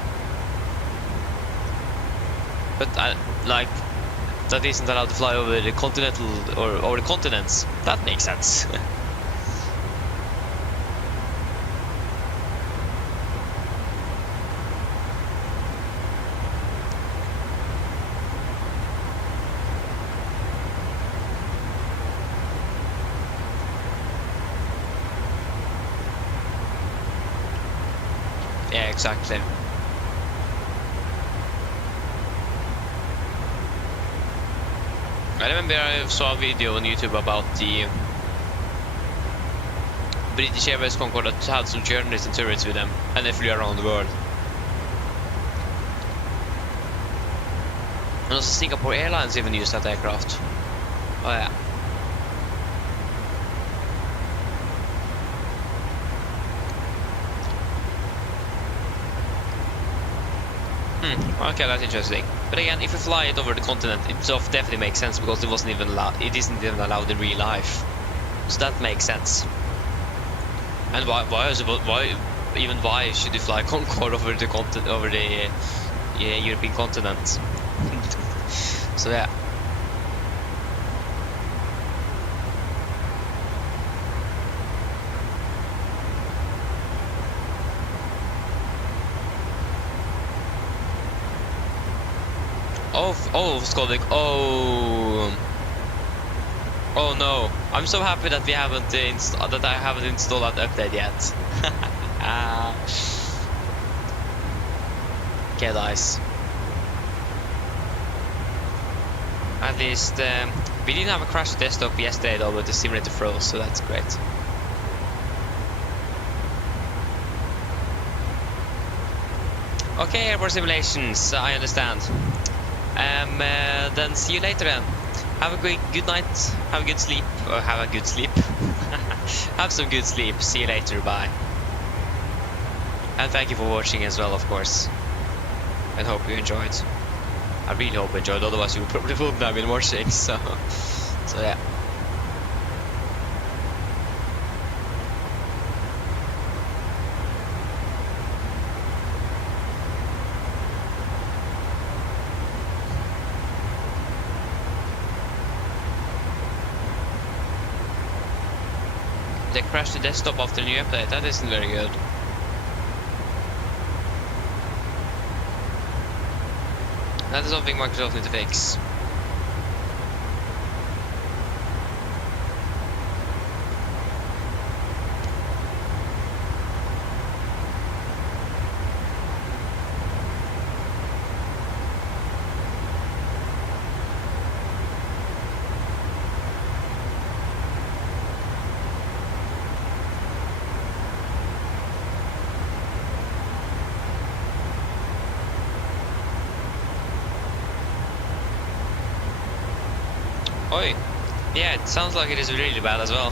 But like, that isn't allowed to fly over the continental or over the continents. That makes sense. Yeah, exactly. I remember I saw a video on YouTube about the British Airways Concorde that had some journalists and tourists with them, and they flew around the world. And also Singapore Airlines even used that aircraft. Oh yeah. Okay, that's interesting. But again, if you fly it over the continent, it definitely makes sense because it isn't even allowed in real life. So that makes sense. And why should you fly Concorde over the European continent? So yeah. Oh, Skolvik. Oh no! I'm so happy that I haven't installed that update yet. Okay, nice. At least we didn't have a crash desktop yesterday though, but the simulator froze, so that's great. Okay, airport simulations. I understand. Then see you later then. Have a good night, have a good sleep, or have a good sleep. Have some good sleep. See you later, bye. And thank you for watching as well, of course. And hope you enjoyed. I really hope you enjoyed, otherwise you probably wouldn't have been watching, so yeah. They crashed the desktop after the new update. That isn't very good. That is something Microsoft needs to fix. Oi! Yeah, it sounds like it is really bad as well.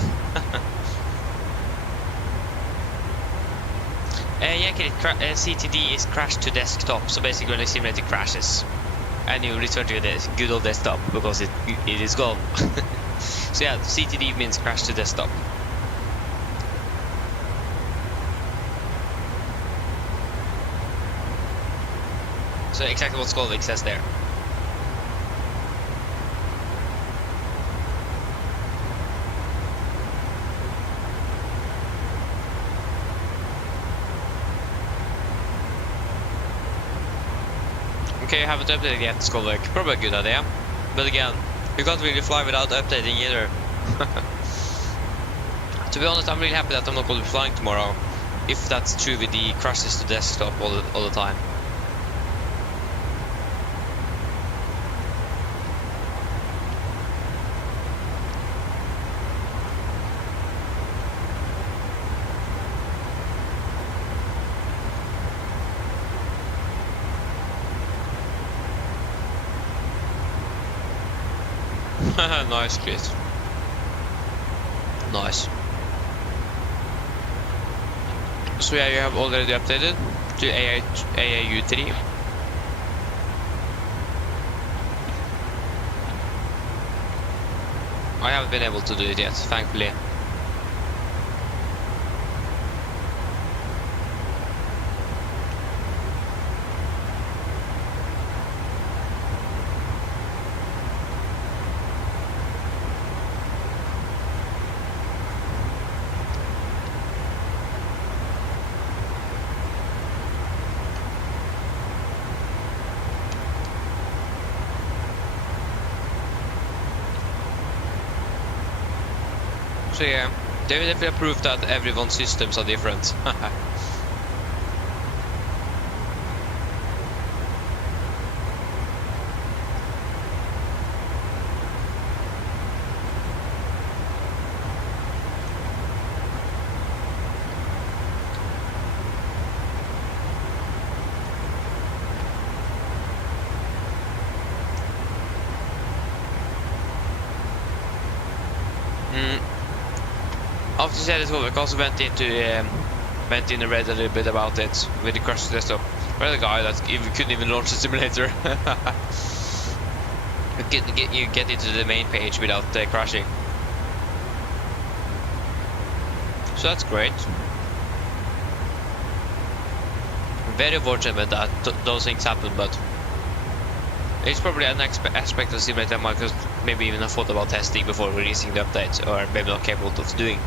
Yeah, CTD is crash to desktop. So basically, when the simulator crashes, and you return to the good old desktop because it is gone. So yeah, CTD means crash to desktop. So exactly what Skolvik says there. Okay, you haven't updated yet, Skolvik. Probably a good idea. But again, you can't really fly without updating either. To be honest, I'm really happy that I'm not going to be flying tomorrow. If that's true with the crashes to desktop all the time. Nice, Chris. Nice. So yeah, you have already updated to AAU3. I haven't been able to do it yet, thankfully. So yeah, they will definitely prove that everyone's systems are different. After you said it, we also went in and read a little bit about it with the crash desktop. We're the guy that couldn't even launch the simulator. You get into the main page without crashing. So that's great. Very fortunate that those things happen, but it's probably an aspect of the simulator Microsoft maybe even have thought about testing before releasing the update, or maybe not capable of doing.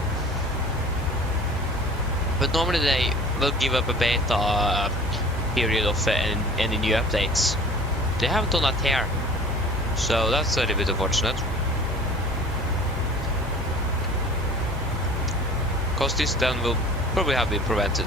But normally they will give up a beta period of any new updates. They haven't done that here, so that's a little bit unfortunate. Because this then will probably have been prevented.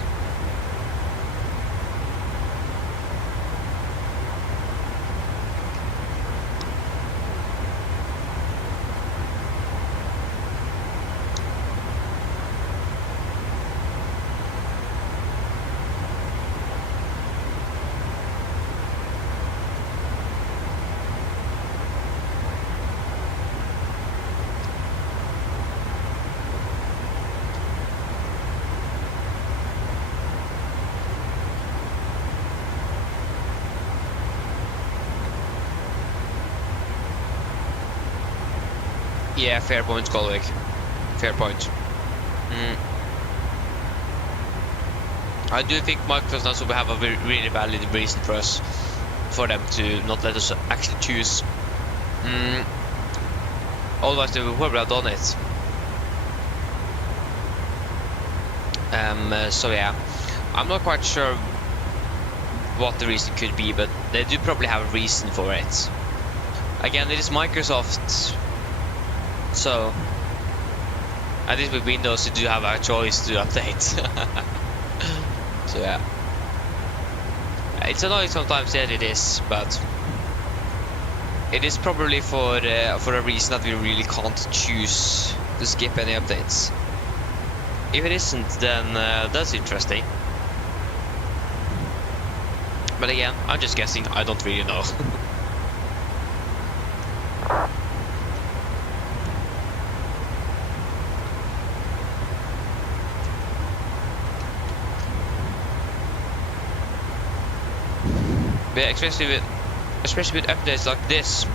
Yeah, fair point, Kolvik. Fair point. I do think Microsoft also will have a really valid reason for them to not let us actually choose. Otherwise they will probably have done it. So yeah, I'm not quite sure what the reason could be, but they do probably have a reason for it. Again, it is Microsoft. So, at least with Windows you do have a choice to update. So yeah, it's annoying sometimes that it is, but it is probably for a reason that we really can't choose to skip any updates. If it isn't, then that's interesting. But again, I'm just guessing, I don't really know. Yeah, especially with updates like this,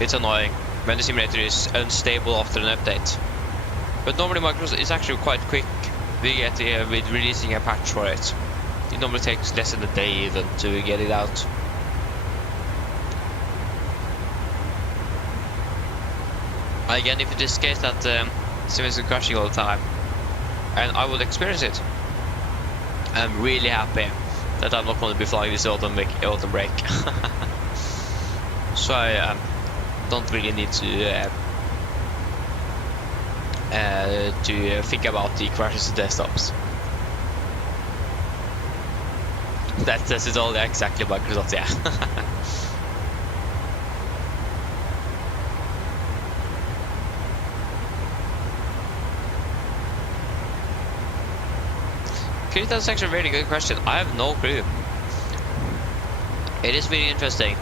it's annoying when the simulator is unstable after an update. But normally Microsoft is actually quite quick with releasing a patch for it. It normally takes less than a day even to get it out. Again, if it is the case that simulators are crashing all the time, and I will experience it, I'm really happy that I'm not going to be flying this autumn break. So I don't really need to think about the crashes and desktops. That says it all, exactly, Microsoft, yeah. Okay, that's actually a very good question. I have no clue. It is really interesting.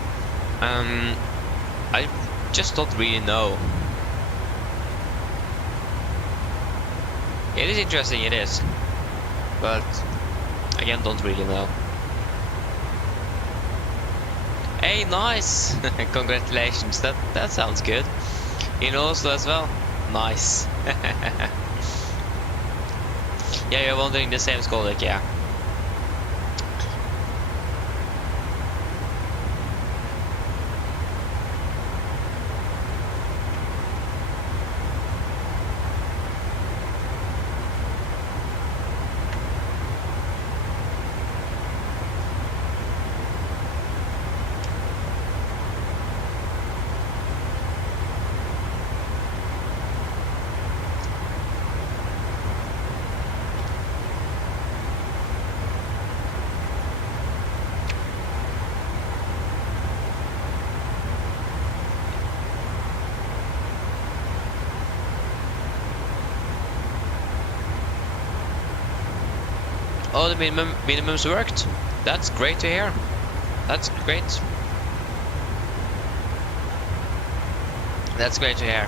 I just don't really know. It is interesting, it is. But again, don't really know. Hey, nice! Congratulations, that sounds good. In Oslo as well. Nice. Yeah, you're wondering the same score, like, yeah. Oh, the minimums worked. That's great to hear. That's great. That's great to hear.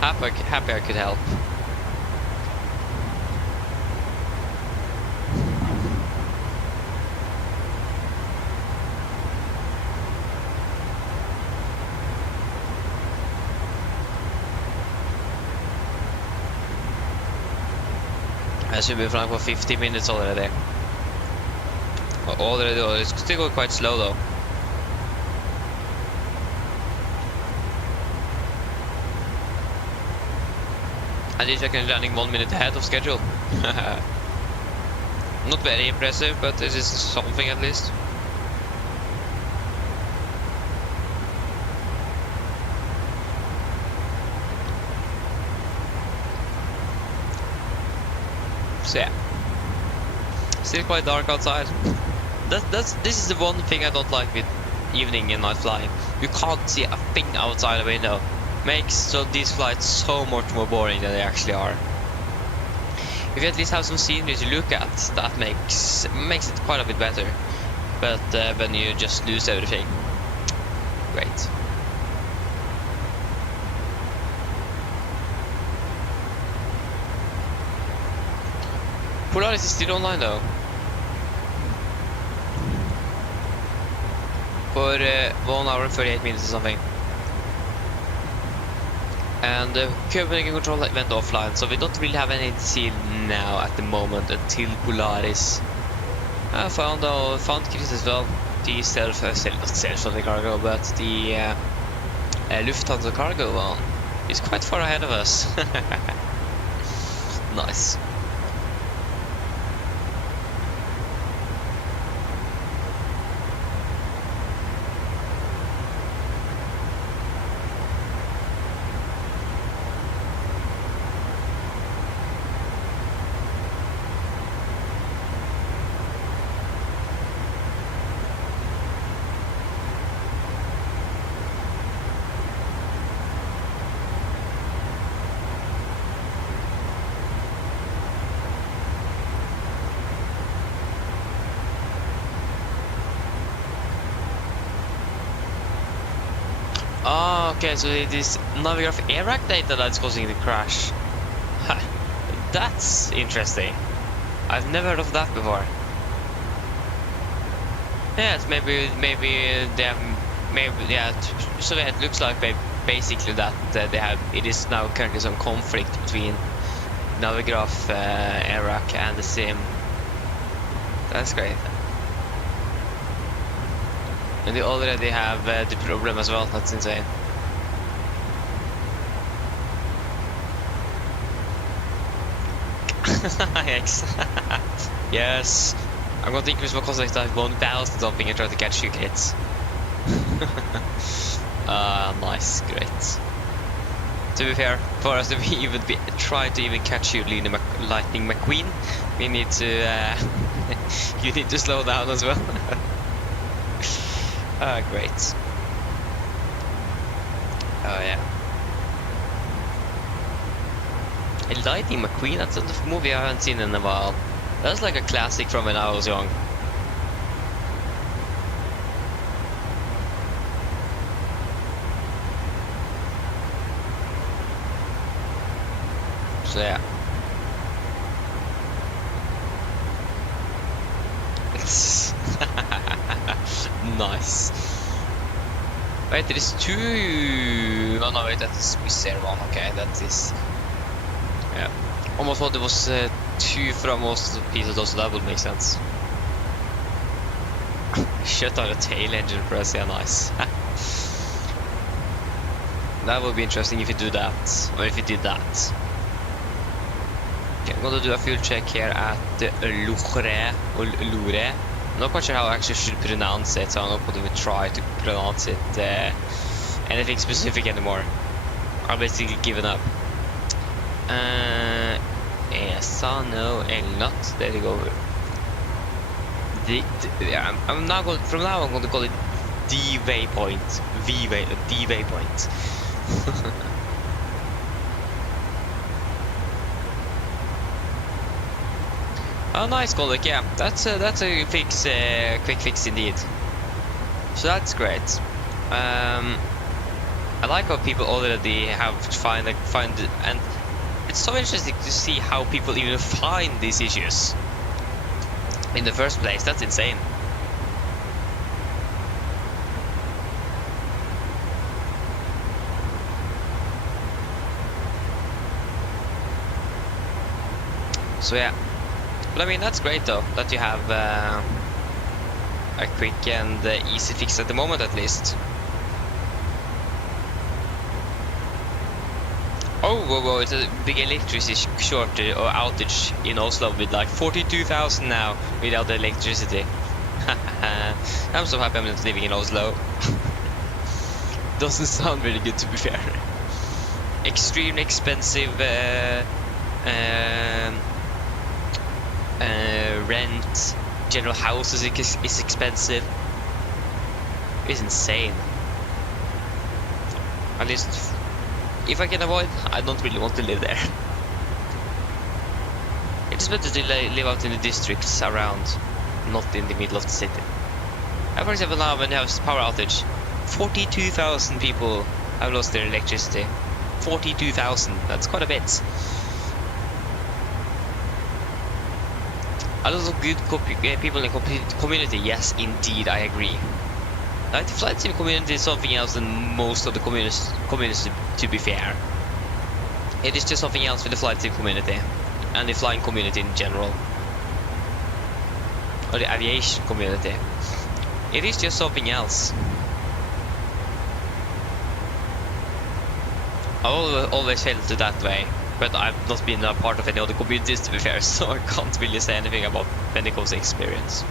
happy I could help. I should be flying for 50 minutes already. It's still going quite slow though. And this second landing 1 minute ahead of schedule. Not very impressive, but this is something at least. So yeah, still quite dark outside. This is the one thing I don't like with evening and night flying. You can't see a thing outside the window. Makes these flights so much more boring than they actually are. If you at least have some scenery to look at, that makes it quite a bit better. But when you just lose everything, great. Polaris is still online though. For 1 hour and 38 minutes or something. And the Copenhagen control went offline, so we don't really have any seal now at the moment until Polaris. I found Chris as well. The not self-funding cargo, but the Lufthansa cargo one is quite far ahead of us. Nice. Okay, so it is Navigraph AirRack data that's causing the crash. That's interesting. I've never heard of that before. Yes, maybe they have, so yeah, it looks like basically that they have, it is now currently some conflict between Navigraph, Iraq and the Sim. That's great. And they already have the problem as well. That's insane. Yes, I'm going to increase my cost like 1,000 something and try to catch you kids. Nice, great. To be fair, for us to try to even catch you, Lightning McQueen, we need to you need to slow down as well. Great. Oh yeah. Lightning McQueen, that's a movie I haven't seen in a while. That's like a classic from when I was young. So yeah. Nice. Wait, there is two... Oh no, wait, that's Swiss Air one. Okay, that is... Yeah. Almost thought there was two from Oslo to Pisa, so that would make sense. Shut on a tail engine press, yeah, nice. That would be interesting if you do that, or if you did that. Okay, I'm gonna do a fuel check here at Lure. I'm not quite sure how I actually should pronounce it, so I'm not going to even try to pronounce it anything specific anymore. I've basically given up. Esa, no, el not. There you go. I'm now going. From now, I'm going to call it D waypoint. D waypoint. Oh, nice, Goldick. Yeah, that's a fix, quick fix indeed. So that's great. I like how people already have find it, and it's so interesting to see how people even find these issues in the first place. That's insane. So yeah. But I mean, that's great though, that you have a quick and easy fix at the moment at least. Oh, whoa, it's a big electricity shortage or outage in Oslo with like 42,000 now without the electricity. I'm so happy I'm not living in Oslo. Doesn't sound really good, to be fair. Extremely expensive rent, general houses is expensive. It's insane. At least, if I can avoid, I don't really want to live there. It's better to live out in the districts around, not in the middle of the city. For example, now when you have power outage, 42,000 people have lost their electricity. 42,000, that's quite a bit. A lot of good people in the community, yes, indeed, I agree. Like the flight sim community is something else than most of the communities, to be fair. It is just something else with the flight sim community, and the flying community in general. Or the aviation community. It is just something else. I've always felt it that way. But I've not been a part of any other communities, to be fair, so I can't really say anything about Pentecost experience.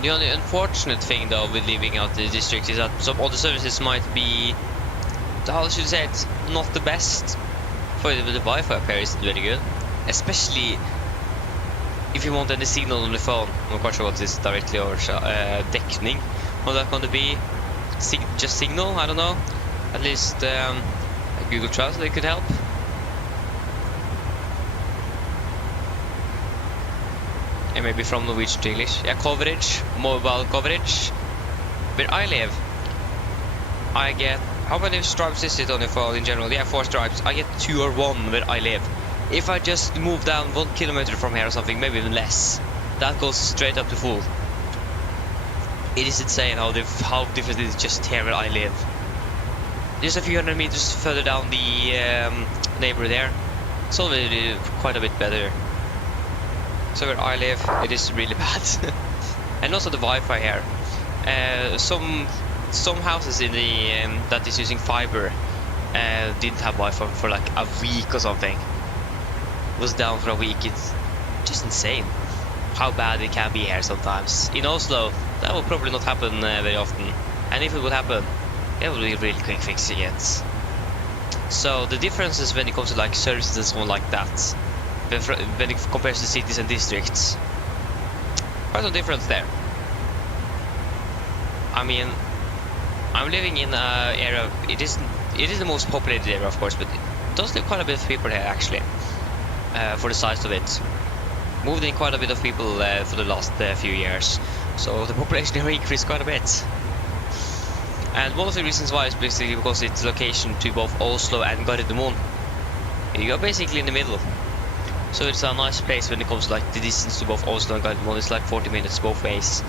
The only unfortunate thing though with leaving out the district is that some other services might be, how should I say it, not the best. For the Wi-Fi pair isn't very good. Especially if you want any signal on the phone, I'm not sure what this directly or dekning, or that going to be just signal, I don't know. At least Google Translate could help. And maybe from Norwegian to English. Yeah, coverage, mobile coverage. Where I live, I get, how many stripes is it on your phone in general? Yeah, 4 stripes. I get 2 or 1 where I live. If I just move down 1 kilometer from here or something, maybe even less, that goes straight up to full. It is insane how different it is just here where I live. Just a few hundred meters further down the neighborhood there, it's already quite a bit better. So where I live, it is really bad. And also the Wi-Fi here. Some houses in the that is using fiber didn't have Wi-Fi for like a week or something. It was down for a week. It's just insane how bad it can be here sometimes. In Oslo, that will probably not happen very often. And if it would happen, it will be really quick fixing it. So the differences when it comes to like services and so on like that, when it compares to cities and districts, quite some difference there. I mean, I'm living in an area, it is the most populated area of course, but it does live quite a bit of people here actually, for the size of it. Moved in quite a bit of people for the last few years, so the population here increased quite a bit. And one of the reasons why is basically because it's location to both Oslo and Gardermoen. You're basically in the middle. So it's a nice place when it comes to like the distance to both Oslo and Gardermoen. It's like 40 minutes both ways.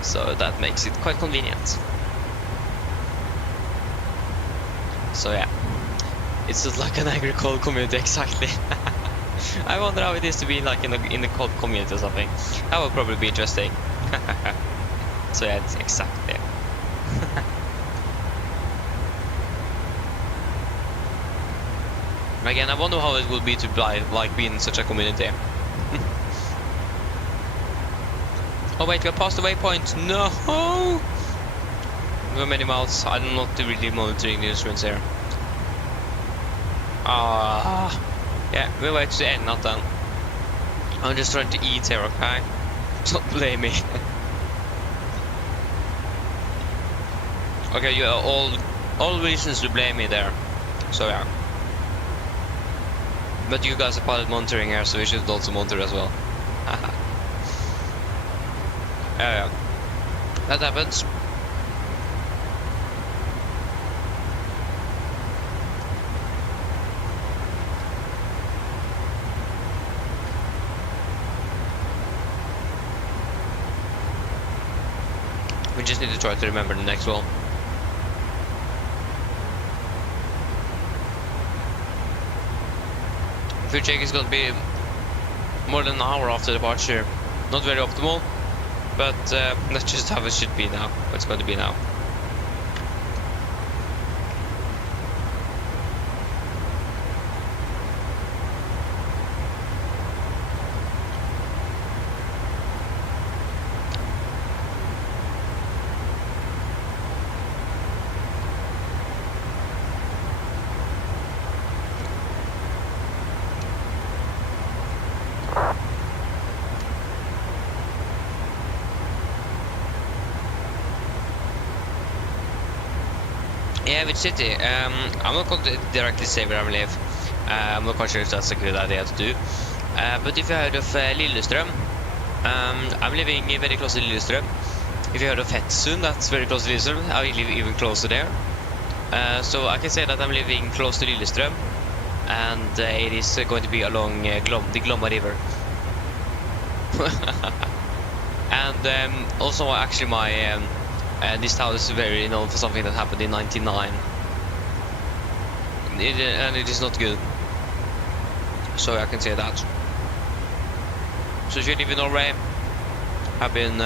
So that makes it quite convenient. So yeah, it's just like an agricultural community exactly. I wonder how it is to be like in a cold community or something. That would probably be interesting. So yeah, it's exactly. Again, I wonder how it would be to be in such a community. Oh wait, we are past the waypoint. No! How many miles? I'm not really monitoring the instruments here. Yeah, we're way to the end, not done. I'm just trying to eat here, okay? Don't blame me. Okay, you are all reasons to blame me there. So yeah. But you guys are part of monitoring here, so we should also monitor as well. Yeah. That happens. We just need to try to remember the next one. Fuel check is going to be more than an hour after departure. Not very optimal, but that's just how it should be now. What it's going to be now. Yeah, which city? I'm not going to directly say where I live. I'm not quite sure if that's a good idea to do. But if you heard of Lillestrøm, I'm living very close to Lillestrøm. If you heard of Hetsund, that's very close to Lillestrøm. I live even closer there. So I can say that I'm living close to Lillestrøm, and it is going to be along the Glomma River. And also, actually, my this town is very known for something that happened in '99, and it is not good. So I can say that. So if you live in Norway, have been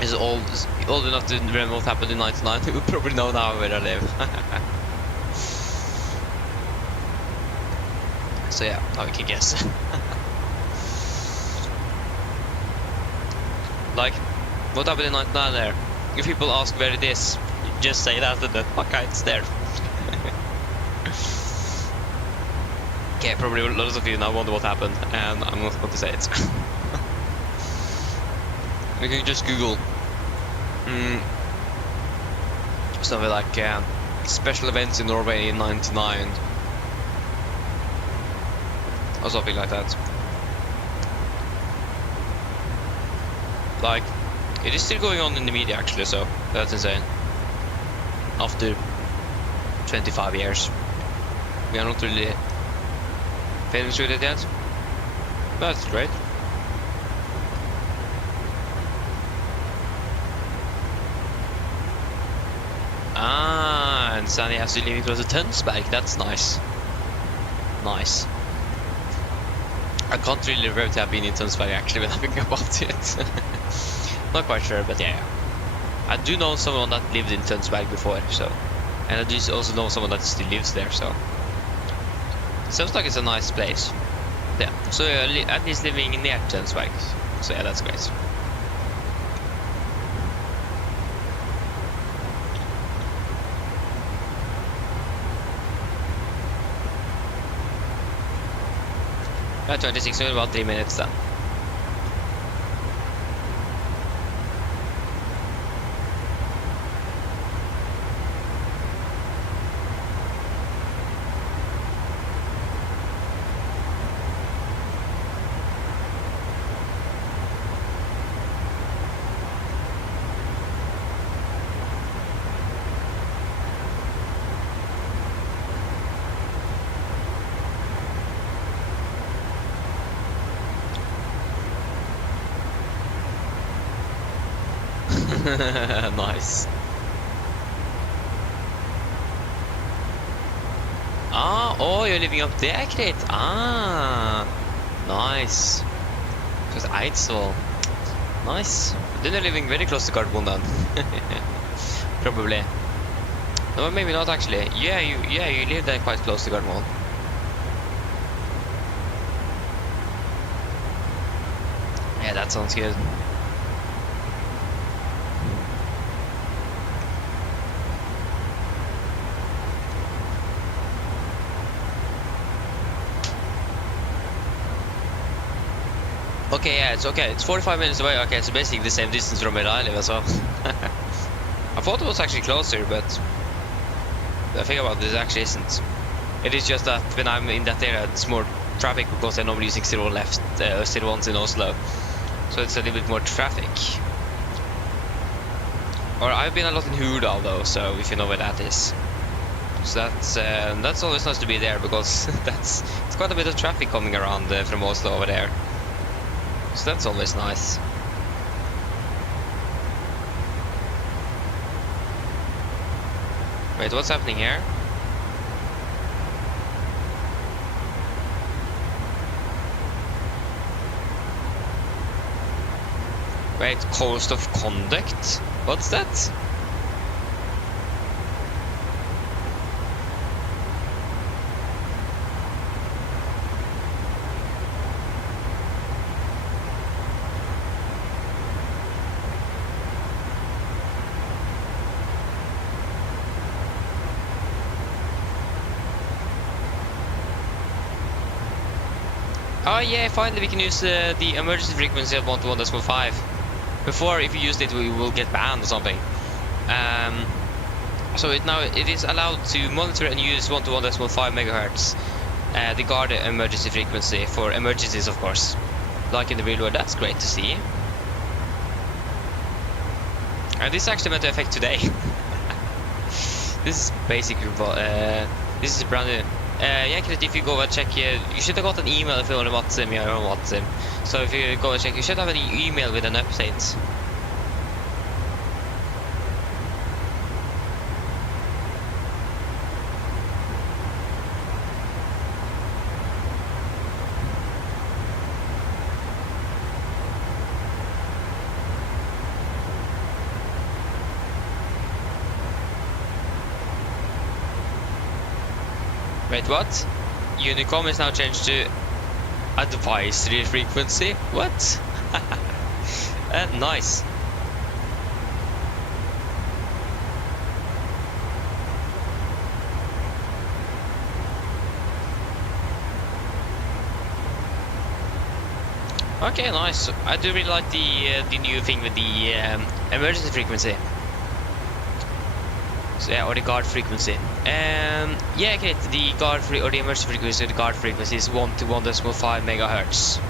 is old enough to remember what happened in '99, you would probably know now where I live. So yeah, now we can guess. Like, what happened in '99 there? If people ask where it is, just say that and then, okay, it's there. Okay, probably lots of you now wonder what happened, and I'm not going to say it. You can just Google something like special events in Norway in '99 or something like that. Like, it is still going on in the media actually, so that's insane. After 25 years, we are not really famous with it yet. That's great. Ah, and Sunny has to leave close to Tønsberg. That's nice. Nice. I can't really remember to have been in Tønsberg actually when I think about it. Not quite sure, but yeah. I do know someone that lived in Tønsberg before, so. And I do also know someone that still lives there, so. Sounds like it's a nice place. Yeah, so at least living near Tønsberg. So yeah, that's great. At 26 minutes, about 3 minutes then. Nice. Ah, oh, you're living up there, Krit. Ah, nice. Because Eidsvoll. Nice. Then you're living very close to Gardermoen then. Probably. No, maybe not actually. Yeah, you live there quite close to Gardermoen. Yeah, that sounds good. Okay, yeah, it's okay. It's 45 minutes away. Okay, it's basically the same distance from where I live as well. I thought it was actually closer, but the thing about this actually isn't. It is just that when I'm in that area, it's more traffic because I'm normally using 01s in Oslo. So it's a little bit more traffic. Or I've been a lot in Hurdal though, so if you know where that is. So that's always nice to be there because it's quite a bit of traffic coming around from Oslo over there. So that's always nice. Wait, what's happening here? Wait, cost of conduct? What's that? Oh yeah, finally we can use the emergency frequency of 121.5. Before, if you used it, we will get banned or something. So it is allowed to monitor and use 121.5 megahertz, the guard emergency frequency for emergencies, of course, like in the real world. That's great to see. And this actually meant to affect today. This is basically this is brand new. Yeah, if you go and check, you should have got an email if you want to WhatsApp me or on WhatsApp. So if you go and check, you should have an email with an update. Wait, what? Unicom is now changed to advisory frequency? What? Nice. Okay, nice. I do really like the new thing with the emergency frequency. So yeah, or the guard frequency. Yeah, okay, the guard or the emergency frequency, the guard frequency is 1 to 1.5 megahertz.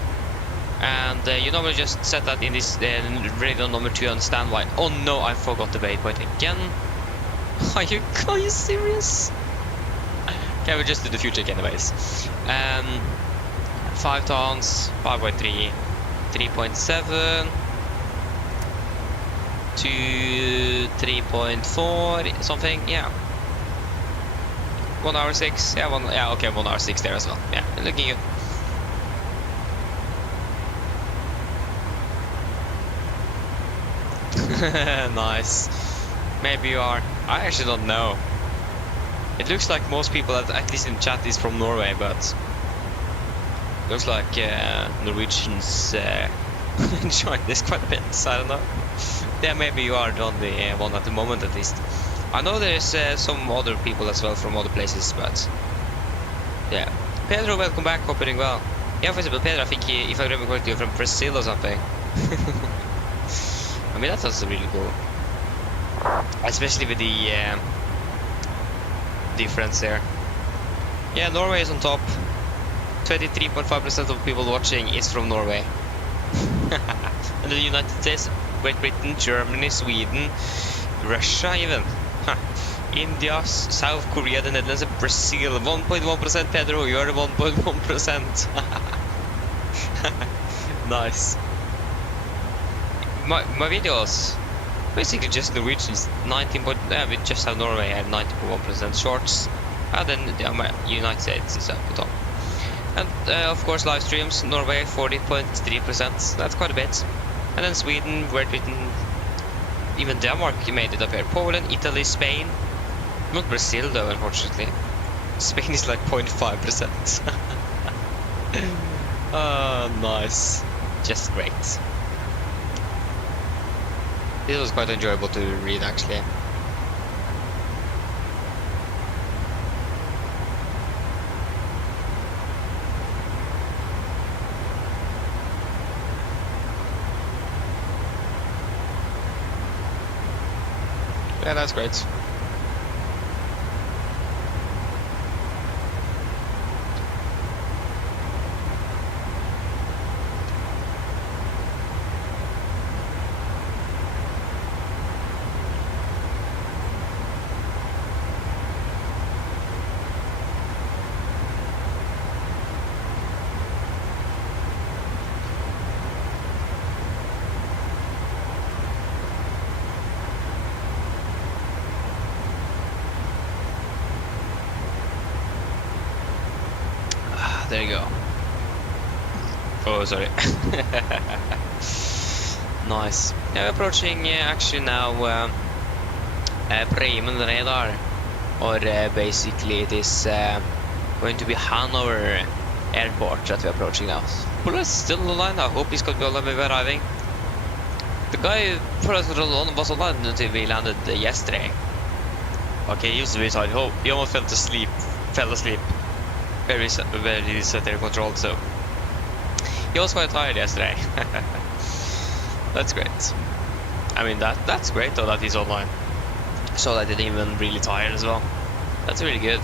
And you normally just set that in this Radeon number 2 on standby. Oh no, I forgot the waypoint again. Are you serious? Okay, we'll just do the future check anyways. 5 tons, 5.3, 3.7 to 3.4 something, yeah. 1 hour 6, yeah, okay, 1 hour 6 there as well. Yeah, looking good. Nice. Maybe you are. I actually don't know. It looks like most people, at least in chat, is from Norway, but looks like Norwegians enjoy this quite a bit. So I don't know. Yeah, maybe you are the only one at the moment, at least. I know there's some other people as well from other places, but yeah. Pedro, welcome back. Hope you're doing well. Yeah, for example, Pedro, I think if I remember correctly, you're from Brazil or something. I mean, that's also really cool, especially with the difference there. Yeah, Norway is on top. 23.5% of people watching is from Norway. And the United States, Great Britain, Germany, Sweden, Russia even. India, South Korea, the Netherlands, and Brazil. 1.1%, Pedro, you are the 1.1%. Nice. My videos basically just Norwegians. 19. We just have Norway at 90.1% shorts, and then United States is up the top. And of course live streams, Norway 40.3%. That's quite a bit. And then Sweden, Great Britain, even Denmark made it up here. Poland, Italy, Spain. Not Brazil though, unfortunately. Spain is like 0.5%. Oh, nice. Just great. This was quite enjoyable to read, actually. Yeah, that's great. There you go. Oh, sorry. Nice. Yeah, we're approaching actually now Bremen radar, or basically it is going to be Hanover airport that we're approaching now. Bull is still online. I hope he's going to be online when we're arriving. The guy was online until we landed yesterday. Okay, he used to be tired. Oh, he almost fell asleep. Very set air control, so he was quite tired yesterday. That's great. I mean, that's great though that he's online, so that he didn't even really tired as well. That's really good.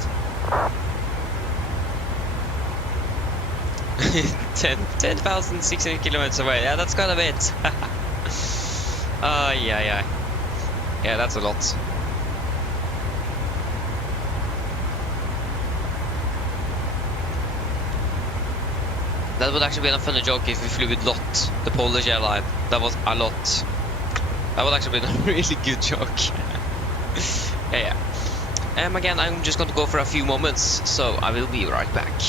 10,600 kilometers away. Yeah, that's quite a bit. Yeah, that's a lot. That would actually be a funny joke if we flew with LOT, the Polish airline. That was a lot. That would actually be a really good joke. Yeah. Again, I'm just going to go for a few moments, so I will be right back.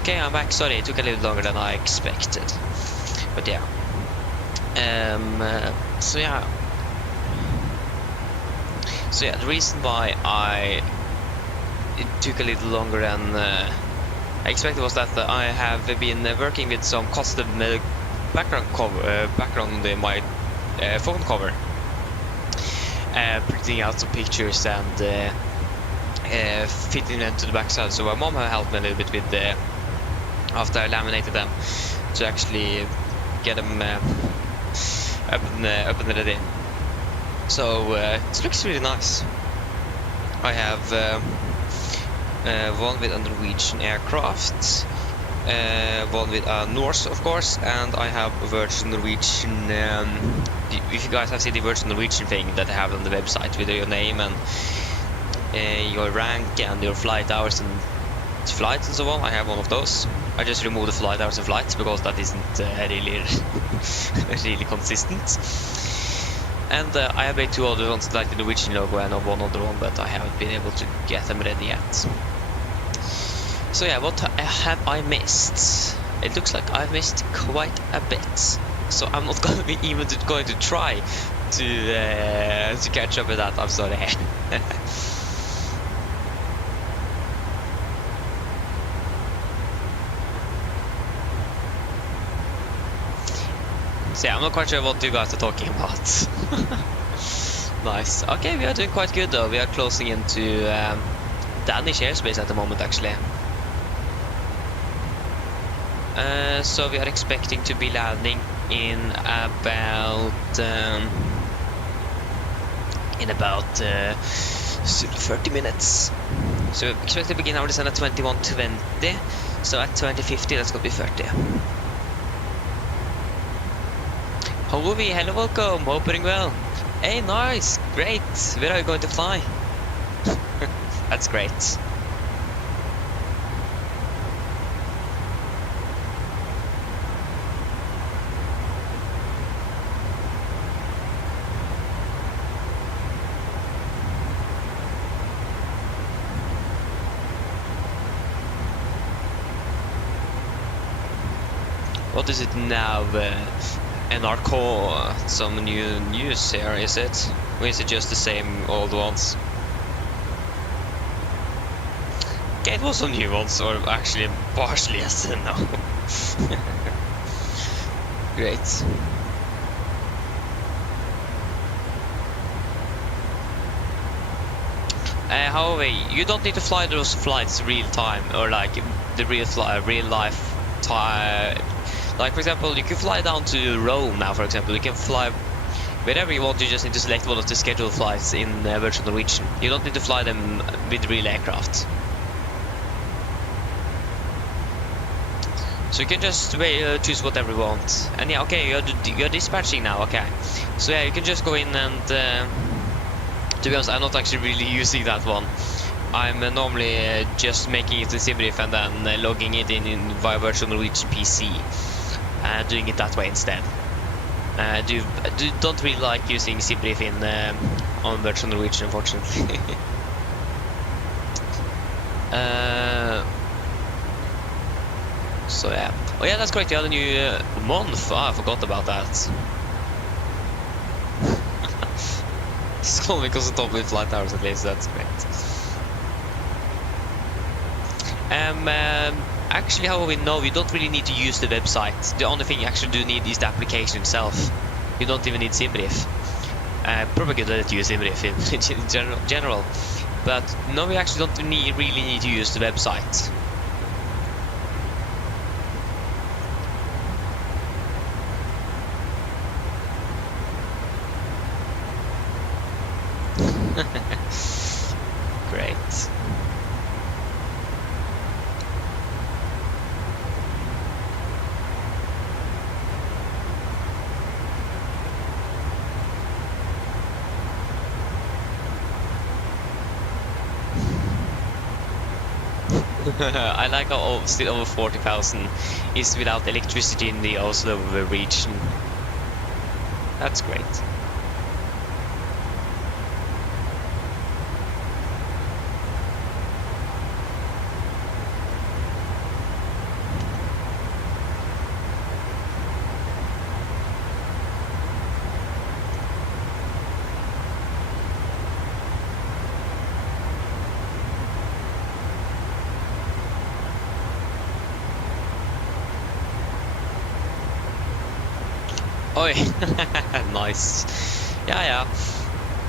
Okay, I'm back. Sorry, it took a little longer than I expected. But yeah. So yeah. So yeah, the reason why it took a little longer than I expected was that I have been working with some custom background in my phone cover, printing out some pictures and fitting them to the backside. So my mom helped me a little bit with after I laminated them to actually get them up and ready. So it looks really nice. I have one with a Norwegian aircraft, one with a Norse, of course, and I have a Virgin Norwegian. If you guys have seen the Virgin Norwegian thing that I have on the website with your name and your rank and your flight hours and flights and so on, I have one of those. I just removed the flight hours and flights because that isn't really really consistent. And I have made two other ones like the Norwegian logo and one other one, but I haven't been able to get them ready yet. So yeah, what have I missed? It looks like I've missed quite a bit. So I'm not going to be even going to try to catch up with that. I'm sorry. So yeah, I'm not quite sure what you guys are talking about. Nice. Okay, we are doing quite good though. We are closing into Danish airspace at the moment, actually. So we are expecting to be landing in about 30 minutes. So we expect to begin our descent at 21:20. So at 20:50, that's gonna be 30. Hovi, hello, welcome. Hoping well. Hey, nice, great. Where are you going to fly? That's great. What is it now? NRK, some new news here, is it? Or is it just the same old ones? Okay, it was some new ones, or actually partially yes and no. Great. However, you don't need to fly those flights real time, or like the real life time. Like for example, you can fly down to Rome now, for example. You can fly wherever you want, you just need to select one of the scheduled flights in Virgin Norwegian. You don't need to fly them with real aircraft. So you can just choose whatever you want. And yeah, okay, you're dispatching now, okay. So yeah, you can just go in and, to be honest, I'm not actually really using that one. I'm normally just making it in SimRiff and then logging it in via Virtual Norwegian PC. Doing it that way instead. Don't really like using SimRiff on Virtual Norwegian, unfortunately. So yeah. Oh yeah, that's correct. You had a new month. Oh, I forgot about that. It's only because of top with flight hours at least. That's great. Actually, however, no, you don't really need to use the website. The only thing you actually do need is the application itself. You don't even need SimRiff. Probably good to use SimRiff in general. But no, we actually don't really need to use the website. Great. I like how still over 40,000 is without electricity in the Oslo region. That's great. Oi! Nice. Yeah.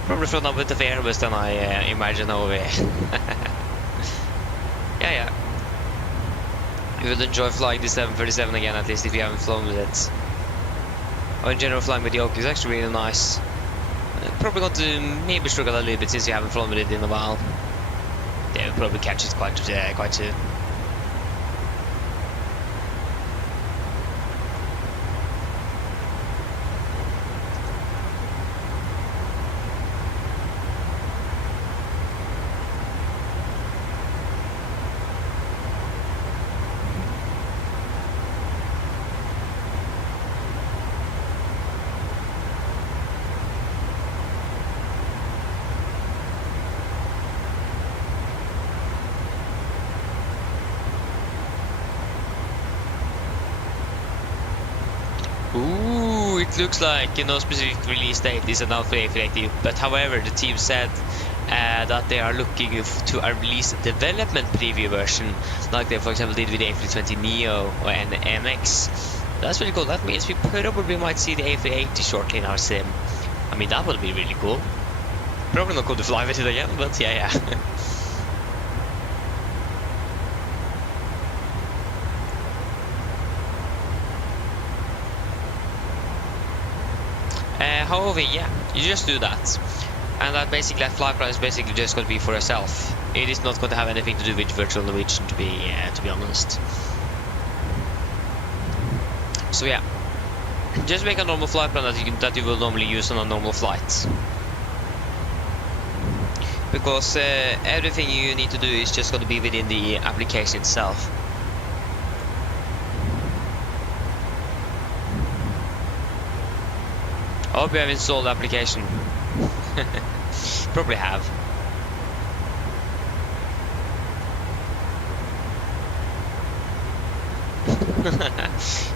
Probably flown up with the Airbus than I imagine over here. Yeah. You would enjoy flying the 737 again, at least if you haven't flown with it. Or in general, flying with the Oak is actually really nice. Probably going to maybe struggle a little bit since you haven't flown with it in a while. Yeah, you'll probably catch it quite soon. Ooh, it looks like no specific release date is announced for A380, but however, the team said that they are looking to release a development preview version, like they, for example, did with the A320neo or NX. That's really cool. That means we probably might see the A380 shortly in our sim. I mean, that would be really cool. Probably not going to fly with it again, but yeah. However, yeah, you just do that, and that flight plan is basically just going to be for yourself. It is not going to have anything to do with virtual Norwegian, to be honest. So yeah, just make a normal flight plan that you will normally use on a normal flight, because everything you need to do is just going to be within the application itself. I hope you have installed the application. Probably have.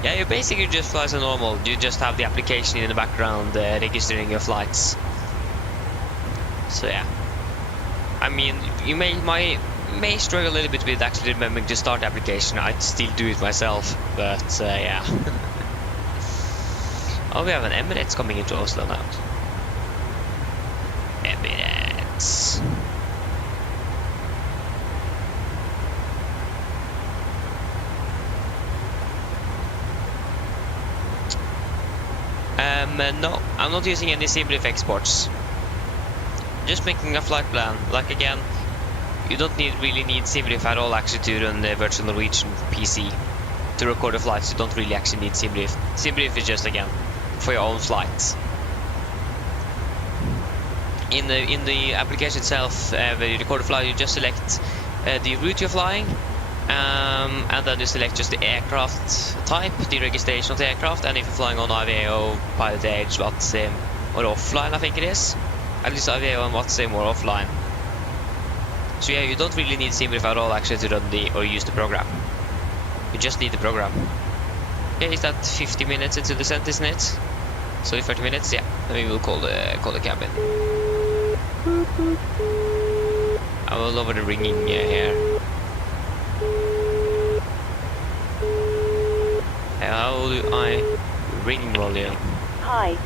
Yeah, you basically just fly as normal. You just have the application in the background registering your flights. So yeah. I mean, you may struggle a little bit with actually remembering to start the application. I'd still do it myself, but yeah. Oh, we have an Emirates coming into Oslo now. Emirates. No, I'm not using any SimRiff exports. Just making a flight plan. Like again, you don't really need SimRiff at all actually to run the virtual Norwegian PC. To record the flights, you don't really actually need SimRiff. SimRiff is just again for your own flights. In the application itself, when you record a flight, you just select the route you're flying, and then you select just the aircraft type, the registration of the aircraft, and if you're flying on IVAO, Pilot Edge, WATSIM, or offline, I think it is. At least IVAO and WATSIM or offline. So yeah, you don't really need SimRiff at all actually to run or use the program. You just need the program. Okay, is that 50 minutes into descent, isn't it? So 30 minutes, yeah. Then we will call the cabin. I will lower the ringing here. How do I ringing volume? Hi.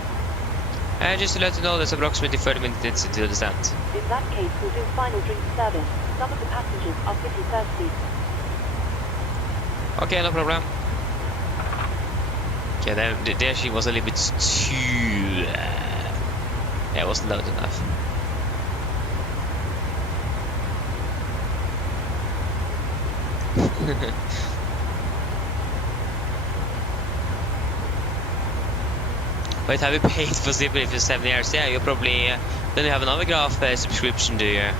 Just to let you know, that's approximately 30 minutes into the descent. In that case, we'll do final drink service. Some of the passengers are pretty thirsty. Okay, no problem. Okay, there she was a little bit too... yeah, it wasn't loud enough. Wait, have you paid for SimRiff for 7 years? Yeah, you probably... then you have an autograph subscription, do you?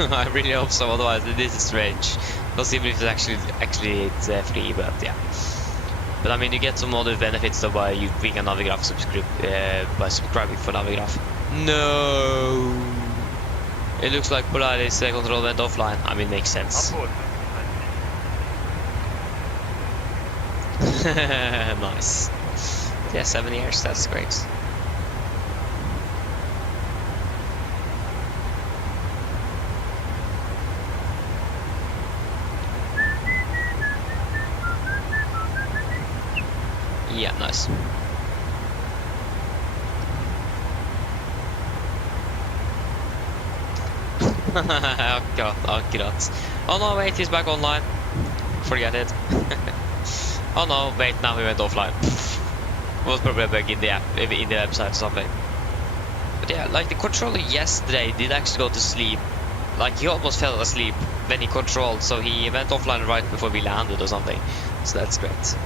I really hope so, otherwise this is strange. Because SimRiff is actually it's free, but yeah. But I mean, you get some other benefits though by you being a Navigraph by subscribing for Navigraph. No, it looks like Polaris control went offline. I mean, makes sense. Nice. Yeah, 7 years. That's great. Yeah, nice. Akkurat. Oh no, wait, he's back online. Forget it. Oh no, wait, now he went offline. Was probably a bug in the app, in the website or something. But yeah, like the controller yesterday did actually go to sleep. Like he almost fell asleep when he controlled, so he went offline right before we landed or something. So that's great.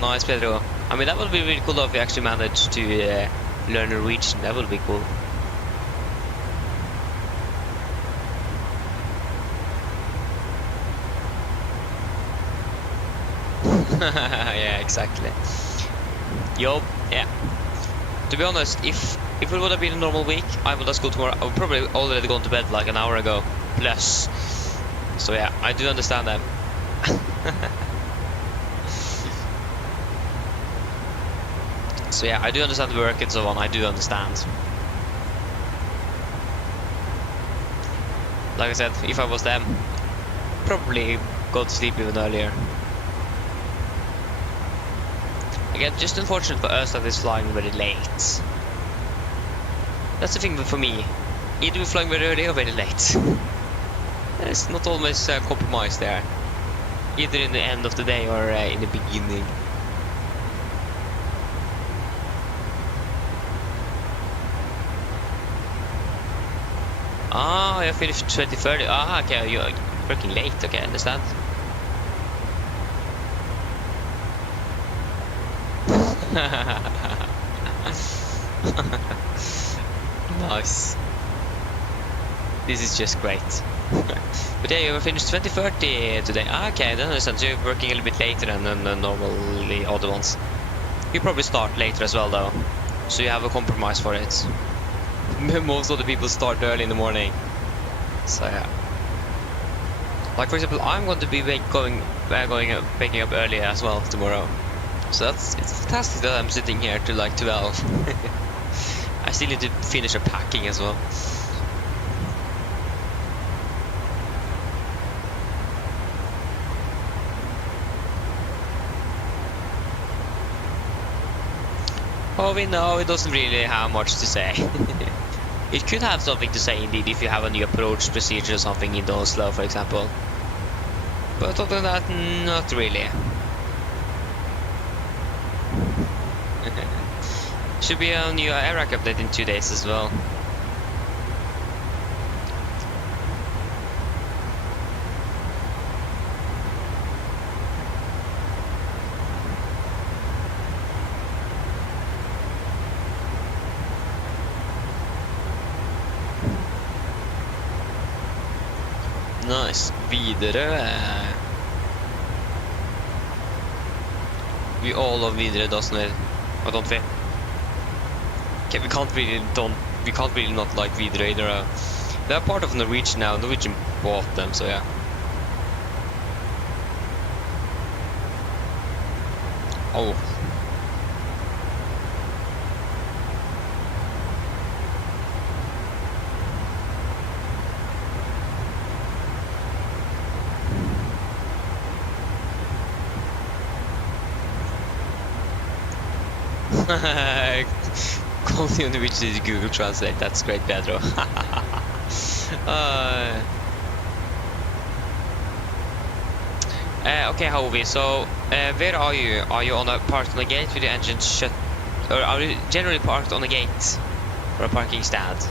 Nice, Pedro. I mean, that would be really cool if we actually managed to learn Norwegian. That would be cool. Yeah, exactly. Yo, yeah. To be honest, if it would have been a normal week, I would have school tomorrow. I would probably already gone to bed like an hour ago, plus. So yeah, I do understand them. So yeah, I do understand the work and so on. I do understand. Like I said, if I was them, probably go to sleep even earlier. Again, just unfortunate for us that it's flying very late. That's the thing for me. Either we're flying very early or very late. There's not always a compromise there. Either in the end of the day or in the beginning. Ah, you finished 2030. Ah, okay, you're working late. Okay, I understand. Nice. This is just great. But yeah, you finished 2030 today. Ah, okay, then I understand. So you're working a little bit later than normally other ones. You probably start later as well, though. So you have a compromise for it. Most of the people start early in the morning. So yeah. Like for example, I'm going to be waking up early as well tomorrow. So it's fantastic that I'm sitting here till like 12. I still need to finish a packing as well. Oh, we know it doesn't really have much to say. It could have something to say indeed if you have a new approach procedure or something in Oslo, for example. But other than that, not really. Should be a new ARAC update in 2 days as well. Nice. Videre. We all love Videre, doesn't it? Or don't we? Okay, we can't really not like Videre either. They're part of Norwegian now. Norwegian bought them, so yeah. Oh. Calling on which is Google Translate. That's great, Pedro. Okay, Hovi. So, where are you? Are you on a parked on the gate with the engine shut, or are you generally parked on a gate or a parking stand?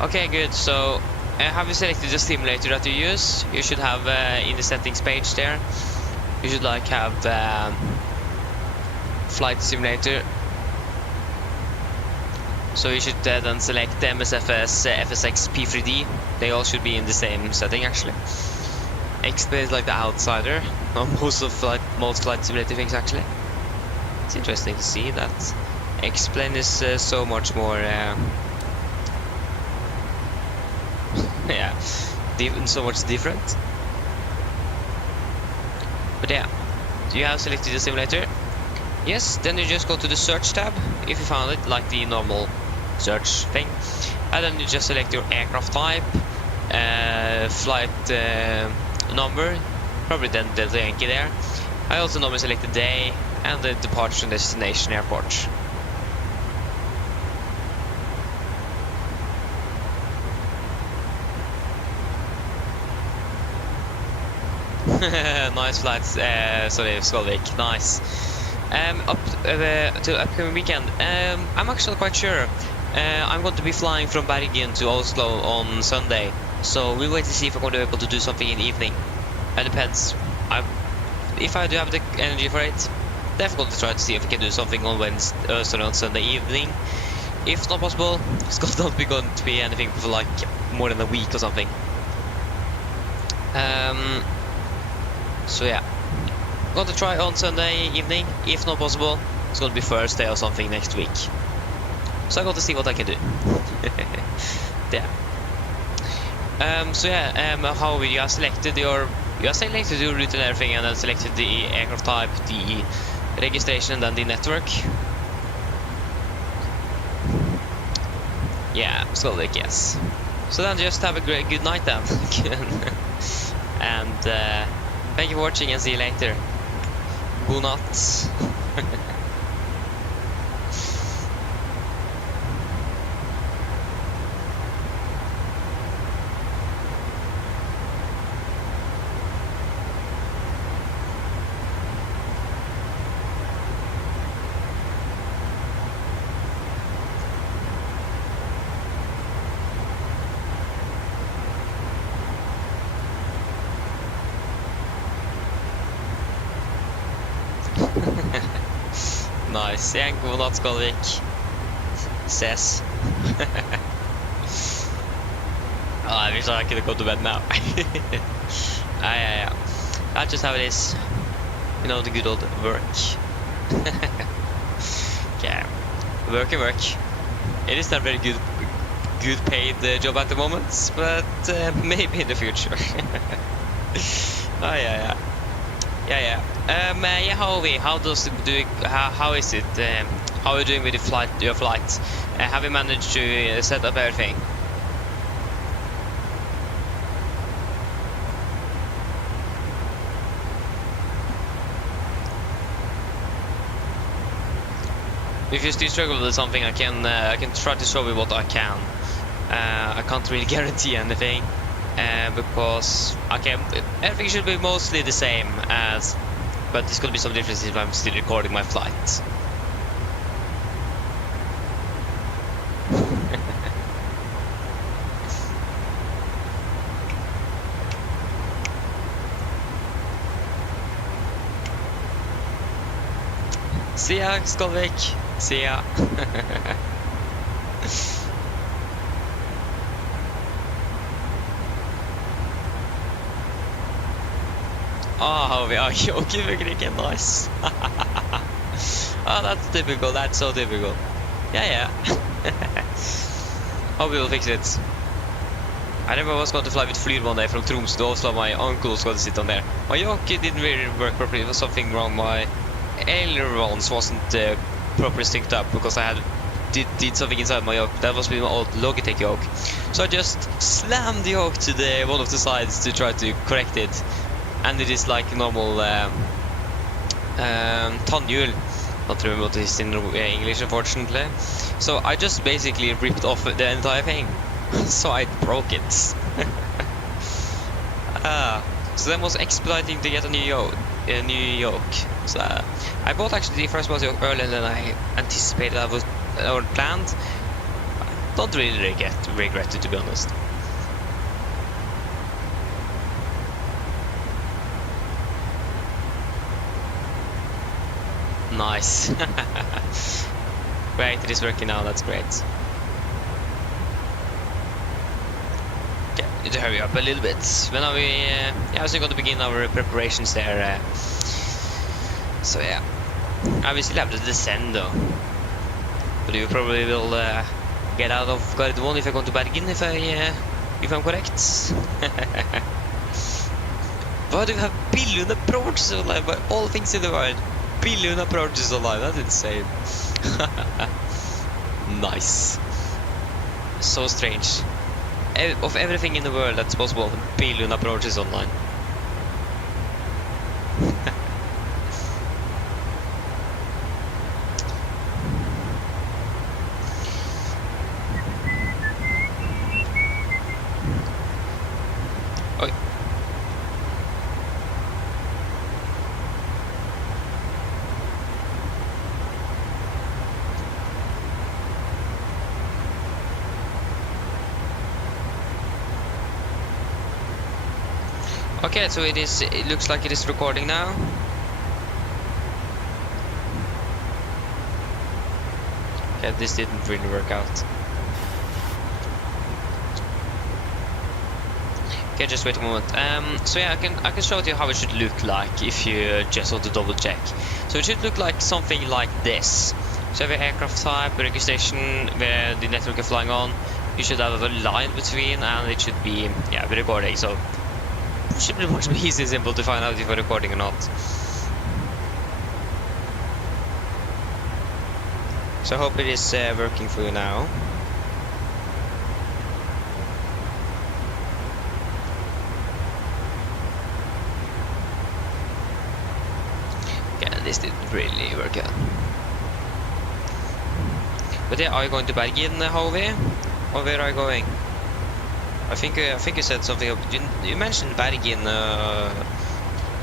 Okay, good. So, have you selected the simulator that you use? You should have in the settings page there. You should like have flight simulator. So you should then select the MSFS FSX P3D. They all should be in the same setting actually. Explain is like the outsider on most flight simulator things actually. It's interesting to see that Explain is so much more. Yeah, so much different. But yeah, do you have selected the simulator? Yes, then you just go to the search tab if you found it, like the normal search thing, and then you just select your aircraft type, flight number, probably then Delta Yankee there. I also normally select the day and the departure and destination airport. Nice flights, sorry, Skolvik, nice. Up to upcoming weekend, I'm actually quite sure. I'm going to be flying from Bergen to Oslo on Sunday, so we'll wait to see if I'm going to be able to do something in the evening. It depends. If I do have the energy for it, definitely try to see if I can do something on Wednesday, sorry, on Sunday evening. If it's not possible, it's not going to be anything for like more than a week or something. So yeah, I'm going to try on Sunday evening. If not possible, it's going to be Thursday or something next week. So I got to see what I can do. Yeah. So yeah, how you have selected your route and everything, and then selected the aircraft type, the registration, and then the network. Yeah, Skolvik, yes. So then just have a good night then. And thank you for watching, and see you later. God natt. Nice, yeah, god natt Skolvik. Ses. I wish I could go to bed now. Yeah. That's just how it is. You know, the good old work. Okay, work. It is not a very good paid job at the moment, but maybe in the future. Yeah. Yeah, how are we? How is it? How are you doing with your flight? Have you managed to set up everything? If you still struggle with something, I can try to show you what I can. I can't really guarantee anything. Because everything should be mostly the same but there's gonna be some differences if I'm still recording my flight. See ya, Skolvik. See ya. Oh, we are joking, again, nice. Oh, that's typical, that's so typical. Yeah. Hope we will fix it. I remember I was going to fly with Flyr one day from Tromsø to Oslo. My uncle was going to sit on there. My yoke didn't really work properly, there was something wrong. My ailerons wasn't properly synced up because I did something inside my yoke. That was with my old Logitech yoke. So I just slammed the yoke to one of the sides to try to correct it. And it is like normal tannhjul. Not remember what it is in English, unfortunately. So I just basically ripped off the entire thing. So I broke it. So that was expediting to get a new yoke. So I bought actually the first one yoke earlier than I anticipated I was or planned. I don't really regret it, to be honest. Nice. Great, it is working now, that's great. Okay, need to hurry up a little bit. When are we we're going to begin our preparations there. So yeah, we still have to descend though. But you probably will get out of Gardermoen if I go to Bergen, if I'm correct. Why do you have billion approaches alive by all things in the world? Billion approaches alive, that's insane. Nice. So strange. of everything in the world that's possible, a billion approaches online. Oj. Okay, so it looks like it is recording now. Okay, this didn't really work out. Okay, just wait a moment. So yeah, I can show you how it should look like if you just want to double check. So it should look like something like this. So every aircraft type, registration, where the network is flying on, you should have a line between, and it should be recording. So it should be much easy and simple to find out if you're recording or not. So I hope it is working for you now. Yeah, this didn't really work out. But yeah, are you going to Bergen, Hovey? Or where are you going? I think you said something. You mentioned Bergen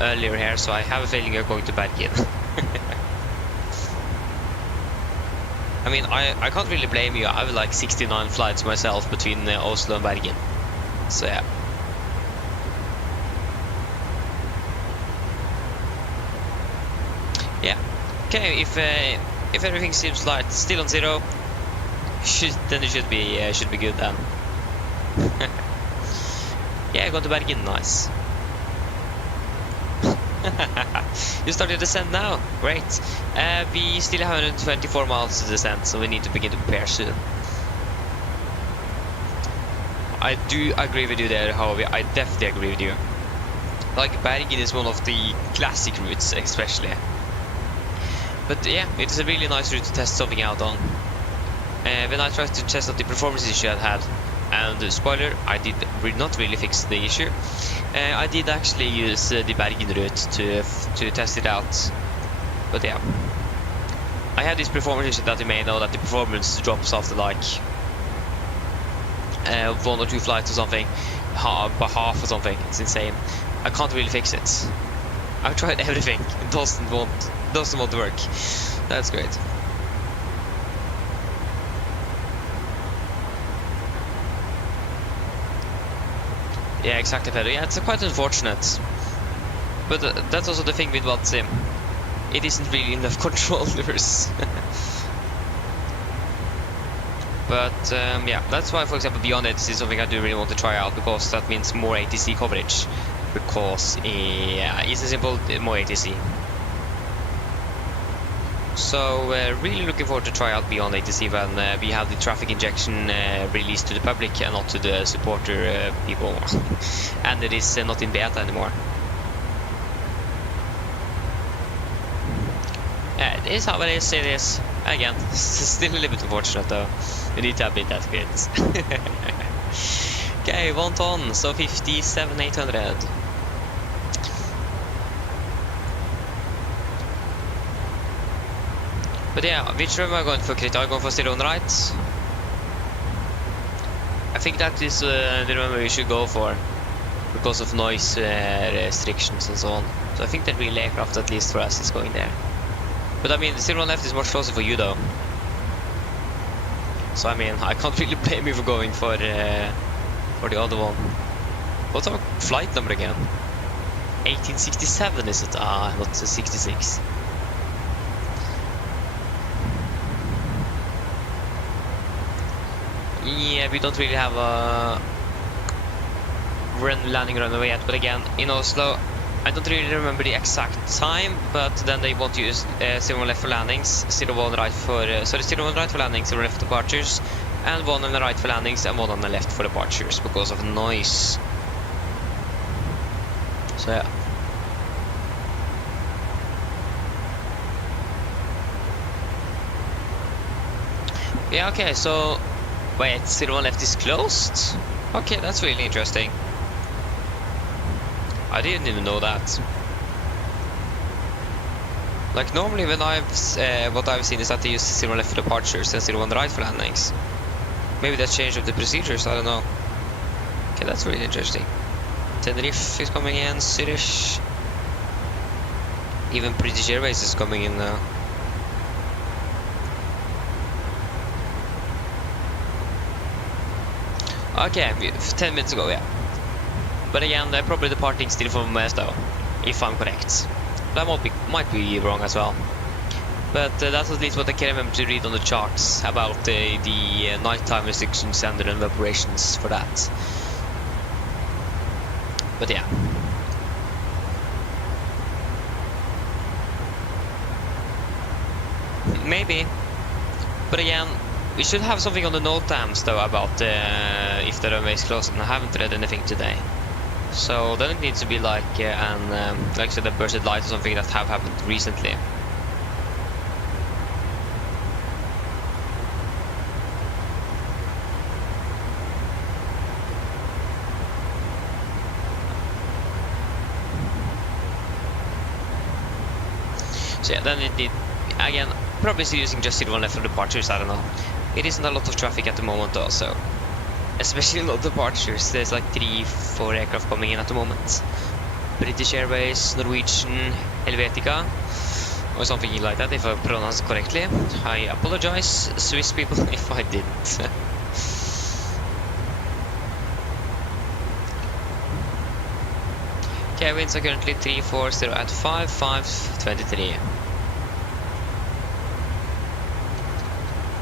earlier here, so I have a feeling you're going to Bergen. I mean, I can't really blame you. I have like 69 flights myself between Oslo and Bergen. So yeah. Yeah. Okay. If everything seems like still on zero, then it should be good then. Yeah, go to Bergen, nice. You started to descend now, great. We still have 124 miles to descend, so we need to begin to prepare soon. I do agree with you there, however, I definitely agree with you. Like, Bergen is one of the classic routes, especially. But yeah, it's a really nice route to test something out on. When I tried to test out the performance issue I had, and spoiler, I did not really fix the issue. I did actually use the Bergen route to test it out. But yeah, I had this performance issue that you may know, that the performance drops after like 1 or 2 flights or something, by half or something. It's insane. I can't really fix it. I've tried everything. It doesn't want to work. That's great. Yeah, exactly, Pedro. Yeah, it's quite unfortunate. But that's also the thing with what sim. It isn't really enough controllers. But yeah, that's why, for example, Beyond ATC is something I do really want to try out, because that means more ATC coverage. Because it's a simple more ATC. So really looking forward to try out Beyond ATC when we have the traffic injection released to the public and not to the supporter people. And it is not in beta anymore. Yeah, it is how it is. It is. Again, still a little bit unfortunate though. You need to admit that, kids. Okay, 1 ton, so 57,800. But yeah, which room am I going for, Krit? Are you going for still on the right? I think that is the room we should go for, because of noise restrictions and so on. So I think that real aircraft, at least for us, is going there. But I mean, the still on left is much closer for you though. So I mean, I can't really blame you for going for the other one. What's our flight number again? 1867 is it? Ah, not 66. Yeah, we don't really have a landing runway yet, but again, in Oslo, I don't really remember the exact time, but then they want to use 0 left for landings, 0 right for 0 right for landings, 0 left for departures, and 1 on the right for landings and 1 on the left for departures because of noise. So yeah. Yeah, okay, so wait, 0 left is closed? Okay, that's really interesting. I didn't even know that. Like normally when what I've seen is that they use 0 left for departures and 0 on the right for landings. Maybe that's changed up the procedures, I don't know. Okay, that's really interesting. Tenerife is coming in, Zurich. Even British Airways is coming in now. Okay, 10 minutes ago, yeah. But again, they're probably departing still from Mesto, if I'm correct. That might be wrong as well. But that's at least what I can remember to read on the charts about the nighttime restrictions and the operations for that. But yeah. Maybe. But again, we should have something on the note tabs though about if the runway is closed, and I haven't read anything today. So then it needs to be like like I said, a bursted light or something that have happened recently. So yeah, then it did again. Probably still using just 0 left for departures. I don't know. It isn't a lot of traffic at the moment though, so especially not departures. There's like 3-4 aircraft coming in at the moment. British Airways, Norwegian, Helvetica, or something like that, if I pronounce it correctly. I apologize, Swiss people, if I didn't. Okay, winds are currently 340 at 5,523.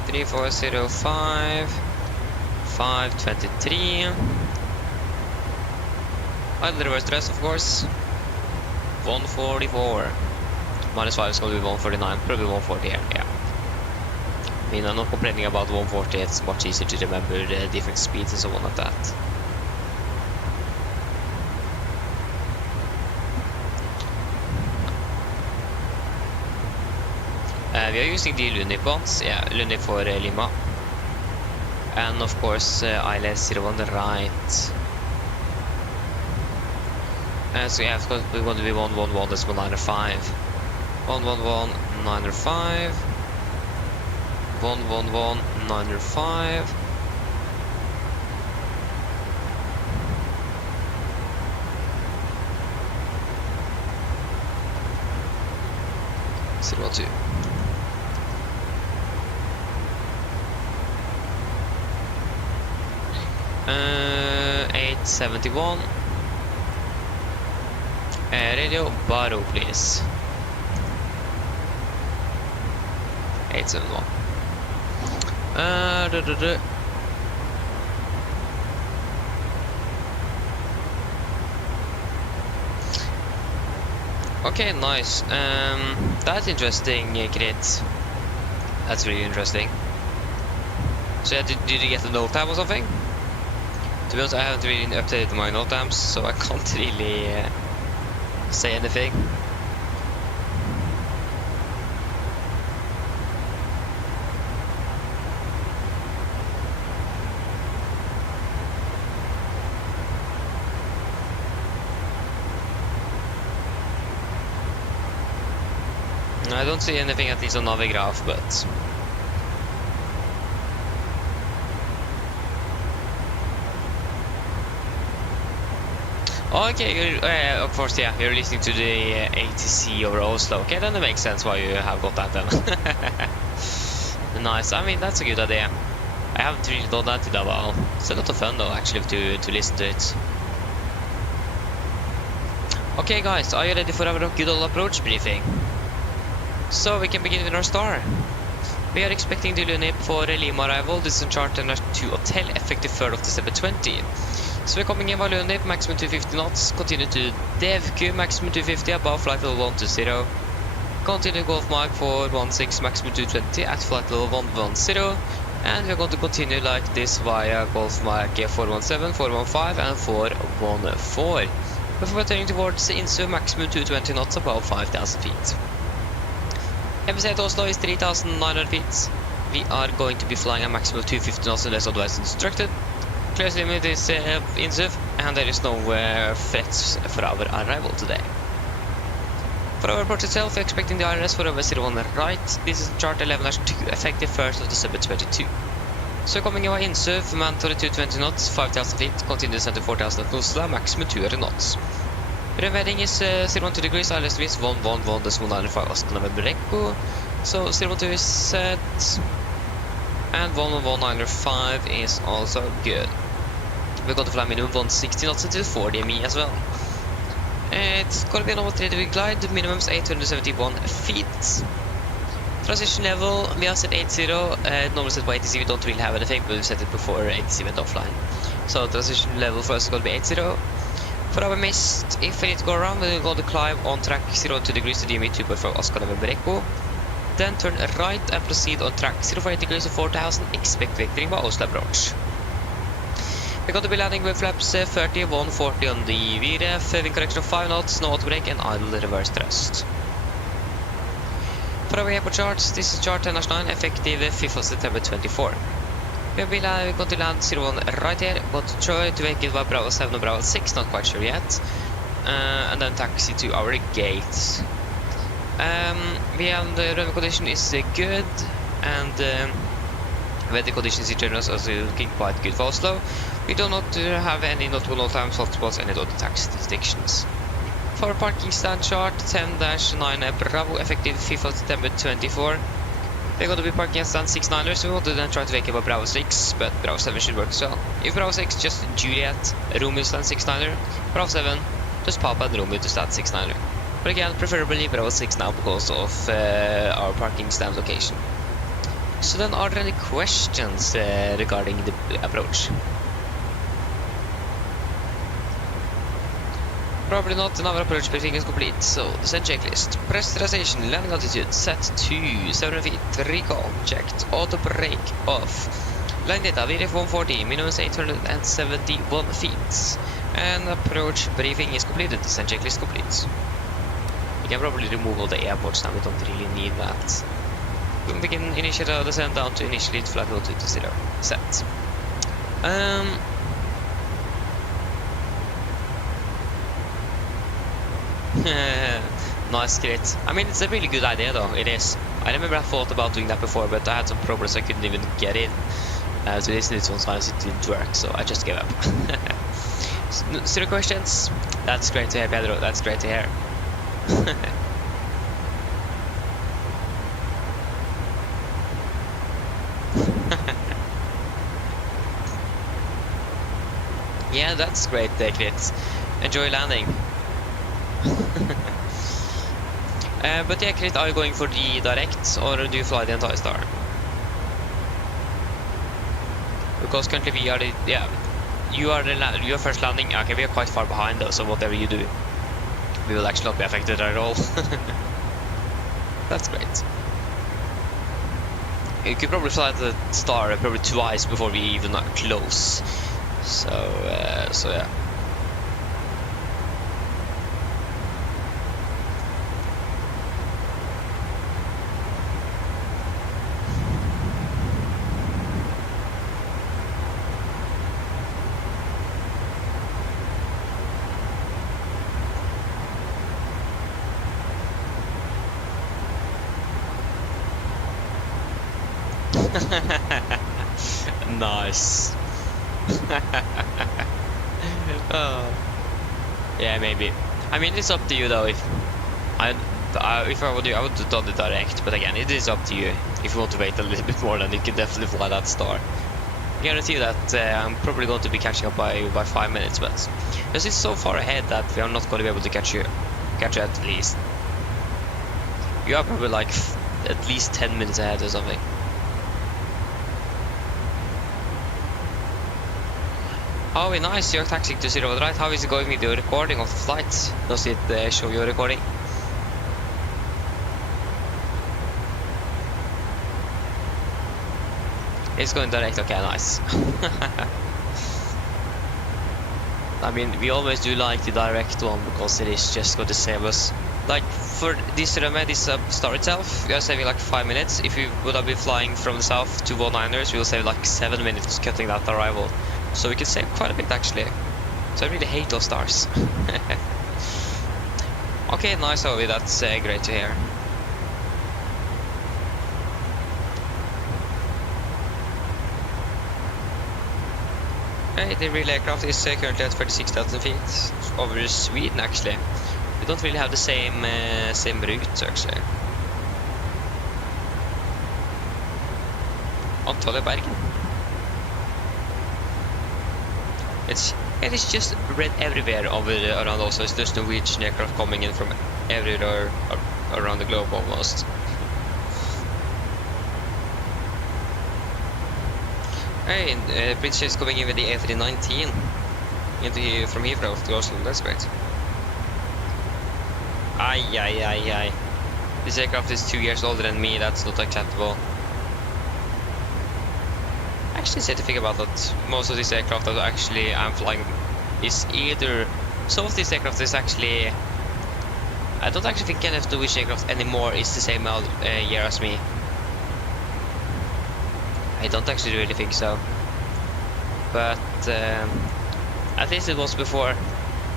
3405 523. Idle reverse thrust, of course. 144. -5 is going to be 149, probably 140 here, yeah. I mean, I'm not complaining about 140, it's much easier to remember the different speeds and so on like that. We are using the Lunip ones, yeah, Lunip for Lima. And of course, ILS 0 on the right. So yeah, of course, we want to be 111, that's 195. 111, 905. 111, 905. Zero 2. Uh, 871. Radio Baro, please. 871. Okay, nice. That's interesting, Grit. That's really interesting. So yeah, did you get the note tab or something? To be honest, I haven't really updated my note tabs, so I can't really say anything. I don't see anything at least on Navigraph, but okay, of course, yeah, you're listening to the ATC over Oslo. Okay, then it makes sense why you have got that then. Nice, I mean, that's a good idea. I haven't really done that in a while. It's a lot of fun though, actually, to listen to it. Okay guys, are you ready for our good old approach briefing? So we can begin with our star. We are expecting the Lunip for Lima arrival. This is on charter to hotel effective 3rd of December 20. So we're coming in by Lunip, maximum 250 knots. Continue to DevQ, maximum 250 above flight level 120. Continue Golf Mike 416, maximum 220 at flight level 110. And we're going to continue like this via Golf Mike 417, 415 and 414. Before we're turning towards Insu, maximum 220 knots above 5,000 feet. MSFS Oslo is 3,900 feet. We are going to be flying a maximum of 250 knots unless otherwise instructed. Clearance limit is INSUV, and there is no threats for our arrival today. For our approach itself, we're expecting the IRS for over 01 right. This is chart 11-2, effective 1st of December 22. So coming in INSUV, mandatory 220 knots, 5,000 feet, continuous 24,000 at Oslo, maximum 200 knots. Heading is 012 degrees, ILS is 111.905 Oslo November Echo. So 02 is set, and 111.905 is also good. We're going to fly minimum 160 knots until 40 ME as well. It's going to be a normal 3-degree glide, minimum is 871 feet. Transition level, we have set 80, normal set by ATC, we don't really have anything, but we set it before ATC went offline. So transition level for us is going to be 80. For our mist, if we need to go around, we're going to climb on track 02 degrees to DME 2.4 Oslo November Echo. Then turn right and proceed on track 08 degrees to 4000, expect vectoring by Oslo approach. We're going to be landing with flaps 30, 140 on the VRF, wind correction of 5 knots, no auto brake and idle reverse thrust. For our airport charts, this is chart 10-9, effective 5th of September 24. We're going to land 01 right here, but try to make it by Bravo 7 or Bravo 6, not quite sure yet. And then taxi to our gate. We have the runway condition is good, and weather conditions in general are also looking quite good for Oslo. We do not have any notable time hotspots and any other taxi restrictions. For parking stand chart 10-9 Bravo, effective 5th of September 24. We're going to be parking at stand 69er, so we want to then try to wake up Bravo 6, but Bravo 7 should work as well. If Bravo 6, just Juliet, Romeo stand 69er, Bravo 7, just Papa and Romeo to stand 69er. But again, preferably Bravo 6 now because of our parking stand location. So then, are there any questions regarding the approach? Probably not. Our approach briefing is complete, so descent checklist. Pressurization, landing altitude set to 700 feet, recall checked, auto brake off. Line data, VRF 140, minimum 871 feet. And approach briefing is completed, descent checklist complete. We can probably remove all the airports now, we don't really need that. We can begin initiate the descent down to initially flight altitude to 0. Set. Nice crit. I mean, it's a really good idea though, it is. I remember I thought about doing that before, but I had some problems, I couldn't even get in. So this needs one time it didn't work, so I just gave up. 0 questions? That's great to hear, Pedro, that's great to hear. Yeah, that's great, Krit. Enjoy landing. But yeah, Krit, are you going for the direct or do you fly the entire star? Because currently we are the, yeah, you are first landing. Okay, we are quite far behind though, so whatever you do, we will actually not be affected at all. That's great. You could probably fly the star probably twice before we even are close. So yeah. Nice. Oh. Yeah, maybe. I mean, it's up to you though. If I were you, I would have done the direct. But again, it is up to you. If you want to wait a little bit more, then you can definitely fly that star. I guarantee you that I'm probably going to be catching up by 5 minutes, but because it's so far ahead that we are not going to be able to catch you at least. You are probably like at least 10 minutes ahead or something. Oh, nice, you're taxiing to 0 right. How is it going with your recording of the flight? Does it show your recording? It's going direct, okay, nice. I mean, we always do like the direct one because it is just going to save us. Like for this star itself, we are saving like 5 minutes. If we would have been flying from the south to 19ers, we will save like 7 minutes cutting that arrival. So we can save quite a bit actually. So I really hate those stars. Okay, nice Ovi, that's great to hear. Okay, the real aircraft is currently at 36,000 feet over Sweden actually. We don't really have the same route actually. Antalya Bergen. It is just red everywhere around Oslo. It's just Norwegian aircraft coming in from everywhere around the globe almost. Hey, British is coming in with the A319 from Heathrow to Oslo. That's great. Aye. This aircraft is 2 years older than me. That's not acceptable. Actually, say to think about that, most of these aircraft that actually I'm flying is either some of these aircraft is actually I don't actually think any of the Norwegian aircraft anymore is the same year as me. I don't actually really think so, but at least it was before.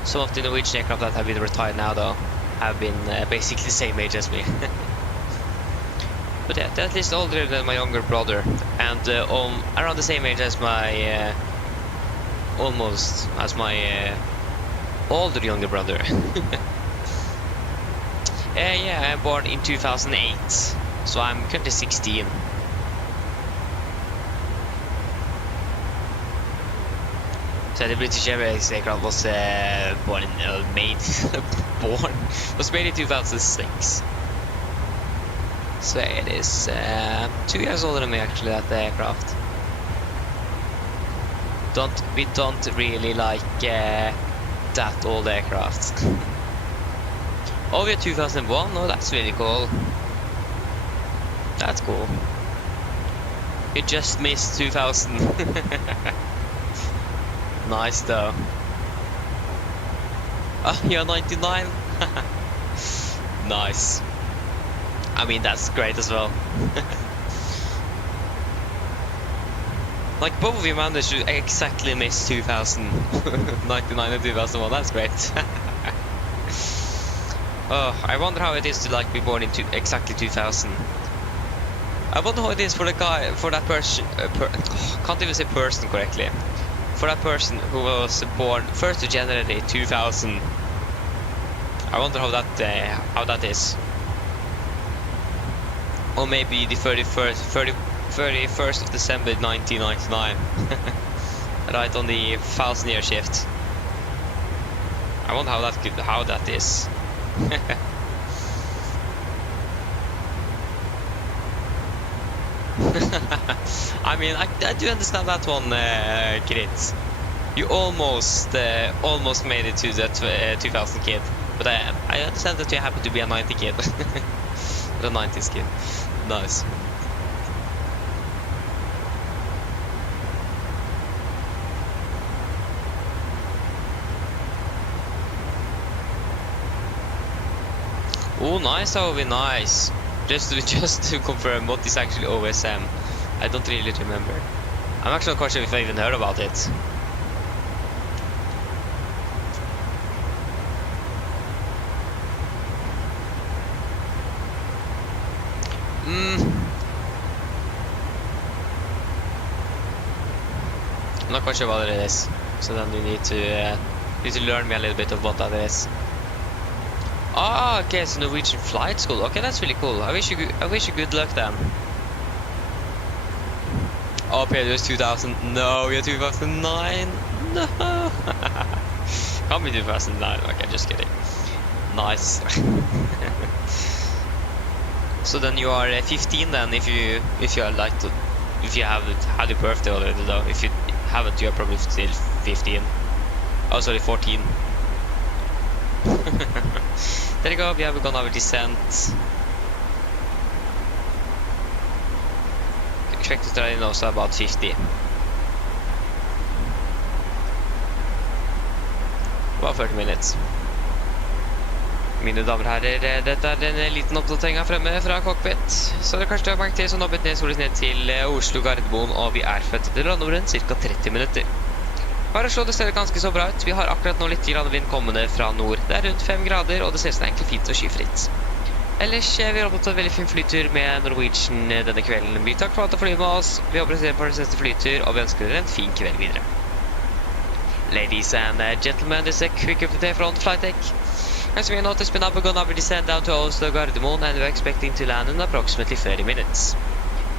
Some of the Norwegian aircraft that have been retired now though have been basically the same age as me. But yeah, they're at least older than my younger brother, and around the same age as my almost as my older younger brother. Yeah, I'm born in 2008, so I'm currently 16. So the British Airways aircraft was made in 2006. So it is 2 years older than me actually, that aircraft. We don't really like that old aircraft. Oh, we're 2001. Oh, that's really cool. That's cool. You just missed 2000. Nice though. Oh, you're 99. Nice. I mean, that's great as well. Like, both of you managed to exactly miss 2000. 99 and 2001, that's great. Oh, I wonder how it is to like be born in exactly 2000. I wonder how it is for the guy, for that person, can't even say person correctly. For that person who was born 1st of January 2000. I wonder how that is. Or maybe the 31st of December 1999. Right on the 1000-year shift. I wonder how that is. I mean, I do understand that one, Krit. You almost made it to that 2000 kid, but I understand that you happen to be a 90 kid. The 90s kid. Nice. Oh, nice, Ovi, nice. Just to confirm, what is actually OSM? I don't really remember. I'm actually not quite sure if I even heard about it. I'm not quite sure what it is. So then you need to learn me a little bit of what that is. Ah, okay, it's a Norwegian flight school. Okay, that's really cool. I wish you good luck then. Oh, Pedro is 2000. No, you're 2009. No. Can't be 2009. Okay, just kidding. Nice. So then you are 15 then. If you have had your birthday already though. If you haven't, you're probably still 15. Oh, sorry, 14. There you go, we have gone over descent. Expected to run also about 50. About 30 minutes. Mine damer og herrer, dette en liten oppdatering her fremme fra cockpit. Så det kanskje du har merket til, så nå bytt ned solen ned til Oslo Gardermoen, og vi født til landorden cirka 30 minutter. Her så det ser ganske så bra ut. Vi har akkurat nå litt vind kommende fra nord. Det rundt 5 grader, og det ser egentlig fint og skyfritt. Ellers vi har fått en veldig fin flytur med Norwegian denne kvelden. Vi takk for at du flyr med oss. Vi håper å se på neste flytur, og vi ønsker dere en fin kveld videre. Ladies and gentlemen, this is a quick update from FlightTech. As we noticed, we're now going to descend down to Oslo Norwegian, and we're expecting to land in approximately 30 minutes.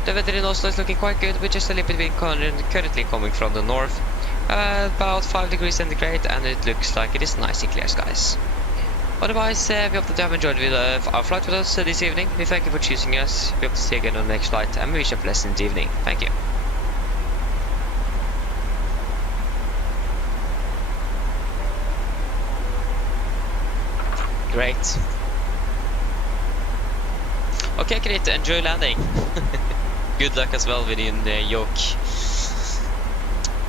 The weather in Oslo is looking quite good, with just a little bit of wind currently coming from the north. About 5 degrees centigrade, and it looks like it is nice and clear skies. Otherwise, we hope that you have enjoyed our flight with us this evening. We thank you for choosing us. We hope to see you again on the next flight, and we wish you a pleasant evening. Thank you. Great. Okay, great. Enjoy landing. Good luck as well with your yoke.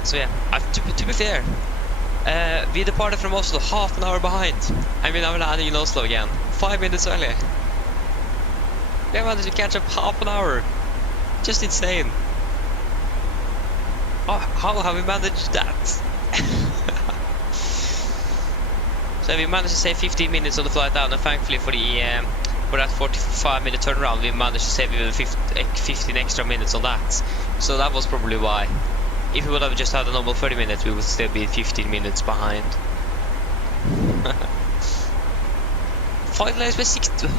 So yeah, to be fair, we departed from Oslo half an hour behind, and we're now landing in Oslo again, 5 minutes early. We managed to catch up half an hour. Just insane. Oh, how have we managed that? So we managed to save 15 minutes on the flight down, and thankfully for that 45-minute turnaround, we managed to save even 15 extra minutes on that. So that was probably why. If we would have just had a normal 30 minutes, we would still be 15 minutes behind. Finalized with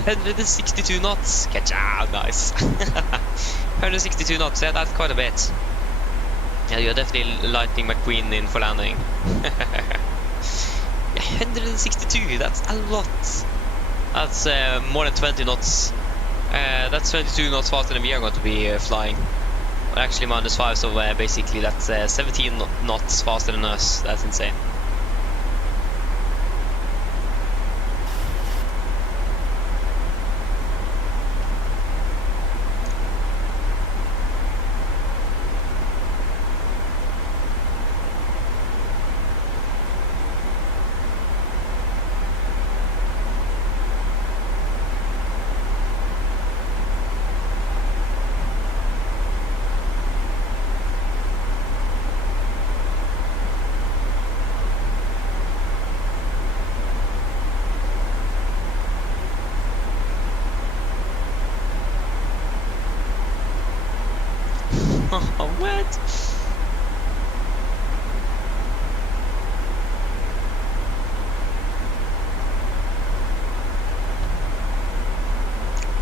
162 knots. Catcha, nice. 162 knots, yeah, that's quite a bit. Yeah, you're definitely Lightning McQueen in for landing. 162, that's a lot. That's more than 20 knots. That's 22 knots faster than we are going to be flying. Actually -5, so basically that's 17 knots faster than us. That's insane. What?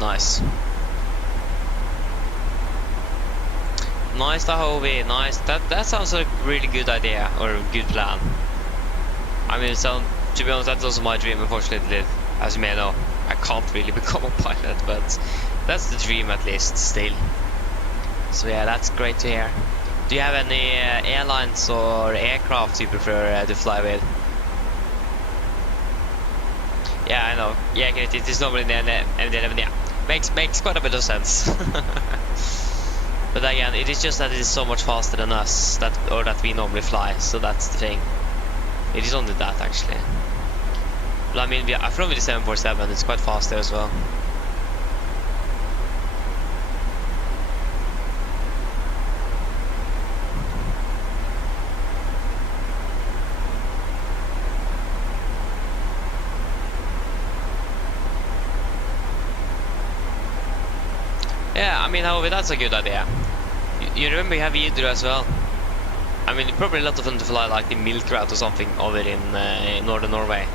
Nice. Nice, Tahoe, nice. That sounds like a really good idea, or a good plan. I mean, to be honest, that's also my dream, unfortunately. As you may know, I can't really become a pilot, but that's the dream at least, still. So yeah, that's great to hear. Do you have any airlines or aircraft you prefer to fly with? Yeah, I know. Yeah, it is normally the MD11. Yeah, makes quite a bit of sense. But again, it is just that it is so much faster than us, that we normally fly. So that's the thing. It is only that actually. But I mean, I've flown with the 747. It's quite fast there as well. Yeah, I mean, however, that's a good idea. You remember we have Hydro as well. I mean, probably a lot of them to fly like the milk route or something over in northern Norway.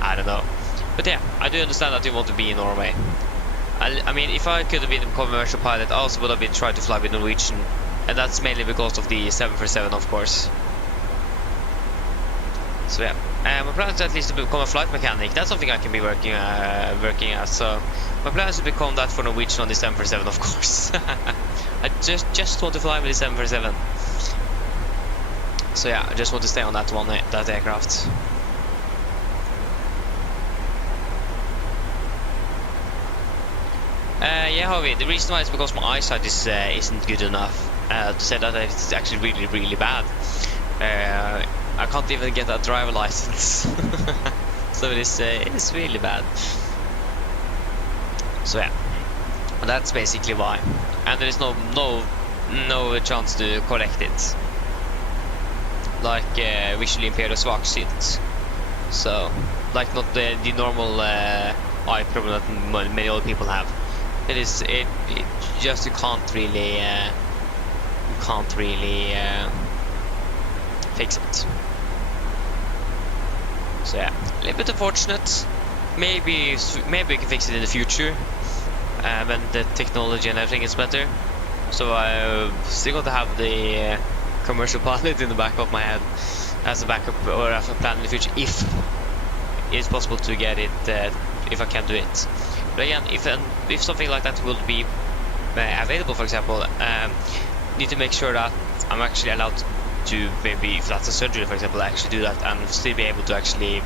I don't know. But yeah, I do understand that you want to be in Norway. I mean, if I could have been a commercial pilot, I also would have been trying to fly with Norwegian. And that's mainly because of the 747, of course. So yeah, my plan is at least to become a flight mechanic. That's something I can be working as. So my plan is to become that for Norwegian on the 747, of course. I just want to fly with the 747. So yeah, I just want to stay on that aircraft. Yeah, Harvey, the reason why is because my eyesight isn't good enough to say that it's actually really bad. I can't even get a driver license. So it is really bad. So yeah, that's basically why. And there is no chance to correct it. like visually impaired or svak synt. So, like not the normal eye problem that many other people have. It just you can't really fix it. So yeah, a little bit unfortunate. Maybe we can fix it in the future when the technology and everything is better. So I still got to have the commercial pilot in the back of my head as a backup or as a plan in the future, if it's possible to get it, if I can do it. But again, if something like that will be available, for example, need to make sure that I'm actually allowed to, maybe if that's a surgery, for example, actually do that and still be able to actually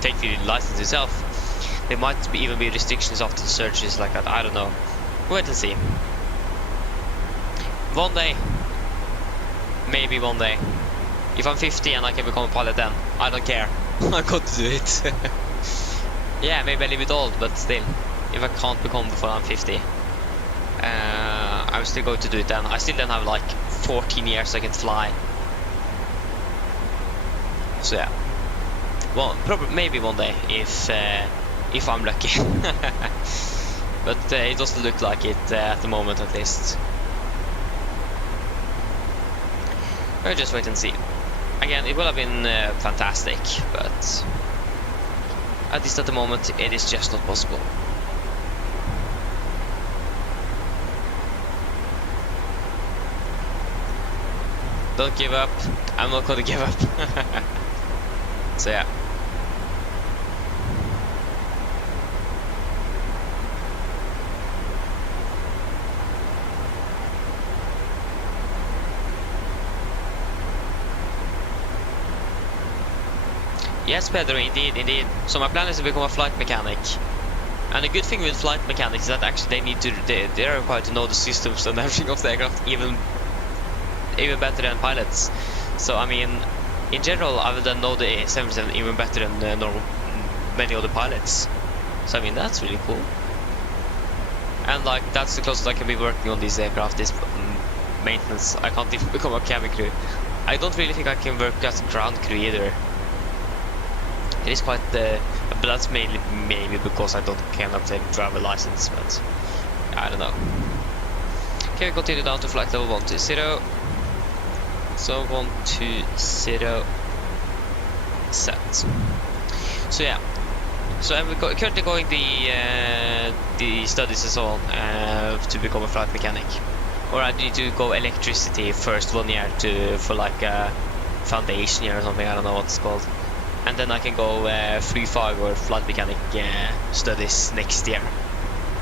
take the license itself. There might even be restrictions after the surgeries like that. I don't know. Wait and see. One day, maybe one day, if I'm 50 and I can become a pilot, then I don't care. I got to do it. Yeah, maybe I leave it old, but still, if I can't become before I'm 50, I'm still going to do it then. I still then have like 14 years I can fly. So yeah, well, probably maybe one day if I'm lucky. But it doesn't look like it at the moment, at least. We'll just wait and see. Again, it will have been fantastic, but at least at the moment it is just not possible. Don't give up. I'm not gonna give up. So yeah. Yes, Pedro, indeed. So my plan is to become a flight mechanic. And the good thing with flight mechanics is that actually they are required to know the systems and everything of the aircraft even better than pilots. So I mean, in general, I will then know the 737 even better than many other pilots. So I mean, that's really cool. And like, that's the closest I can be working on these aircraft, this maintenance. I can't even become a cabin crew. I don't really think I can work as a ground crew either. It is quite, but that's maybe because I cannot take a driver license, but I don't know. Okay, we continue down to flight level 120. So 120 set. So yeah. So I'm currently going the studies and so on to become a flight mechanic. Or I need to go electricity first 1 year for like a foundation year or something. I don't know what it's called. And then I can go free fog or flight mechanic studies next year.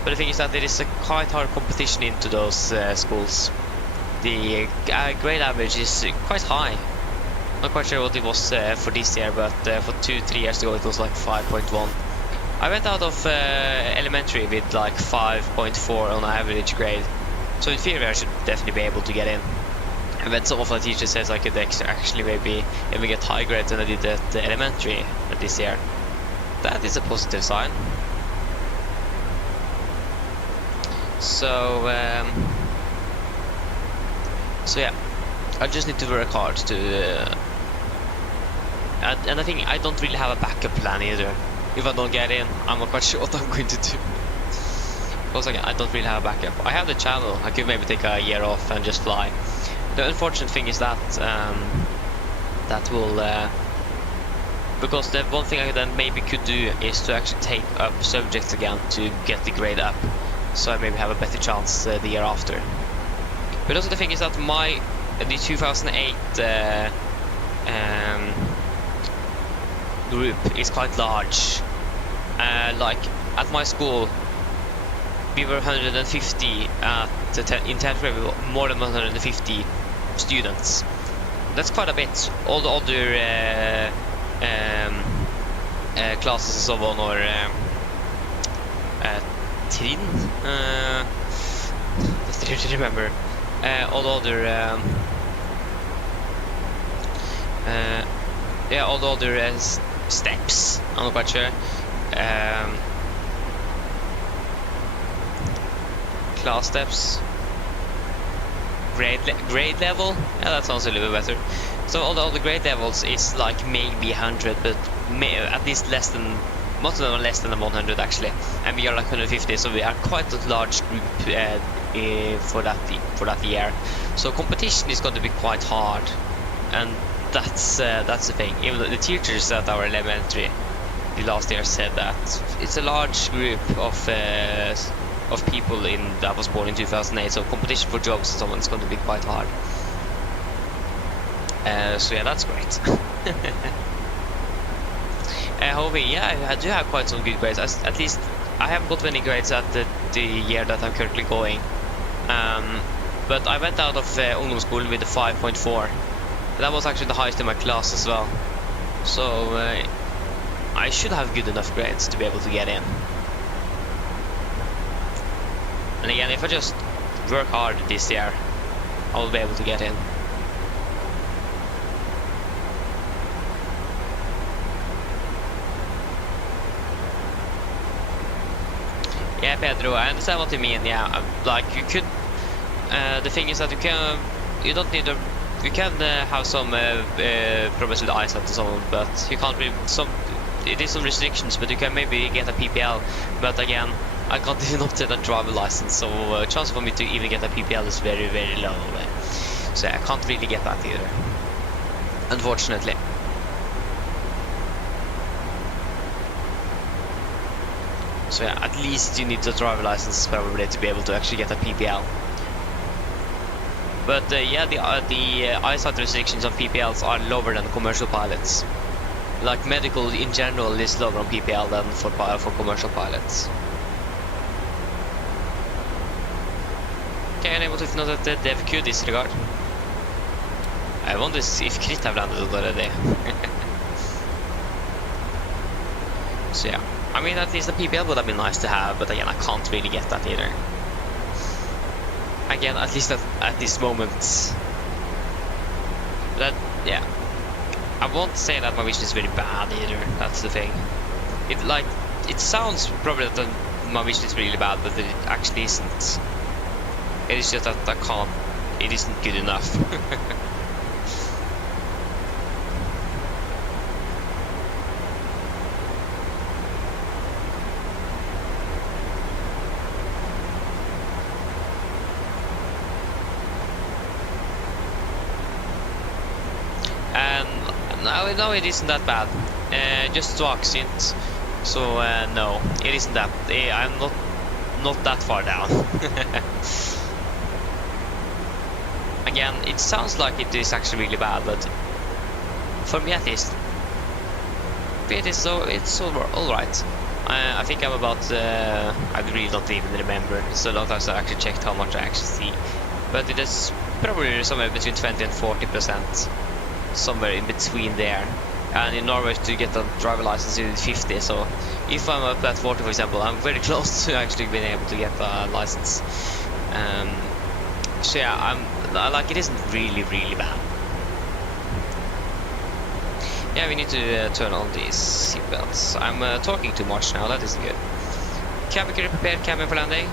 But the thing is that there is a quite hard competition into those schools. The grade average is quite high. Not quite sure what it was for this year, but for 2-3 years ago it was like 5.1. I went out of elementary with like 5.4 on average grade. So in theory I should definitely be able to get in. And then some of my teachers says I could actually maybe even get high grades than I did at elementary this year. That is a positive sign. So yeah, I just need to work hard to and I think I don't really have a backup plan either. If I don't get in, I'm not quite sure what I'm going to do. Because again, I don't really have a backup. I have the channel. I could maybe take a year off and just fly. The unfortunate thing is that that will because the one thing I then maybe could do is to actually take up subjects again to get the grade up, so I maybe have a better chance the year after. But also the thing is that the 2008 group is quite large. Like at my school, we were 150 in 10th grade. We were more than 150 students. That's quite a bit. All the other classes and so on, or Trin. That's really to remember. All the other all the other steps. I'm not quite sure. Class steps. Grade level. Yeah, that sounds a little bit better. So all the grade levels is like maybe 100, but at least less than, most of them are less than 100 actually, and we are like 150, so we are quite a large group for that year. So competition is going to be quite hard, and that's the thing. Even the teachers at our elementary the last year said that it's a large group of people that was born in 2008, so competition for jobs and so on is going to be quite hard. So yeah, that's great. However, yeah, I do have quite some good grades. At least I haven't got many grades at the year that I'm currently going. But I went out of ungdomsskolen with a 5.4. That was actually the highest in my class as well. So I should have good enough grades to be able to get in. And again, if I just work hard this year, I will be able to get in. Yeah, Pedro, I understand what you mean. Yeah, like you could. The thing is that you don't need to. You can have some problems with eyesight and so on, but you can't really. It is some restrictions, but you can maybe get a PPL. But again, I can't even obtain a driver license, so chance for me to even get a PPL is very, very low. So I can't really get that either, unfortunately. So yeah, at least you need a driver license probably to be able to actually get a PPL. But yeah, the eyesight restrictions on PPLs are lower than commercial pilots. Like medical in general is lower on PPL than for commercial pilots. Okay, unable to note that the DevQ disregard. I wonder if Crit have landed already. So yeah. I mean, at least the PPL would have been nice to have, but again, I can't really get that either. Again, at least at this moment. That, yeah. I won't say that my vision is very bad either, that's the thing. It sounds probably that my vision is really bad, but it actually isn't. It is just that I can't, it isn't good enough. No, it isn't that bad. Just to accent. So no, it isn't that. I'm not that far down. Again, it sounds like it is actually really bad, but for me at least, it's all right. I think I'm about. I really don't even remember. So long time I actually checked how much I actually see, but it is probably somewhere between 20 and 40%. Somewhere in between there, and in Norway to get a driver license you need 50, so if I'm up at 40 for example, I'm very close to actually being able to get a license. So yeah, like it isn't really bad. Yeah, we need to turn on these seatbelts. I'm talking too much now, that isn't good. Cabin crew prepared, cabin for landing.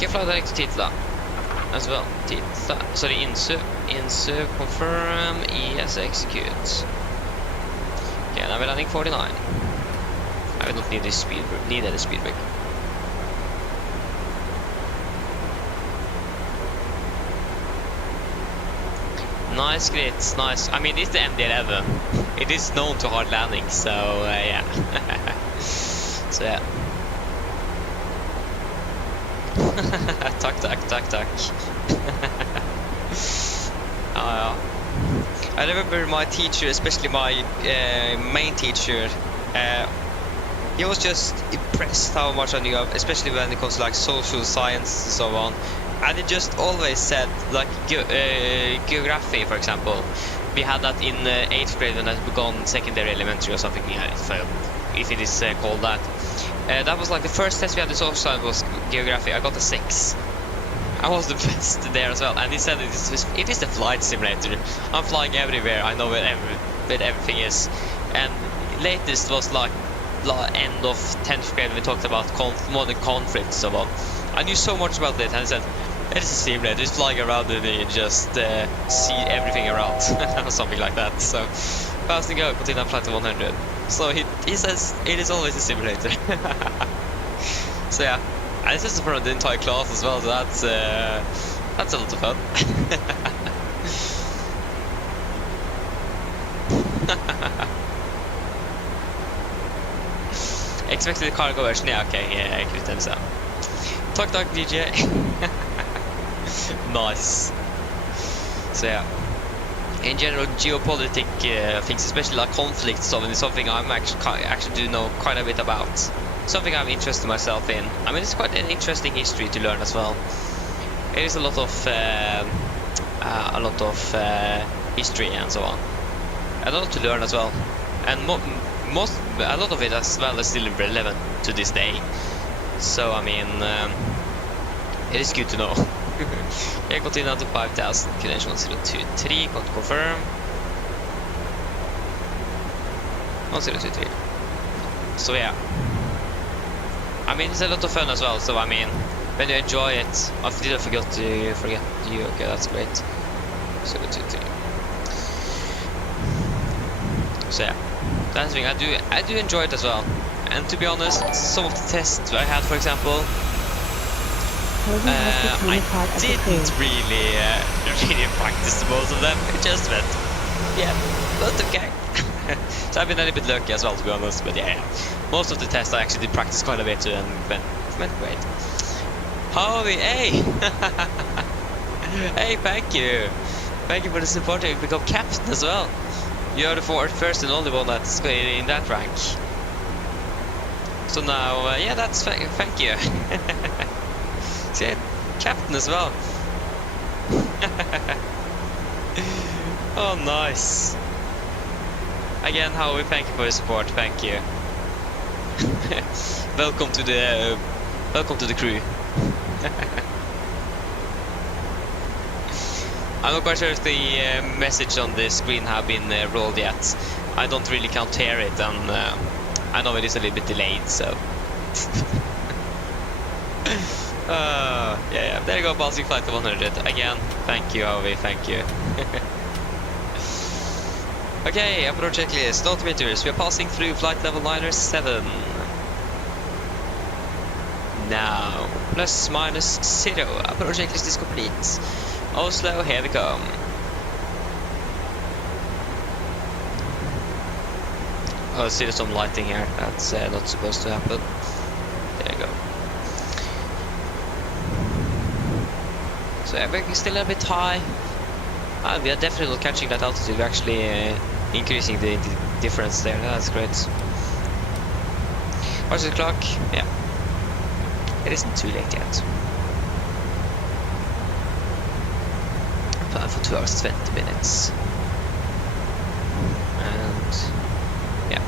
Can fly direct to Titla as well. Titla, sorry, Insu, confirm, ES, execute. Okay, now we're landing 49. I don't need this speed, need any speed break. Nice, great, nice. I mean, it's the MD11. It is known to hard landing, so yeah. So yeah. Tack. I remember my teacher, especially my main teacher, he was just impressed how much I knew of, especially when it comes to like social science and so on. And he just always said, like geography, for example, we had that in 8th grade when I began secondary elementary or something, if it is called that. That was like the first test we had in social science was geography. I got a 6. I was the best there as well, and he said it is the flight simulator. I'm flying everywhere, I know where everything is. And latest was like end of 10th grade when we talked about modern conflicts and so on. I knew so much about it, and he said, It is a simulator, just flying around and you just see everything around, or something like that. So, fast and go, continue flight to 100. So he says it is always a simulator. So yeah, and this is for the entire class as well, so that's a lot of fun. Expected cargo version, yeah, okay, yeah, I could tell so. Talk DJ. Nice. So yeah, in general, geopolitic things, especially like conflicts, is something I'm actually do know quite a bit about. Something I'm interested myself in. I mean, it's quite an interesting history to learn as well. It is a lot of history and so on. A lot to learn as well, and a lot of it as well is still relevant to this day. So I mean, it is good to know. I continue to 5000, credential 1023, can't confirm. 1023. So yeah, I mean, it's a lot of fun as well. So I mean, when you enjoy it, I didn't forget you. Okay, that's great. 023. So yeah, that's the thing. I do enjoy it as well. And to be honest, some of the tests I had, for example, I didn't really practice most of them. It just went, yeah, but okay. So I've been a little bit lucky as well, to be honest. But yeah, most of the tests I actually did practice quite a bit and went great. Howie, hey! Hey, thank you for the support. You become captain as well. You're the first and only one that's in that rank. So now, yeah, that's thank you. See, captain as well. Oh, nice. Again, Howie, thank you for your support. Thank you. Welcome to the crew. I'm not quite sure if the message on the screen have been rolled yet. I don't really can't hear it, and I know it is a little bit delayed, so. Yeah, there you go, passing flight to 100. Again, thank you, Howie, thank you. Okay, approach checklist, altimeters. We are passing through flight level 907. Now, plus minus 0. Approach checklist is complete. Oslo, here we come. Oh, see, there's some lighting here. That's not supposed to happen. There you go. So yeah, we're still a bit high. We are definitely not catching that altitude. We're actually increasing the difference there. That's great. What's the clock? Yeah. It isn't too late yet. Plan for 2 hours 20 minutes. And yeah.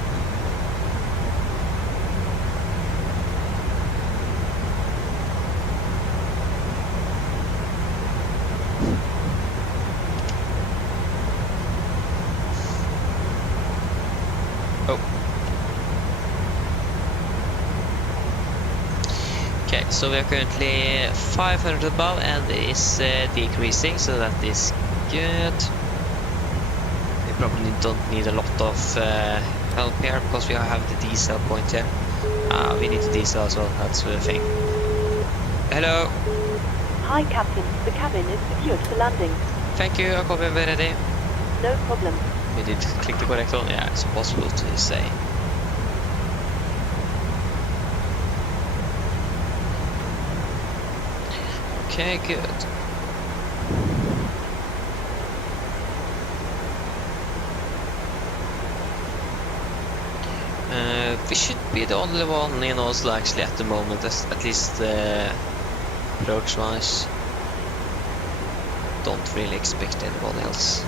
Oh. Okay, so we are currently 500 above and it is decreasing, so that is good. We probably don't need a lot of help here because we have the diesel point here. We need the diesel as well, that's the thing. Hello. Hi, Captain. The cabin is secured for landing. Thank you, I'm coming ready. No problem. We did click the correct one. Yeah, it's impossible to say. Okay, good. We should be the only one in Oslo actually at the moment, at least approach-wise. Don't really expect anyone else.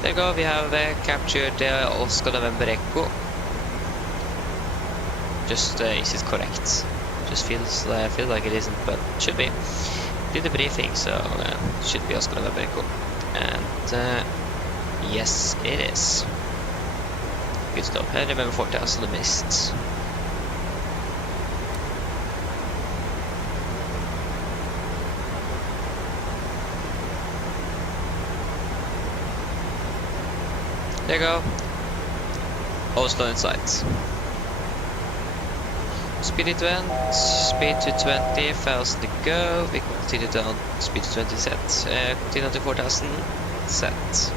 There you go, we have captured Oslo November Echo. Just, is it correct? Just feels like it isn't, but it should be. Did the briefing, so it should be Oslo November Echo. And yes, it is. Good stuff. I remember 40,000 the mist. There you go. Oslo in sight. Speed it went, speed to 20,000 to go. We continue down, speed to 20 set. Continue to 4,000 set.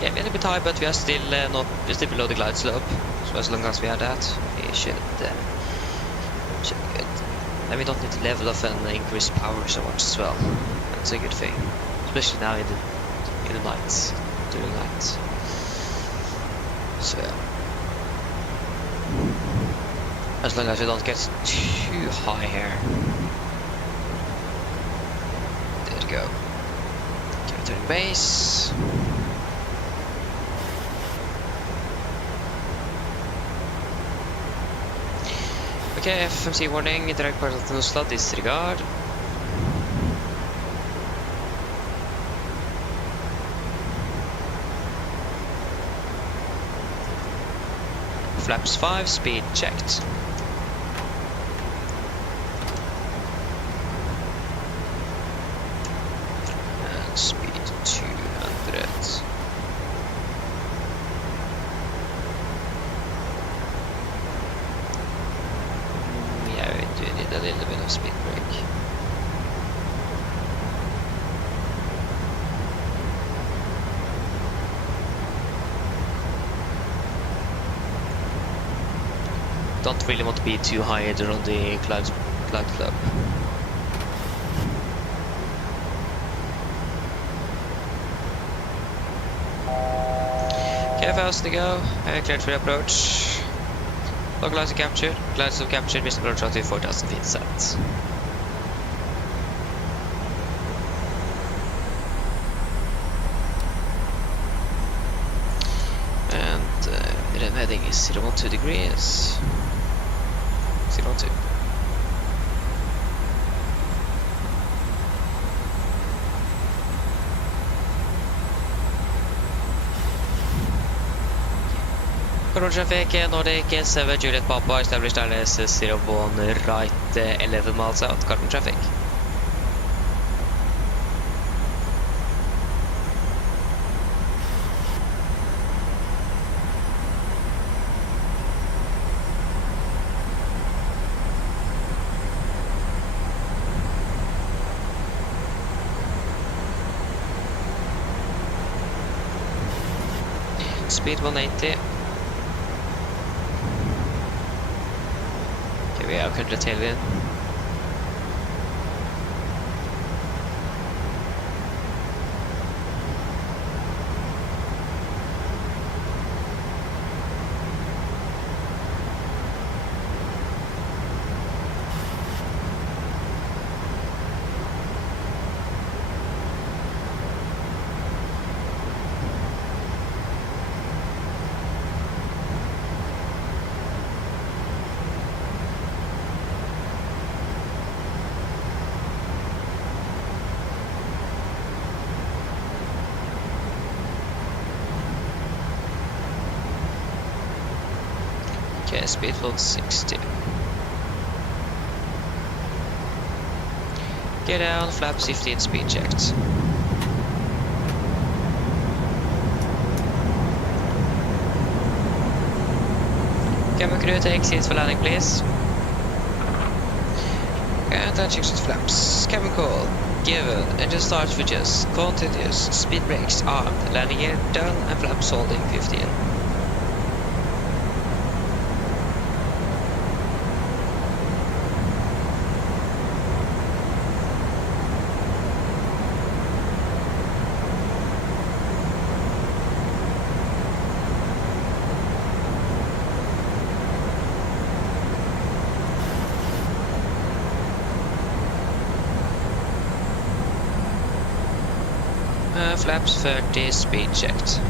Yeah, we're a bit high, but we are still we're still below the glide slope. So as long as we are that, we should be good. And we don't need to level off and increase power so much as well. That's a good thing, especially now in the night, during night. So yeah, as long as we don't get too high here. There we go. Okay, turn base. Okay, FMC warning, direct part of the Oslo, disregard. Flaps 5, speed checked. And speed 200. Yeah, we do need a little bit of speed break. Don't really want to be too high either on the cloud slope. Okay, fast to go. Cleared for approach. Localizer captured. Cloud slope captured. Missing approach out to 4,000 feet set. And the heading is 012 degrees. 02. Control traffic, Nordic 7 Juliet Papa, established ILS 01 right 11 miles out, carbon traffic. Speed 180. Okay, we are currently tailwind. Okay, speed 160. Get down, flaps 15, speed checked. Cabin crew, take seats for landing, please. And attention to flaps. Cabin call given. Engine start switches. Continuous. Speed brakes armed. Landing gear done and flaps holding 15. Flaps 30, speed checked.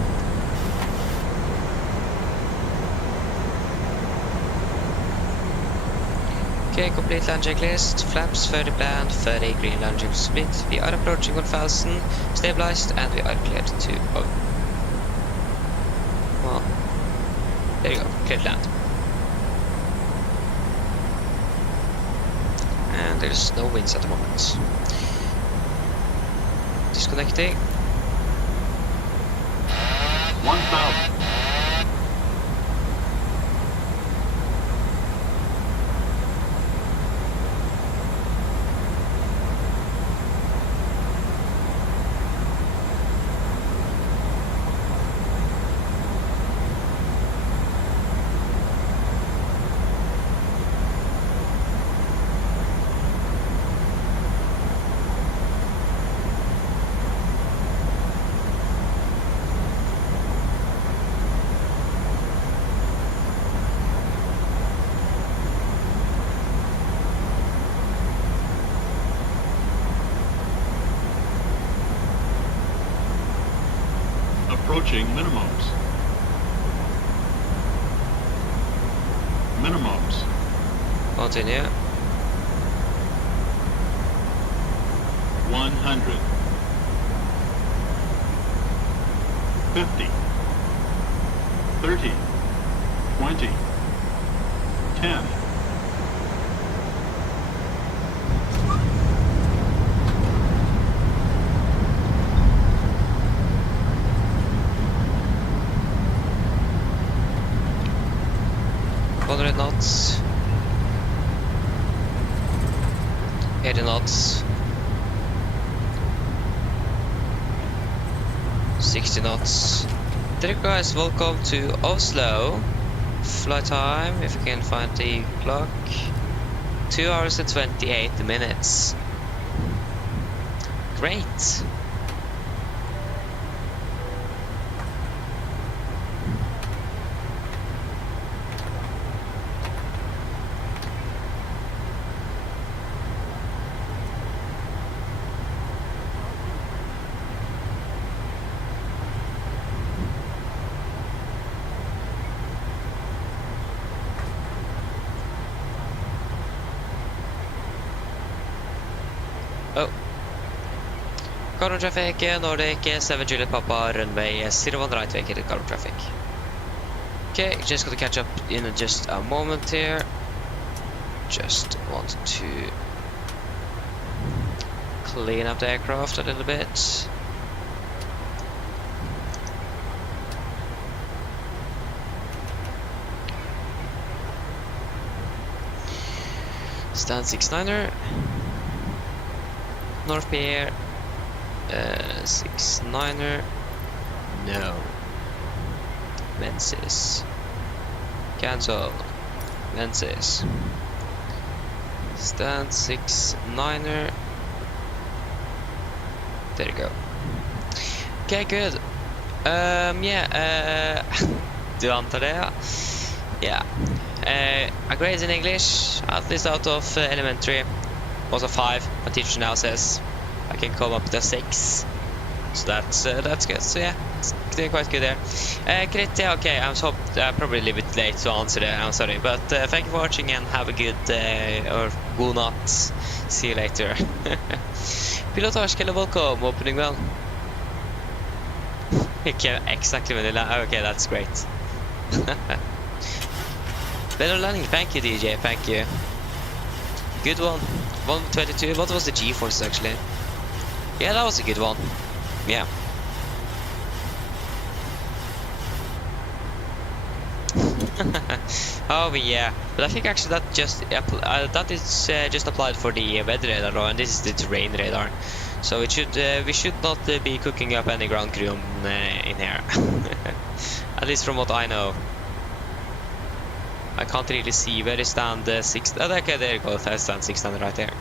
Okay, complete land checklist. Flaps 30 planned, 30 green land check split. We are approaching 1000, stabilized, and we are cleared to go. Well, there you go, cleared land. And there's no winds at the moment. Disconnecting. 1,000. Approaching minimums. Minimums. Continue. 100. 50. 30. 20. 10. Knots, 80 knots, 60 knots. There guys, welcome to Oslo. Flight time, if you can find the clock, 2 hours and 28 minutes. Great. Carbon traffic, Nordic 7 Juliet Papa, runway 01 right, vacated carbon traffic. Okay, just gonna catch up in just a moment here. Just want to clean up the aircraft a little bit. Stand 69er. North Pier. 69er. No. Menzies. Cancel. Menzies. Stand 69er. There you go. Okay, good. Yeah, do you answer there? Yeah. A grade in English, at least out of elementary, was a 5. My teacher now says I can come up to a 6. So that's good. So yeah, it's doing quite good there. Great, yeah, okay, I'm probably a little bit late to answer there, I'm sorry. But thank you for watching and have a good day, or good night. See you later. Pilotage, hello, welcome, opening well. Okay, exactly when okay, that's great. Better landing, thank you DJ, thank you. Good one. 122, what was the G-forces actually? Yeah, that was a good one. Yeah. Oh yeah, but I think actually that is just applied for the weather radar, and this is the terrain radar. So it should we should not be cooking up any ground crew in here. At least from what I know. I can't really see where is stand 6. Oh, okay, there you go. There's stand 600 right there.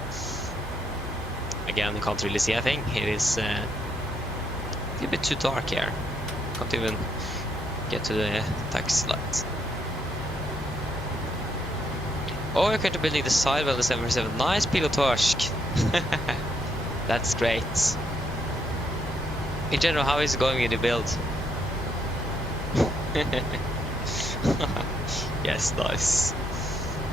Again, you can't really see. I think it is a bit too dark here. Can't even get to the taxi light. Oh, you're going to building the sidewell the 747. Nice pilotage. That's great. In general, how is it going with the build? Yes, nice.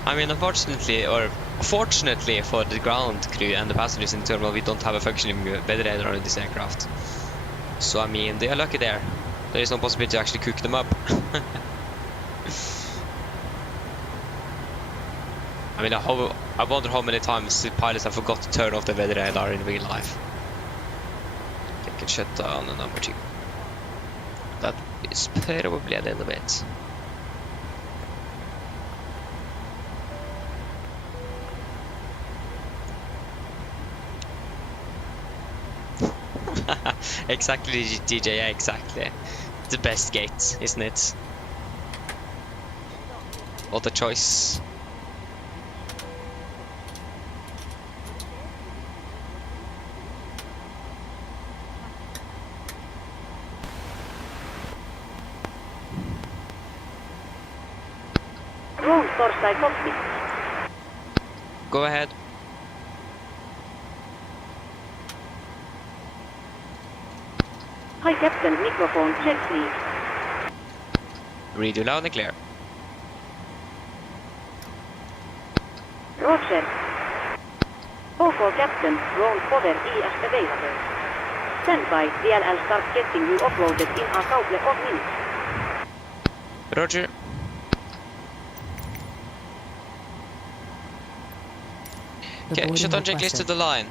I mean, unfortunately, or fortunately for the ground crew and the passengers in the terminal, we don't have a functioning weather radar in this aircraft. So, I mean, they are lucky there. There is no possibility to actually cook them up. I mean, I wonder how many times the pilots have forgot to turn off the weather radar in real life. can shut down the number 2. That is probably a little bit. Exactly, DJ, yeah, exactly. The best gate, isn't it? What a choice. Roll Torsai cockpit. Go ahead. Hi Captain, microphone check please. Read you loud and clear. Roger. For Captain, drone power is available. Stand by, DLL start getting you uploaded in a couple of minutes. Roger. Okay, shut on checklist to the line.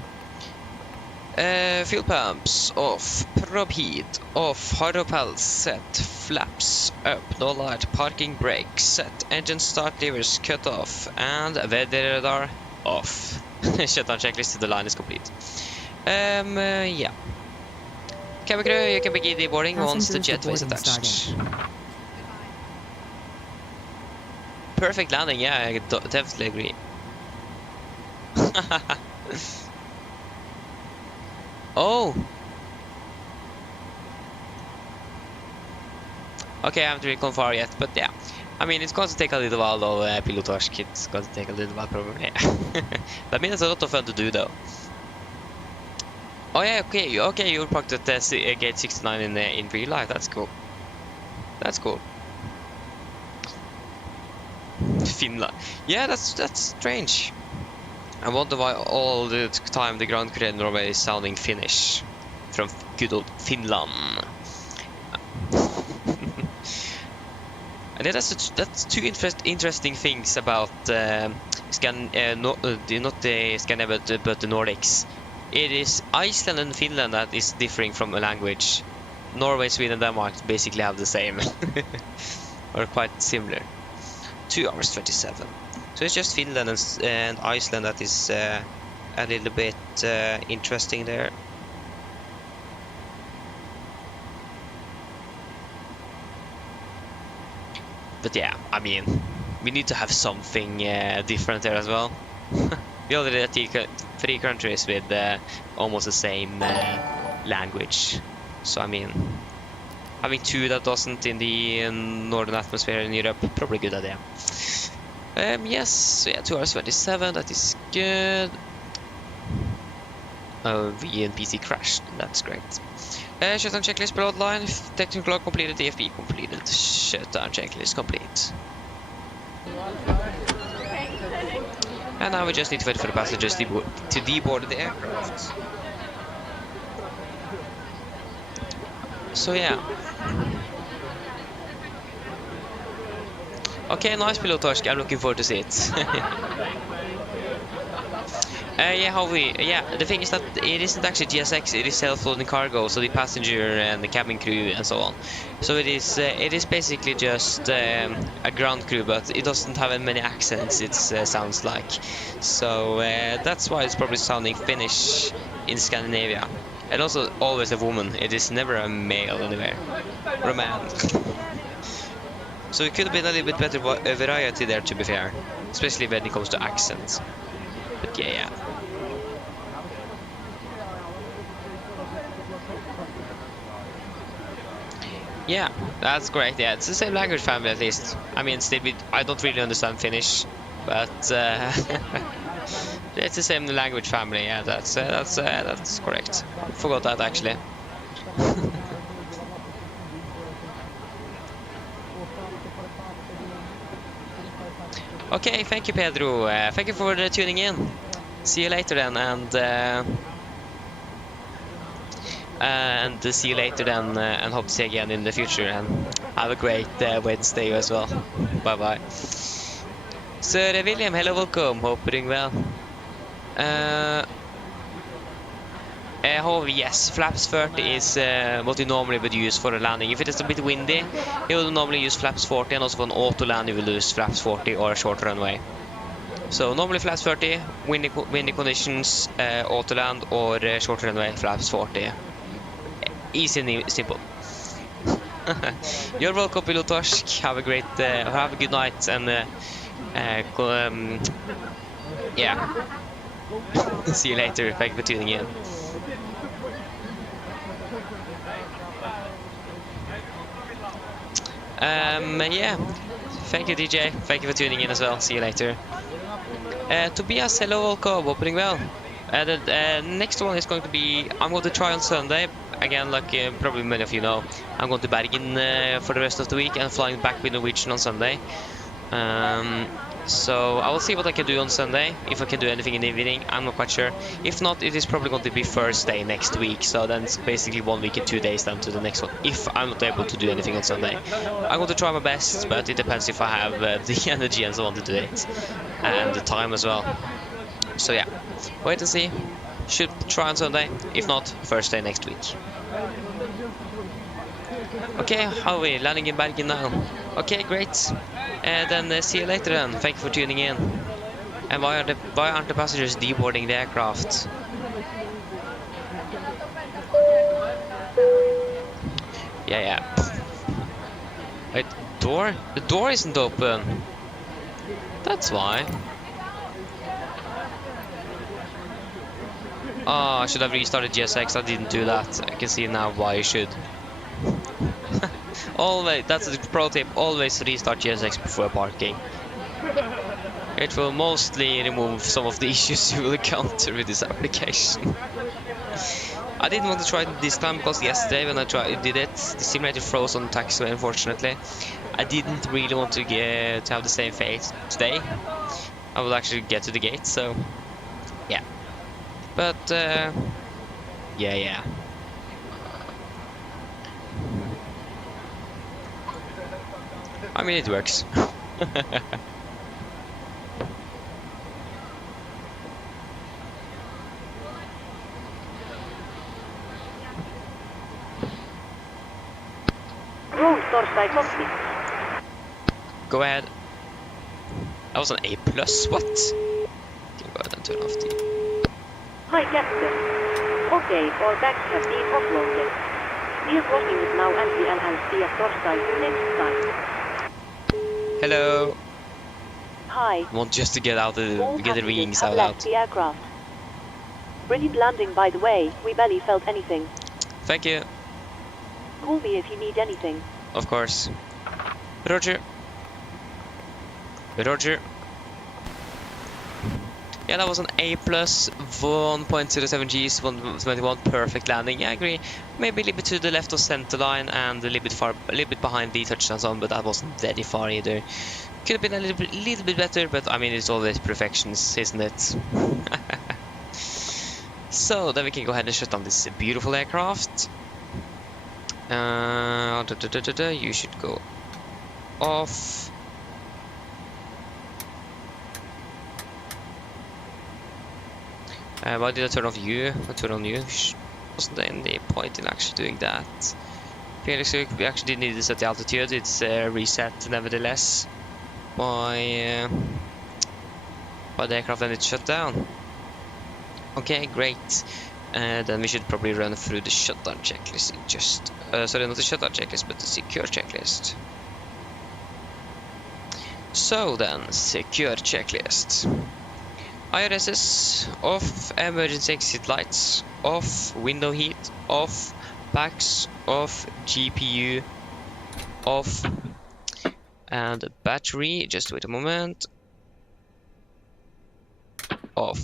Fuel pumps off, probe heat off, hydropals set, flaps up, no light, parking brake set, engine start levers cut off, and weather radar off. Shut on checklist to the line is complete. Yeah. Cabin crew, you can begin the boarding once the jetway is attached. Perfect landing, yeah, I definitely agree. Oh! Okay, I haven't really gone far yet, but yeah. I mean, it's going to take a little while though, pilotage. It's going to take a little while probably. But I mean, it's a lot of fun to do though. Oh yeah, okay, you're parked at gate 69 in real life. That's cool. That's cool. Finland. Yeah, that's strange. I wonder why all the time the ground crew in Norway is sounding Finnish from good old Finland. And that's two interesting things about not the Scandinavia but the Nordics. It is Iceland and Finland that is differing from a language. Norway, Sweden, and Denmark basically have the same, or quite similar. 2 hours 27. So it's just Finland and Iceland that is a little bit interesting there. But yeah, I mean, we need to have something different there as well. We already have 3 countries with almost the same language. So I mean, having 2 that doesn't in the northern atmosphere in Europe, probably a good idea. Yes, so yeah, 2 hours 27, that is good. Oh, VNPC crashed, that's great. Shutdown checklist pilot line, technical log completed, DFP completed, shutdown checklist complete. And now we just need to wait for the passengers to deboard the aircraft. So yeah. Okay, nice pilotage, I'm looking forward to see it. Yeah, the thing is that it isn't actually GSX, it is self-loading cargo, so the passenger and the cabin crew and so on. So it is basically just a ground crew, but it doesn't have many accents, it sounds like. So that's why it's probably sounding Finnish in Scandinavia. And also always a woman, it is never a male anywhere, or a man. So it could have been a little bit better variety there, to be fair, especially when it comes to accents. But yeah. Yeah, that's great. Yeah, it's the same language family at least. I mean, still, I don't really understand Finnish, but it's the same language family. Yeah, that's correct. I forgot that actually. Okay, thank you, Pedro. Thank you for tuning in. See you later then, and see you later then, and hope to see you again in the future. And have a great Wednesday as well. Bye bye. Sir William, hello, welcome. Hope you're doing well. However, yes, flaps 30 is what you normally would use for a landing. If it is a bit windy, you will normally use flaps 40, and also for an auto land you will use flaps 40 or a short runway. So normally flaps 30, windy conditions, auto land or short runway, flaps 40. Easy and simple. You're welcome, Pilotosh. Have a good night, and yeah. See you later. Thank you for tuning in. Yeah. Thank you, DJ. Thank you for tuning in as well. See you later. Tobias, hello, welcome. Opening well. The next one is going to be, I'm going to try on Sunday. Again, like probably many of you know, I'm going to Bergen for the rest of the week and flying back with Norwegian on Sunday. So I will see what I can do on Sunday. If I can do anything in the evening, I'm not quite sure. If not, it is probably going to be Thursday next week. So then it's basically 1 week and 2 days down to the next one. If I'm not able to do anything on Sunday, I'm going to try my best, but it depends if I have the energy and so on to do it, and the time as well. So yeah, wait and see. Should try on Sunday. If not, Thursday next week. Okay, how are we? Landing in Bergen now. Okay, great. Then see you later then. Thank you for tuning in. And why aren't the passengers deboarding the aircraft? Yeah. Wait, door? The door isn't open. That's why. Oh, I should have restarted GSX. I didn't do that. I can see now why I should. Always, that's a pro tip. Always restart GSX before parking. It will mostly remove some of the issues you will encounter with this application. I didn't want to try it this time because yesterday when I did it, the simulator froze on the taxiway. Unfortunately, I didn't really want to have the same fate today. I will actually get to the gate, so yeah. But yeah. I mean, it works. Go ahead. That was an A+, what? Okay, go ahead and turn off the... Hi, Captain. Okay, our bags have been offloaded. Near crossing is now empty and has the Torstai next time. Hello. Hi. I want just to get out the wings out. Left the aircraft. Brilliant landing, by the way. We barely felt anything. Thank you. Call me if you need anything. Of course. Roger. Roger. Yeah, that was an A+, 1.07 Gs, 121, perfect landing. Yeah, I agree. Maybe a little bit to the left of center line and a little bit behind the touchdown zone, but that wasn't very far either. Could have been a little bit better, but I mean, it's always perfections, isn't it? So then we can go ahead and shut down this beautiful aircraft. You should go off. Why did I turn off you? I turned on you. Wasn't there any point in actually doing that? Felix, we actually did need to set the altitude. It's reset nevertheless by the aircraft, and it's shut down. Okay, great. Then we should probably run through the shutdown checklist. Sorry, not the shutdown checklist, but the secure checklist. So then, secure checklist. IRSs off, emergency exit lights off, window heat off, packs off, GPU off, and battery, just wait a moment, off.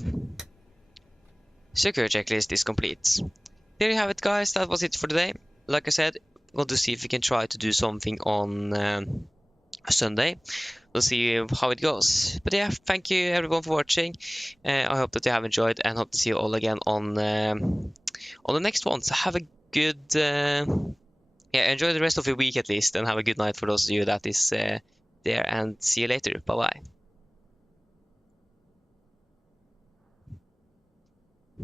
Secure checklist is complete. There you have it, guys. That was it for today. Like I said, I'm going to see if we can try to do something on Sunday. We'll see how it goes. But yeah, thank you everyone for watching. I hope that you have enjoyed, and hope to see you all again on the next one. So have a good enjoy the rest of your week at least, and have a good night for those of you that is there, and see you later. Bye bye.